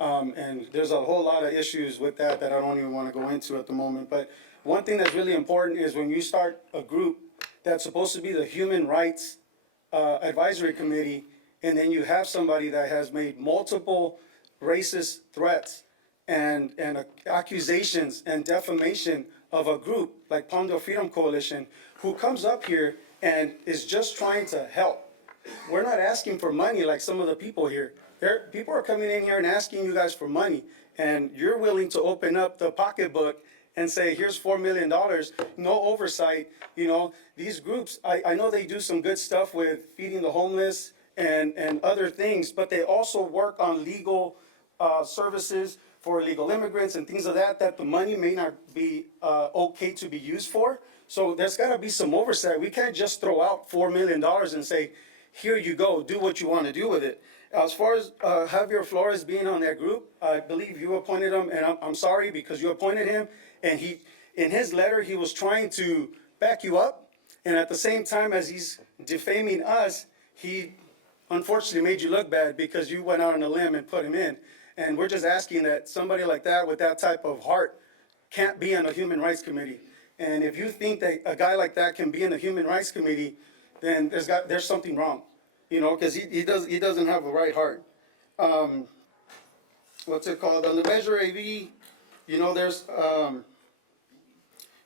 And there's a whole lot of issues with that I don't even want to go into at the moment. But one thing that's really important is when you start a group that's supposed to be the Human Rights Advisory Committee, and then you have somebody that has made multiple racist threats and accusations and defamation of a group like Palmdale Freedom Coalition, who comes up here and is just trying to help. We're not asking for money like some of the people here. People are coming in here and asking you guys for money, and you're willing to open up the pocketbook and say, here's $4 million, no oversight. These groups, I know they do some good stuff with feeding the homeless and other things, but they also work on legal services for illegal immigrants and things of that, that the money may not be okay to be used for. So there's gotta be some oversight. We can't just throw out $4 million and say, here you go, do what you wanna do with it. As far as Javier Flores being on that group, I believe you appointed him, and I'm sorry because you appointed him, and he, in his letter, he was trying to back you up, and at the same time as he's defaming us, he unfortunately made you look bad because you went out on a limb and put him in. And we're just asking that somebody like that with that type of heart can't be on a Human Rights Committee. And if you think that a guy like that can be in the Human Rights Committee, then there's something wrong, you know, because he doesn't have a right heart. What's it called? On the Measure AV, you know,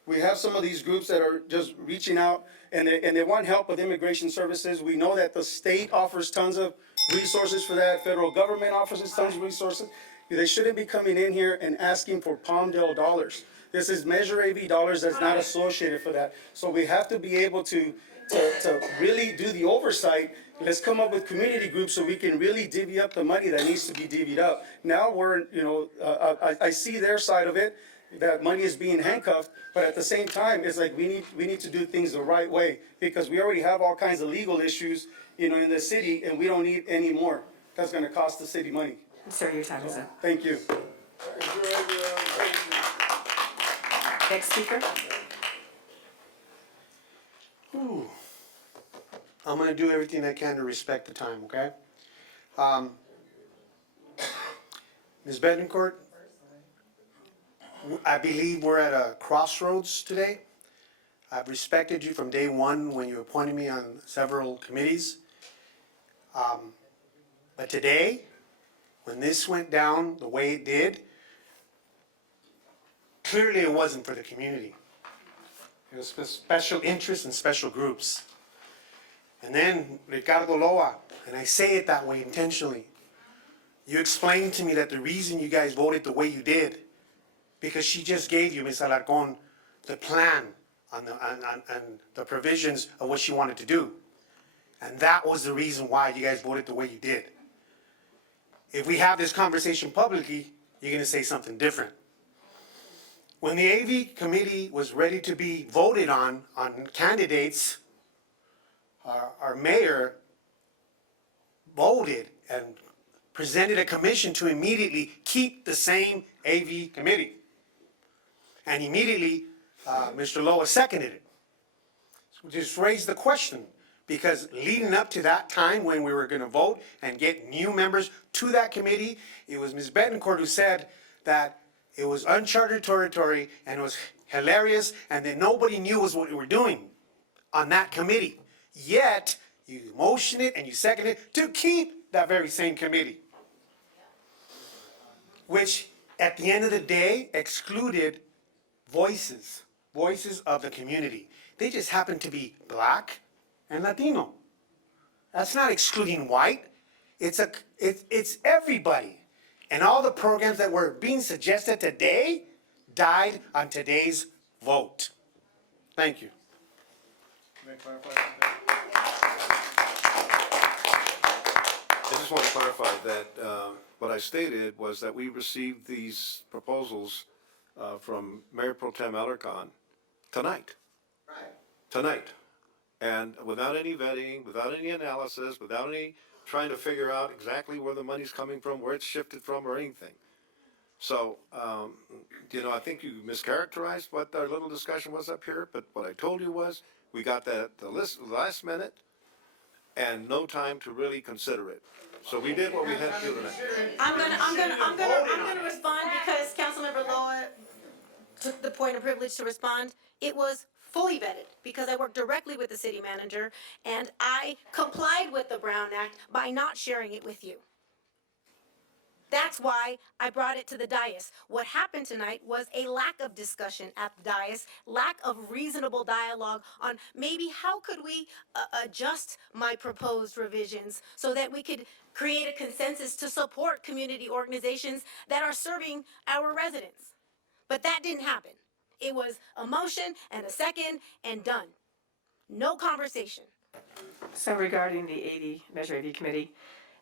we have some of these groups that are just reaching out and they want help with immigration services. We know that the state offers tons of resources for that. Federal government offers us tons of resources. They shouldn't be coming in here and asking for Palmdale dollars. This is Measure AV dollars that's not associated for that. So we have to be able to really do the oversight. Let's come up with community groups so we can really divvy up the money that needs to be divvied up. Now we're, you know, I see their side of it, that money is being handcuffed, but at the same time, it's like we need to do things the right way because we already have all kinds of legal issues, you know, in the city, and we don't need any more. That's gonna cost the city money. Sir, your time is up. Thank you. Next speaker. Ooh. I'm gonna do everything I can to respect the time, okay? Ms. Betancourt, I believe we're at a crossroads today. I've respected you from day one when you appointed me on several committees. But today, when this went down the way it did, clearly it wasn't for the community. It was for special interests and special groups. And then Ricardo Loa, and I say it that way intentionally, you explained to me that the reason you guys voted the way you did, because she just gave you, Ms. Alarcon, the plan on the provisions of what she wanted to do. And that was the reason why you guys voted the way you did. If we have this conversation publicly, you're gonna say something different. When the AV committee was ready to be voted on candidates, our mayor voted and presented a commission to immediately keep the same AV committee. And immediately, Mr. Loa seconded it. So just raised the question, because leading up to that time when we were gonna vote and get new members to that committee, it was Ms. Betancourt who said that it was uncharted territory and it was hilarious and that nobody knew what we were doing on that committee. Yet, you motioned it and you seconded it to keep that very same committee. Which, at the end of the day, excluded voices of the community. They just happened to be black and Latino. That's not excluding white. It's everybody. And all the programs that were being suggested today died on today's vote. Thank you. I just want to clarify that what I stated was that we received these proposals from Mayor Pro Tem Alarcon tonight. Right. Tonight. And without any vetting, without any analysis, without any trying to figure out exactly where the money's coming from, where it's shifted from, or anything. So, you know, I think you mischaracterized what our little discussion was up here, but what I told you was, we got that at the last minute, and no time to really consider it. So we did what we had to do tonight. I'm gonna respond because Councilmember Loa took the point of privilege to respond. It was fully vetted because I worked directly with the city manager and I complied with the Brown Act by not sharing it with you. That's why I brought it to the dais. What happened tonight was a lack of discussion at the dais, lack of reasonable dialogue on maybe how could we adjust my proposed revisions so that we could create a consensus to support community organizations that are serving our residents. But that didn't happen. It was a motion and a second and done. No conversation. So regarding the Measure AV committee,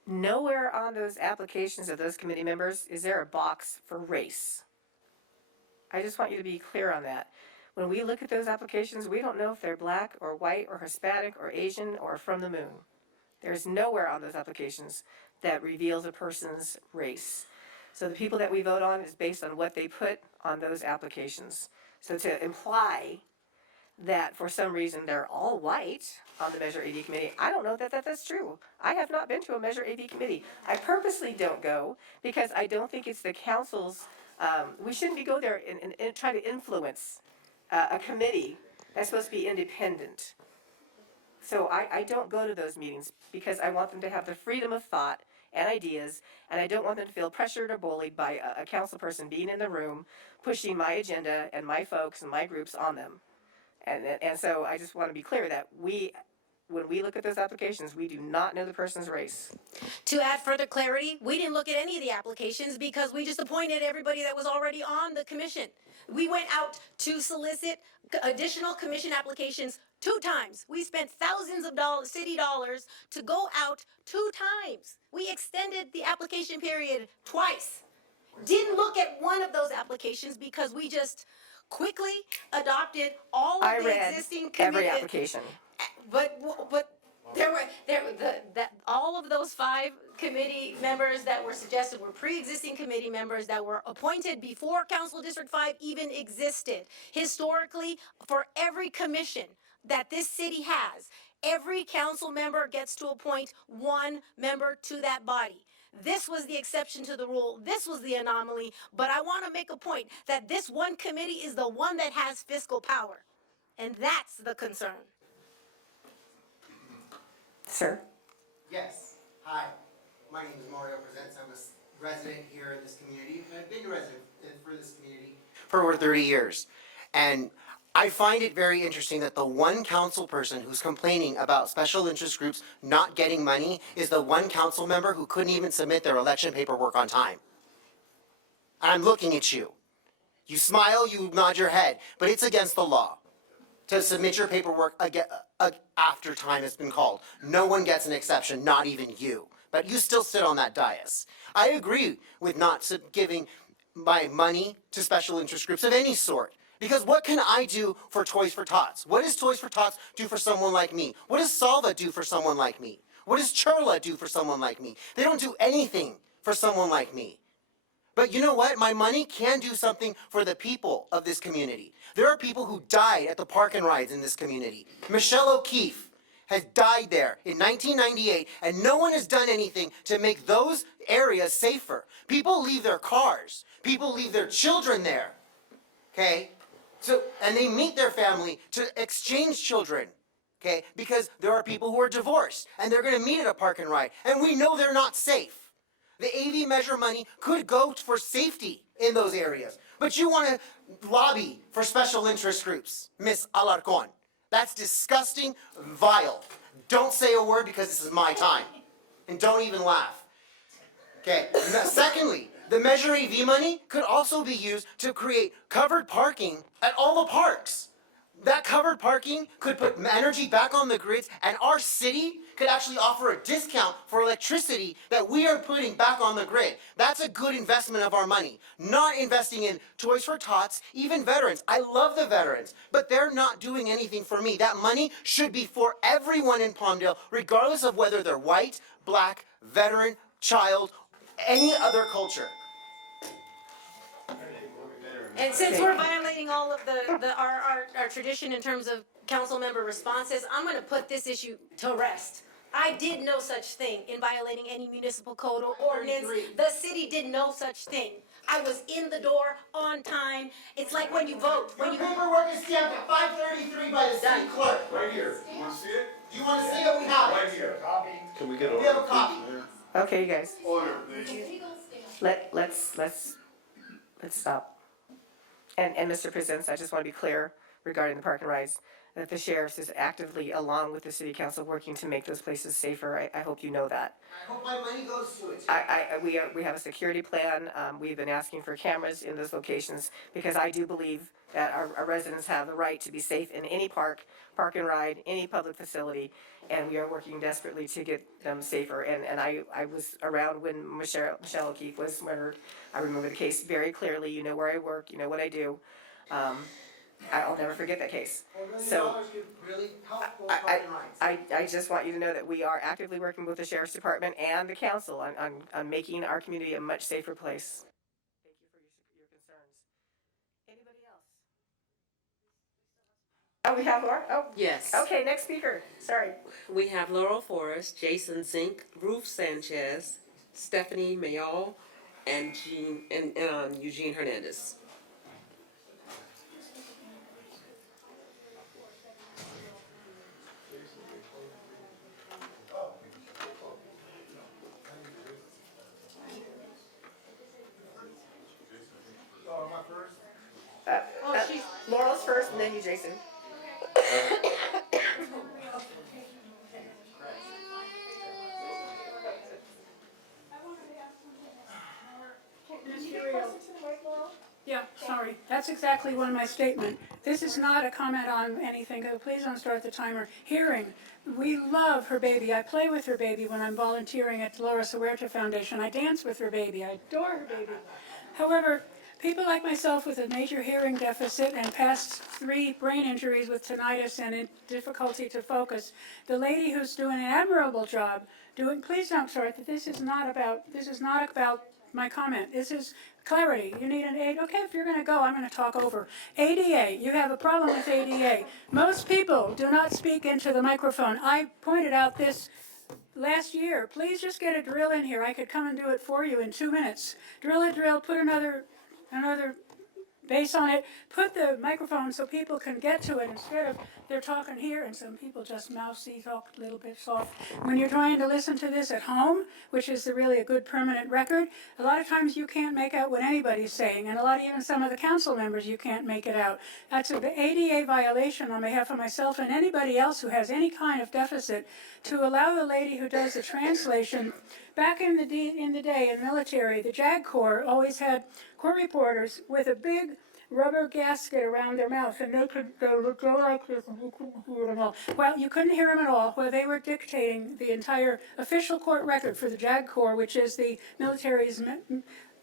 nowhere on those applications of those committee members is there a box for race. I just want you to be clear on that. When we look at those applications, we don't know if they're black or white or Hispanic or Asian or from the moon. There's nowhere on those applications that reveals a person's race. So the people that we vote on is based on what they put on those applications. So to imply that for some reason they're all white on the Measure AV committee, I don't know that that's true. I have not been to a Measure AV committee. I purposely don't go because I don't think it's the council's, we shouldn't be go there and try to influence a committee that's supposed to be independent. So I don't go to those meetings because I want them to have the freedom of thought and ideas, and I don't want them to feel pressured or bullied by a council person being in the room, pushing my agenda and my folks and my groups on them. And so I just want to be clear that when we look at those applications, we do not know the person's race. To add further clarity, we didn't look at any of the applications because we just appointed everybody that was already on the commission. We went out to solicit additional commission applications 2 times. We spent thousands of dollars, city dollars, to go out 2 times. We extended the application period twice. Didn't look at one of those applications because we just quickly adopted all of the existing every application. But all of those 5 committee members that were suggested were pre-existing committee members that were appointed before Council District 5 even existed. Historically, for every commission that this city has, every council member gets to appoint 1 member to that body. This was the exception to the rule. This was the anomaly. But I want to make a point that this one committee is the one that has fiscal power. And that's the concern. Sir? Yes. Hi. My name is Mario Presents. I'm a resident here in this community. I've been a resident for this community for over 30 years. And I find it very interesting that the one council person who's complaining about special interest groups not getting money is the one council member who couldn't even submit their election paperwork on time. I'm looking at you. You smile, you nod your head, but it's against the law to submit your paperwork after time has been called. No one gets an exception, not even you. But you still sit on that dais. I agree with not giving my money to special interest groups of any sort. Because what can I do for Toys for Tots? What does Toys for Tots do for someone like me? What does Salva do for someone like me? What does Churla do for someone like me? They don't do anything for someone like me. But you know what? My money can do something for the people of this community. There are people who died at the park and rides in this community. Michelle O'Keefe has died there in 1998, and no one has done anything to make those areas safer. People leave their cars. People leave their children there. Okay? So, and they meet their family to exchange children. Okay? Because there are people who are divorced, and they're going to meet at a park and ride, and we know they're not safe. The AV measure money could go for safety in those areas. But you want to lobby for special interest groups, Miss Alarcon. That's disgusting, vile. Don't say a word because this is my time. And don't even laugh. Okay, now, secondly, the Measure AV money could also be used to create covered parking at all the parks. That covered parking could put energy back on the grids, and our city could actually offer a discount for electricity that we are putting back on the grid. That's a good investment of our money. Not investing in Toys for Tots, even veterans. I love the veterans, but they're not doing anything for me. That money should be for everyone in Palmdale, regardless of whether they're white, black, veteran, child, any other culture. And since we're violating all of our tradition in terms of council member responses, I'm going to put this issue to rest. I did no such thing in violating any municipal code or ordinance. The city did no such thing. I was in the door on time. It's like when you vote. Your paperwork is stamped at 5:33 by the city clerk. Right here. You want to see it? Do you want to see it? We have it. Right here. Copy. Can we get a We have a copy. Okay, you guys. Order, please. Let's stop. And Mr. Presents, I just want to be clear regarding the park and rides. that the sheriff's is actively, along with the city council, working to make those places safer. I hope you know that. I hope my money goes to it. We have a security plan. We've been asking for cameras in those locations because I do believe that our residents have the right to be safe in any park and ride, any public facility, and we are working desperately to get them safer. And I was around when Michelle O'Keefe was murdered. I remember the case very clearly. You know where I work. You know what I do. I'll never forget that case. So I just want you to know that we are actively working with the Sheriff's Department and the council on making our community a much safer place. Thank you for your concerns. Anybody else? Oh, we have Laura? Oh, Yes. okay, next speaker. Sorry. We have Laurel Forrest, Jason Zink, Ruth Sanchez, Stephanie Mayall, and Eugene Hernandez. Laurel's first, and then you, Jason. Yeah, sorry. That's exactly one of my statement. This is not a comment on anything. Please don't start the timer. Hearing. We love her baby. I play with her baby when I'm volunteering at Dolores Huerta Foundation. I dance with her baby. I adore her baby. However, people like myself with a major hearing deficit and past 3 brain injuries with tinnitus and difficulty to focus, the lady who's doing an admirable job please don't start that this is not about my comment. This is clarity. You need an aid. Okay, if you're going to go, I'm going to talk over. ADA, you have a problem with ADA. Most people do not speak into the microphone. I pointed out this last year. Please just get a drill in here. I could come and do it for you in 2 minutes. Drill a drill, put another base on it, put the microphone so people can get to it instead of they're talking here and some people just mousy, talk a little bit soft. When you're trying to listen to this at home, which is really a good permanent record, a lot of times you can't make out what anybody's saying, and even some of the council members you can't make it out. That's an ADA violation on behalf of myself and anybody else who has any kind of deficit to allow the lady who does the translation. Back in the day in military, the JAG Corps always had Corps reporters with a big rubber gasket around their mouth, and they would go like this, and you couldn't hear them all. Well, you couldn't hear them at all. Well, they were dictating the entire official court record for the JAG Corps, which is the military's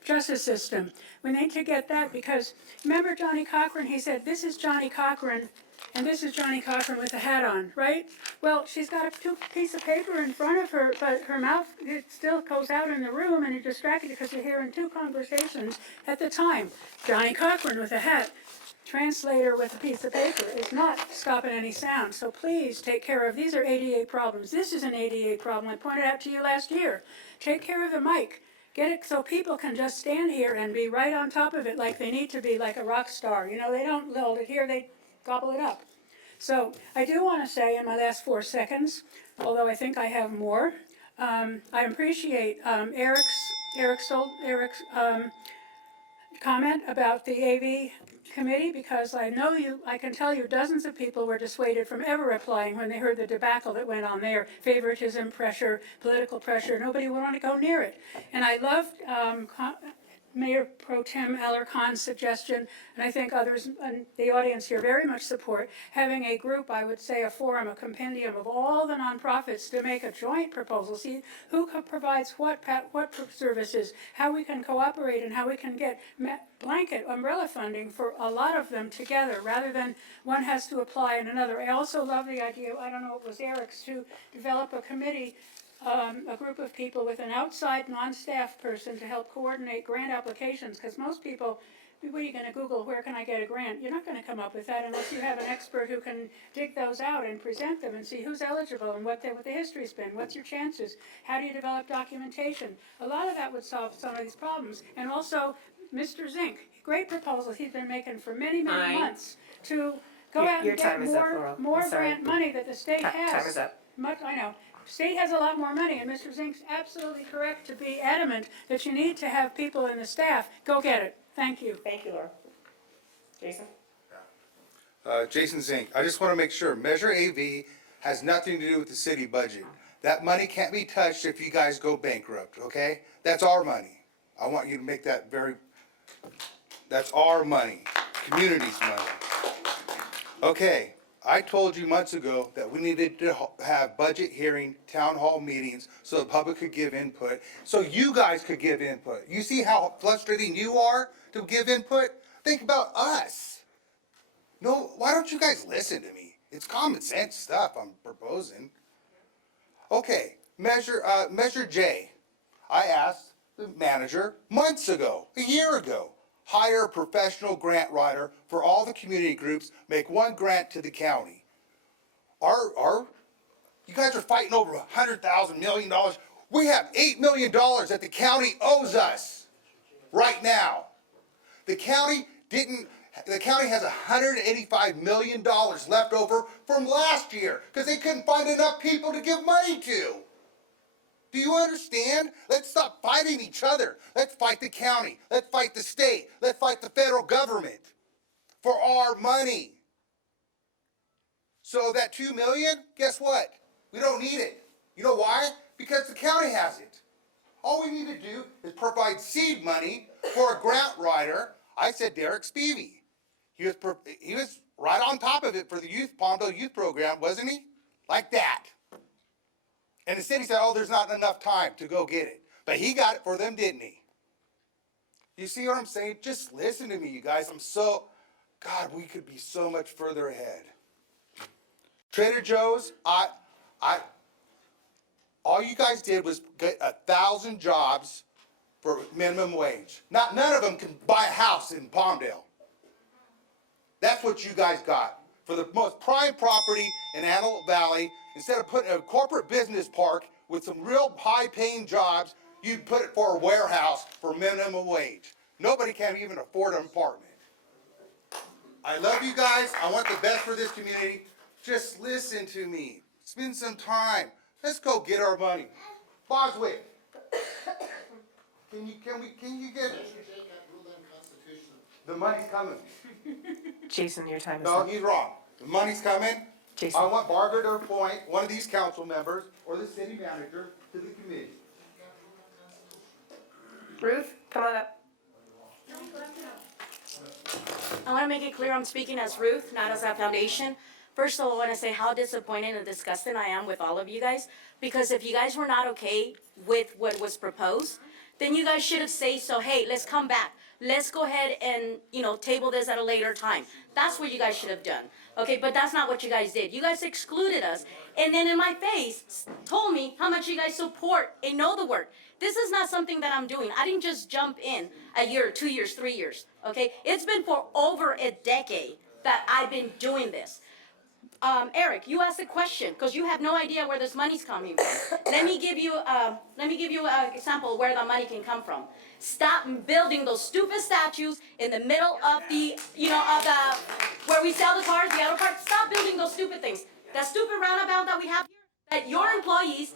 justice system. We need to get that because remember Johnny Cochran? He said, "This is Johnny Cochran." And this is Johnny Cochran with a hat on, right? Well, she's got a piece of paper in front of her, but her mouth, it still goes out in the room, and you're distracted because you're hearing 2 conversations at the time. Johnny Cochran with a hat, translator with a piece of paper is not stopping any sound. So please take care of, these are ADA problems. This is an ADA problem I pointed out to you last year. Take care of the mic. Get it so people can just stand here and be right on top of it like they need to be, like a rock star. You know, they don't hold it here, they gobble it up. So I do want to say in my last 4 seconds, although I think I have more, I appreciate Eric's comment about the AV committee because I can tell you dozens of people were dissuaded from ever applying when they heard the debacle that went on there. Favoritism, pressure, political pressure, nobody would want to go near it. And I loved Mayor Pro Tem Alarcon's suggestion, and I think others in the audience here very much support, having a group, I would say a forum, a compendium of all the nonprofits to make a joint proposal, see who provides what services, how we can cooperate, and how we can get blanket umbrella funding for a lot of them together, rather than one has to apply and another. I also love the idea, I don't know, it was Eric's, to develop a committee, a group of people with an outside non-staff person to help coordinate grant applications, because most people, what are you going to Google, where can I get a grant? You're not going to come up with that unless you have an expert who can dig those out and present them and see who's eligible and what the history's been, what's your chances, how do you develop documentation. A lot of that would solve some of these problems. And also, Mr. Zink, great proposals he's been making for many, many months to go out and get more grant money that the state has. Time is up. I know. State has a lot more money, and Mr. Zink's absolutely correct to be adamant that you need to have people in the staff. Go get it. Thank you. Thank you, Laura. Jason? Jason Zink, I just want to make sure, Measure AV has nothing to do with the city budget. That money can't be touched if you guys go bankrupt, okay? That's our money. I want you to make that that's our money, community's money. Okay, I told you months ago that we needed to have budget hearing, town hall meetings, so the public could give input, so you guys could give input. You see how frustrating you are to give input? Think about us. No, why don't you guys listen to me? It's common sense stuff I'm proposing. Okay, Measure J. I asked the manager months ago, a year ago, hire a professional grant writer for all the community groups, make one grant to the county. You guys are fighting over $100,000 million. We have $8 million that the county owes us right now. The county has $185 million left over from last year because they couldn't find enough people to give money to. Do you understand? Let's stop fighting each other. Let's fight the county. Let's fight the state. Let's fight the federal government for our money. So that $2 million, guess what? We don't need it. You know why? Because the county has it. All we need to do is provide seed money for a grant writer. I said Derek Spivey. He was right on top of it for the Palmdale youth program, wasn't he? Like that. And the city said, oh, there's not enough time to go get it. But he got it for them, didn't he? You see what I'm saying? Just listen to me, you guys. God, we could be so much further ahead. Trader Joe's, all you guys did was get 1,000 jobs for minimum wage. None of them can buy a house in Palmdale. That's what you guys got. For the most prime property in Antelope Valley, instead of putting a corporate business park with some real high-paying jobs, you'd put it for a warehouse for minimum wage. Nobody can even afford an apartment. I love you guys. I want the best for this community. Just listen to me. Spend some time. Let's go get our money. Boswick, can you get the money's coming? Jason, your time is No, up. he's wrong. The money's coming. Jason. I want Barbara to appoint one of these council members or the city manager to the committee. Ruth, come on up. I want to make it clear I'm speaking as Ruth, not as a foundation. First of all, I want to say how disappointed and disgusted I am with all of you guys, because if you guys were not okay with what was proposed, then you guys should have said so, hey, let's come back. Let's go ahead and, table this at a later time. That's what you guys should have done. Okay, but that's not what you guys did. You guys excluded us, and then in my face told me how much you guys support and know the work. This is not something that I'm doing. I didn't just jump in a year, 2 years, 3 years, okay? It's been for over a decade that I've been doing this. Eric, you asked a question because you have no idea where this money's coming from. Let me give you an example where the money can come from. Stop building those stupid statues in the middle of the, where we sell the cars, the auto parts. Stop building those stupid things. That stupid roundabout that we have here, that your employees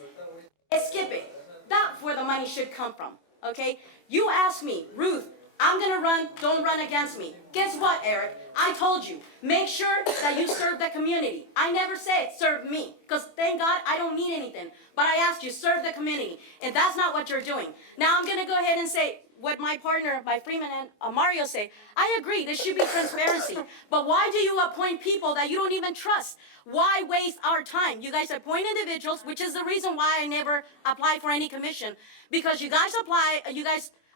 is skipping. That's where the money should come from, okay? You asked me, Ruth, I'm gonna run, don't run against me. Guess what, Eric? I told you, make sure that you serve the community. I never said serve me, because thank God I don't need anything. But I asked you, serve the community, and that's not what you're doing. Now I'm gonna go ahead and say what my partner, my Freeman and Mario say. I agree, there should be transparency. But why do you appoint people that you don't even trust? Why waste our time? You guys appoint individuals, which is the reason why I never applied for any commission. Because you guys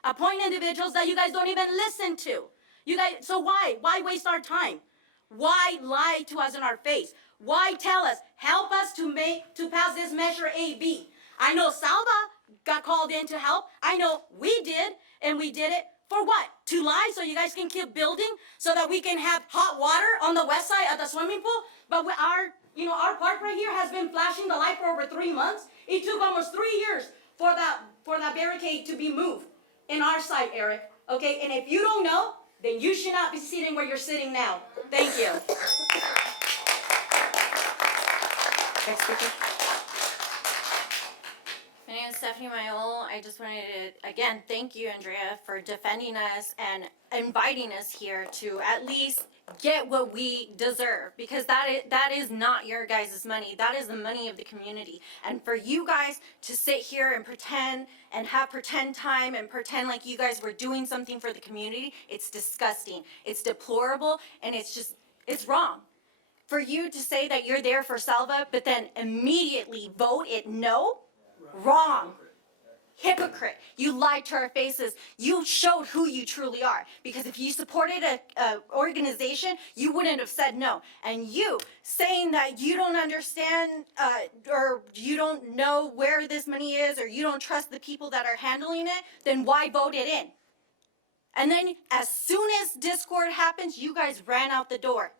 appoint individuals that you guys don't even listen to. So why? Why waste our time? Why lie to us in our face? Why tell us, help us to pass this Measure AB? I know Salva got called in to help. I know we did, and we did it for what? To lie so you guys can keep building so that we can have hot water on the west side of the swimming pool? But our park right here has been flashing the light for over 3 months. It took almost 3 years for that barricade to be moved in our site, Eric. Okay, and if you don't know, then you should not be sitting where you're sitting now. Thank you. Next speaker. My name is Stephanie Mayol. I just wanted to, again, thank you, Andrea, for defending us and inviting us here to at least get what we deserve, because that is not your guys' money. That is the money of the community. And for you guys to sit here and pretend and have pretend time and pretend like you guys were doing something for the community, it's disgusting. It's deplorable, and it's wrong. For you to say that you're there for Salva, but then immediately vote it no, wrong. Hypocrite. You lied to our faces. You showed who you truly are. Because if you supported a organization, you wouldn't have said no. And you saying that you don't understand or you don't know where this money is, or you don't trust the people that are handling it, then why vote it in? And then as soon as discord happens, you guys ran out the door.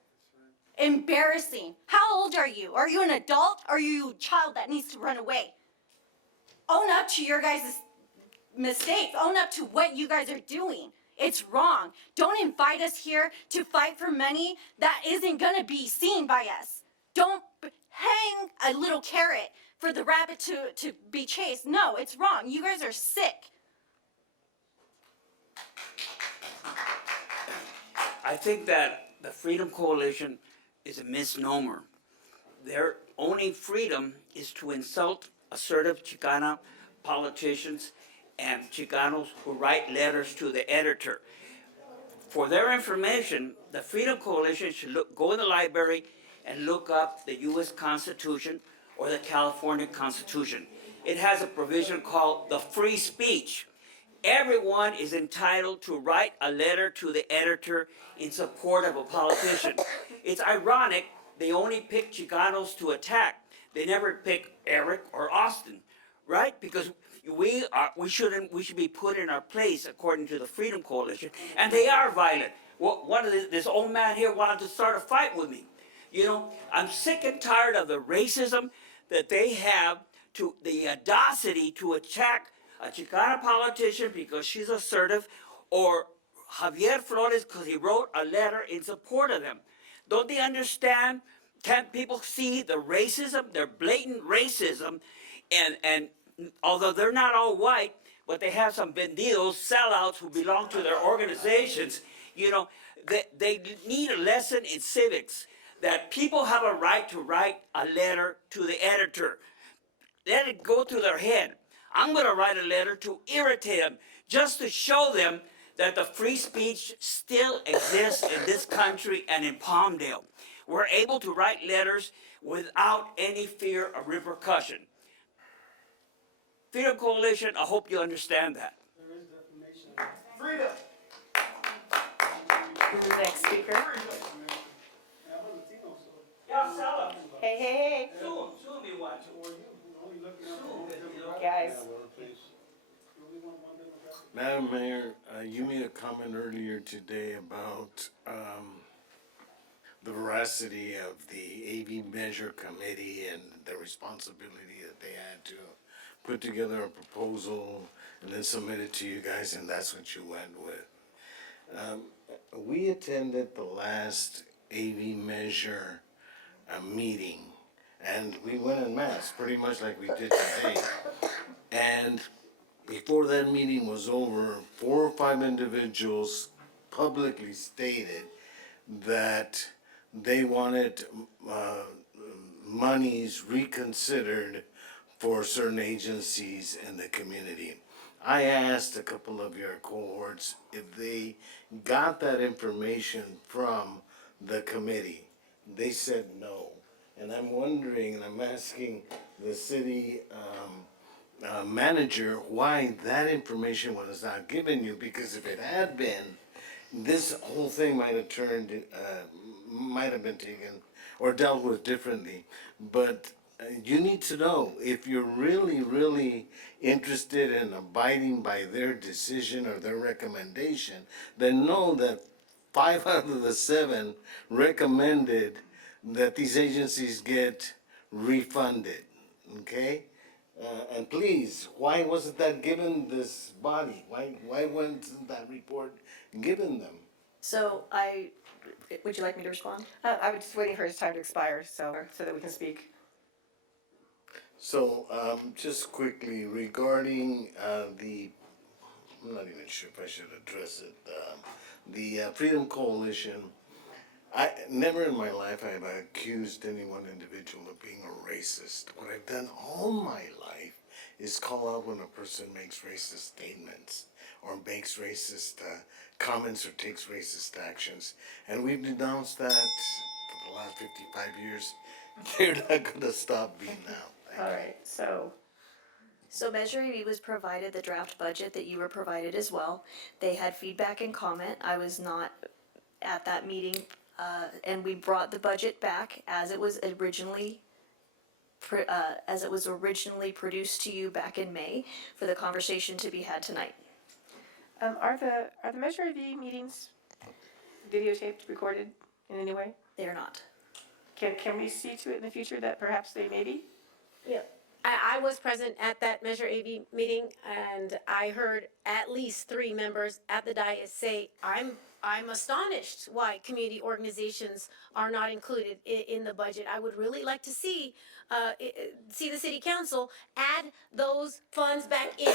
Embarrassing. How old are you? Are you an adult, or are you a child that needs to run away? Own up to your guys' mistakes. Own up to what you guys are doing. It's wrong. Don't invite us here to fight for money that isn't going to be seen by us. Don't hang a little carrot for the rabbit to be chased. No, it's wrong. You guys are sick. I think that the Freedom Coalition is a misnomer. Their only freedom is to insult assertive Chicana politicians and Chicanos who write letters to the editor. For their information, the Freedom Coalition should go in the library and look up the U.S. Constitution or the California Constitution. It has a provision called the free speech. Everyone is entitled to write a letter to the editor in support of a politician. It's ironic they only pick Chicanos to attack. They never pick Eric or Austin, right? Because we should be put in our place according to the Freedom Coalition, and they are violent. Well, this old man here wanted to start a fight with me. You know, I'm sick and tired of the racism that they have, to the audacity to attack a Chicana politician because she's assertive, or Javier Flores because he wrote a letter in support of them. Don't they understand? Can't people see the racism, their blatant racism, and although they're not all white, but they have some vendidos, sellouts who belong to their organizations, you know, they need a lesson in civics, that people have a right to write a letter to the editor. Let it go through their head. I'm going to write a letter to irritate them, just to show them that the free speech still exists in this country and in Palmdale. We're able to write letters without any fear of repercussion. Freedom Coalition, I hope you understand that. Freedom. Who's the next speaker? Yeah, sell them. Hey, hey, hey. Soon be one. Guys. Madam Mayor, you made a comment earlier today about the veracity of the AV Measure Committee and the responsibility that they had to put together a proposal and then submit it to you guys, and that's what you went with. We attended the last AV Measure meeting, and we went en masse, pretty much like we did today. And before that meeting was over, 4 or 5 individuals publicly stated that they wanted monies reconsidered for certain agencies in the community. I asked a couple of your cohorts if they got that information from the committee. They said no. And I'm wondering, and I'm asking the city manager why that information was not given you, because if it had been, this whole thing might have might have been taken or dealt with differently. But you need to know, if you're really, really interested in abiding by their decision or their recommendation, then know that 5 out of the 7 recommended that these agencies get refunded, okay? And please, why wasn't that given this body? Why wasn't that report given them? So would you like me to respond? I was just waiting for his time to expire, so that we can speak. So, just quickly regarding I'm not even sure if I should address it. The Freedom Coalition, I never in my life have I accused any one individual of being a racist. What I've done all my life is call out when a person makes racist statements or makes racist comments or takes racist actions. And we've denounced that for the last 55 years. They're not going to stop me now. All right, so So Measure AV was provided the draft budget that you were provided as well. They had feedback and comment. I was not at that meeting, and we brought the budget back as it was originally produced to you back in May for the conversation to be had tonight. are the Measure AV meetings videotaped, recorded in any way? They are not. Can we see to it in the future that perhaps they may be? Yeah. I was present at that Measure AV meeting, and I heard at least 3 members at the dais say, I'm astonished why community organizations are not included in the budget. I would really like to see the city council add those funds back in.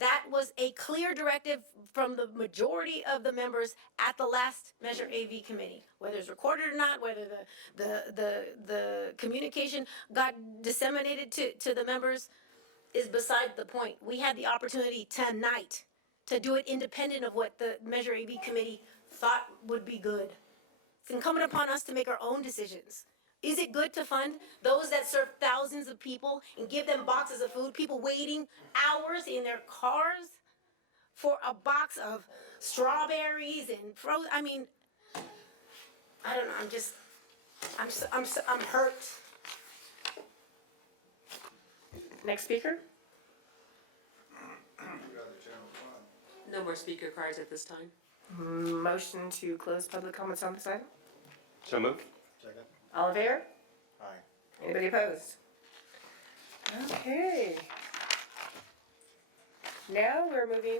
That was a clear directive from the majority of the members at the last Measure AV committee. Whether it's recorded or not, whether the communication got disseminated to the members is beside the point. We had the opportunity tonight to do it independent of what the Measure AV committee thought would be good. It's incumbent upon us to make our own decisions. Is it good to fund those that serve thousands of people and give them boxes of food, people waiting hours in their cars for a box of strawberries and I mean, I don't know, I'm hurt. Next speaker? No more speaker cards at this time. Motion to close public comments on this item? So moved. All in favor? Aye. Anybody opposed? Okay. Now we're moving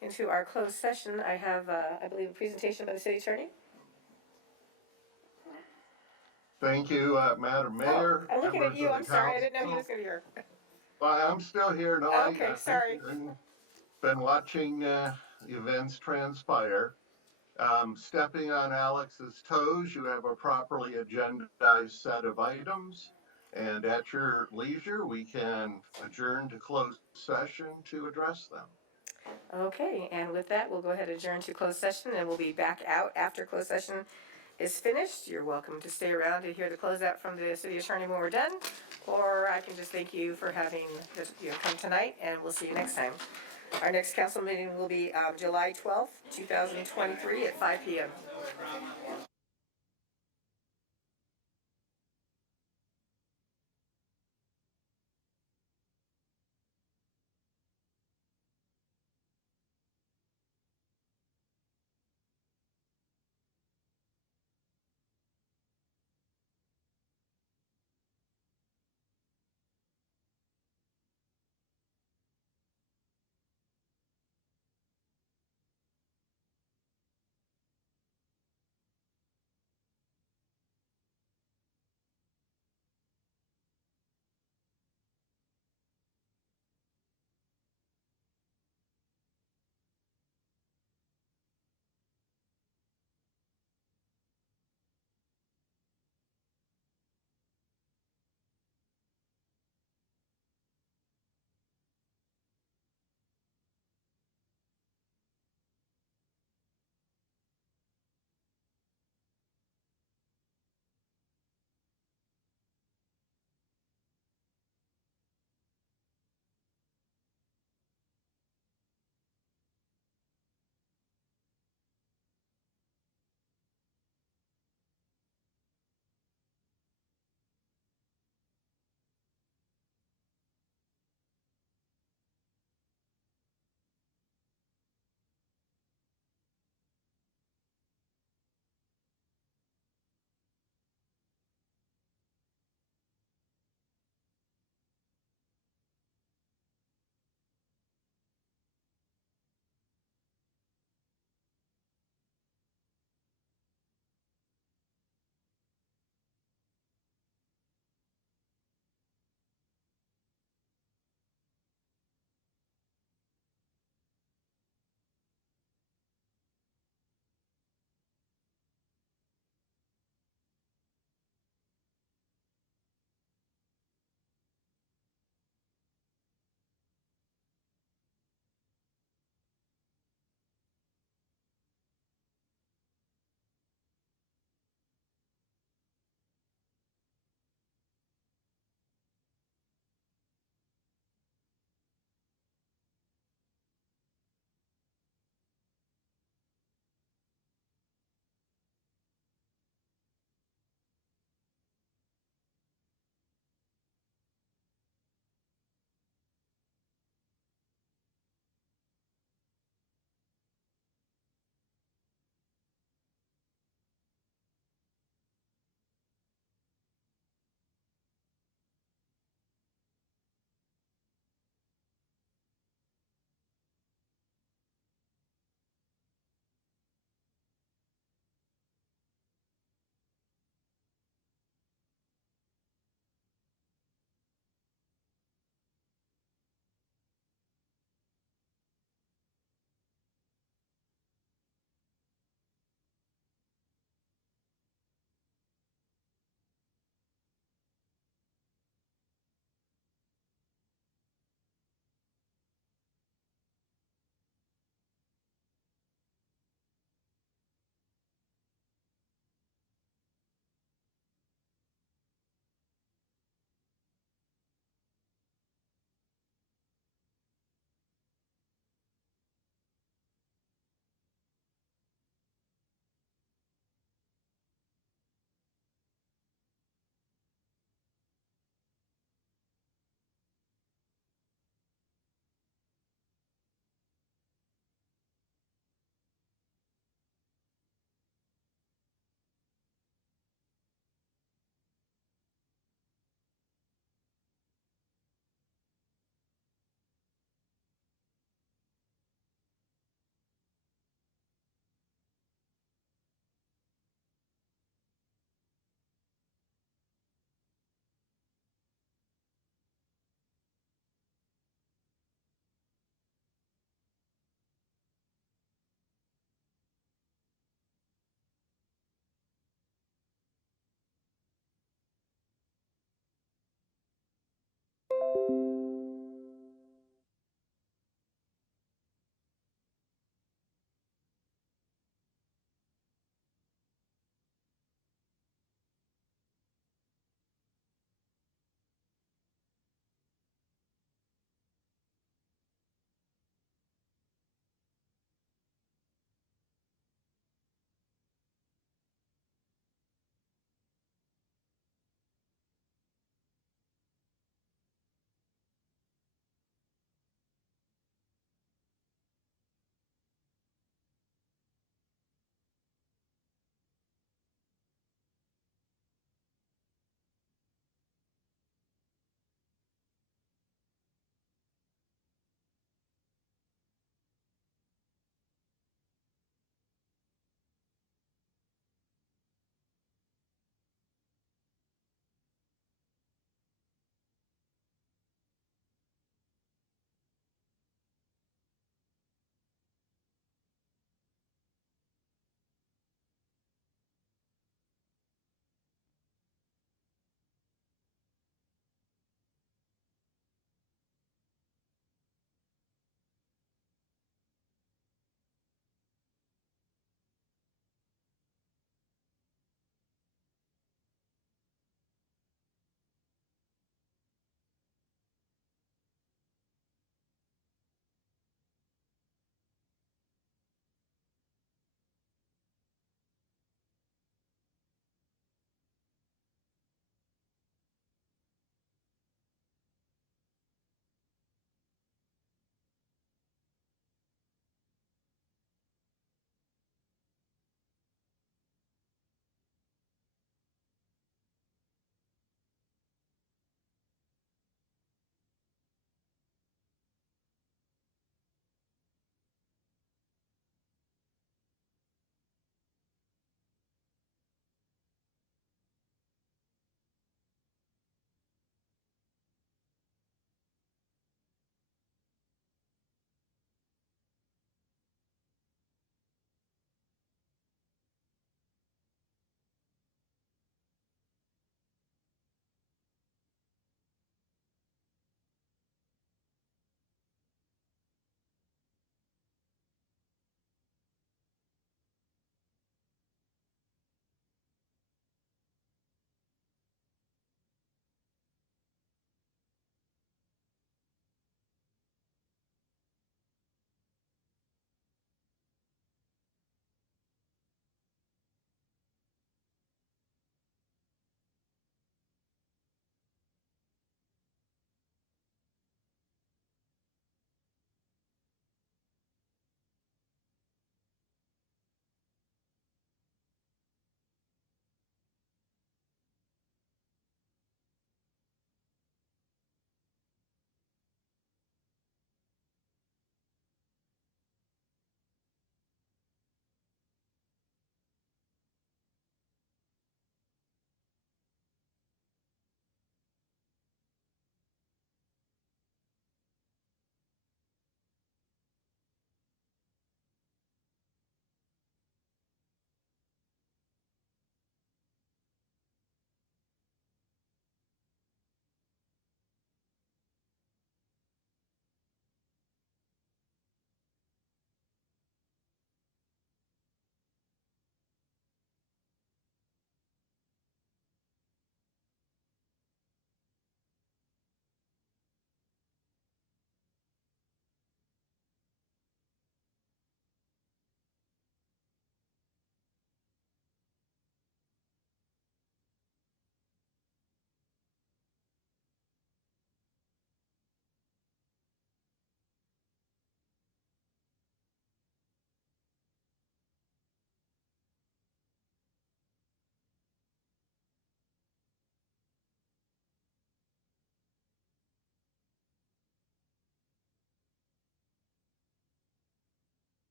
into our closed session. I have, I believe, a presentation by the city attorney. Thank you, Madam Mayor. I'm looking at members you. of I'm the sorry. I didn't know he council. was going to be here. Well, I'm still here. No, Okay, sorry. Been watching events transpire. Stepping on Alex's toes, you have a properly agendized set of items. And at your leisure, we can adjourn to closed session to address them. Okay, and with that, we'll go ahead and adjourn to closed session, and we'll be back out after closed session is finished. You're welcome to stay around to hear the closeout from the city attorney when we're done, or I can just thank you for having come tonight, and we'll see you next time. Our next council meeting will be July 12th, 2023 at 5 p.m.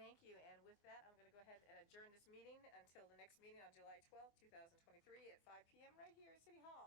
Thank you, and with that, I'm gonna go ahead and adjourn this meeting until the next meeting on July 12th, 2023 at 5 PM right here at City Hall.